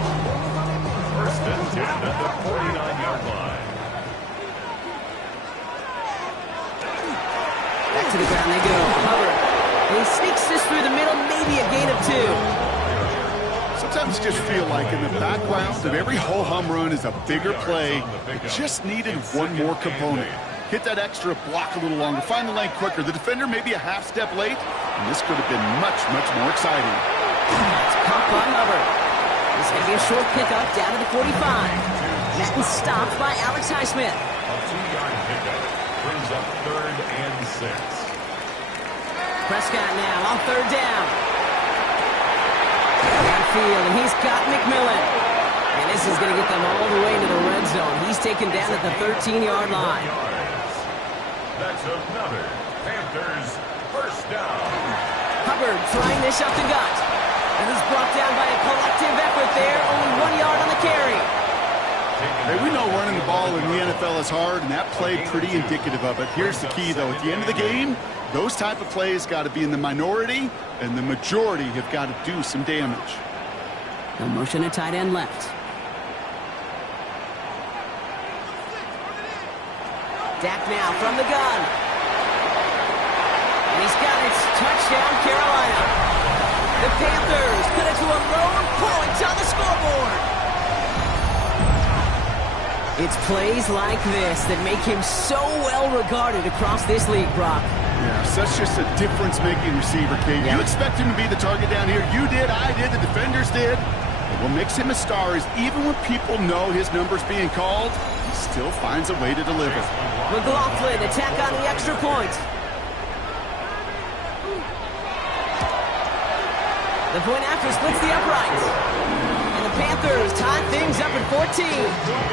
1st and 10 at the 49-yard line. Back to the ground they go. Hubbard. He sneaks this through the middle, maybe a gain of 2. Sometimes you just feel like in the background of every ho-hum run is a bigger play. It just needed one more component. Hit that extra block a little longer, find the lane quicker. The defender maybe a half step late, and this could have been much, much more exciting. It's caught by Hubbard. This is going to be a short pickup down to the 45. Madden stopped by Alex Highsmith. A 2-yard pickup brings up 3rd and 6. Prescott now on 3rd down. Downfield, and he's got McMillan. And this is going to get them all the way into the red zone. He's taken down at the 13-yard line. That's another Panthers first down. Hubbard trying this up the gut. And he's brought down by a collective effort there. Only 1 yard on the carry. Hey, we know running the ball in the NFL is hard, and that play pretty indicative of it. Here's the key, though. At the end of the game, those type of plays got to be in the minority, and the majority have got to do some damage. No motion at tight end left. Dak now from the gun. And he's got it. Touchdown, Carolina. The Panthers put it to a lone point on the scoreboard. It's plays like this that make him so well regarded across this league, Brock. Yeah, such just a difference-making receiver, Kate. You expect him to be the target down here. You did, I did, the defenders did. But what makes him a star is even when people know his number's being called, he still finds a way to deliver. McLaughlin attack on the extra point. The point after splits the uprights. And the Panthers tie things up at 14.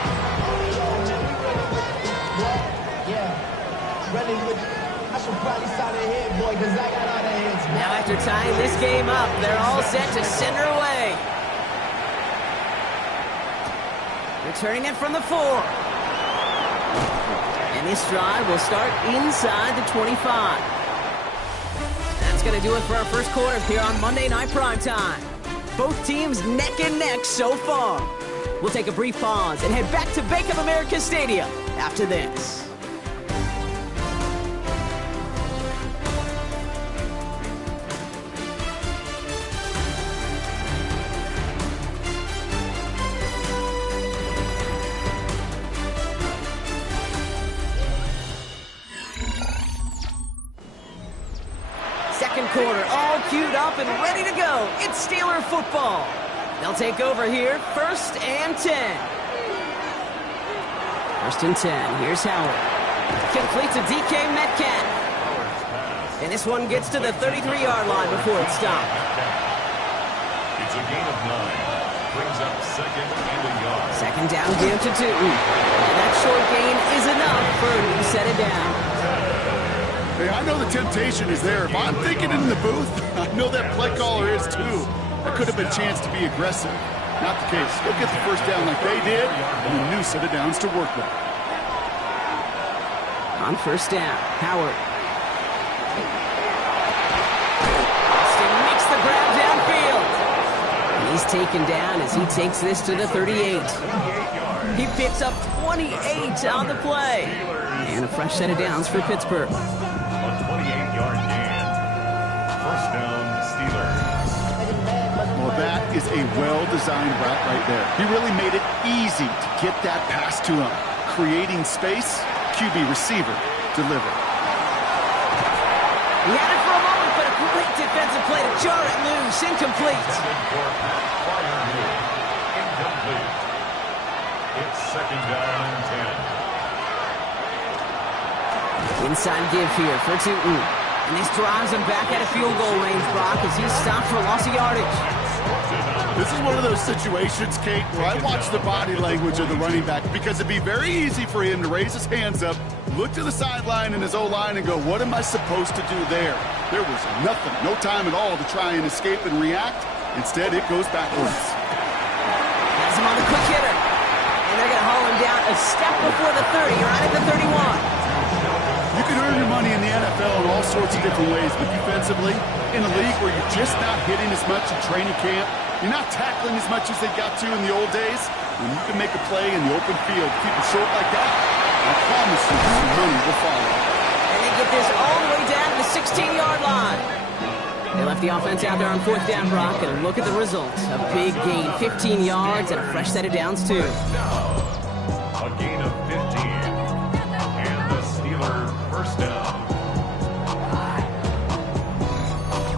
Now after tying this game up, they're all set to send her away. Returning it from the 4. And this drive will start inside the 25. That's going to do it for our first quarter here on Monday Night Primetime. Both teams neck and neck so far. We'll take a brief pause and head back to Bank of America Stadium after this. queued up and ready to go. It's Steeler football. They'll take over here, 1st and 10. 1st and 10. Here's Howard. Complete to DK Metcalf. And this one gets to the 33-yard line before it's stopped. It's a gain of 9. Brings up 2nd and a yard. 2nd down give to Tootin. And that short gain is enough for him to set it down. Hey, I know the temptation is there. If I'm thinking in the booth, I know that play caller is too. That could have been a chance to be aggressive. Not the case. Go get the 1st down like they did, and a new set of downs to work with. On 1st down, Howard. Makes the grab downfield. And he's taken down as he takes this to the 38. He picks up 28 on the play. And a fresh set of downs for Pittsburgh. A 28-yard gain. 1st down, Steelers. Well, that is a well-designed route right there. He really made it easy to get that pass to him. Creating space, QB receiver, deliver. He had it for a moment, but a great defensive play to jar it loose. Incomplete. Incomplete. It's 2nd down and 10. Inside give here for Tootin. And this drives him back at a field goal range, Brock, as he's stopped for loss of yardage. This is one of those situations, Kate, where I watch the body language of the running back because it'd be very easy for him to raise his hands up, look to the sideline in his O-line and go, what am I supposed to do there? There was nothing, no time at all to try and escape and react. Instead, it goes backwards. Has him on the quick hitter. And they're going to haul him down a step before the 30, right at the 31. You can earn your money in the NFL in all sorts of different ways, but defensively, in a league where you're just not hitting as much in training camp, you're not tackling as much as they got to in the old days, when you can make a play in the open field, keep it short like that, I promise you some money will follow. And they get this all the way down to the 16-yard line. They left the offense out there on 4th down, Brock, and look at the result. A big gain, 15 yards, and a fresh set of downs, too. A gain of 15. And the Steeler 1st down.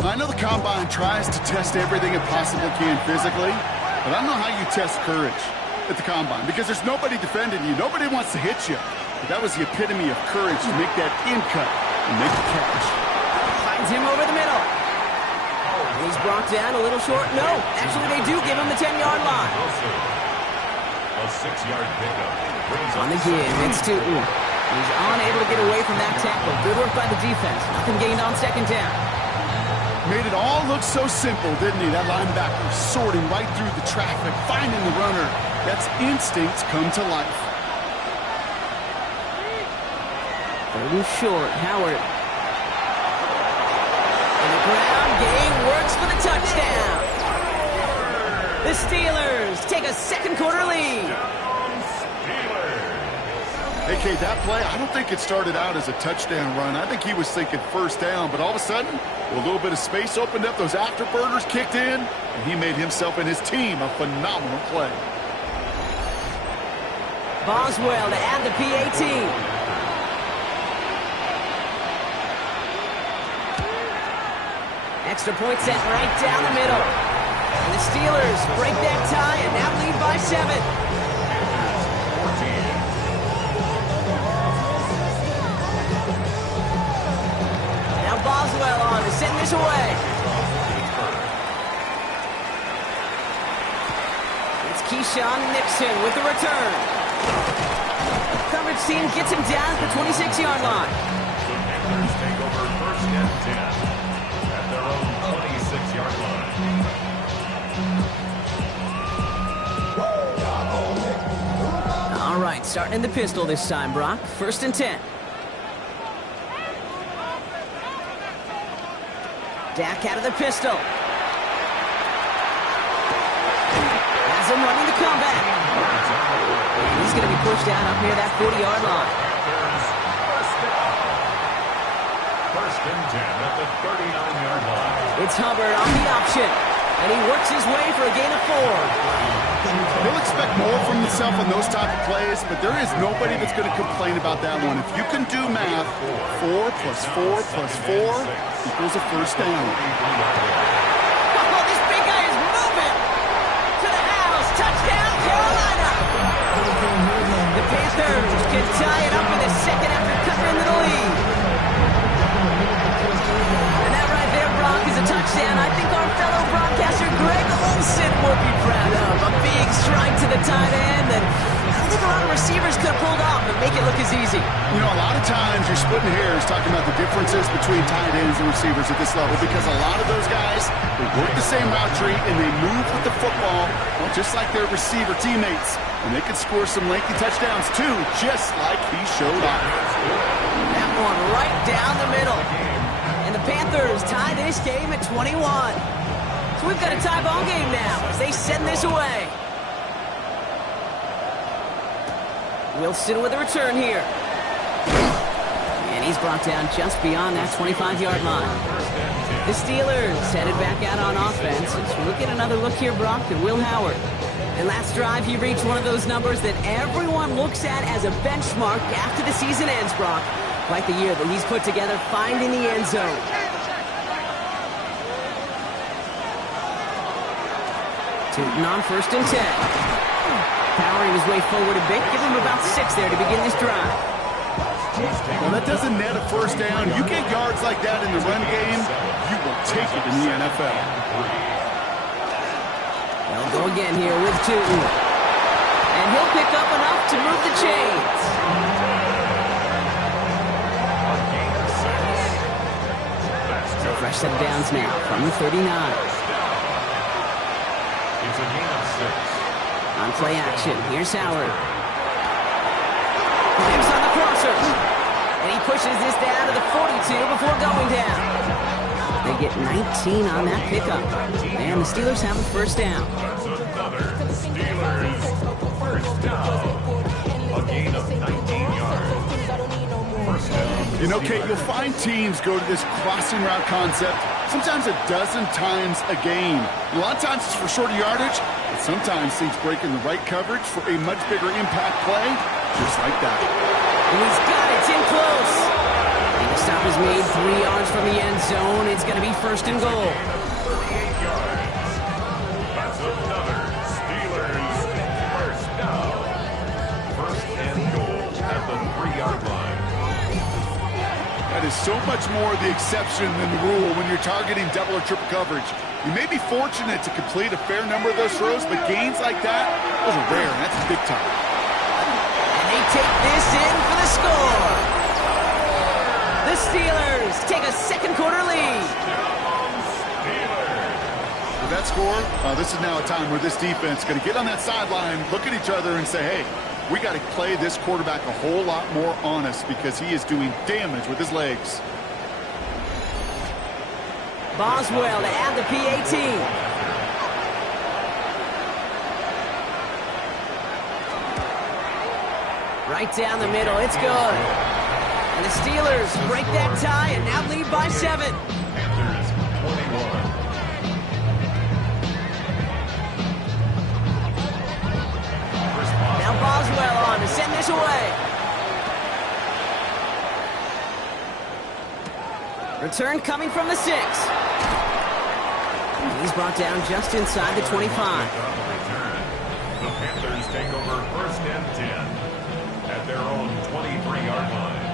I know the Combine tries to test everything it possibly can physically, but I don't know how you test courage at the Combine because there's nobody defending you. Nobody wants to hit you. But that was the epitome of courage to make that in cut and make the catch. Finds him over the middle. He's brought down a little short. No, actually they do give him the 10-yard line. A 6-yard pickup. On the give, it's Tootin. He's unable to get away from that tackle. Good work by the defense. Nothing gained on 2nd down. Made it all look so simple, didn't he? That linebacker sorting right through the traffic, finding the runner. That's instincts come to life. 3rd and short, Howard. And the ground game works for the touchdown. The Steelers take a 2nd quarter lead. Hey, Kate, that play, I don't think it started out as a touchdown run. I think he was thinking 1st down, but all of a sudden, a little bit of space opened up, those afterburners kicked in, and he made himself and his team a phenomenal play. Boswell to add the PAT. Extra point set right down the middle. And the Steelers break that tie and now lead by 7. Boswell on to send this away. It's Keyshawn Nixon with the return. Coverage team gets him down at the 26-yard line. The Panthers take over 1st and 10 at their own 26-yard line. All right, starting in the pistol this time, Brock. 1st and 10. Dak out of the pistol. Has him running the comeback. And he's going to be pushed down up near that 40-yard line. 1st and 10 at the 39-yard line. It's Hubbard on the option. And he works his way for a gain of 4. He'll expect more from himself on those type of plays, but there is nobody that's going to complain about that one. If you can do math, 4 plus 4 plus 4 equals a first down. Oh, this big guy is moving to the house. Touchdown, Carolina. The Panthers can tie it up in the second after cutting into the lead. And that right there, Brock, is a touchdown. I think our fellow broadcaster Greg Olson would be proud of. A big strike to the tight end that I don't think a lot of receivers could have pulled off and make it look as easy. You know, a lot of times you're splitting hairs talking about the differences between tight ends and receivers at this level because a lot of those guys, they work the same route tree and they move with the football, well, just like their receiver teammates. And they could score some lengthy touchdowns too, just like he showed off. That one right down the middle. And the Panthers tie this game at 21. So we've got a tie ball game now as they send this away. Wilson with a return here. And he's brought down just beyond that 25-yard line. The Steelers headed back out on offense. So we'll get another look here, Brock, at Will Howard. And last drive, he reached one of those numbers that everyone looks at as a benchmark after the season ends, Brock. Like the year that he's put together finding the end zone. Tootin on 1st and 10. Powering his way forward a bit. Give him about 6 there to begin this drive. Well, that doesn't net a first down. You get yards like that in the run game, you will take it in the NFL. They'll go again here with Tootin. And he'll pick up enough to move the chains. So fresh set of downs now from the 39. It's a gain of 6. On play action, here's Howard. Gibbs on the crosser. And he pushes this down to the 42 before going down. They get 19 on that pickup. And the Steelers have a first down. That's another Steelers first down. A gain of 19 yards. First down. You know, Kate, you'll find teams go to this crossing route concept sometimes a dozen times a game. A lot of times it's for shorter yardage, but sometimes teams break in the right coverage for a much bigger impact play, just like that. And he's got it. It's in close. And the stop is made 3 yards from the end zone. It's going to be 1st and goal. 38 yards. That's another Steelers first down. 1st and goal at the 3-yard line. That is so much more the exception than the rule when you're targeting double or triple coverage. You may be fortunate to complete a fair number of those throws, but gains like that, those are rare, and that's big time. And they take this in for the score. The Steelers take a second quarter lead. With that score, this is now a time where this defense is going to get on that sideline, look at each other, and say, hey, we got to play this quarterback a whole lot more honest because he is doing damage with his legs. Boswell to add the PAT. Right down the middle. It's good. And the Steelers break that tie and now lead by 7. Panthers 21. Now Boswell on to send this away. Return coming from the 6. He's brought down just inside the 25. The Panthers take over 1st and 10 at their own 23-yard line.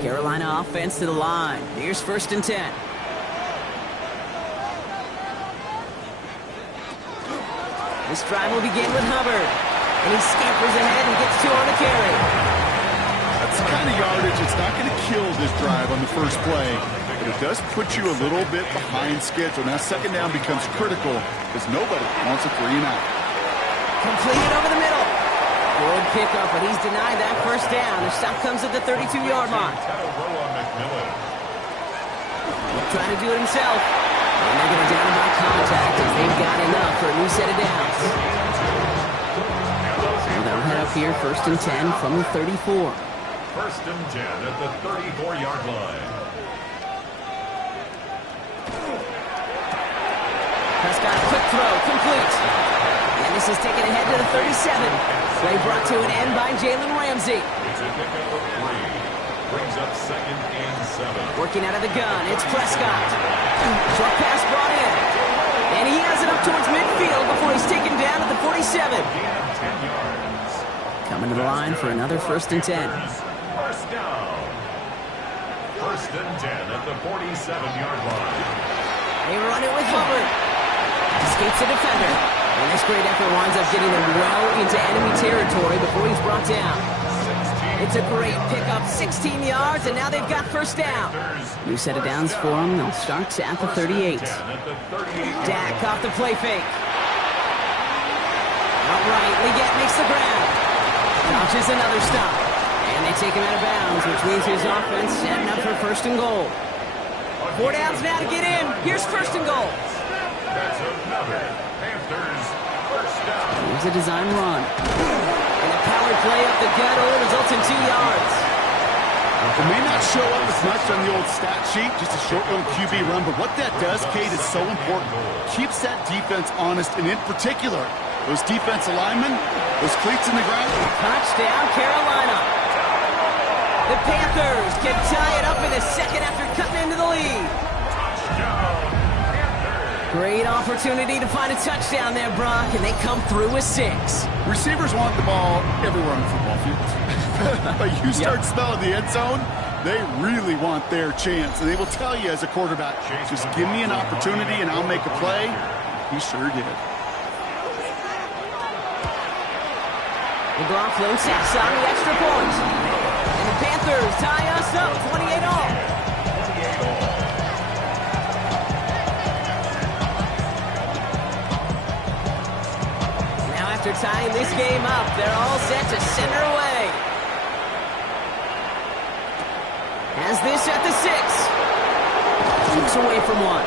Carolina offense to the line. Here's 1st and 10. This drive will begin with Hubbard. And he scampers ahead and gets 2 on the carry. That's the kind of yardage that's not going to kill this drive on the first play, but it does put you a little bit behind schedule. Now, 2nd down becomes critical because nobody wants a 3 and out. Completed over the middle. Good pickup, but he's denied that first down. The stop comes at the 32-yard line. Trying to do it himself. And they're going to down by contact as they've got enough for a new set of downs. And they'll head up here 1st and 10 from the 34. 1st and 10 at the 34-yard line. Prescott, a quick throw, complete. And this is taken ahead to the 37. Play brought to an end by Jalen Ramsey. It's a pickup of 3. Brings up 2nd and 7. Working out of the gun, it's Prescott. Short pass brought in. And he has it up towards midfield before he's taken down at the 47. Gain of 10 yards. Coming to the line for another 1st and 10. First down. 1st and 10 at the 47-yard line. They run it with Hubbard. Escapes the defender. And this great effort winds up getting them well into enemy territory before he's brought down. It's a great pickup, 16 yards, and now they've got 1st down. New set of downs for them. They'll start at the 38. Dak off the play fake. Outright, Leggett makes the ground. Dodges another stop. And they take him out of bounds, which means his offense setting up for 1st and goal. 4 downs now to get in. Here's 1st and goal. That's another Panthers 1st down. Here's a design run. And a power play up the gut only results in 2 yards. It may not show up as much on the old stat sheet, just a short little QB run, but what that does, Kate, is so important. Keeps that defense honest, and in particular, those defensive linemen, those cleats in the ground. Touchdown, Carolina. The Panthers can tie it up in a second after cutting into the lead. Great opportunity to find a touchdown there, Brock, and they come through with 6. Receivers want the ball everywhere on the football field. But you start smelling the end zone, they really want their chance. And they will tell you as a quarterback, just give me an opportunity and I'll make a play. He sure did. McLaughlin sacks on the extra point. And the Panthers tie us up 28-all. After tying this game up, they're all set to send her away. Has this at the 6. Keeps away from 1.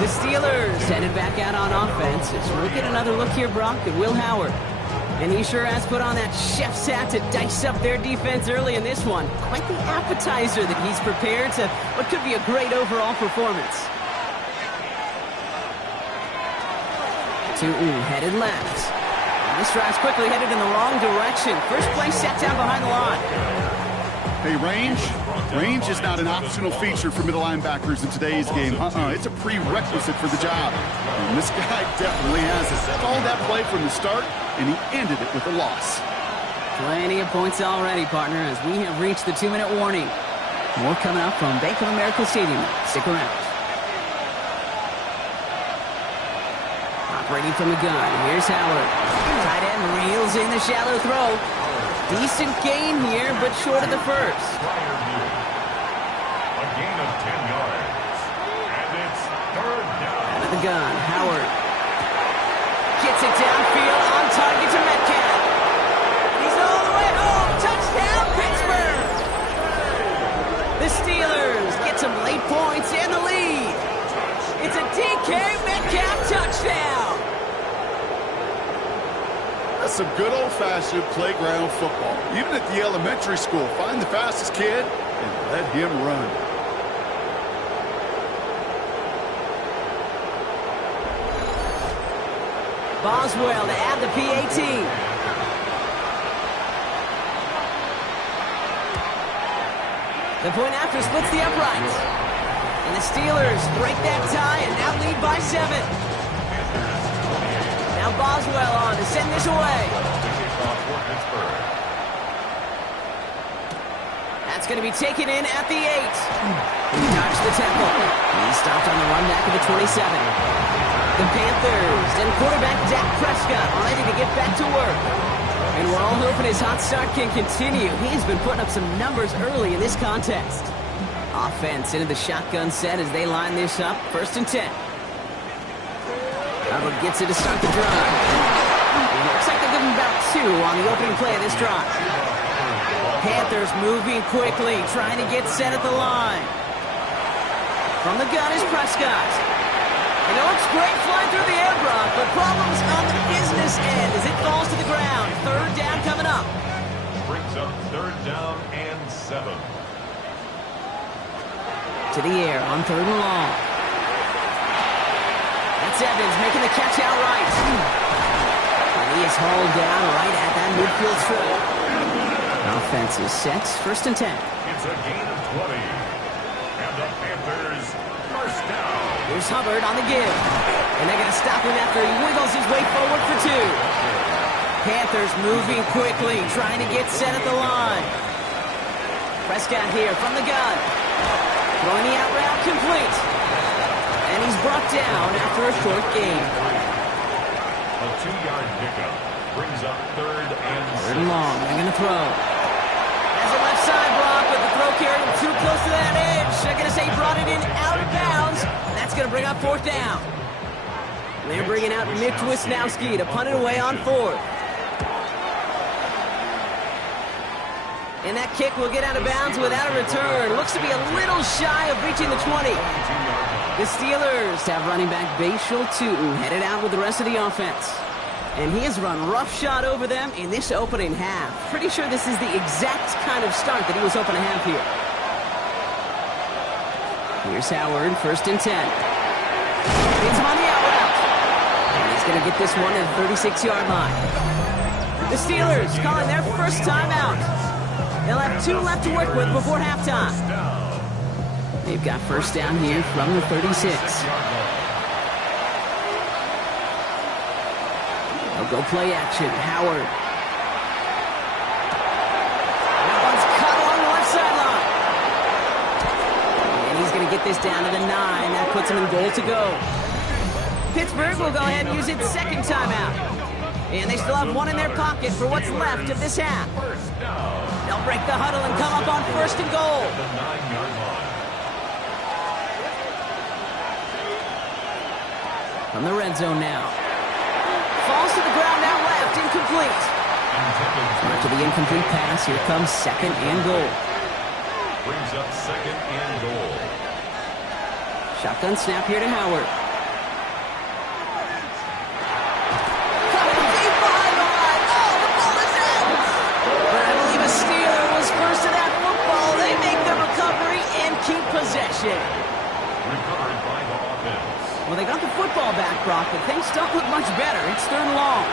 The Steelers headed back out on offense. As we'll get another look here, Brock, at Will Howard. And he sure has put on that chef's hat to dice up their defense early in this one. Quite the appetizer that he's prepared to what could be a great overall performance. Tootin headed left. And this drive's quickly headed in the wrong direction. First play set down behind the line. Hey, range is not an optional feature for middle linebackers in today's game. It's a prerequisite for the job. And this guy definitely has it. Called that play from the start, and he ended it with a loss. Plenty of points already, partner, as we have reached the 2-minute warning. More coming up from Bank of America Stadium. Stick around. Operating from the gun, here's Howard. Tight end reels in the shallow throw. Decent gain here, but short of the first. A gain of 10 yards. And it's 3rd down. Out of the gun, Howard. Gets it downfield, on target to Metcalf. He's all the way home. Touchdown, Pittsburgh. The Steelers get some late points and the lead. It's a DK Metcalf touchdown. That's some good old-fashioned playground football. Even at the elementary school, find the fastest kid and let him run. Boswell to add the PAT. The point after splits the uprights. And the Steelers break that tie and now lead by 7. Now Boswell on to send this away. That's going to be taken in at the 8. He dodged the tackle. He stopped on the run back of the 27. The Panthers and quarterback Dak Prescott ready to get back to work. And we're all hoping his hot start can continue. He's been putting up some numbers early in this contest. Offense into the shotgun set as they line this up. 1st and 10. Hubbard gets it to start the drive. It looks like they're giving about 2 on the opening play of this drive. Panthers moving quickly, trying to get set at the line. From the gun is Prescott. And it looks great flying through the air, Brock, but problems on the business end as it falls to the ground. 3rd down coming up. Brings up 3rd down and 7. To the air on 3rd and long. It's Evans making the catch outright. And he is hauled down right at that midfield strip. Offense is set. 1st and 10. It's a gain of 20. And the Panthers first down. Here's Hubbard on the give. And they're going to stop him after he wiggles his way forward for 2. Panthers moving quickly, trying to get set at the line. Prescott here from the gun. Throwing the out route complete. And he's brought down after a short gain. A 2-yard pickup brings up 3rd and 6. Long, they're going to throw. Has a left side block, but the throw carried him too close to that edge. They're going to say he brought it in out of bounds. That's going to bring up 4th down. They're bringing out Nick Wisnowski to punt it away on 4th. And that kick will get out of bounds without a return. Looks to be a little shy of reaching the 20. The Steelers have running back Bashal Tootin headed out with the rest of the offense. And he has run roughshod over them in this opening half. Pretty sure this is the exact kind of start that he was hoping to have here. Here's Howard, 1st and 10. Beats him on the out route. And he's going to get this one at the 36-yard line. The Steelers calling their first timeout. They'll have 2 left to work with before halftime. They've got 1st down here from the 36. They'll go play action. Howard. That one's cut along the left sideline. And he's going to get this down to the 9. That puts him in goal to go. Pittsburgh will go ahead and use its 2nd timeout. And they still have 1 in their pocket for what's left of this half. They'll break the huddle and come up on 1st and goal. From the red zone now. Falls to the ground out left, incomplete. Back to the incomplete pass. Here comes 2nd and goal. Brings up 2nd and goal. Shotgun snap here to Howard. Possession. Recovered by the offense. Well, they got the football back, Brock, but things don't look much better. It's 3rd and long.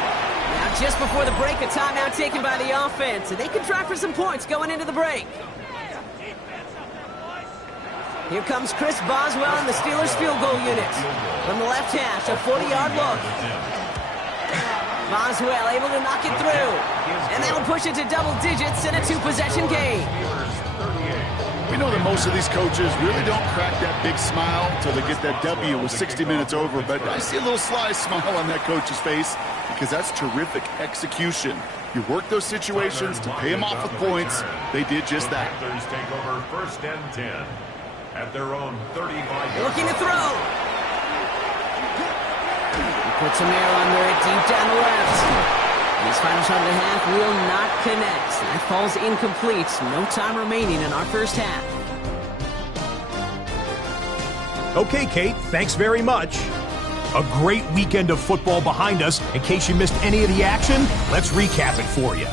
Now, just before the break, a timeout taken by the offense, and they can try for some points going into the break. Here comes Chris Boswell and the Steelers field goal unit. From the left hash, a 40-yard look. Boswell able to knock it through. And that'll push it to double digits in a 2-possession game. We know that most of these coaches really don't crack that big smile until they get that W with 60 minutes over, but I see a little sly smile on that coach's face because that's terrific execution. You work those situations to pay them off with points. They did just that. Panthers take over 1st and 10 at their own 35. Looking to throw. He puts some air under it deep down the left. His final shot of the half will not connect. That falls incomplete. No time remaining in our first half. Okay, Kate, thanks very much. A great weekend of football behind us. In case you missed any of the action, let's recap it for you.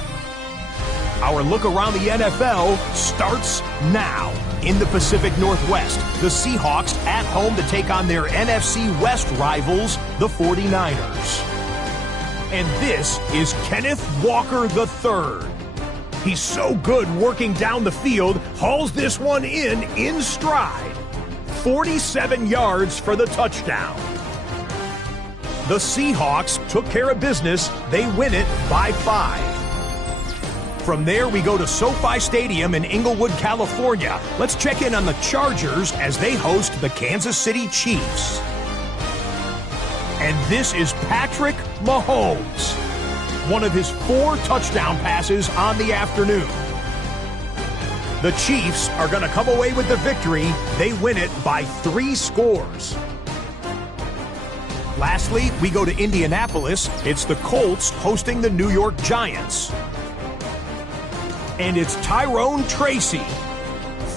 Our look around the NFL starts now. In the Pacific Northwest, the Seahawks at home to take on their NFC West rivals, the 49ers. And this is Kenneth Walker III. He's so good working down the field, hauls this one in stride. 47 yards for the touchdown. The Seahawks took care of business. They win it by 5. From there, we go to SoFi Stadium in Inglewood, California. Let's check in on the Chargers as they host the Kansas City Chiefs. And this is Patrick Mahomes. One of his 4 touchdown passes on the afternoon. The Chiefs are going to come away with the victory. They win it by 3 scores. Lastly, we go to Indianapolis. It's the Colts hosting the New York Giants. And it's Tyrone Tracy.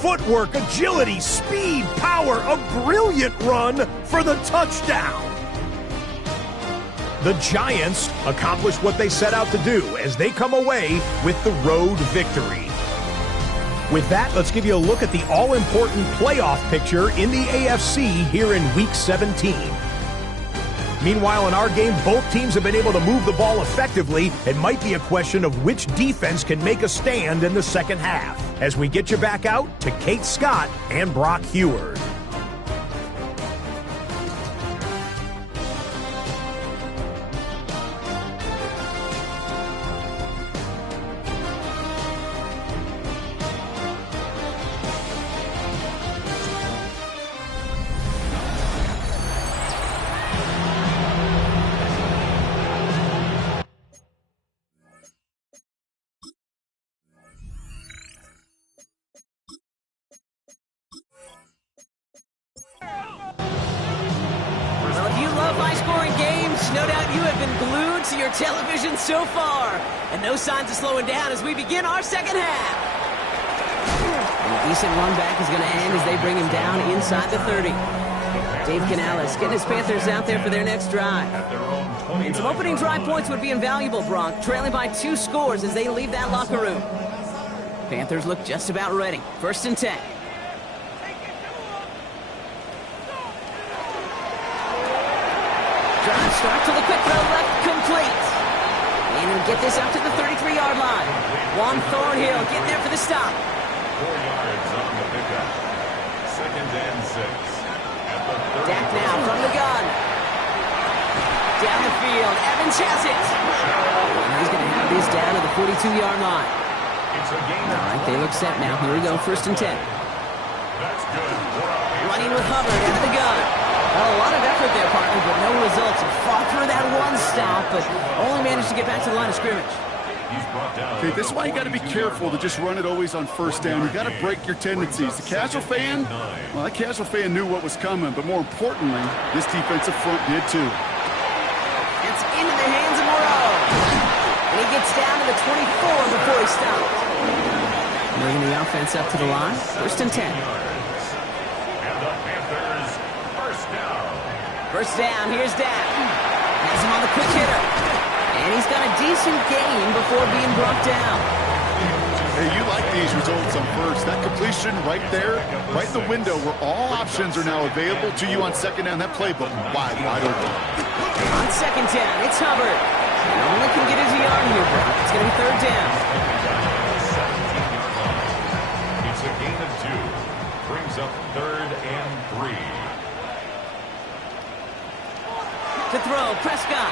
Footwork, agility, speed, power, a brilliant run for the touchdown. The Giants accomplish what they set out to do as they come away with the road victory. With that, let's give you a look at the all-important playoff picture in the AFC here in Week 17. Meanwhile, in our game, both teams have been able to move the ball effectively. It might be a question of which defense can make a stand in the second half. As we get you back out to Kate Scott and Brock Heward. Television so far, and no signs of slowing down as we begin our second half. And a decent run back is going to end as they bring him down inside the 30. Dave Canales getting his Panthers out there for their next drive. And some opening drive points would be invaluable, Brock, trailing by 2 scores as they leave that locker room. Panthers look just about ready. 1st and 10. Drive start to the quick throw left, complete. And he'll get this up to the 33-yard line. Juan Thornhill getting there for the stop. 4 yards on the pickup. 2nd and 6. At the 30. Dak now from the gun. Down the field, Evans has it. And he's going to have this down to the 42-yard line. It's a gain. All right, they look set now. Here we go, 1st and 10. That's good. Running with Hubbard out of the gun. Well, a lot of effort there, partner, but no results. He fought through that one stop, but only managed to get back to the line of scrimmage. Okay, this is why you got to be careful to just run it always on 1st down. You got to break your tendencies. The casual fan, well, that casual fan knew what was coming, but more importantly, this defensive front did too. It's into the hands of Moreau. And he gets down to the 24 before he stops. Bringing the offense up to the line. 1st and 10. First down, here's Dak. Has him on the quick hitter. And he's got a decent gain before being brought down. Hey, you like these results on 1st. That completion right there, right in the window where all options are now available to you on 2nd down. That playbook wide open. On 2nd down, it's Hubbard. And only can get his yard here, Brock. It's going to be 3rd down. It's a gain of 2. Brings up 3rd and 3. To throw, Prescott.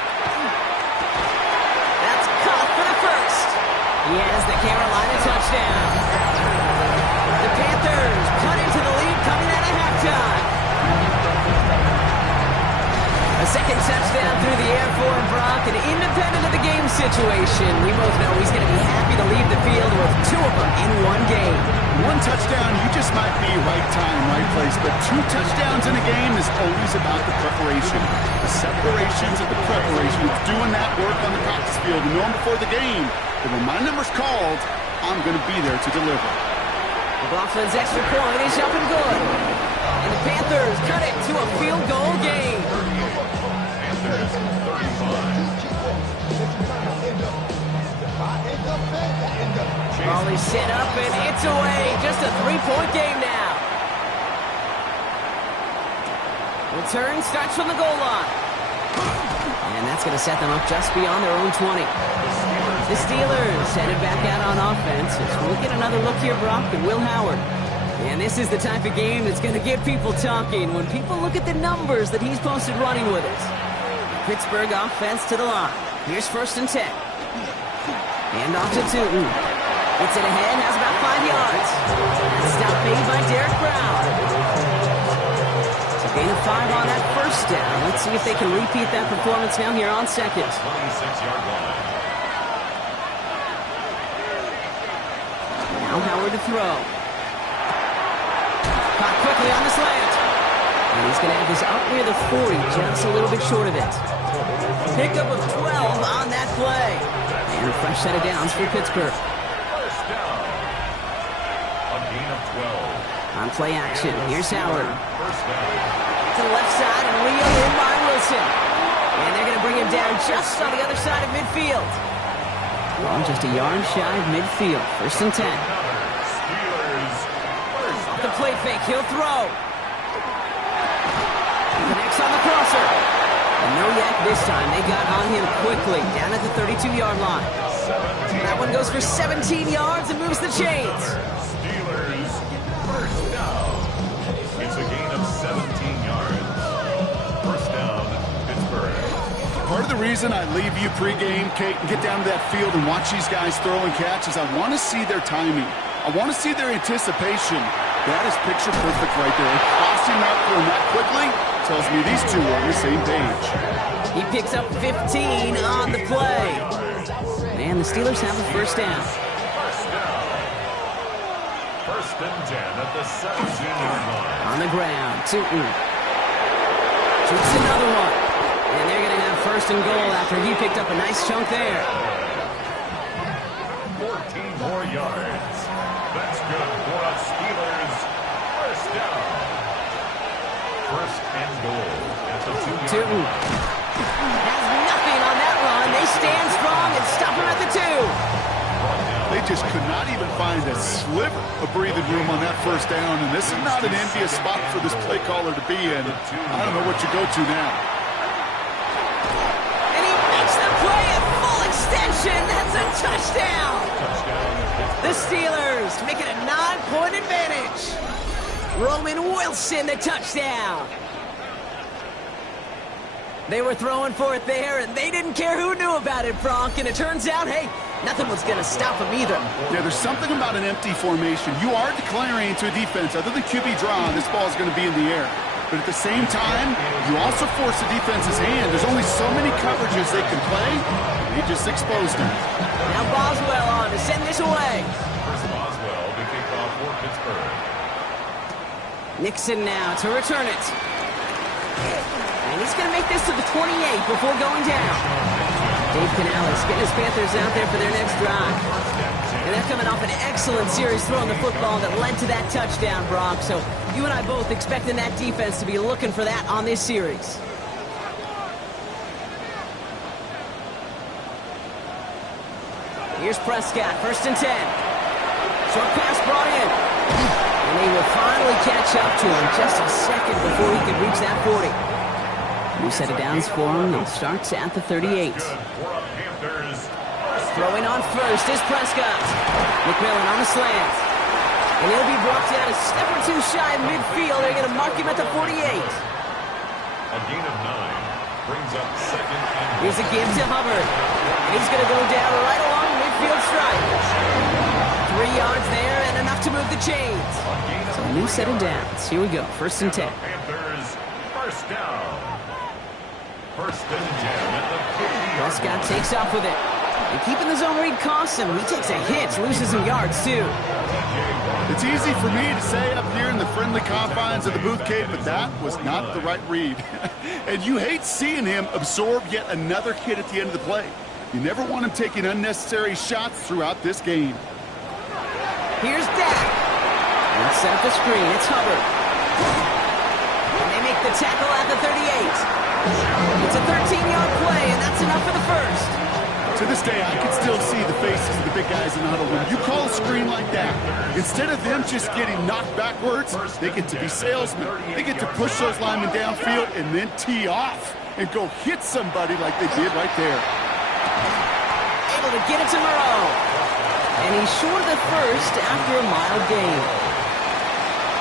That's caught for the 1st. He has the Carolina touchdown. The Panthers cut into the lead coming out of halftime. A 2nd touchdown through the air for Brock, and independent of the game situation, we both know he's going to be happy to leave the field with 2 of them in one game. 1 touchdown, you just might be right time, right place, but 2 touchdowns in a game is always about the preparation. The separations and the preparation, doing that work on the practice field, knowing before the game that when my number's called, I'm going to be there to deliver. McLaughlin's extra point is up and good. And the Panthers cut it to a field goal game. Panthers 35. Ball is set up and it's away. Just a 3-point game now. Return starts from the goal line. And that's going to set them up just beyond their own 20. The Steelers headed back out on offense. We'll get another look here, Brock, and Will Howard. And this is the type of game that's going to get people talking when people look at the numbers that he's posted running with us. Pittsburgh offense to the line. Here's 1st and 10. Hand off to Tootin. Gets it ahead, has about 5 yards. Stop made by Derek Brown. It's a gain of 5 on that 1st down. Let's see if they can repeat that performance now here on 2nd. 26-yard line. Now Howard to throw. Caught quickly on the slant. And he's going to have this up near the 40, just a little bit short of it. Pickup of 12 on that play. And a fresh set of downs for Pittsburgh. First down. A gain of 12. On play action, here's Howard. First down. To the left side and reeled in by Wilson. And they're going to bring him down just on the other side of midfield. Well, just a yard shy of midfield. 1st and 10. Steelers. First Off the play fake, he'll throw. Connects on the crosser. And No yak this time. They got on him quickly, down at the 32-yard line. That one goes for 17 yards and moves the chains. Steelers first down. It's a gain of 17 yards. First down, Pittsburgh. Part of the reason I leave you pregame, Kate, and get down to that field and watch these guys throw and catch is I want to see their timing. I want to see their anticipation. That is picture perfect right there. And crossing that for him that quickly tells me these two are on the same page. He picks up 15 on the play. And the Steelers have a first down. First and 10 at the 17-yard line. On the ground, Tootin. Shoots another one. And they're going to have first and goal after he picked up a nice chunk there. 14 more yards. That's good for us Steelers. First down. First and goal at the 2-yard Tootin line. has nothing on that run. They stand strong and stop him at the 2. They just could not even find a sliver of breathing room on that first down, and this is not an envious spot for this play caller to be in. I don't know what you go to now. And he makes the play at full extension. That's a touchdown. The Steelers make it a 9-point advantage. Roman Wilson, the touchdown. They were throwing for it there, and they didn't care who knew about it, Bronk. And it turns out, hey, nothing was going to stop them either. Yeah, there's something about an empty formation. You are declaring to a defense, other than QB draw, this ball is going to be in the air. But at the same time, you also force the defense's hand. There's only so many coverages they can play. They just exposed them. Now Boswell on to send this away. First Boswell to kick off for Pittsburgh. Nixon now to return it. And he's going to make this to the 28 before going down. Dave Canales getting his Panthers out there for their next drive. And they're coming off an excellent series throwing the football that led to that touchdown, Brock. So you and I both expecting that defense to be looking for that on this series. Here's Prescott, first and 10. Short pass brought in. And they will finally catch up to him just a second before he could reach that 40. New set of downs for him. It starts at the 38. Throwing on first is Prescott. McMillan on the slant. And he'll be brought down a step or two shy of midfield. They're going to mark him at the 48. A gain of 9 brings up second and goal. Here's a give to Hubbard. And he's going to go down right along the midfield stripe. 3 yards there and enough to move the chains. So a new set of downs. Here we go. First and 10. Panthers first down. First and 10 at the 50-yard Prescott takes off with it. And keeping the zone read costs him. He takes a hit, loses some yards too. It's easy for me to say up here in the friendly confines of the booth, Kate, but that was not the right read. And you hate seeing him absorb yet another hit at the end of the play. You never want him taking unnecessary shots throughout this game. Here's Dak. Let's set up the screen. It's Hubbard. And they make the tackle at the 38. It's a 13-yard play, and that's enough for the first. To this day, I can still see the faces of the big guys in the huddle. When you call a screen like that, instead of them just getting knocked backwards, they get to be salesmen. They get to push those linemen downfield and then tee off and go hit somebody like they did right there. Able to get it to Moreau. And he's short of the first after a mild gain.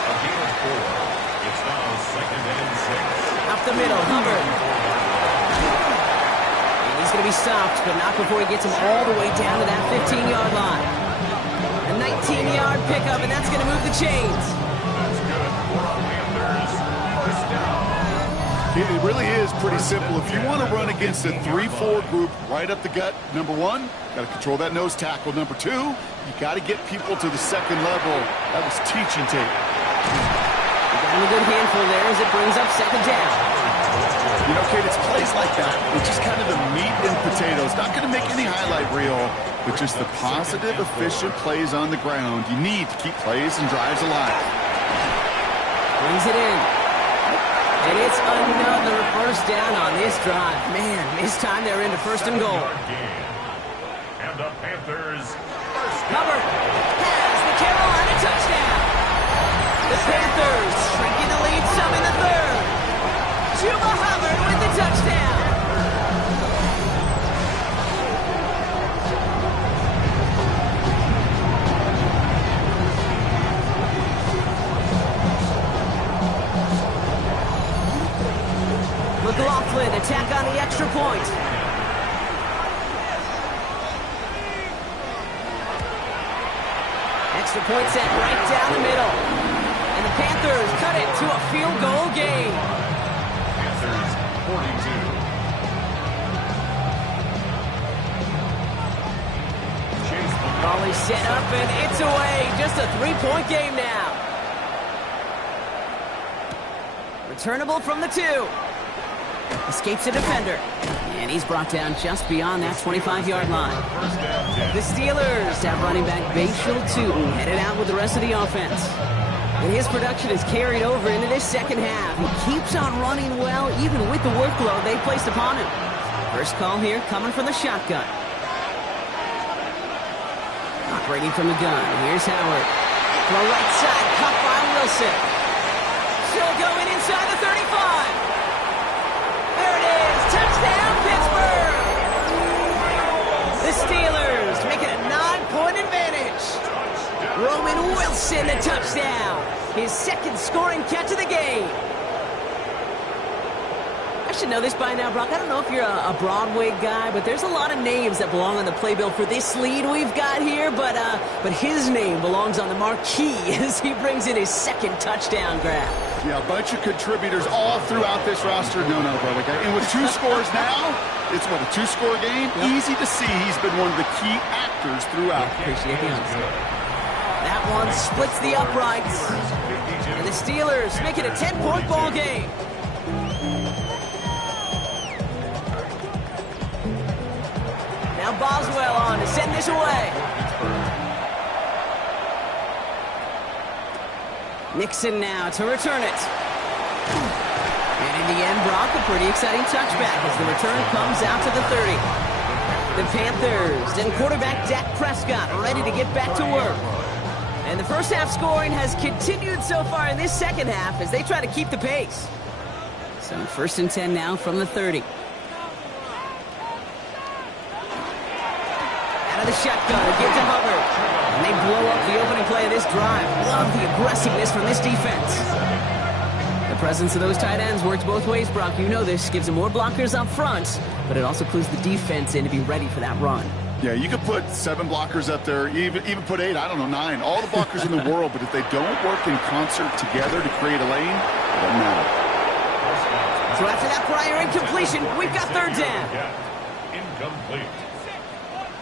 A gain of 4. It's now second and 6. Up the middle, Hubbard. And he's going to be stopped, but not before he gets him all the way down to that 15-yard line. A 19-yard pickup, and that's going to move the chains. That's good for our Panthers. First down. It really is pretty simple. If you want to run against a 3-4 group right up the gut, number one, got to control that nose tackle. Number two, you got to get people to the second level. That was teaching tape. Got a good handful there as it brings up second down. You know, Kate, it's plays like that. It's just kind of the meat and potatoes. Not going to make any highlight reel, but just the positive, efficient plays on the ground. You need to keep plays and drives alive. Brings it in. And it's another first down on this drive. Man, this time they're into first and goal. And the Panthers first down. Hubbard has the Carolina touchdown. The Panthers shrinking the lead some in the third. Chuba Hubbard with the touchdown. McLaughlin attack on the extra point. Extra point set right down the middle. And the Panthers cut it to a field goal game. Panthers 42. Volley set up and it's away. Just a 3-point game now. Returnable from the 2. Escapes a defender. And he's brought down just beyond that 25-yard line. The Steelers have running back Bashal Tootin headed out with the rest of the offense. And his production is carried over into this second half. He keeps on running well, even with the workload they placed upon him. First call here coming from the shotgun. Operating from the gun. Here's Howard. To the right side, caught by Wilson. Still going inside the 35. There it is. Touchdown, Pittsburgh. The Steelers make it a 9-point advantage. Roman Wilson, the touchdown. His second scoring catch of the game. I should know this by now, Brock. I don't know if you're a Broadway guy, but there's a lot of names that belong on the playbill for this lead we've got here, but his name belongs on the marquee as he brings in his second touchdown grab. Yeah, a bunch of contributors all throughout this roster. No, brother. And with 2 scores now, it's what, a 2-score game? Yep. Easy to see he's been one of the key actors throughout. Yeah, appreciate the honesty. That one splits the uprights. And the Steelers make it a 10-point ball game. Now Boswell on to send this away. Nixon now to return it. And in the end, Brock, a pretty exciting touchback as the return comes out to the 30. The Panthers and quarterback Dak Prescott are ready to get back to work. And the first half scoring has continued so far in this second half as they try to keep the pace. So 1st and 10 now from the 30. The shotgun to get to Hubbard. And they blow up the opening play of this drive. Love the aggressiveness from this defense. The presence of those tight ends works both ways, Brock. You know this. Gives them more blockers up front, but it also clues the defense in to be ready for that run. Yeah, you could put 7 blockers up there, even put 8, I don't know, 9. All the blockers in the world, but if they don't work in concert together to create a lane, it doesn't matter. So after that prior incompletion, we've got 3rd down. Incomplete.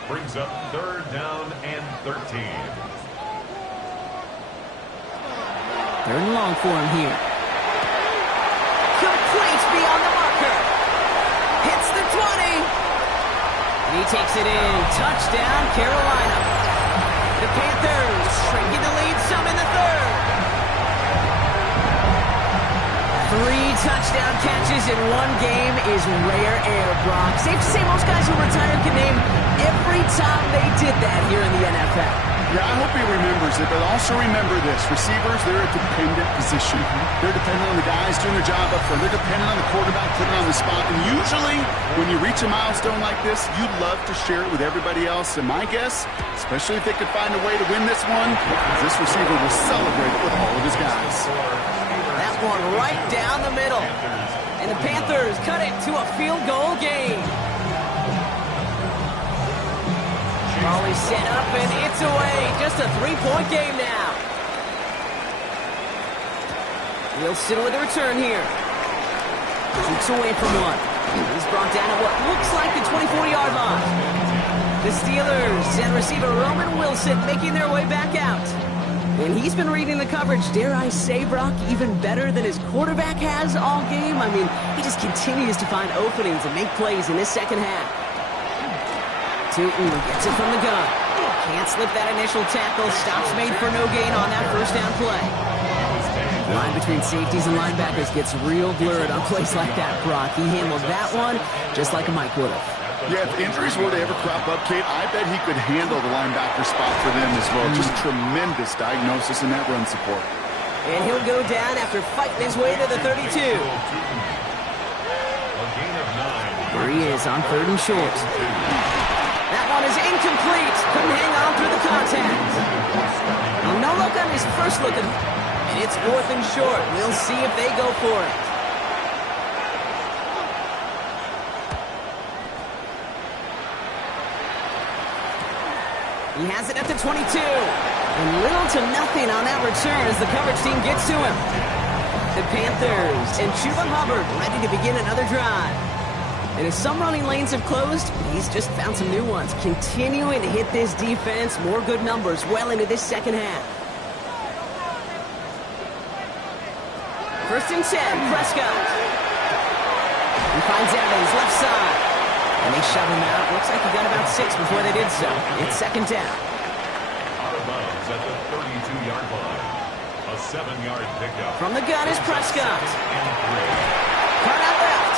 Brings up 3rd down and 13. 3rd and long for him here. Complete beyond the marker. Hits the 20. And he takes it in. Touchdown, Carolina. The Panthers shrinking the lead some in the 3rd. 3 touchdown catches in one game is rare air, Brock. Safe to say most guys who retired can name every time they did that here in the NFL. Yeah, I hope he remembers it, but also remember this. Receivers, they're a dependent position. They're dependent on the guys doing their job up front. They're dependent on the quarterback putting on the spot. And usually, when you reach a milestone like this, you'd love to share it with everybody else. And my guess, especially if they could find a way to win this one, is this receiver will celebrate it with all of his guys. That one right down the middle. And the Panthers cut it to a field goal game. Volley set up and it's away. Just a 3-point game now. Wilson with a return here. Shoots away from one. He's brought down at what looks like the 24-yard line. The Steelers and receiver Roman Wilson making their way back out. And he's been reading the coverage, dare I say, Brock, even better than his quarterback has all game. I mean, he just continues to find openings and make plays in this second half. Tootin gets it from the gun. Can't slip that initial tackle. Stops made for no gain on that first down play. The line between safeties and linebackers gets real blurred on plays like that, Brock. He handled that one just like a Mike would have. Yeah, if injuries were to ever crop up, Kate, I bet he could handle the linebacker spot for them as well. Just tremendous diagnosis in that run support. And he'll go down after fighting his way to the 32. Here he is on 3rd and short. That one is incomplete. Couldn't hang on through the contact. Well, no look on his first look at him. And it's 4th and short. We'll see if they go for it. He has it at the 22. And little to nothing on that return as the coverage team gets to him. The Panthers and Chuba Hubbard ready to begin another drive. And as some running lanes have closed, he's just found some new ones. Continuing to hit this defense, more good numbers well into this second half. 1st and 10, Prescott. He finds Evans, left side. And they shove him out. Looks like he got about 6 before they did so. It's 2nd down. Out of bounds at the 32-yard line. A 7-yard pickup. From the gun is Prescott. Caught out left.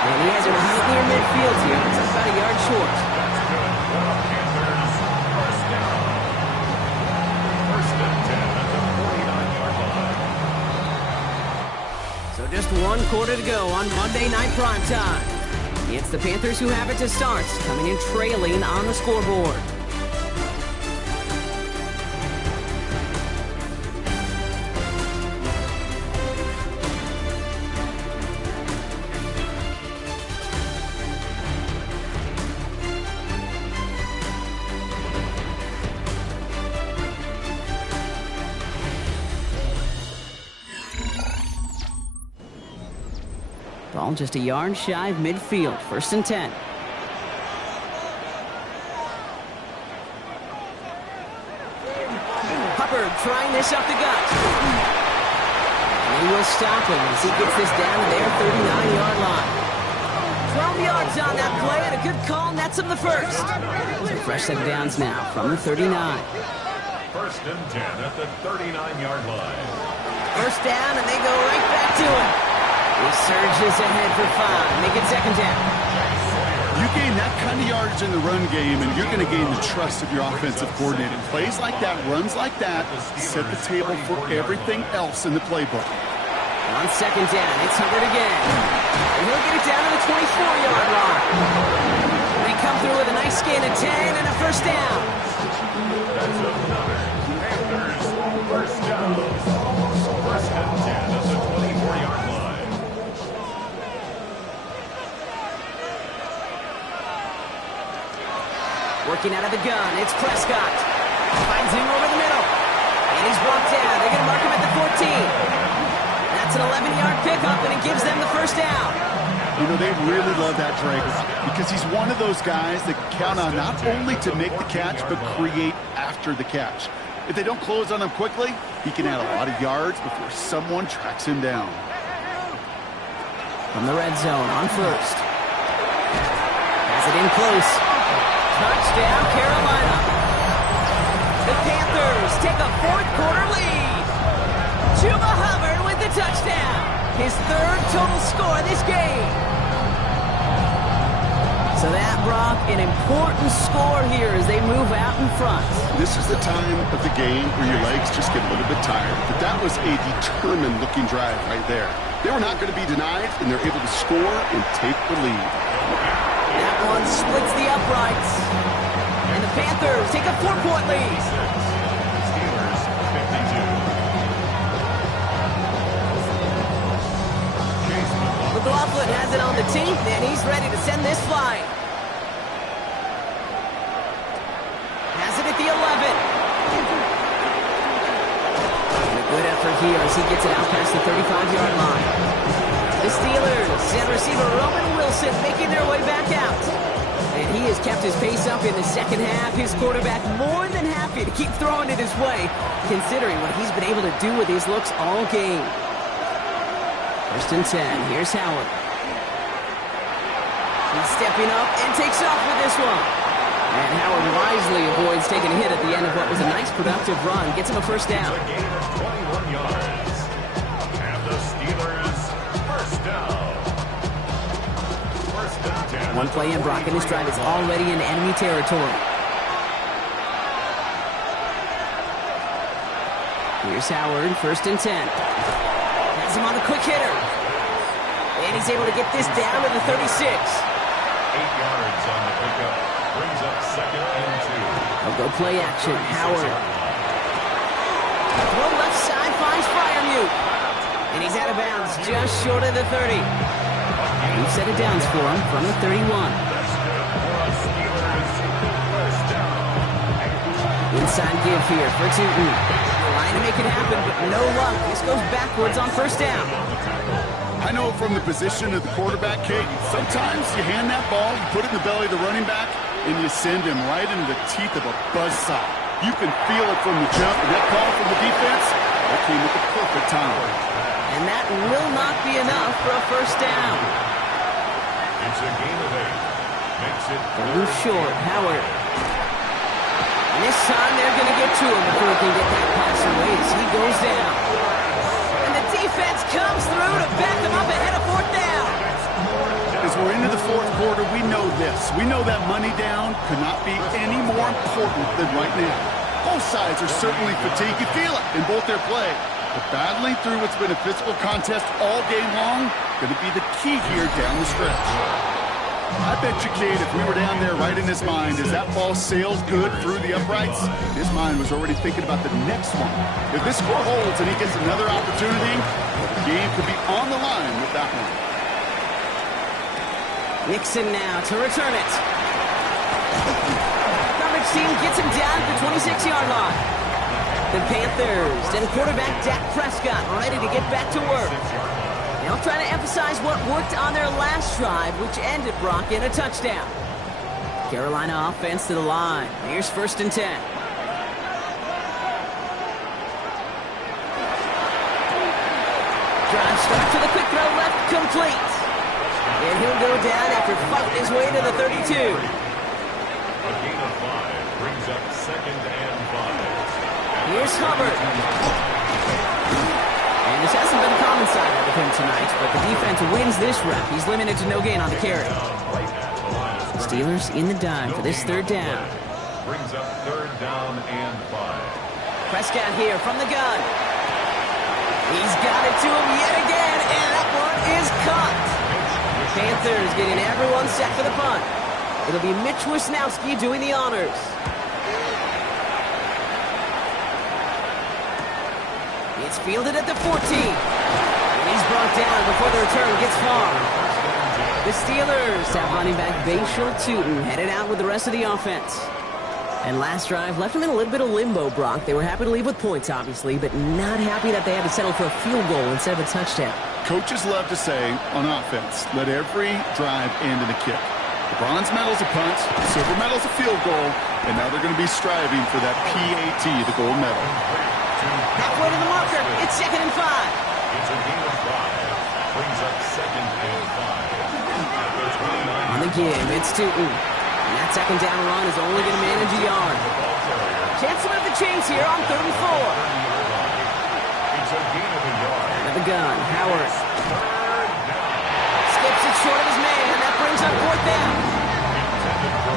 And he has it right near midfield here. It's about a yard short. That's good for the Panthers. 1st down. 1st and 10 at the 49-yard line. So just 1 quarter to go on Monday Night Primetime. It's the Panthers who have it to start, coming in trailing on the scoreboard. Ball just a yard shy of midfield. 1st and 10. Hubbard trying this up the gut. And he will stop him as he gets this down to their 39-yard line. 12 yards on that play and a good call nets him the first. So fresh set of downs now from the 39. 1st and 10 at the 39-yard line. 1st down and they go right back to him. He surges ahead for 5. Make it 2nd down. You gain that kind of yardage in the run game, and you're going to gain the trust of your offensive coordinator. Plays like that, runs like that, set the table for everything else in the playbook. On 2nd down, it's Hubbard again. And he'll get it down to the 24-yard line. They come through with a nice gain of 10 and a 1st down. That's another Panthers 1st down. 1st and 10 at the 24-yard line. Working out of the gun, it's Prescott. Finds him over the middle. And he's brought down. They're going to mark him at the 14. That's an 11-yard pickup, and it gives them the 1st down. You know, they really love that drag route because he's one of those guys that count on not only to make the catch, but create after the catch. If they don't close on him quickly, he can add a lot of yards before someone tracks him down. From the red zone on 1st. Has it in close. Touchdown, Carolina. The Panthers take a 4th quarter lead. Chuba Hubbard with the touchdown. His 3rd total score this game. So that, Brock, an important score here as they move out in front. This is the time of the game where your legs just get a little bit tired. But that was a determined-looking drive right there. They were not going to be denied, and they're able to score and take the lead. That one splits the uprights. And the Panthers take a 4-point lead. Steelers 52. McLaughlin has it on the team, and he's ready to send this flying. Has it at the 11. And a good effort here as he gets it out past the 35-yard line. The Steelers and receiver Roman Wilson making their way back out. And he has kept his pace up in the second half. His quarterback more than happy to keep throwing it his way, considering what he's been able to do with his looks all game. 1st and 10. Here's Howard. He's stepping up and takes off with this one. And Howard wisely avoids taking a hit at the end of what was a nice productive run. Gets him a 1st down. A gain of 21 yards. And the Steelers 1st down. 1st and 10. One play in, Brock, and his drive is already in enemy territory. Here's Howard, 1st and 10. Has him on a quick hitter. And he's able to get this down to the 36. 8 yards on the pickup. Brings up 2nd and 2. They'll go play action. Howard. Throw left side, finds Freiermuth. And he's out of bounds just short of the 30. We've set it downs for him from the 31. That's good for us Steelers. 1st down. Inside give here for Tootin. Trying to make it happen, but no luck. This goes backwards on first down. I know from the position of the quarterback, Kate, sometimes you hand that ball, you put it in the belly of the running back, and you send him right into the teeth of a buzzsaw. You can feel it from the jump, and that call from the defense, that came at the perfect time. And that will not be enough for a first down. It's a gain of 8. Makes it A little short, Howard. And this time they're going to get to him before he can get that pass away as he goes down. And the defense comes through to back them up ahead of fourth down. As we're into the fourth quarter, we know this. We know that money down could not be any more important than right now. Both sides are certainly fatigued. You feel it in both their play. But battling through what's been a physical contest all game long, going to be the key here down the stretch. I bet you, Kate, if we were down there right in his mind, as that ball sails good through the uprights, his mind was already thinking about the next one. If this score holds and he gets another opportunity, the game could be on the line with that one. Nixon now to return it. Coverage team gets him down at the 26-yard line. The Panthers and quarterback Dak Prescott ready to get back to work. They'll try to emphasize what worked on their last drive, which ended, Brock, in a touchdown. Carolina offense to the line. Here's 1st and 10. Drive start to the quick throw left, complete. And he'll go down after fighting his way to the 32. a gain of 5. Brings up 2nd and 5. Here's Hubbard. And this hasn't been common-sided with him tonight, but the defense wins this rep. He's limited to no gain on the carry. Steelers in the dime for this 3rd down. Brings up 3rd down and 5. Prescott here from the gun. He's got it to him yet again, and that one is caught. Panthers getting everyone set for the punt. It'll be Mitch Wisnowski doing the honors. It's fielded at the 14. And he's brought down before the return gets far. The Steelers have running back Bashal Tootin headed out with the rest of the offense. And last drive left them in a little bit of limbo, Brock. They were happy to leave with points, obviously, but not happy that they had to settle for a field goal instead of a touchdown. Coaches love to say, on offense, let every drive end in a kick. The bronze medal's a punt, the silver medal's a field goal, and now they're going to be striving for that PAT, the gold medal. Halfway to the marker, it's 2nd and 5. It's a gain of 5. Brings up 2nd and 5. On the give, it's Tootin. And that 2nd down run is only going to manage a yard. Chance to move the chains here on 3rd and 4. It's a gain of a yard. Out of the gun, Howard. Skips it short of his man, and that brings up 4th down.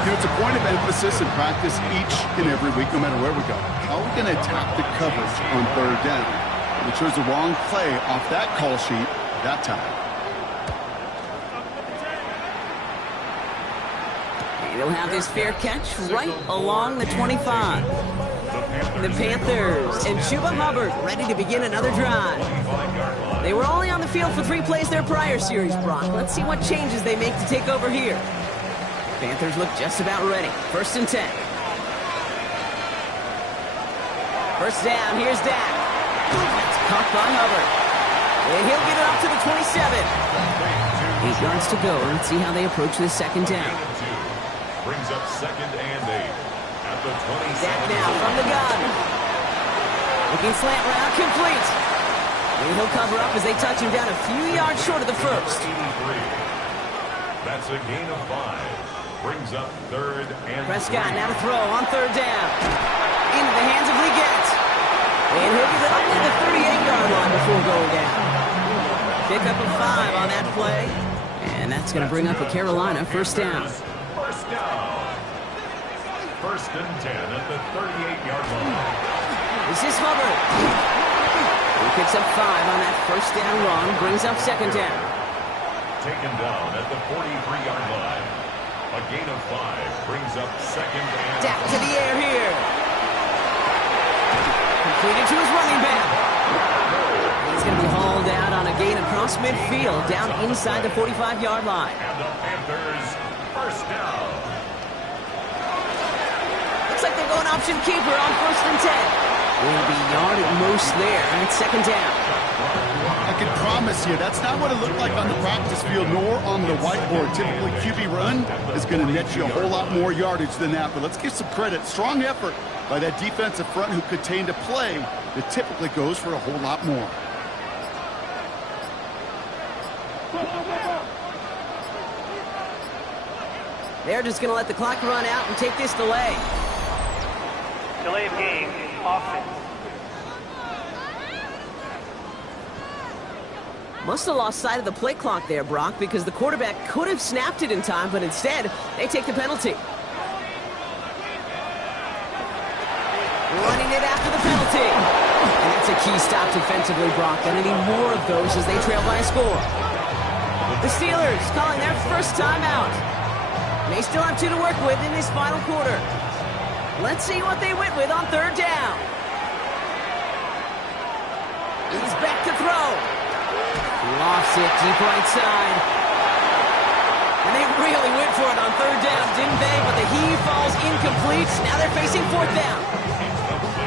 You know, it's a point of emphasis in practice each and every week, no matter where we go. How are we going to attack the coverage on 3rd down? We chose the wrong play off that call sheet that time. He'll have his fair catch right along the 25. The Panthers and Chuba Hubbard ready to begin another drive. They were only on the field for 3 plays their prior series, Brock. Let's see what changes they make to take over here. Panthers look just about ready. 1st and 10. 1st down, here's Dak. That's caught by Hubbard. And he'll get it up to the 27. 8 yards to go. Let's see how they approach this 2nd down. Brings up 2nd and 8 at the 27. Dak now from the gun. Looking slant route, complete. And he'll cover up as they touch him down a few yards short of the 1st. That's a gain of 5. Brings up 3rd and Prescott 3. now to throw on 3rd down. Into the hands of Leggett. And he'll get it up to the 38-yard line before going down. Pick up a 5 on that play. And that's going to bring up a Carolina 1st down. 1st down. 1st and 10 at the 38-yard line. This is Hubbard. He picks up 5 on that 1st down run. Brings up 2nd down. Taken down at the 43-yard line. A gain of 5 brings up 2nd and Dak to the air here. Completed to his running back. He's going to be hauled out on a gain across midfield, down inside the 45-yard line. And the Panthers 1st down. Looks like they're going option keeper on 1st and 10. It'll be yard at most there, and it's 2nd down. I can promise you that's not what it looked like on the practice field nor on the whiteboard. Typically, QB run is going to net you a whole lot more yardage than that. But let's give some credit. Strong effort by that defensive front who contained a play that typically goes for a whole lot more. They're just going to let the clock run out and take this delay. Delay of game, offense. Must have lost sight of the play clock there, Brock, because the quarterback could have snapped it in time, but instead, they take the penalty. Running it after the penalty. And that's a key stop defensively, Brock. Gonna need more of those as they trail by a score. The Steelers calling their first timeout. They still have 2 to work with in this final quarter. Let's see what they went with on 3rd down. He's back to throw. Lofts it deep right side. And they really went for it on 3rd down, didn't they? But the heave falls incomplete. Now they're facing 4th down.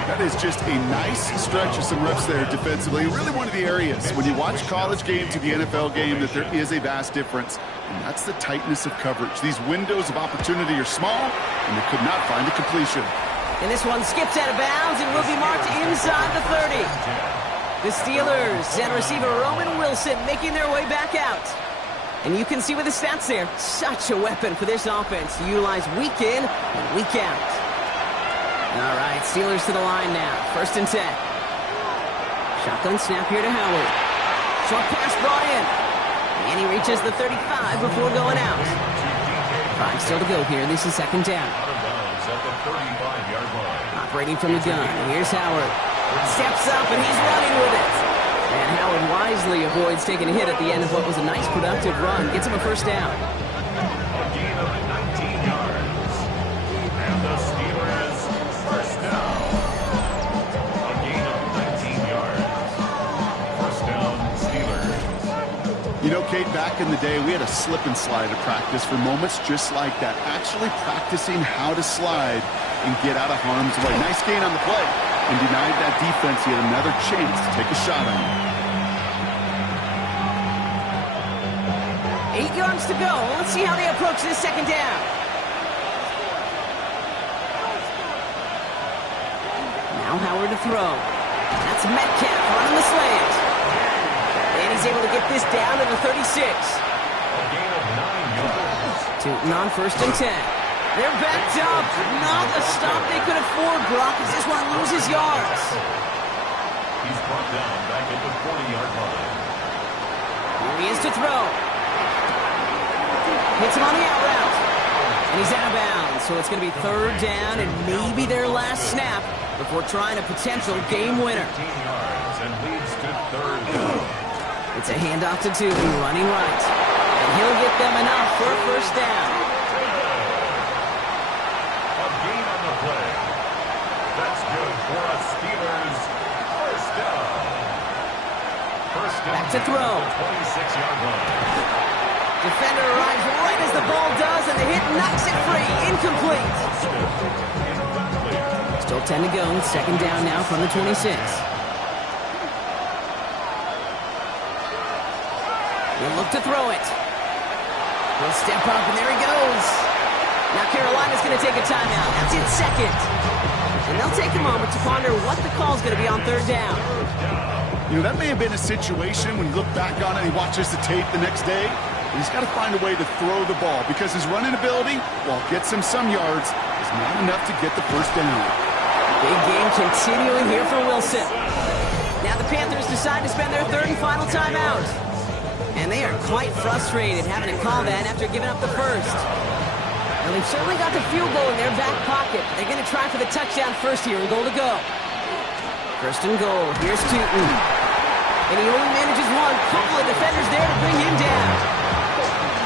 That is just a nice stretch of some reps there defensively. Really one of the areas when you watch college game to the NFL game that there is a vast difference. And that's the tightness of coverage. These windows of opportunity are small, and they could not find a completion. And this one skips out of bounds and will be marked inside the 30. The Steelers and receiver Roman Wilson making their way back out. And you can see with the stats there, such a weapon for this offense to utilize week in and week out. All right, Steelers to the line now. 1st and 10. Shotgun snap here to Howard. Short pass brought in. And he reaches the 35 before going out. 5 still to go here. This is 2nd down. Out of bounds at the 35-yard line. Operating from the gun. Here's Howard. Steps up and he's running with it. And Howard wisely avoids taking a hit at the end of what was a nice productive run. Gets him a 1st down. A gain of 19 yards. And the Steelers first down. A gain of 19 yards. First down, Steelers. You know, Kate, back in the day, we had a slip and slide at practice for moments just like that. Actually practicing how to slide and get out of harm's way. Nice gain on the play. And denied that defense yet another chance to take a shot on him. 8 yards to go. Let's see how they approach this 2nd down. Now Howard to throw. That's Metcalf running the slant. And he's able to get this down to the 36. A gain of 9 yards. Tootin on 1st and 10. They're backed up. Not a stop they could afford, Brock, as this one loses yards. He's brought down back at the 40-yard line. Here he is to throw. Hits him on the out route. And he's out of bounds, so it's going to be 3rd down and maybe their last snap before trying a potential game winner. 15 yards and leads to 3rd down. It's a handoff to Tootin, running right. And he'll get them enough for a 1st down. Play. That's good for a Steelers first down. First down. Back to throw. 26-yard line. Defender arrives right as the ball does, and the hit knocks it free. Incomplete. Still 10 to go. 2nd down now from the 26. He'll look to throw it. He'll step up, and there he goes. Now Carolina's going to take a timeout. That's its 2nd. And they'll take a moment to ponder what the call's going to be on 3rd down. You know, that may have been a situation when you look back on it and he watches the tape the next day. He's got to find a way to throw the ball because his running ability, while it gets him some yards, is not enough to get the 1st down. Big game continuing here for Wilson. Now the Panthers decide to spend their 3rd and final timeout. And they are quite frustrated having to call that after giving up the 1st. Well, they've certainly got the field goal in their back pocket. They're going to try for the touchdown first here and goal to go. 1st and goal. Here's Tootin. And he only manages one. Couple of defenders there to bring him down.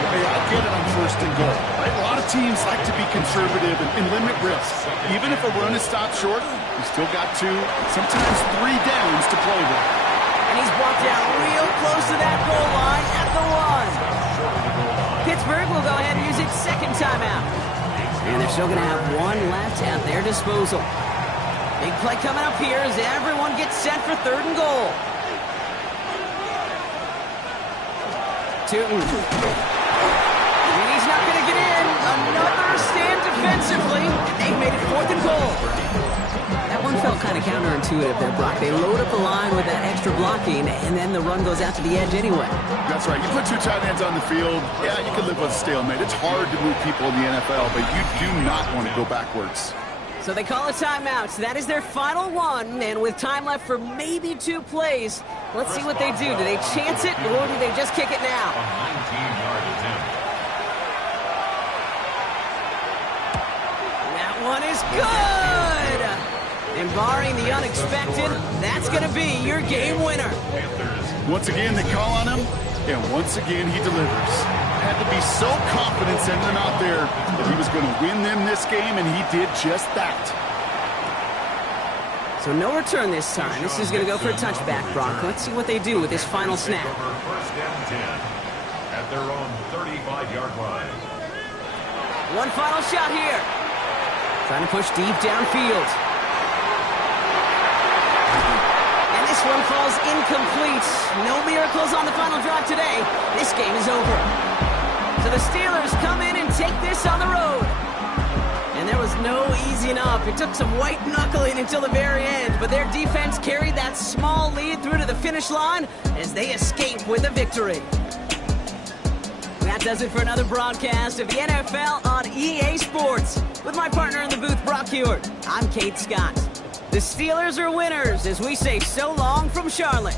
Hey, I get it on 1st and goal. Right? A lot of teams like to be conservative and limit risk. Even if a run is stopped short, you still got 2, sometimes 3 downs to play with. And he's brought down real close to that goal line at the 1. Pittsburgh will go ahead and use its 2nd timeout. And they're still going to have one left at their disposal. Big play coming up here as everyone gets set for 3rd and goal. Tootin. And he's not going to get in. Another stand defensively. They've made it 4th and goal. That one felt kind of counterintuitive there, Brock. They load up the line with that extra blocking, and then the run goes out to the edge anyway. That's right. You put 2 tight ends on the field, yeah, you can live with a stalemate. It's hard to move people in the NFL, but you do not want to go backwards. So they call a timeout. That is their final one, and with time left for maybe 2 plays, let's see what they do. Do they chance it, or do they just kick it now? A 19-yard attempt. That one is good! And barring the unexpected, that's going to be your game winner. Once again, they call on him, and once again, he delivers. Had to be so confident sending him out there that he was going to win them this game, and he did just that. So no return this time. This is going to go for a touchback, Brock. Let's see what they do with this final snap. First and 10 at their own 35-yard line. One final shot here. Trying to push deep downfield. And this one falls incomplete. No miracles on the final drive today. This game is over. So the Steelers come in and take this on the road. And there was no easing up. It took some white knuckling until the very end, but their defense carried that small lead through to the finish line as they escape with a victory. That does it for another broadcast of the NFL on EA Sports. With my partner in the booth, Brock Hewitt, I'm Kate Scott. The Steelers are winners as we say so long from Charlotte.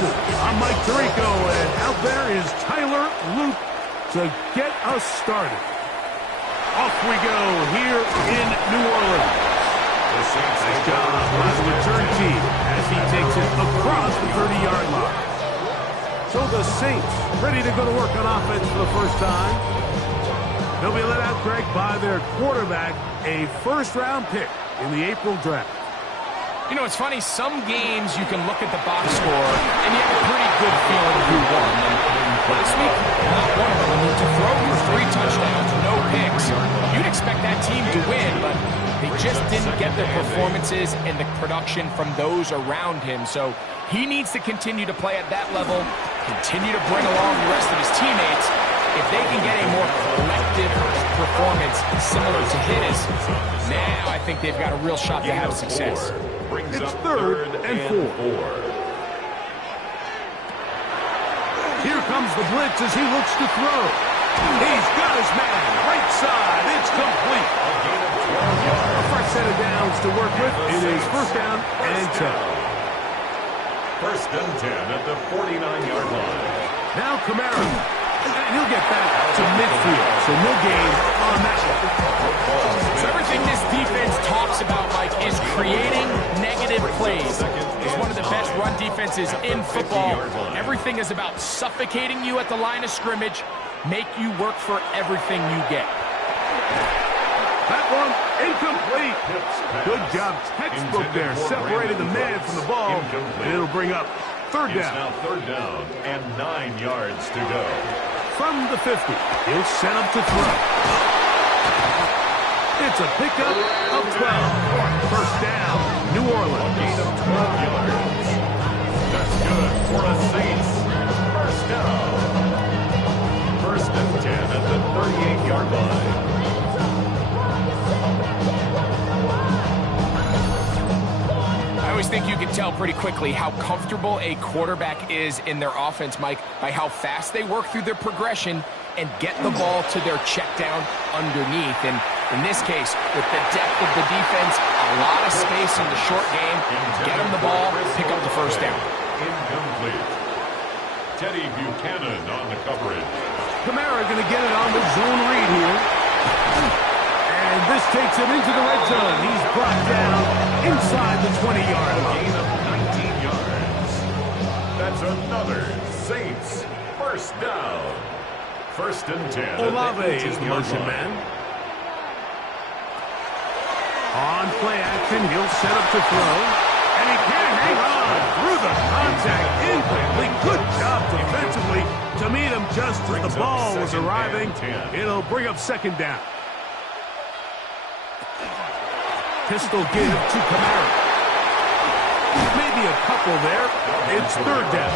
Texas. I'm Mike Tirico, and out there is Tyler Luke to get us started. Off we go here in New Orleans. Nice job by the return team as he takes it across the 30-yard line. So the Saints ready to go to work on offense for the first time. They'll be let out, Greg, by their quarterback, a first-round pick in the April draft. You know, it's funny, some games you can look at the box score and you have a pretty good feeling who won. And last week, not one of them. I mean, to throw your 3 touchdowns, no picks, you'd expect that team to win, but they just didn't get the performances and the production from those around him. So he needs to continue to play at that level, continue to bring along the rest of his teammates. If they can get a more collective performance similar to his, now I think they've got a real shot to have success. It's 3rd and 4. Here comes the blitz as he looks to throw. He's got his man. Right side. It's complete. A fresh set of downs to work with. It is 1st down and 10. 1st and 10 at the 49-yard line. Now Kamara. And he'll get back to midfield. So no gain on that one. So everything this defense talks about, Mike, is creating negative plays. It's one of the best run defenses in football. Everything is about suffocating you at the line of scrimmage, make you work for everything you get. That one incomplete. Good job, textbook there. Separated the man from the ball. And it'll bring up 3rd down. It's now 3rd down and 9 yards to go. From the 50, he'll set up to throw. It's a pickup of 12. 1st down, New Orleans. A gain of 12 yards. That's good for a Saints. 1st down. 1st and 10 at the 38-yard line. I always think you can tell pretty quickly how comfortable a quarterback is in their offense, Mike, by how fast they work through their progression and get the ball to their check down underneath. And in this case, with the depth of the defense, a lot of space in the short game, get them the ball, pick up the 1st down. Incomplete. Teddy Buchanan on the coverage. Kamara going to get it on the zone read here. And this takes him into the red zone. He's brought down inside the 20-yard line. Gain of 19 yards. That's another Saints 1st down. 1st and 10. Olave is the motion man. On play action, he'll set up to throw. And he can't hang on through the contact. Incomplete. Good job defensively to meet him just as the ball was arriving. It'll bring up 2nd down. Pistol give to Kamara. Maybe a couple there. It's 3rd down.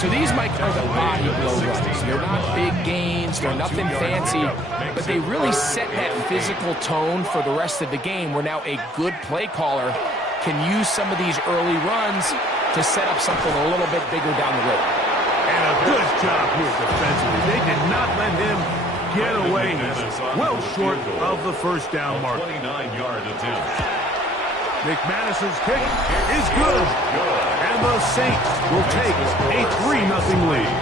So these, Mike, are the body blow runs. They're not big gains. They're nothing fancy. But they really set that physical tone for the rest of the game where now a good play caller can use some of these early runs to set up something a little bit bigger down the road. And a good job here defensively. They did not let him get away. He's well short of the 1st down mark. 29-yard attempt. McManus's kick is good. And the Saints will take a 3-0 lead.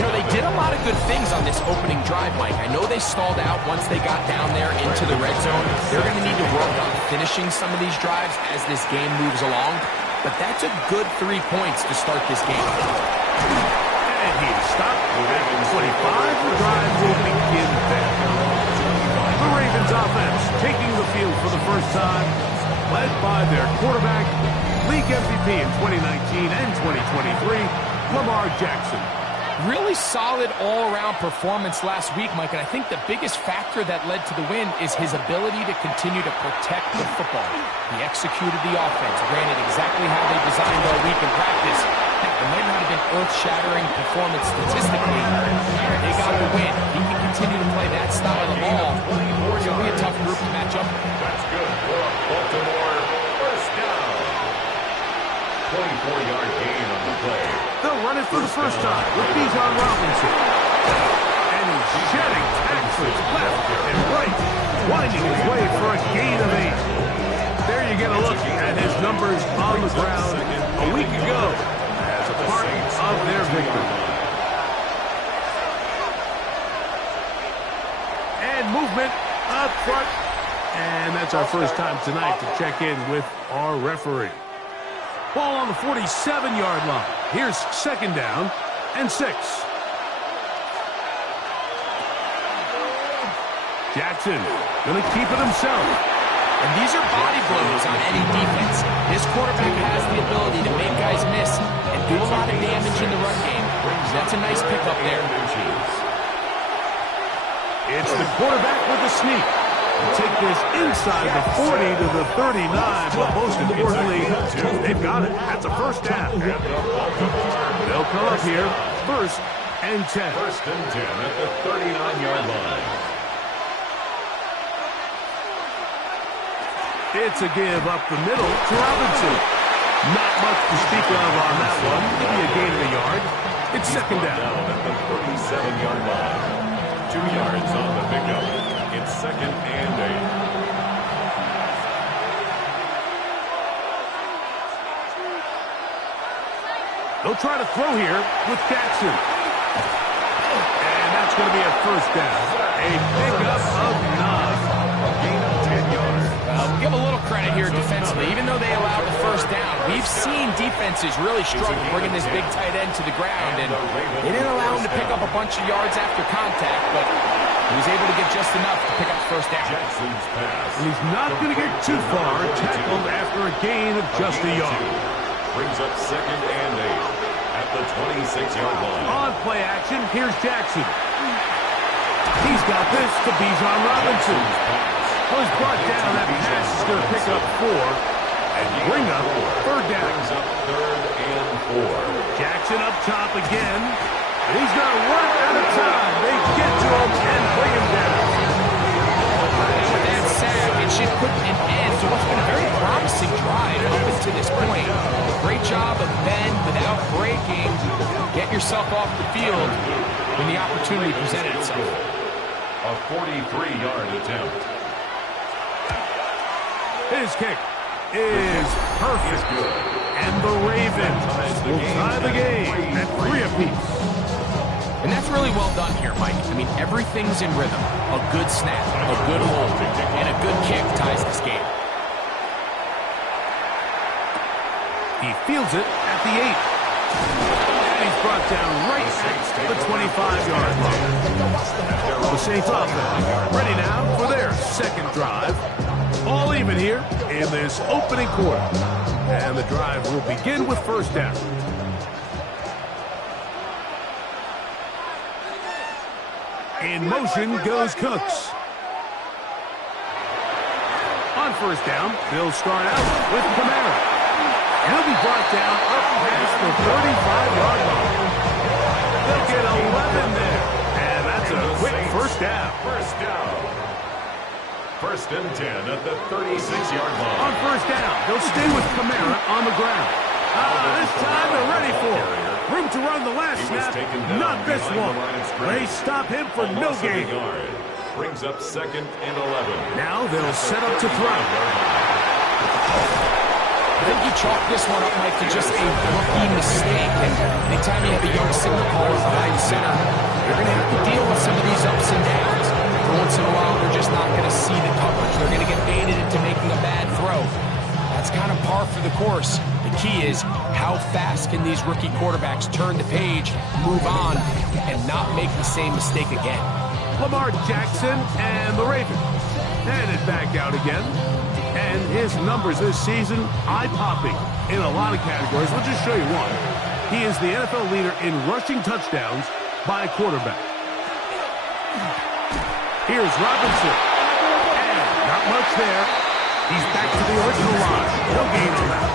You know, they did a lot of good things on this opening drive, Mike. I know they stalled out once they got down there into the red zone. They're going to need to work on finishing some of these drives as this game moves along. But that's a good 3 points to start this game. And he's stopped at 25. The drive will begin then. The Ravens offense taking the field for the first time, led by their quarterback, league MVP in 2019 and 2023, Lamar Jackson. Really solid all-around performance last week, Mike, and I think the biggest factor that led to the win is his ability to continue to protect the football. He executed the offense, ran it exactly how they designed all week in practice. It might not have been earth-shattering performance statistically. They got the win. He can continue to play that style of ball. It's going to be a tough group to match up. That's good for Baltimore. 1st down. 24-yard gain on the play. They'll run it for the first time with Bijan Robinson. And he's shedding tackles left and right, winding his way for a gain of 8. There you get a look at his numbers on the ground. A week ago, victory. And movement up front. And that's our first time tonight to check in with our referee. Ball on the 47-yard line. Here's second down and 6. Jackson going to keep it himself. And these are body blows on any defense. This quarterback has the ability to make guys miss and do a lot of damage in the run game. That's a nice pickup there. It's the quarterback with the sneak. Take this inside the 40 to the 39, but most importantly, they've got it. That's a first down. They'll come up here, 1st and 10. 1st and 10 at the 39-yard line. It's a give up the middle to Robinson. Not much to speak of on that one. Maybe a gain of a yard. It's second down. At the 37-yard line. 2 yards on the pickup. It's 2nd and 8. They'll try to throw here with Jackson. And that's going to be a first down. A pickup of 9. Gain of 10 yards. We'll give a little credit here defensively. Even though they allowed the first down, we've seen defenses really struggle bringing this big tight end to the ground, and they didn't allow him to pick up a bunch of yards after contact, but he was able to get just enough to pick up the first down. Jackson's pass. And he's not going to get too far, tackled after a gain of just a yard. Brings up 2nd and 8 at the 26-yard line. On play action, here's Jackson. He's got this to Bijan Robinson. Well, he's brought down. That pass is going to pick up 4 and bring up 3rd down. Brings up 3rd and 4. Jackson up top again. And he's going to run out of time. They get to him and bring him down. And with that sack, it should put an end to what's been a very promising drive up until this point. Great job of Ben without breaking. Get yourself off the field when the opportunity presented itself. A 43-yard attempt. His kick is perfect. And the Ravens will tie the game at 3 apiece. And that's really well done here, Mike. I mean, everything's in rhythm. A good snap, a good hold, and a good kick ties this game. He fields it at the 8. And he's brought down right at the 25-yard line. The Saints offense ready now for their second drive. All even here in this opening quarter. And the drive will begin with first down. In motion goes Cooks. On first down, they'll start out with Kamara. He'll be brought down up past the 35-yard line. They'll get 11 there. And that's a quick first down. First down. 1st and 10 at the 36-yard line. On first down, they'll stay with Kamara on the ground. This time they're ready for it. Room to run the last snap. Not this one. They stop him for no gain. Brings up 2nd and 11. Now they'll set up to throw. I think you chalk this one up, Mike, to just a rookie mistake. And anytime you have a young signal caller behind center, you're going to have to deal with some of these ups and downs. Every once in a while, they're just not going to see the coverage. They're going to get baited into making a bad throw. That's kind of par for the course. The key is how fast can these rookie quarterbacks turn the page, move on, and not make the same mistake again. Lamar Jackson and the Ravens headed back out again. And his numbers this season, eye-popping in a lot of categories. We'll just show you one. He is the NFL leader in rushing touchdowns by a quarterback. Here's Robinson. And not much there. He's back to the original line. No gain on that.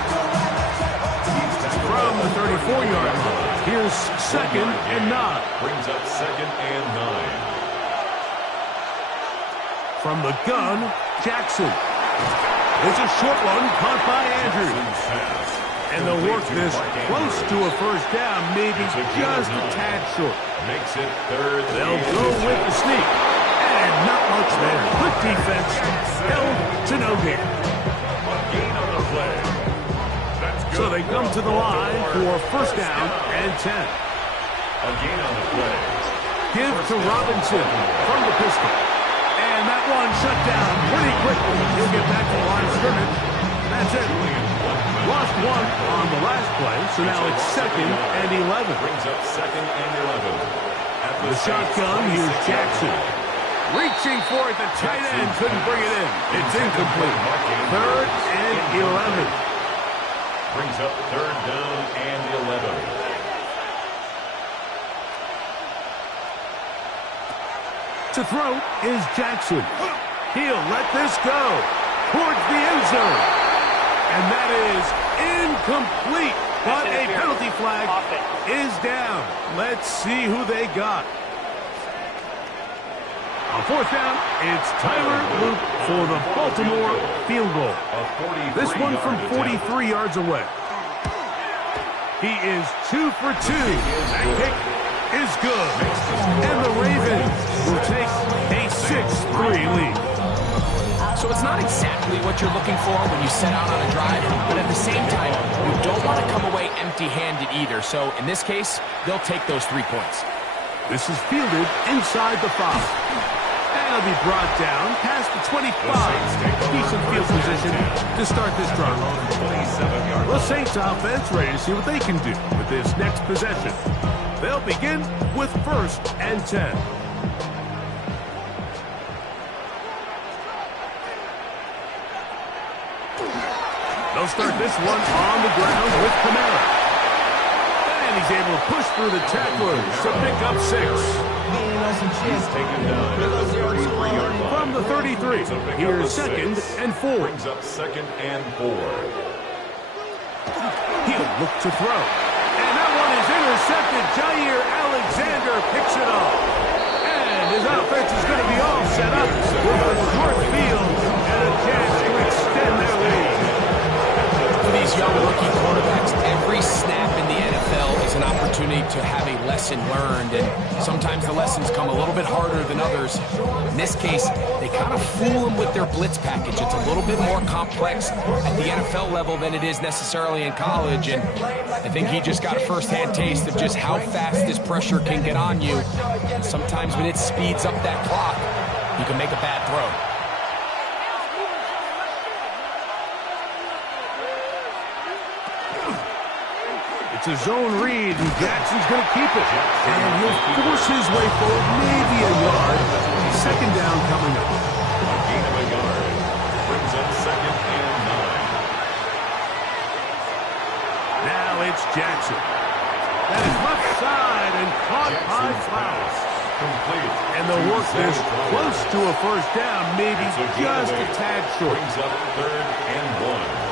From the 34-yard line, here's 2nd and 9. Brings up 2nd and 9. From the gun, Jackson. It's a short one caught by Andrews. And they'll work this close to a first down, maybe just a tad short. Makes it 3rd. They'll go with the sneak. And not much there. Good defense. Held to no gain. Gain on the play. So they come to the line for first down and 10. A gain on the play. Give to Robinson from the pistol. And that one shut down pretty quickly. He'll get back to the line of scrimmage. That's it. Lost one on the last play, so now it's 2nd and 11. Brings up 2nd and 11. At The shotgun, here's Jackson. Reaching for it, the tight end couldn't bring it in. It's incomplete. 3rd and 11. Brings up 3rd down and 11. To throw is Jackson. He'll let this go towards the end zone. And that is incomplete. But a penalty flag is down. Let's see who they got. On 4th down, it's Tyler Luke for the Baltimore field goal. This one from 43 yards away. He is 2 for 2. That kick is good. And the Ravens will take a 6-3 lead. So it's not exactly what you're looking for when you set out on a drive, but at the same time, you don't want to come away empty-handed either. So in this case, they'll take those 3 points. This is fielded inside the 5. And it'll be brought down past the 25. Decent field position to start this drive. The Saints offense ready to see what they can do with this next possession. They'll begin with 1st and 10. They'll start this one on the ground with Kamara. And he's able to push through the tacklers to pick up 6. He's taken down at the 33-yard line. From the 33, here's 2nd and 4. Brings up 2nd and 4. He'll look to throw. And that one is intercepted. Jair Alexander picks it up. And his offense is going to be all set up with a short field and a chance to extend their lead. For these young rookie quarterbacks, every snap in the NFL is an opportunity to have a lesson learned, and sometimes the lessons come a little bit harder than others. In this case, they kind of fool them with their blitz package. It's a little bit more complex at the NFL level than it is necessarily in college, and I think he just got a first-hand taste of just how fast this pressure can get on you. And sometimes when it speeds up that clock, you can make a bad throw. It's a zone read, and Jackson's going to keep it. And he'll force his way forward, maybe a yard. 2nd down coming up. A gain of a yard. Brings up 2nd and 9. Now it's Jackson. That is left side and caught by Flowers. Complete. And they'll work this close to a 1st down, maybe just a tad short. Brings up 3rd and 1.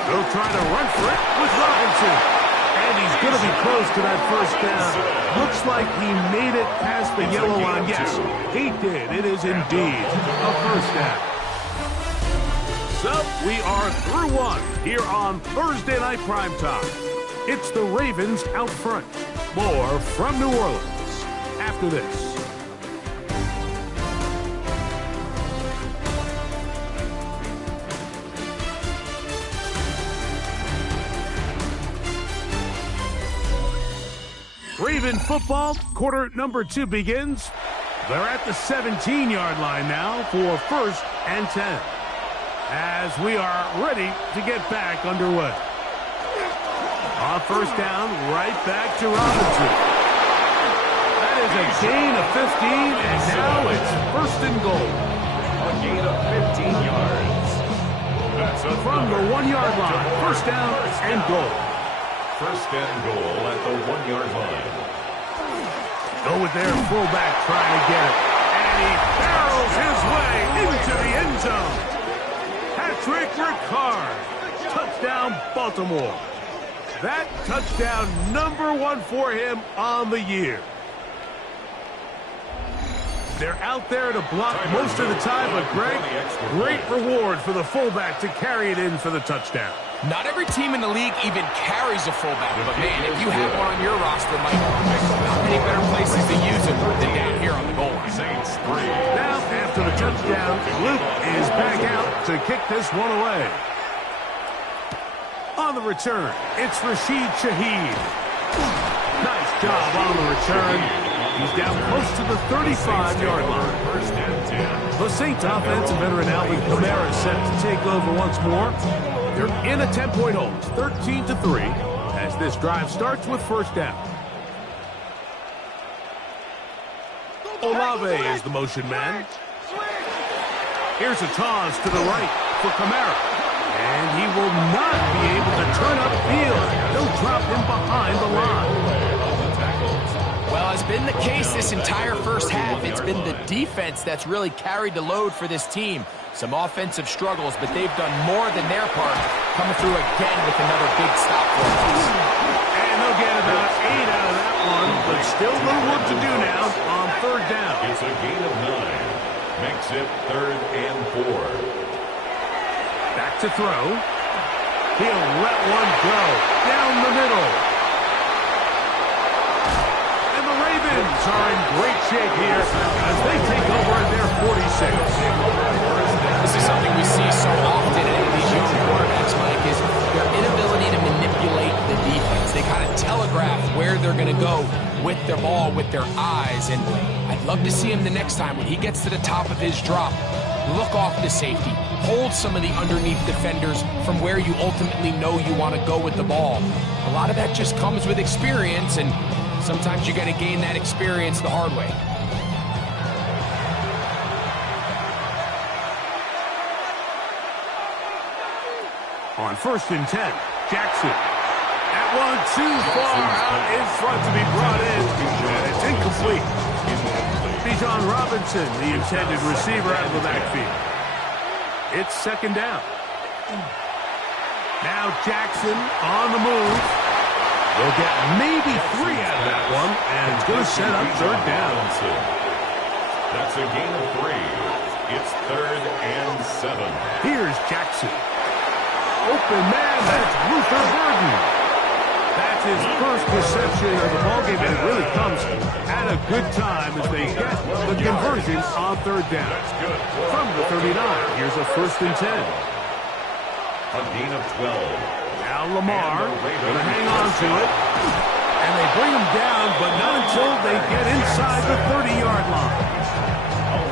They'll try to run for it with Robinson. And he's going to be close to that 1st down. Looks like he made it past the yellow line. Yes, he did. It is indeed a 1st down. So we are through 1 here on Thursday Night Primetime. It's the Ravens out front. More from New Orleans after this. Raven football, quarter number 2 begins. They're at the 17-yard line now for 1st and 10. As we are ready to get back underway. On 1st down, right back to Robinson. That is a gain of 15, and now it's 1st and goal. A gain of 15 yards. That's a from the 1-yard line. 1st down and goal. 1st and goal at the 1-yard line. Go with their fullback trying to get it. And he barrels his way into the end zone. Patrick Ricard. Touchdown, Baltimore. That touchdown number 1 for him on the year. They're out there to block most of the time, but Greg, great reward for the fullback to carry it in for the touchdown. Not every team in the league even carries a fullback, but man, if you have one on your roster, Mike, there's not many better places to use him than down here on the goal line. Now, after the touchdown, Luke is back out to kick this one away. On the return, it's Rashid Shaheed. Nice job on the return. He's down close to the 35-yard line. The Saints offense and veteran Alvin Kamara is set to take over once more. They're in a 10-point hole. It's 13-3 as this drive starts with first down. Olave is the motion man. Here's a toss to the right for Kamara. And he will not be able to turn upfield. They'll drop him behind the line. Well, it's been the case this entire first half. It's been the defense that's really carried the load for this team. Some offensive struggles, but they've done more than their part, coming through again with another big stop for us. And they'll get about 8 out of that one, but still a little work to do now on third down. It's a gain of 9. Makes it 3rd and 4. Back to throw. He'll let one go down the middle. And the Ravens are in great shape here as they take over at their 46. This is something we see so often in these young quarterbacks, Mike, is their inability to manipulate the defense. They kind of telegraph where they're going to go with their ball, with their eyes, and I'd love to see him the next time when he gets to the top of his drop. Look off the safety. Hold some of the underneath defenders from where you ultimately know you want to go with the ball. A lot of that just comes with experience, and sometimes you got to gain that experience the hard way. On 1st and 10, Jackson. That one too far out in front to be brought in, and it's incomplete. Bijan Robinson, the intended receiver, out of the backfield. It's 2nd down. Now Jackson on the move. They'll get maybe 3 out of that one, and it's going to set up 3rd down. That's a gain of 3. It's 3rd and 7. Here's Jackson. Open man, that's Luther Burden. That's his first reception of the ballgame, and it really comes at a good time as they get the conversion on 3rd down. From the 39, here's a 1st and 10. A gain of 12. Now Lamar going to hang on to it. And they bring him down, but not until they get inside the 30-yard line.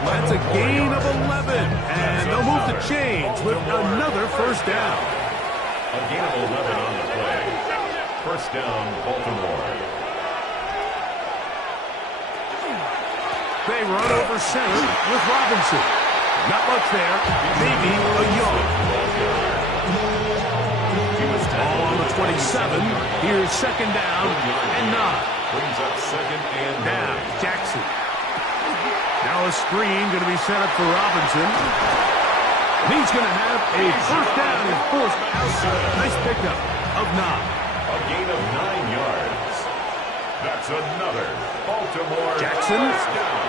That's a gain of 11, and they'll move the chains with another 1st down. A gain of 11 on the play. 1st down, Baltimore. They run over center with Robinson. Not much there. Maybe a yard. Ball on the 27. Here's 2nd down and 9. Brings up 2nd and 9. Now Jackson. Now a screen going to be set up for Robinson. He's going to have a 1st down and forced out. Nice pickup of 9. A gain of 9 yards. That's another Baltimore Jackson. first down.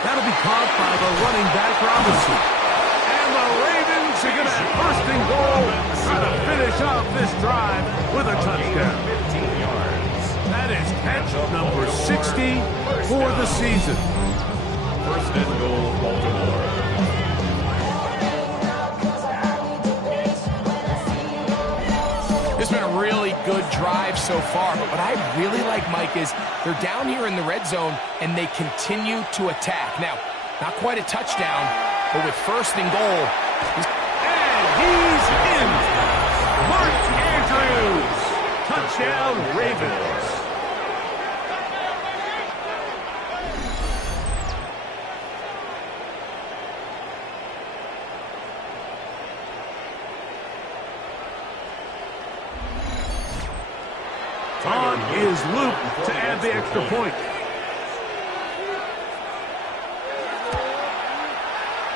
That'll be caught by the running back Robinson. And the Ravens are going to have 1st and goal. Trying to finish off this drive with a touchdown. 15 yards. That is catch number 60 for the season. 1st and goal, Baltimore. It's been a really good drive so far, but what I really like, Mike, is they're down here in the red zone, and they continue to attack. Now, not quite a touchdown, but with 1st and goal. And he's in. Mark Andrews. Touchdown, Ravens. On is Luke to add the extra point.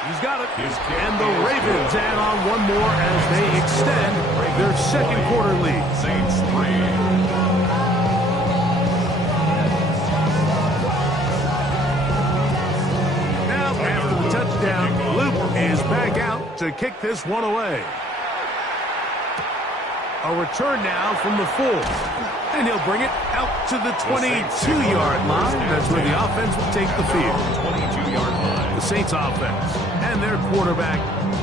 He's got it. And the Ravens add on one more as they extend their 2nd quarter lead. Saints 3. Now, after the touchdown, Luke is back out to kick this one away. A return now from the 4. And he'll bring it out to the 22-yard line. That's where the offense will take the field. 22-yard line. The Saints offense and their quarterback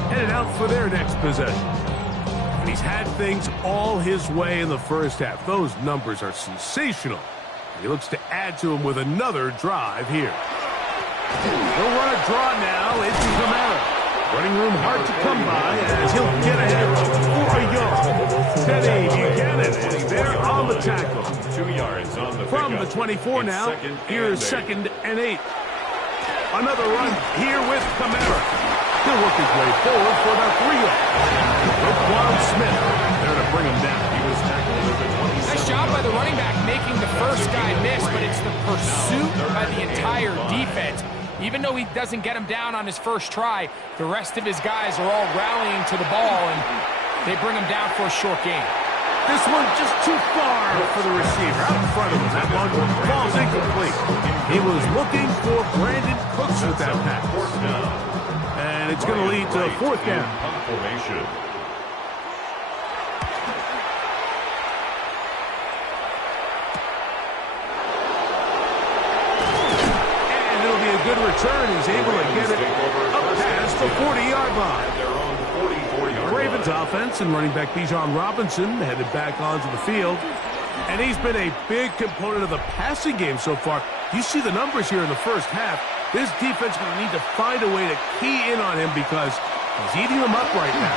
headed out for their next possession. And He's had things all his way in the first half. Those numbers are sensational. He looks to add to them with another drive here. He'll run a draw now. It's Kamara. Running room hard to come by as he'll get ahead for a yard. Teddy Buchanan is there on the tackle. 2 yards on the From the 24 now, here's 2nd and 8. Another run here with Kamara. He'll work his way forward for about 3 yards. Roquan Smith there to bring him down. He was tackled at the 27. Nice job by the running back making the first guy miss, but it's the pursuit by the entire defense. Even though he doesn't get him down on his first try, the rest of his guys are all rallying to the ball, and they bring him down for a short gain. This one just too far for the receiver. Out in front of him. That one falls incomplete. He was looking for Brandon Cooks with that pass. And it's going to lead to a 4th down. Good return. He's able to get it up past the 40-yard line. The Ravens offense and running back Bijan Robinson headed back onto the field. And he's been a big component of the passing game so far. You see the numbers here in the first half. This defense will need to find a way to key in on him because he's eating them up right now.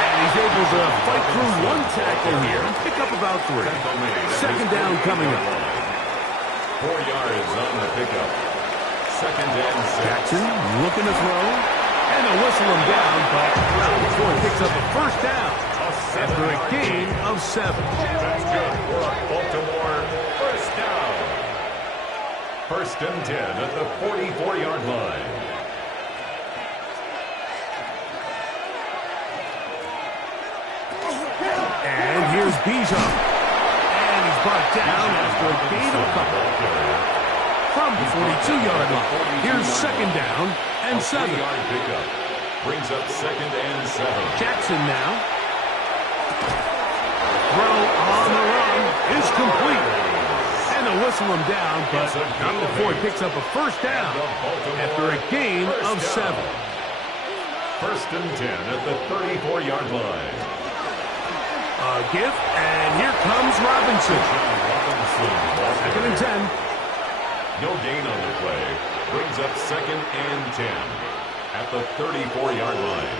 And he's able to fight through one tackle here and pick up about 3. 2nd down coming up. 4 yards on the pickup. 2nd and 6. Jackson looking to throw. And they'll whistle him down, but not before he picks up a 1st down after a gain of 7. That's good for a Baltimore 1st down. 1st and 10 at the 44-yard line. And here's Bijan. And he's brought down after a gain of a couple. From the 42-yard line. Here's 2nd down and 7. Pickup brings up 2nd and 7. Jackson now. Throw on the run is complete. And they'll whistle him down, but not before he picks up a 1st down after a gain of 7. 1st and 10 at the 34-yard line. A give, and here comes Robinson. 2nd and 10. No gain on the play. Brings up 2nd and 10 at the 34-yard line.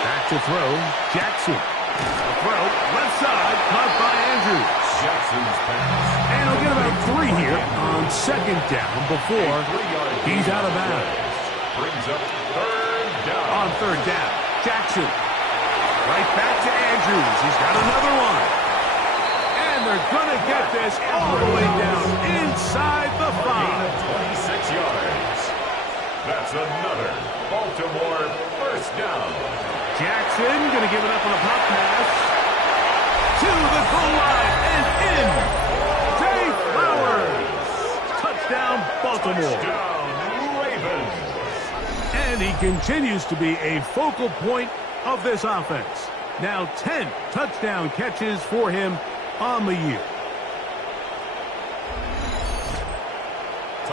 Back to throw. Jackson. A throw. Left side. Caught by Andrews. Jackson's pass. And he'll get about 3 here on 2nd down before he's out of bounds. Brings up 3rd down. On 3rd down. Jackson. Right back to Andrews. He's got another one. They're going to get this all the way down inside the 5. 26 yards. That's another Baltimore 1st down. Jackson going to give it up on a pop pass. To the goal line and in. Zay Flowers. Touchdown, Baltimore. Touchdown, Ravens. And he continues to be a focal point of this offense. Now 10 touchdown catches for him on the year.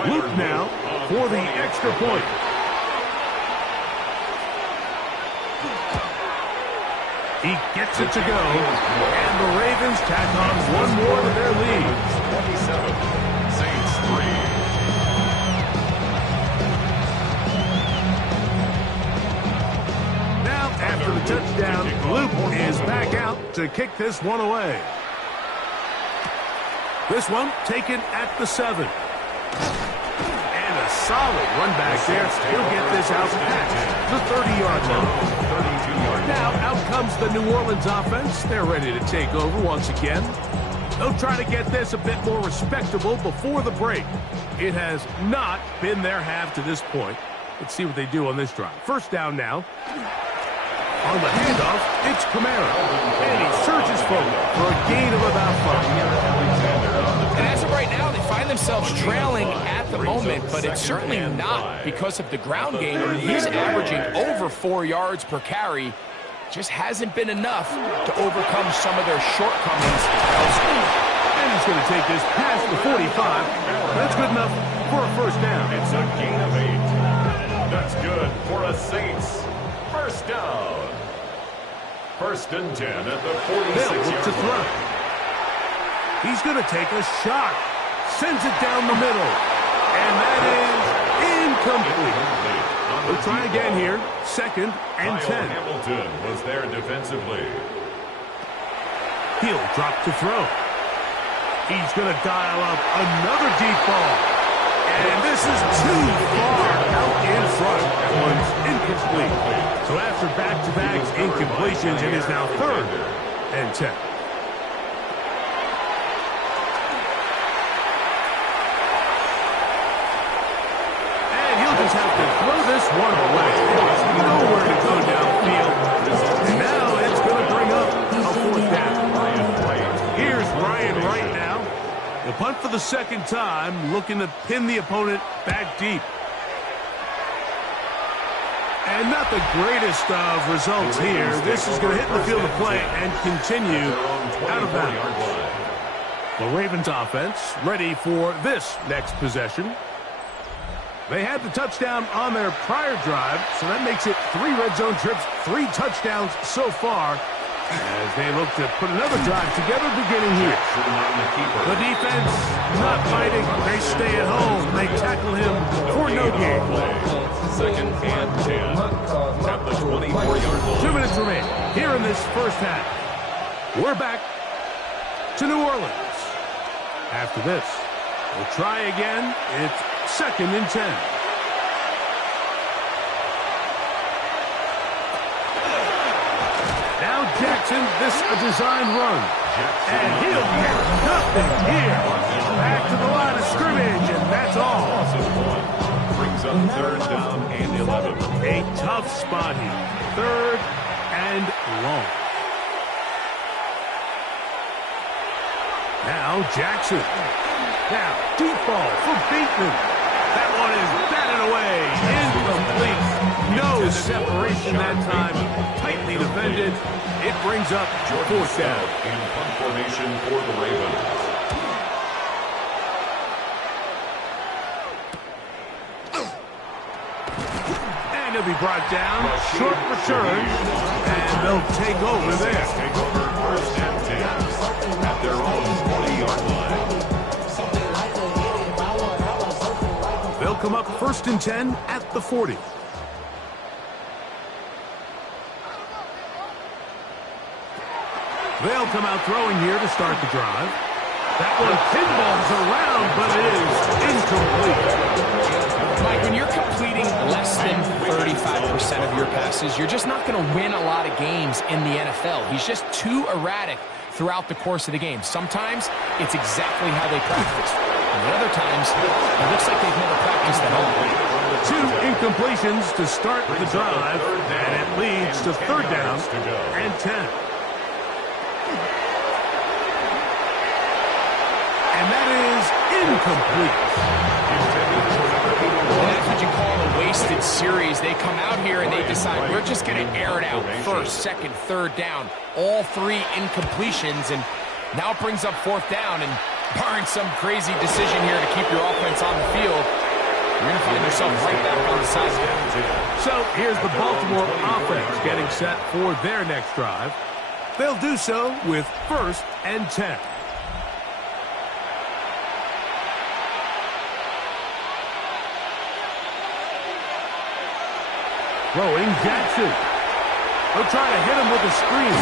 Luke now for the extra point. He gets it to go, and the Ravens tack on one more to their lead. 27, Saints 3. Now, after the touchdown, Luke is back out to kick this one away. This one taken at the 7. And a solid run back there. He'll get this out past the 30-yard line. Now out comes the New Orleans offense. They're ready to take over once again. They'll try to get this a bit more respectable before the break. It has not been their half to this point. Let's see what they do on this drive. 1st down now. On the handoff, it's Kamara. And he surges forward for a gain of about 5. And as of right now, they find themselves trailing at the moment, but it's certainly not because of the ground game. He's averaging over 4 yards per carry. Just hasn't been enough to overcome some of their shortcomings elsewhere. And he's going to take this past the 45. That's good enough for a 1st down. It's a gain of 8. That's good for a Saints first down. 1st and 10 at the 46-yard line. He's going to take a shot. Sends it down the middle. And that is incomplete. We'll try again here. 2nd and 10. Kyle Hamilton was there defensively. He'll drop to throw. He's going to dial up another deep ball. And this is too far out in front. That one's incomplete. So after back-to-back incompletions, it is now 3rd and 10. And he'll just have to throw this one away. There's nowhere to go downfield. And now it's going to bring up a 4th down. Here's Ryan Wright now. The punt for the 2nd time, looking to pin the opponent back deep. And not the greatest of results here. This is going to hit the field of play and continue out of bounds. The Ravens offense ready for this next possession. They had the touchdown on their prior drive, so that makes it 3 red zone trips, 3 touchdowns so far, as they look to put another drive together beginning here. The defense not fighting. They stay at home. They tackle him for no gain. 2nd and 10 at the 24-yard line. 2 minutes remain here in this first half. We're back to New Orleans. After this, we'll try again. It's 2nd and 10. Now Jackson, this a designed run. And he'll get nothing here. Back to the line of scrimmage, and that's all. Brings up 3rd down and 11. A tough spot here. 3rd and long. Now Jackson. Now deep ball for Bateman. That one is batted away. Incomplete. No separation that time. Tightly defended. It brings up 4th down. In punt formation for the Ravens. And he'll be brought down. Short return. And they'll take over there. Take over 1st and 10 at their own 20-yard line. They'll come up 1st and 10 at the 40. They'll come out throwing here to start the drive. That one pinballs around, but it is incomplete. Mike, when you're completing less than 35% of your passes, you're just not going to win a lot of games in the NFL. He's just too erratic throughout the course of the game. Sometimes it's exactly how they practice. And the other times, it looks like they've never practiced at all. 2 incompletions to start the drive, and it leads to 3rd down and 10. And that is incomplete. And that's what you call a wasted series. They come out here and they decide, we're just going to air it out. 1st, 2nd, 3rd down. All 3 incompletions, and now it brings up 4th down. And barring some crazy decision here to keep your offense on the field, you're going to find yourself right back on the sideline. So here's the Baltimore offense getting set for their next drive. They'll do so with 1st and 10. Throwing Jackson. They'll try to hit him with a screen.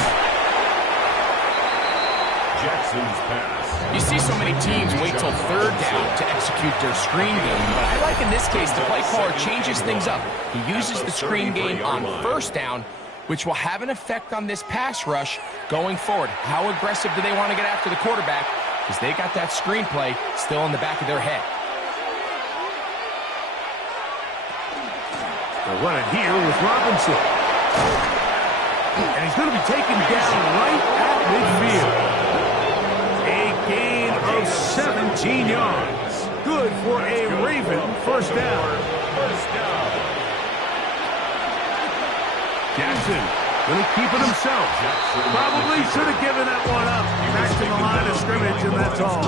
Jackson's pass. You see so many teams wait till 3rd down to execute their screen game, but I like in this case the play caller changes things up. He uses the screen game on 1st down, which will have an effect on this pass rush going forward. How aggressive do they want to get after the quarterback? Because they got that screenplay still in the back of their head. They'll run it here with Robinson. And he's going to be taken down right at midfield. A gain of 17 yards. Good for a Raven 1st down. Jackson going to keep it himself. Probably should have given that one up. Back to the line of scrimmage, and that's all.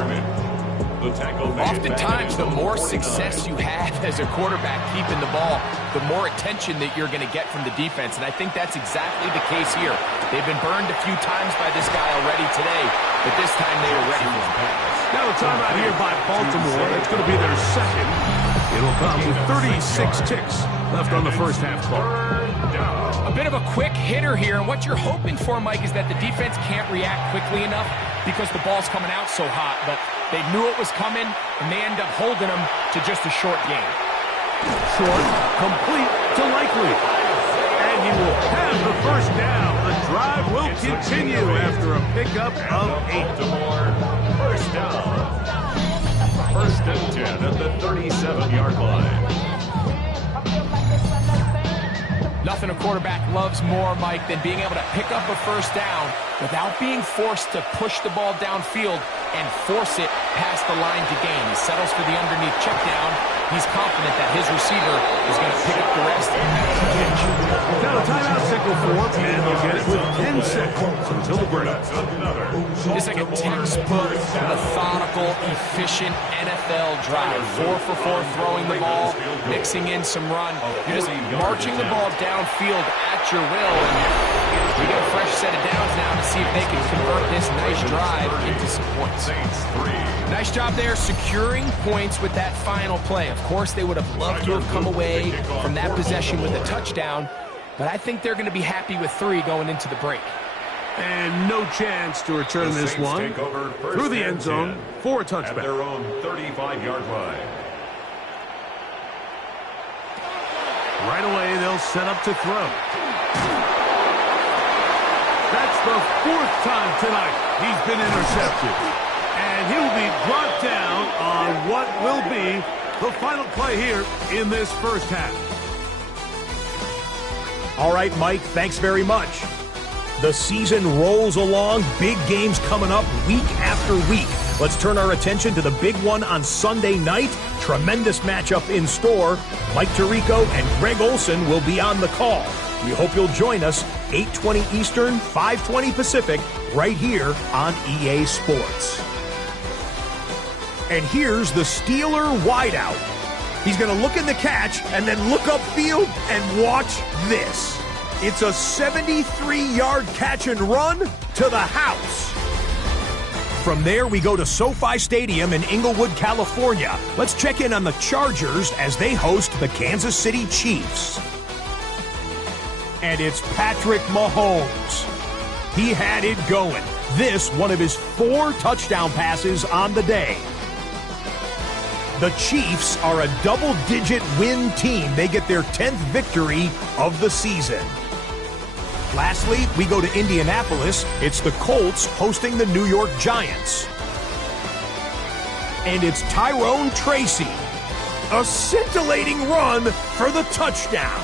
The tackle made Oftentimes, the back. more success you have as a quarterback keeping the ball, the more attention that you're going to get from the defense, and I think that's exactly the case here. They've been burned a few times by this guy already today, but this time they were ready for him. Now a timeout here by Baltimore. It's going to be their second. It'll come with 36 ticks left on the first half clock. A bit of a quick hitter here, and what you're hoping for, Mike, is that the defense can't react quickly enough because the ball's coming out so hot, but they knew it was coming, and they end up holding them to just a short gain. Short, complete to Likely. And he will have the first down. The drive will continue after a pickup of 8. First down. First and 10 at the 37-yard line. Nothing a quarterback loves more, Mike, than being able to pick up a first down without being forced to push the ball downfield and force it past the line to gain. He settles for the underneath check down. He's confident that his receiver is going to pick up the rest after the catch. Now a timeout signal for, and they'll get it with 10 seconds until the break. It's like a textbook, methodical, efficient NFL drive. 4 for 4 throwing the ball, mixing in some run. You're just marching the ball downfield at your will. And we got a fresh set of downs now to see if they can convert this nice drive into some points. Nice job there securing points with that final play. Of course, they would have loved to have come away from that possession with a touchdown, but I think they're going to be happy with 3 going into the break. And no chance to return this one through the end zone for a touchback. At their own 35-yard line. Right away, they'll set up to throw. That's the 4th time tonight he's been intercepted. And he will be brought down on what will be the final play here in this first half. All right, Mike, thanks very much. The season rolls along, big games coming up week after week. Let's turn our attention to the big one on Sunday night. Tremendous matchup in store. Mike Tirico and Greg Olson will be on the call. We hope you'll join us 8:20 Eastern, 5:20 Pacific, right here on EA Sports. And here's the Steeler wideout. He's going to look in the catch and then look upfield and watch this. It's a 73-yard catch and run to the house. From there, we go to SoFi Stadium in Inglewood, California. Let's check in on the Chargers as they host the Kansas City Chiefs. And it's Patrick Mahomes. He had it going. This, one of his 4 touchdown passes on the day. The Chiefs are a double-digit win team. They get their 10th victory of the season. Lastly, we go to Indianapolis. It's the Colts hosting the New York Giants. And it's Tyrone Tracy. A scintillating run for the touchdown.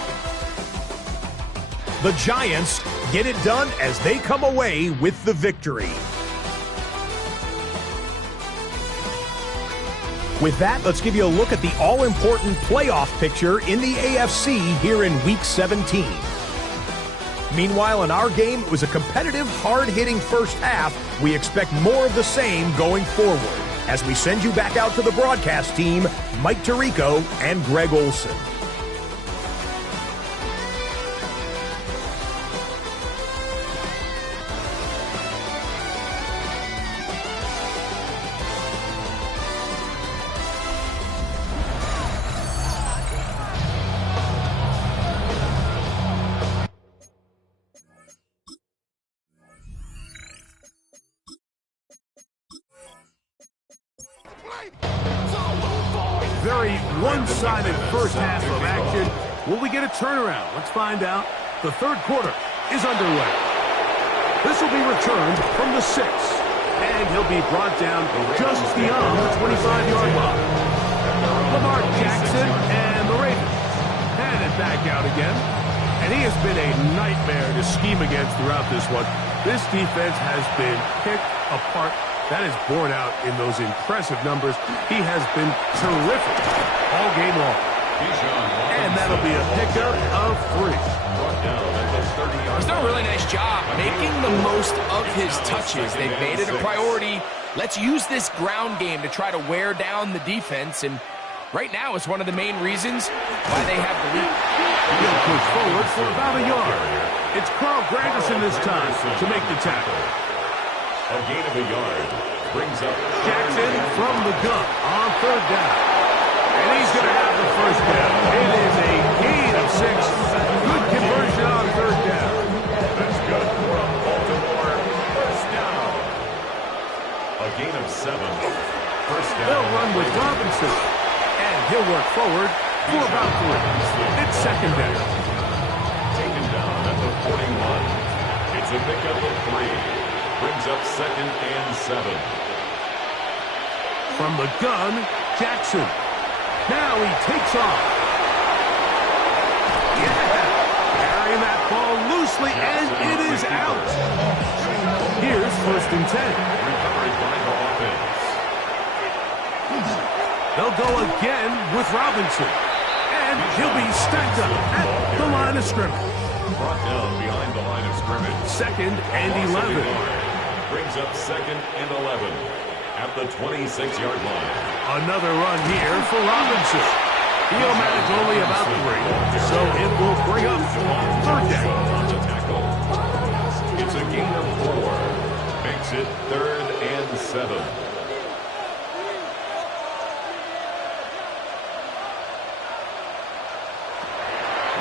The Giants get it done as they come away with the victory. With that, let's give you a look at the all-important playoff picture in the AFC here in Week 17. Meanwhile, in our game, it was a competitive, hard-hitting first half. We expect more of the same going forward. As we send you back out to the broadcast team, Mike Tirico and Greg Olson. Very one-sided first half of action. Will we get a turnaround? Let's find out. The third quarter is underway. This will be returned from the 6, and he'll be brought down just beyond the 25-yard line. Lamar Jackson and the Ravens hand it back out again. And he has been a nightmare to scheme against throughout this one. This defense has been picked apart. That is borne out in those impressive numbers. He has been terrific all game long. And that'll be a pickup of 3. He's done a really nice job making the most of his touches. They've made it a priority Let's use this ground game to try to wear down the defense, and right now it's one of the main reasons why they have the lead. He'll push forward for about a yard. It's Carl Granderson this time to make the tackle. A gain of a yard brings up Jackson from the gun on third down. And he's going to have the first down. It is a gain of 6. Good conversion on third down. That's good for a Baltimore first down. A gain of 7. First down. They'll run with Robinson. And he'll work forward for about 3. It's second down. Taken down at the 41. It's a pickup of 3. Brings up second and 7. From the gun, Jackson. Now he takes off. Yeah! Carrying that ball loosely, and it is out. Here's first and 10. Recovery by the offense. They'll go again with Robinson. And he'll be stacked up at the line of scrimmage. Brought down behind the line of scrimmage. Second and 11. Brings up second and 11 at the 26-yard line. Another run here for Robinson. He'll manage only about 3, so it will bring up third down. On the tackle. It's a gain of 4. Makes it third and 7.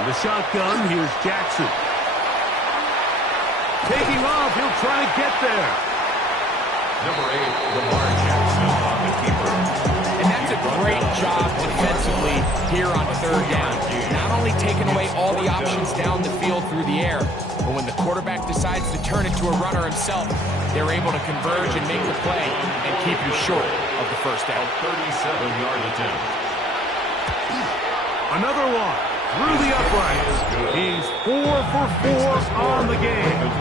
In the shotgun, here's Jackson. Taking off, he'll try to get there. Number 8, Lamar Jackson on the keeper. And that's a great job defensively here on third down. Not only taking away all the options down the field through the air, but when the quarterback decides to turn it to a runner himself, they're able to converge and make the play and keep you short of the first down. 37-yard attempt. Another one through the uprights. He's 4 for 4 on the game.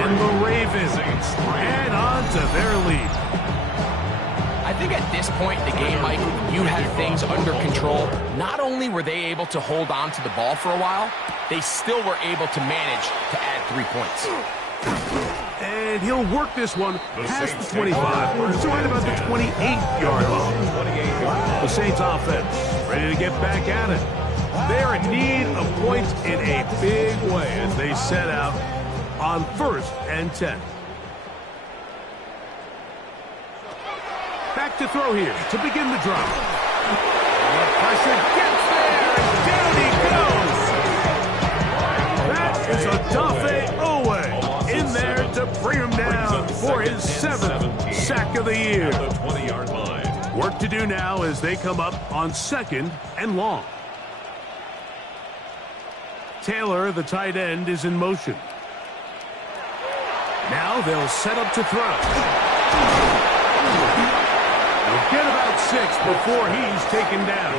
And the Ravens add on to their lead. I think at this point in the game, Mike, you had things under control. Not only were they able to hold on to the ball for a while, they still were able to manage to add 3 points. And he'll work this one past the 25, or right about the 28-yard line. The Saints offense ready to get back at it. They're in need of points in a big way as they set out on first and 10. Back to throw here to begin the drive. And the pressure gets there, and down he goes. That is Odafe Owe in there to bring him down for his 7th sack of the year. The 20-yard line. Work to do now as they come up on second and long. Taylor, the tight end, is in motion. Now they'll set up to throw. They'll get about 6 before he's taken down.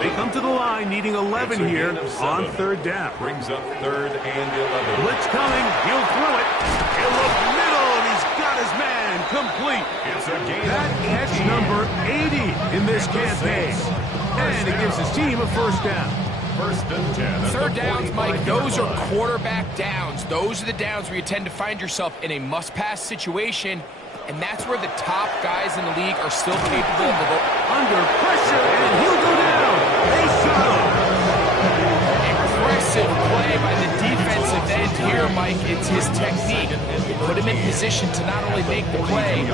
They come to the line needing 11 here on third down. Brings up third and 11. Blitz coming. He'll throw it. He'll look middle, and he's got his man complete. It's a gain. That catch number 80 in this campaign. And it gives his team a first down. First and 10. Third downs, Mike, those are quarterback downs. Those are the downs where you tend to find yourself in a must-pass situation, and that's where the top guys in the league are still capable of under pressure, and he'll go down. They shot him. Impressive play by the defensive end here, Mike. It's his technique. Put him in position to not only make the play,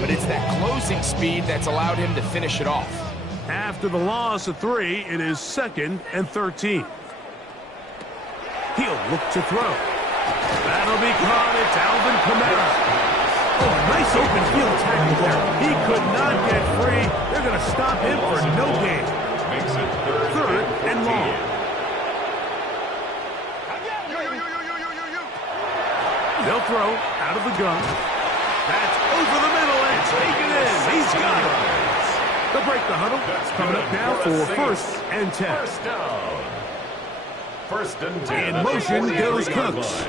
but it's that closing speed that's allowed him to finish it off. After the loss of 3, it is second and 13. He'll look to throw. That'll be caught. It's Alvin Kamara. Oh, nice open field tackle there. He could not get free. They're going to stop him for no gain. Makes it Third and long. They'll throw out of the gun. That's over the middle and taken in. He's got it. They'll break the huddle. Coming up now for first and 10. First down. First and 10. In motion goes Cooks.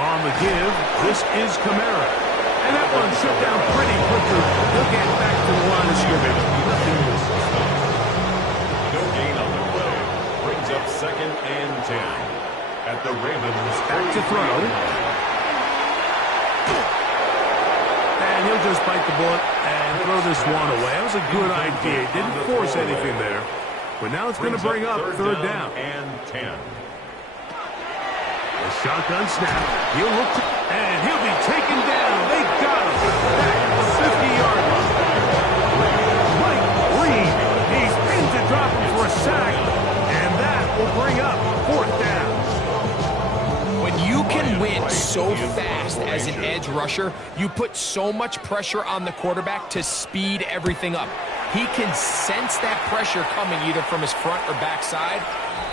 On the give, this is Kamara. And that one shut down pretty quickly. He'll get back to the line of scrimmage. No gain on the play. Brings up second and 10. At the Ravens. Back to throw. And he'll just bite the bullet and throw this one away. That was a good idea. Didn't force anything there. But now it's going to bring up third down. And 10. A shotgun snap. He'll look and he'll be taken down. They got him back at the 50-yard line. Mike Reed, he's in to drop him for a sack, and that will bring up fourth down. When you can win so fast as an edge rusher, you put so much pressure on the quarterback to speed everything up. He can sense that pressure coming either from his front or back side.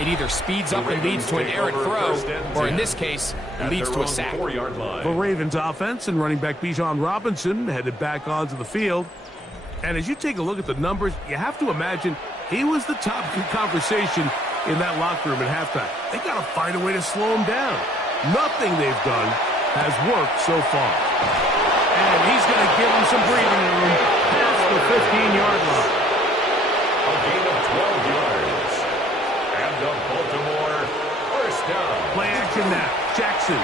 It either speeds up and leads to an errant throw, or in this case, it leads to a sack. The Ravens offense and running back Bijan Robinson headed back onto the field. And as you take a look at the numbers, you have to imagine he was the topic of conversation in that locker room at halftime. They got to find a way to slow him down. Nothing they've done has worked so far. And he's going to give him some breathing room past the 15-yard line. A gain of 12 yards. And the Baltimore first down. Play action now. Jackson.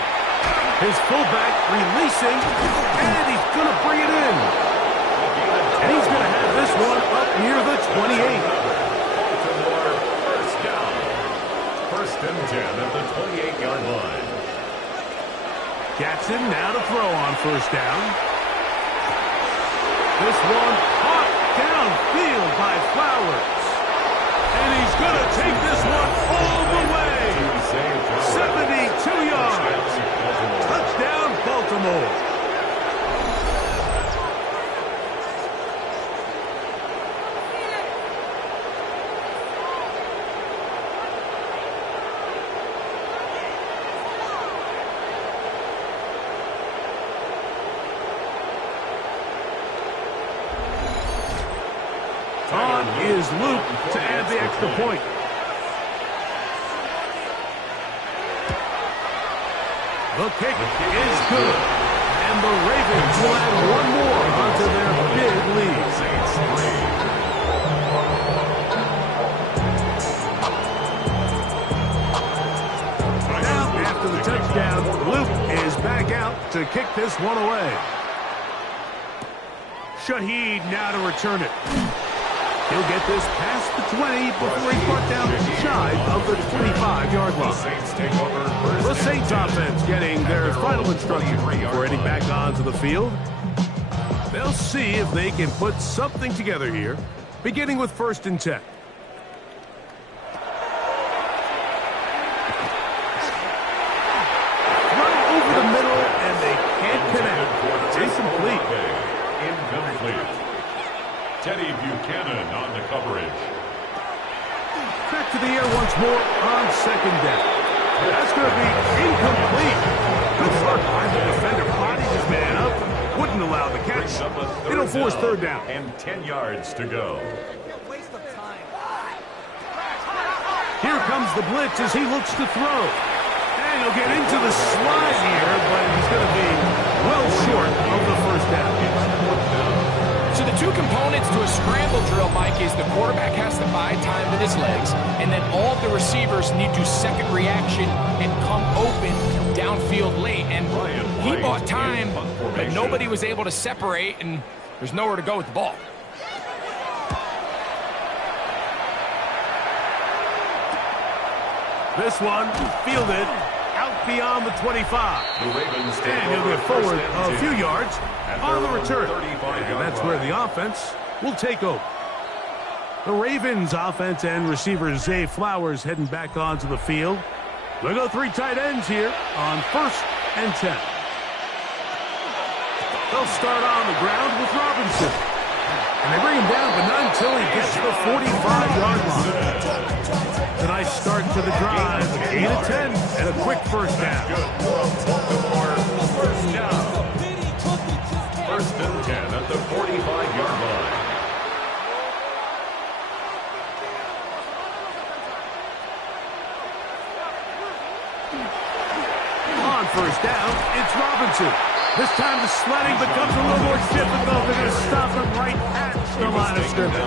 His fullback releasing, and he's going to bring it in. And he's going to have this one up near the 28. Baltimore first down. First and 10 at the 28-yard line. Jackson now to throw on first down. This one caught downfield by Flowers. And he's going to take this one all the way. 72 yards. Touchdown, Baltimore. On is Luke to add the extra point. The kick is good. And the Ravens will add one more onto their big lead. Now, after the touchdown, Luke is back out to kick this one away. Shaheed now to return it. He'll get this past the 20 before he's brought down shy of the 25-yard line. The Saints offense getting their final instruction before heading back onto the field. They'll see if they can put something together here, beginning with first and 10. Run over the middle, and they can't connect. It's incomplete. Incomplete. Teddy Buchanan on the coverage. Back to the air once more on second down. That's going to be incomplete. Good start by the defender. Bodied his man up. Wouldn't allow the catch. It'll force third down. And 10 yards to go. Here comes the blitz as he looks to throw. And he'll get into the slide here, but he's going to be well short of the first down. So the two components to a scramble drill, Mike, is the quarterback has to buy time with his legs, and then all the receivers need to second reaction and come open downfield late. And he bought time, but nobody was able to separate, and there's nowhere to go with the ball. This one fielded out beyond the 25. The Ravens and he'll get forward a few yards on the return. And that's where the offense will take over. The Ravens offense and receiver Zay Flowers heading back onto the field. They'll go three tight ends here on first and 10. They'll start on the ground with Robinson. And they bring him down, but not until he gets to the 45-yard line. A nice start to the drive, a gain of 10, and a quick first down. First down. First and 10 at the 45-yard line. On first down, it's Robinson. This time the sledding becomes a little more difficult. They're going to stop him right at the line of scrimmage.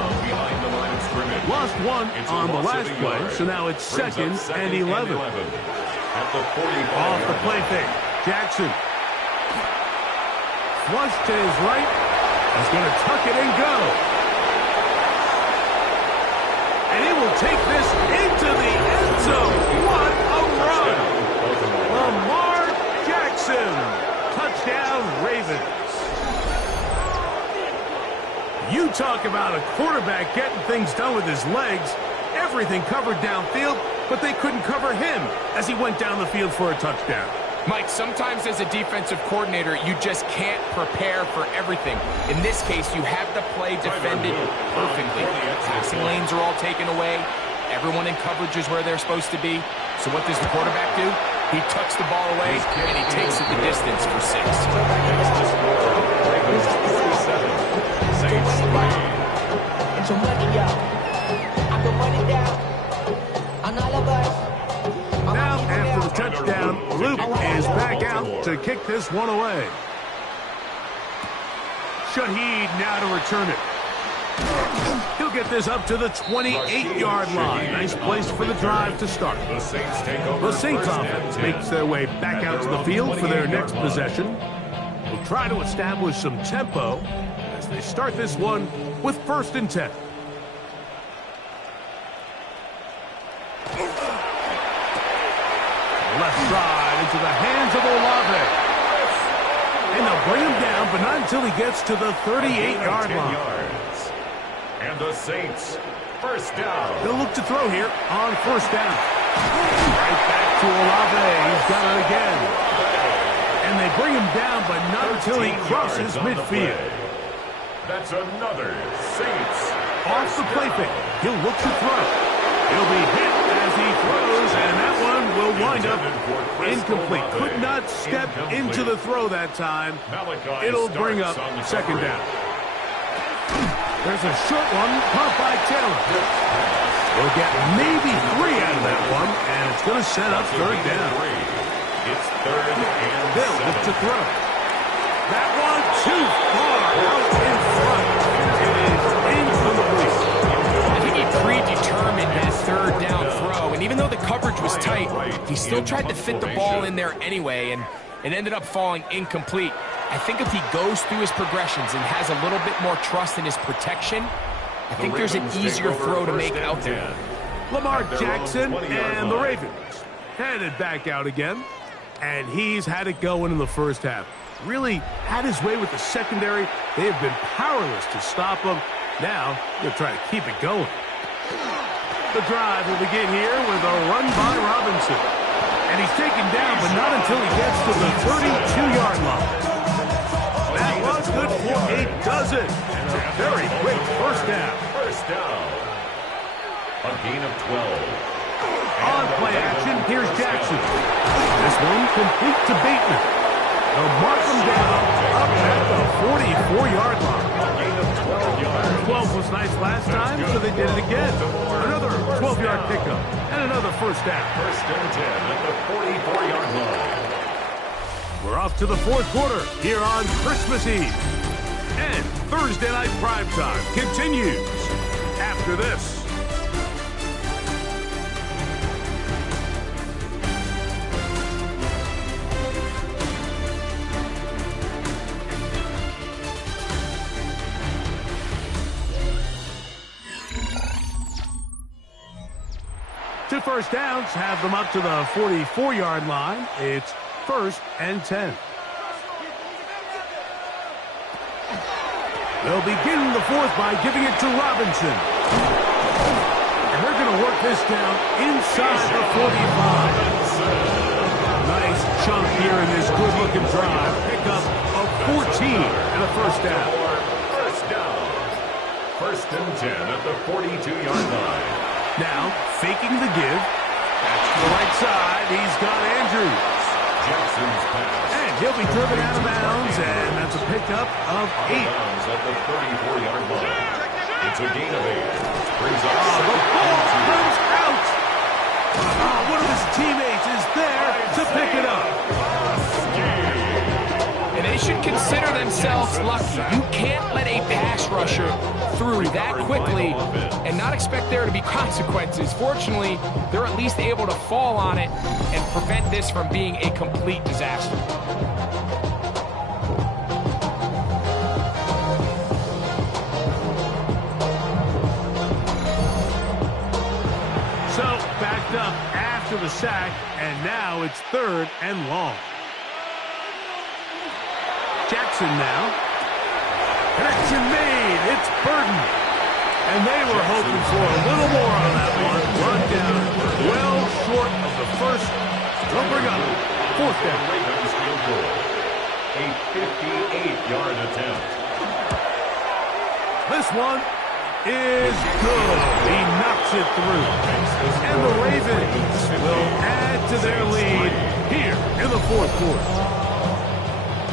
Lost one on the last play, so now it's second and 11. At the 45. Off the play fake, Jackson. flush to his right. He's going to tuck it and go. And he will take this into the end zone. What a run! Lamar Jackson. Touchdown, Ravens. You talk about a quarterback getting things done with his legs. Everything covered downfield, but they couldn't cover him as he went down the field for a touchdown. Mike, sometimes as a defensive coordinator, you just can't prepare for everything. In this case, you have the play defended perfectly. Passing lanes are all taken away. Everyone in coverage is where they're supposed to be. So what does the quarterback do? He tucks the ball away, and he takes it the distance for 6. It's your money, y'all. I put money down on all of us. Now, after the touchdown, Luke is back out to kick this one away. Shaheed now to return it. He'll get this up to the 28-yard line. Nice place for the drive to start. The Saints take over. The Saints offense makes their way back out to the field for their next possession. We'll try to establish some tempo as they start this one with 1st and 10. Left side into the hands of Olave. And they'll bring him down, but not until he gets to the 38-yard line. And the Saints, 1st down. They'll look to throw here on 1st down. Right back to Olave. He's got it again. And they bring him down, but not until he crosses midfield. That's another Saints. Off the play fake. He'll look to throw. He'll be hit as he throws, and that one will wind up incomplete. Could not step into the throw that time. It'll bring up 2nd down. There's a short one caught by Taylor. We'll get maybe 3 out of that one, and it's going to set up 3rd down. It's 3rd and They'll look to throw. That one too far out in front. It is incomplete. I think he predetermined that 3rd down throw, and even though the coverage was tight, he still tried to fit the ball in there anyway, and it ended up falling incomplete. I think if he goes through his progressions and has a little bit more trust in his protection, I think there's an easier throw to make out there. Lamar Jackson and the Ravens headed back out again, and he's had it going in the 1st half. Really had his way with the secondary. They have been powerless to stop him. Now they'll try to keep it going. The drive will begin here with a run by Robinson. And he's taken down, but not until he gets to the 32-yard line. That was good for a dozen. And a very quick 1st down. 1st down. A gain of 12. On play action, here's Jackson. This one complete to Bateman. They'll mark him down up at the 44-yard line. 12 was nice last time, so they did it again. Another 12-yard pickup and another 1st down. 1st and 10 at the 44-yard line. We're off to the 4th quarter here on Christmas Eve. And Thursday Night Primetime continues after this. Two 1st downs have them up to the 44-yard line. It's 1st and 10. They'll begin the 4th by giving it to Robinson. And they're going to work this down inside the 45. Nice chunk here in this good-looking drive. Pickup of 14 and a 1st down. 1st down. 1st and 10 at the 42-yard line. Now, faking the give. That's to the right side. He's got Andrews. Jackson's pass. And he'll be driven out of bounds, and that's a pickup of 8. At the 34-yard line. It's a gain of 8. Brings up the ball comes out. One of his teammates is there to pick it up. And they should consider themselves lucky. You can't let a pass rusher through that quickly and not expect there to be consequences. Fortunately, they're at least able to fall on it and prevent this from being a complete disaster. up after the sack, and now it's 3rd and long. Jackson now. Connection made. It's Burton. And they were hoping for a little more on that one. Run down well short of the first. They'll bring up 4th down. Ravens field goal. A 58-yard attempt. This one is good. He knocks it through. And the Ravens will add to their lead here in the 4th quarter.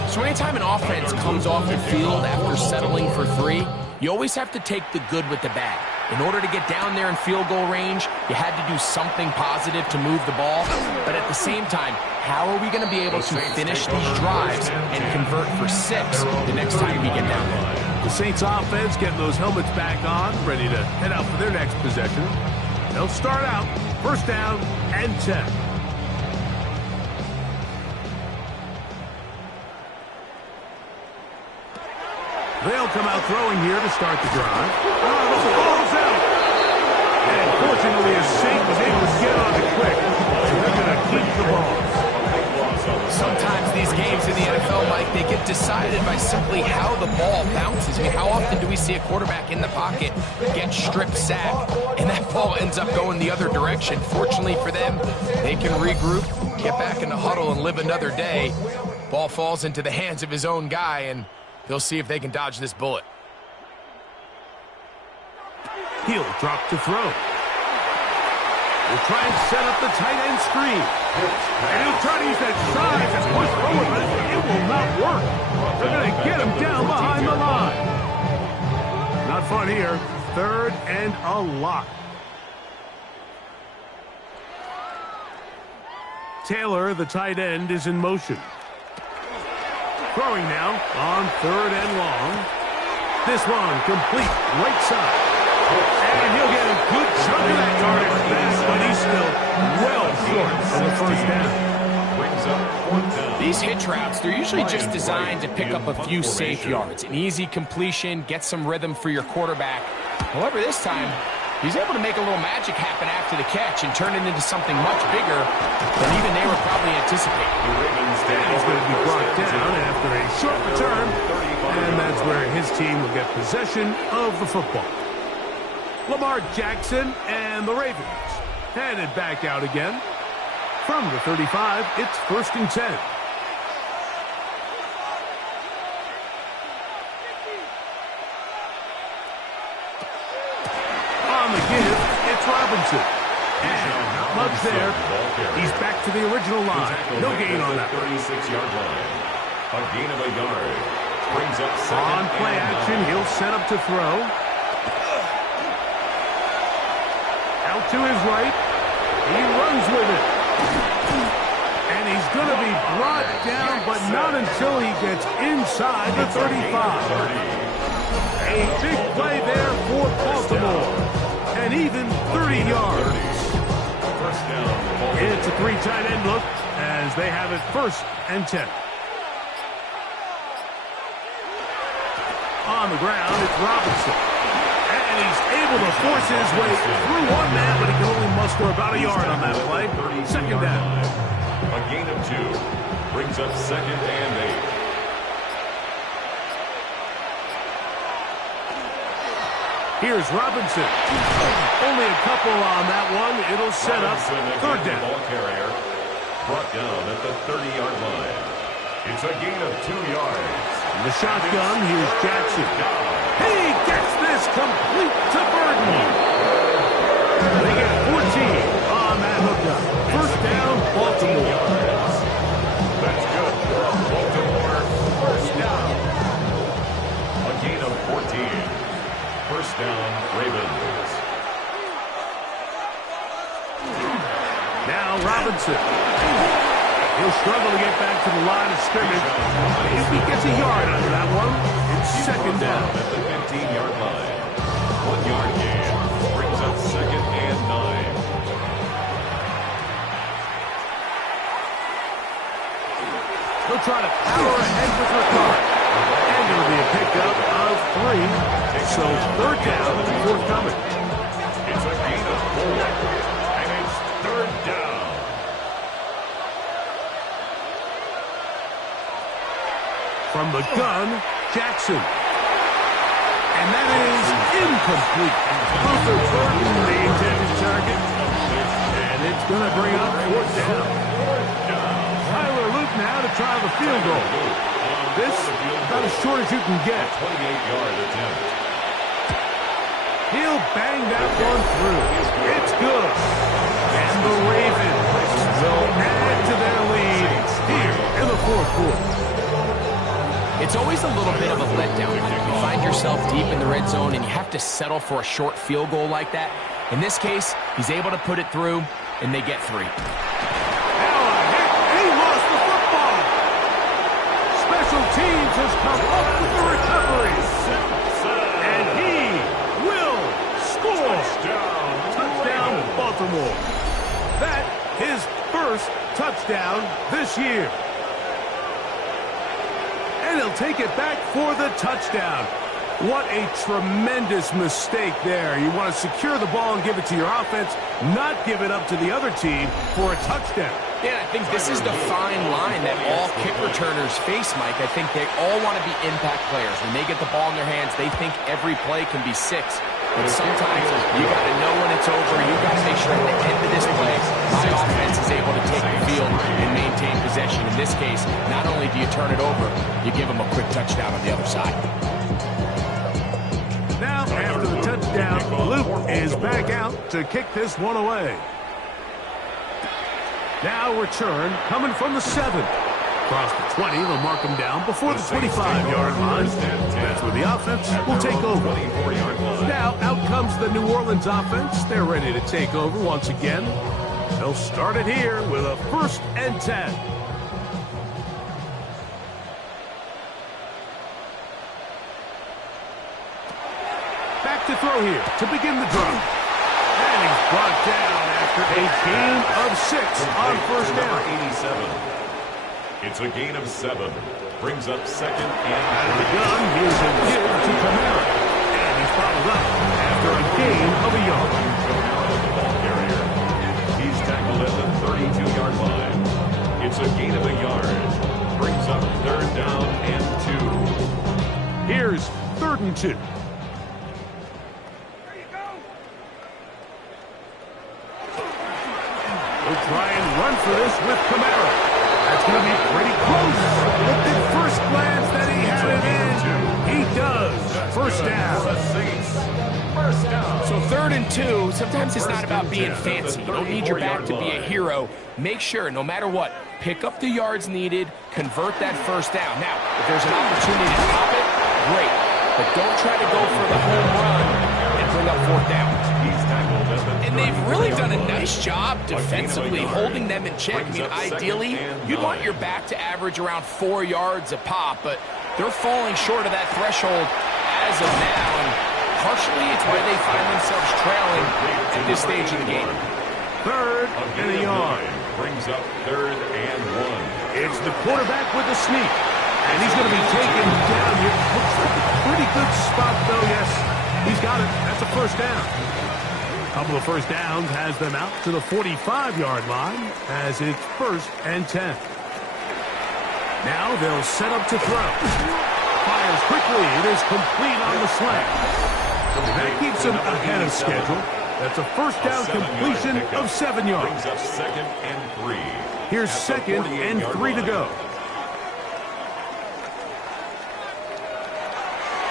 So anytime an offense comes off the field after settling for 3, you always have to take the good with the bad. In order to get down there in field goal range, you had to do something positive to move the ball. But at the same time, how are we going to be able to finish these drives and convert for 6 the next time we get down there? The Saints offense getting those helmets back on, ready to head out for their next possession. They'll start out 1st down and 10. They'll come out throwing here to start the drive. Oh, the ball's out. And fortunately, a Saint was able to get on it quick. So they're going to keep the ball. Sometimes these games in the NFL, Mike, they get decided by simply how the ball bounces. I mean, how often do we see a quarterback in the pocket get strip sack, and that ball ends up going the other direction? Fortunately for them, they can regroup, get back in the huddle, and live another day. Ball falls into the hands of his own guy, and they'll see if they can dodge this bullet. He'll drop to throw. We'll try and set up the tight end screen. And he'll try to use that size and push forward, but it will not work. They're going to get him down behind the line. Not fun here. 3rd and a lot. Taylor, the tight end, is in motion. Throwing now on 3rd and long. This one complete right side. And he'll get a good chunk of that yardage back, but he's still well short of the 1st down. Brings up 4th down. These hitch routes, they're usually just designed to pick up a few safe yards. An easy completion, get some rhythm for your quarterback. However, this time, he's able to make a little magic happen after the catch and turn it into something much bigger than even they were probably anticipating. He's going to be brought down after a short return, and that's where his team will get possession of the football. Lamar Jackson and the Ravens headed back out again. From the 35, it's 1st and 10. On the give, it's Robinson. And not much there. He's back to the original line. No gain on that. 36-yard line. A gain of a yard. Brings up 2nd. On play action, he'll set up to throw. Out to his right. He runs with it. And he's going to be brought down, but not until he gets inside the 35. A big play there for Baltimore. And even 30 yards. It's a 3 tight end look as they have it 1st and 10. On the ground, it's Robinson. And he's able to force his way through one man, but he can only muster about a yard on that play. 2nd down. A gain of 2. Brings up 2nd and 8. Here's Robinson. Only a couple on that one. It'll set up 3rd down. Ball carrier brought down at the 30-yard line. It's a gain of 2 yards. In the shotgun, here's Jackson. He gets this complete to Burton. They get 14 on that hookup. 1st down, Baltimore. That's good. Baltimore, 1st down. A gain of 14. 1st down, Ravens. Now Robinson. He'll struggle to get back to the line of scrimmage. If he gets a yard under that one, it's 2nd down. At the 15-yard line. 1-yard gain. Brings up 2nd and 9. He'll try to power ahead with Ricard. And it'll be a pickup of 3. So 3rd down forthcoming. It's a gain of 4. And it's 3rd From the gun, Jackson. And that is incomplete. Also Burton, the intended target. And it's going to bring up 4th down. Tyler Luke now to try the field goal. This about as short as you can get. 28-yard attempt. He'll bang that one through. It's good. And the Ravens will add to their lead here in the 4th quarter. It's always a little bit of a letdown. You find yourself deep in the red zone and you have to settle for a short field goal like that. In this case, he's able to put it through, and they get 3. Now a hit, and he lost the football. Special teams has come up with the recovery. And he will score. Touchdown, Baltimore. That his first touchdown this year. And he'll take it back for the touchdown. What a tremendous mistake there. You want to secure the ball and give it to your offense, not give it up to the other team for a touchdown. Yeah, I think this is the fine line that all kick returners face, Mike. I think they all want to be impact players. When they get the ball in their hands, they think every play can be 6. But sometimes you got to know when it's over. You got to make sure at the end of this play, my offense is able to take the field and maintain possession. In this case, not only do you turn it over, you give them a quick touchdown on the other side. Now, after the touchdown, Luke is back out to kick this one away. Now return coming from the 7. Across the 20, they'll mark him down before the 25-yard line. That's where the offense will take over. Now, out comes the New Orleans offense. They're ready to take over once again. They'll start it here with a 1st and 10. Back to throw here to begin the drive. And he's brought down after a gain of 6 on 1st down. 87. It's a gain of 7. Brings up 2nd and out of the gun. Here's a give to Kamara. And he's followed up after a gain of a yard. Ball carrier. He's tackled at the 32-yard line. It's a gain of a yard. Brings up 3rd down and 2. Here's 3rd and 2. We'll try and run for this with Kamara. That's going to be pretty close. Looked at first glance that he had it in. He does. 1st down. So 3rd and 2, sometimes it's not about being fancy. You don't need your back to be a hero. Make sure, no matter what, pick up the yards needed, convert that 1st down. Now, if there's an opportunity to pop it, great. But don't try to go for the home run and bring up 4th down. And they've really done a nice job defensively holding them in check. I mean, ideally, you'd want your back to average around 4 yards a pop, but they're falling short of that threshold as of now. And partially, it's why they find themselves trailing at this stage of the game. 3rd and a yard. Brings up 3rd and 1. It's the quarterback with the sneak. And he's going to be taken down here. Looks like a pretty good spot, though, yes. He's got it. That's a 1st down. Couple of 1st downs has them out to the 45-yard line as it's 1st and 10. Now they'll set up to throw. Fires quickly. It is complete on the slant. That keeps him ahead of schedule. That's a 1st down completion of 7 yards. Brings up 2nd and 3. Here's 2nd and 3 to go.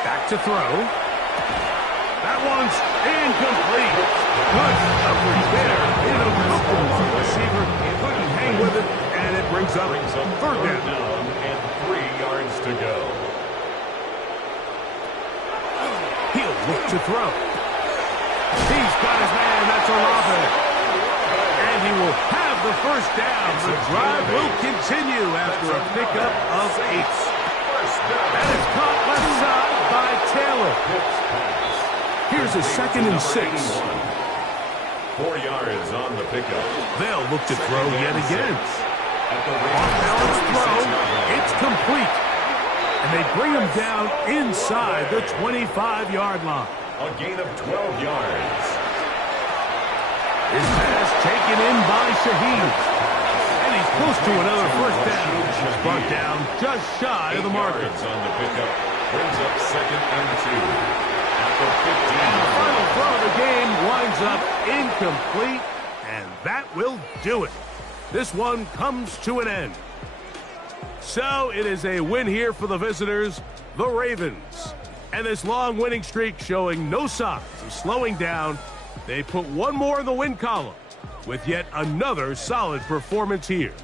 Back to throw. That one's incomplete. Good coverage there. In a couple. Receiver couldn't hang with it, and it brings up 3rd down. And 3 yards to go. He'll look to throw. He's got his man. That's Olave. And he will have the 1st down. The drive will continue after a pickup of 8. And it's caught left side by Taylor. Here's a 2nd and 6. 4 yards on the pickup. They'll look to throw yet again. Off-balance throw. It's complete. And they bring him down inside the 25-yard line. A gain of 12 yards. His pass taken in by Shaheed. And he's close to another 1st down. brought down just shy of the marker. On the pickup brings up 2nd and 2 at the 15. And the final throw of the game winds up incomplete, and that will do it. This one comes to an end. So it is a win here for the visitors, the Ravens. And this long winning streak showing no signs of slowing down. They put one more in the win column with yet another solid performance here.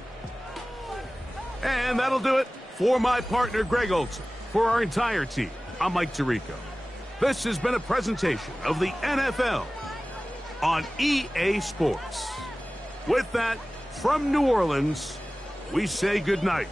And that'll do it for my partner, Greg Olson. For our entire team, I'm Mike Tirico. This has been a presentation of the NFL on EA Sports. With that, from New Orleans, we say goodnight.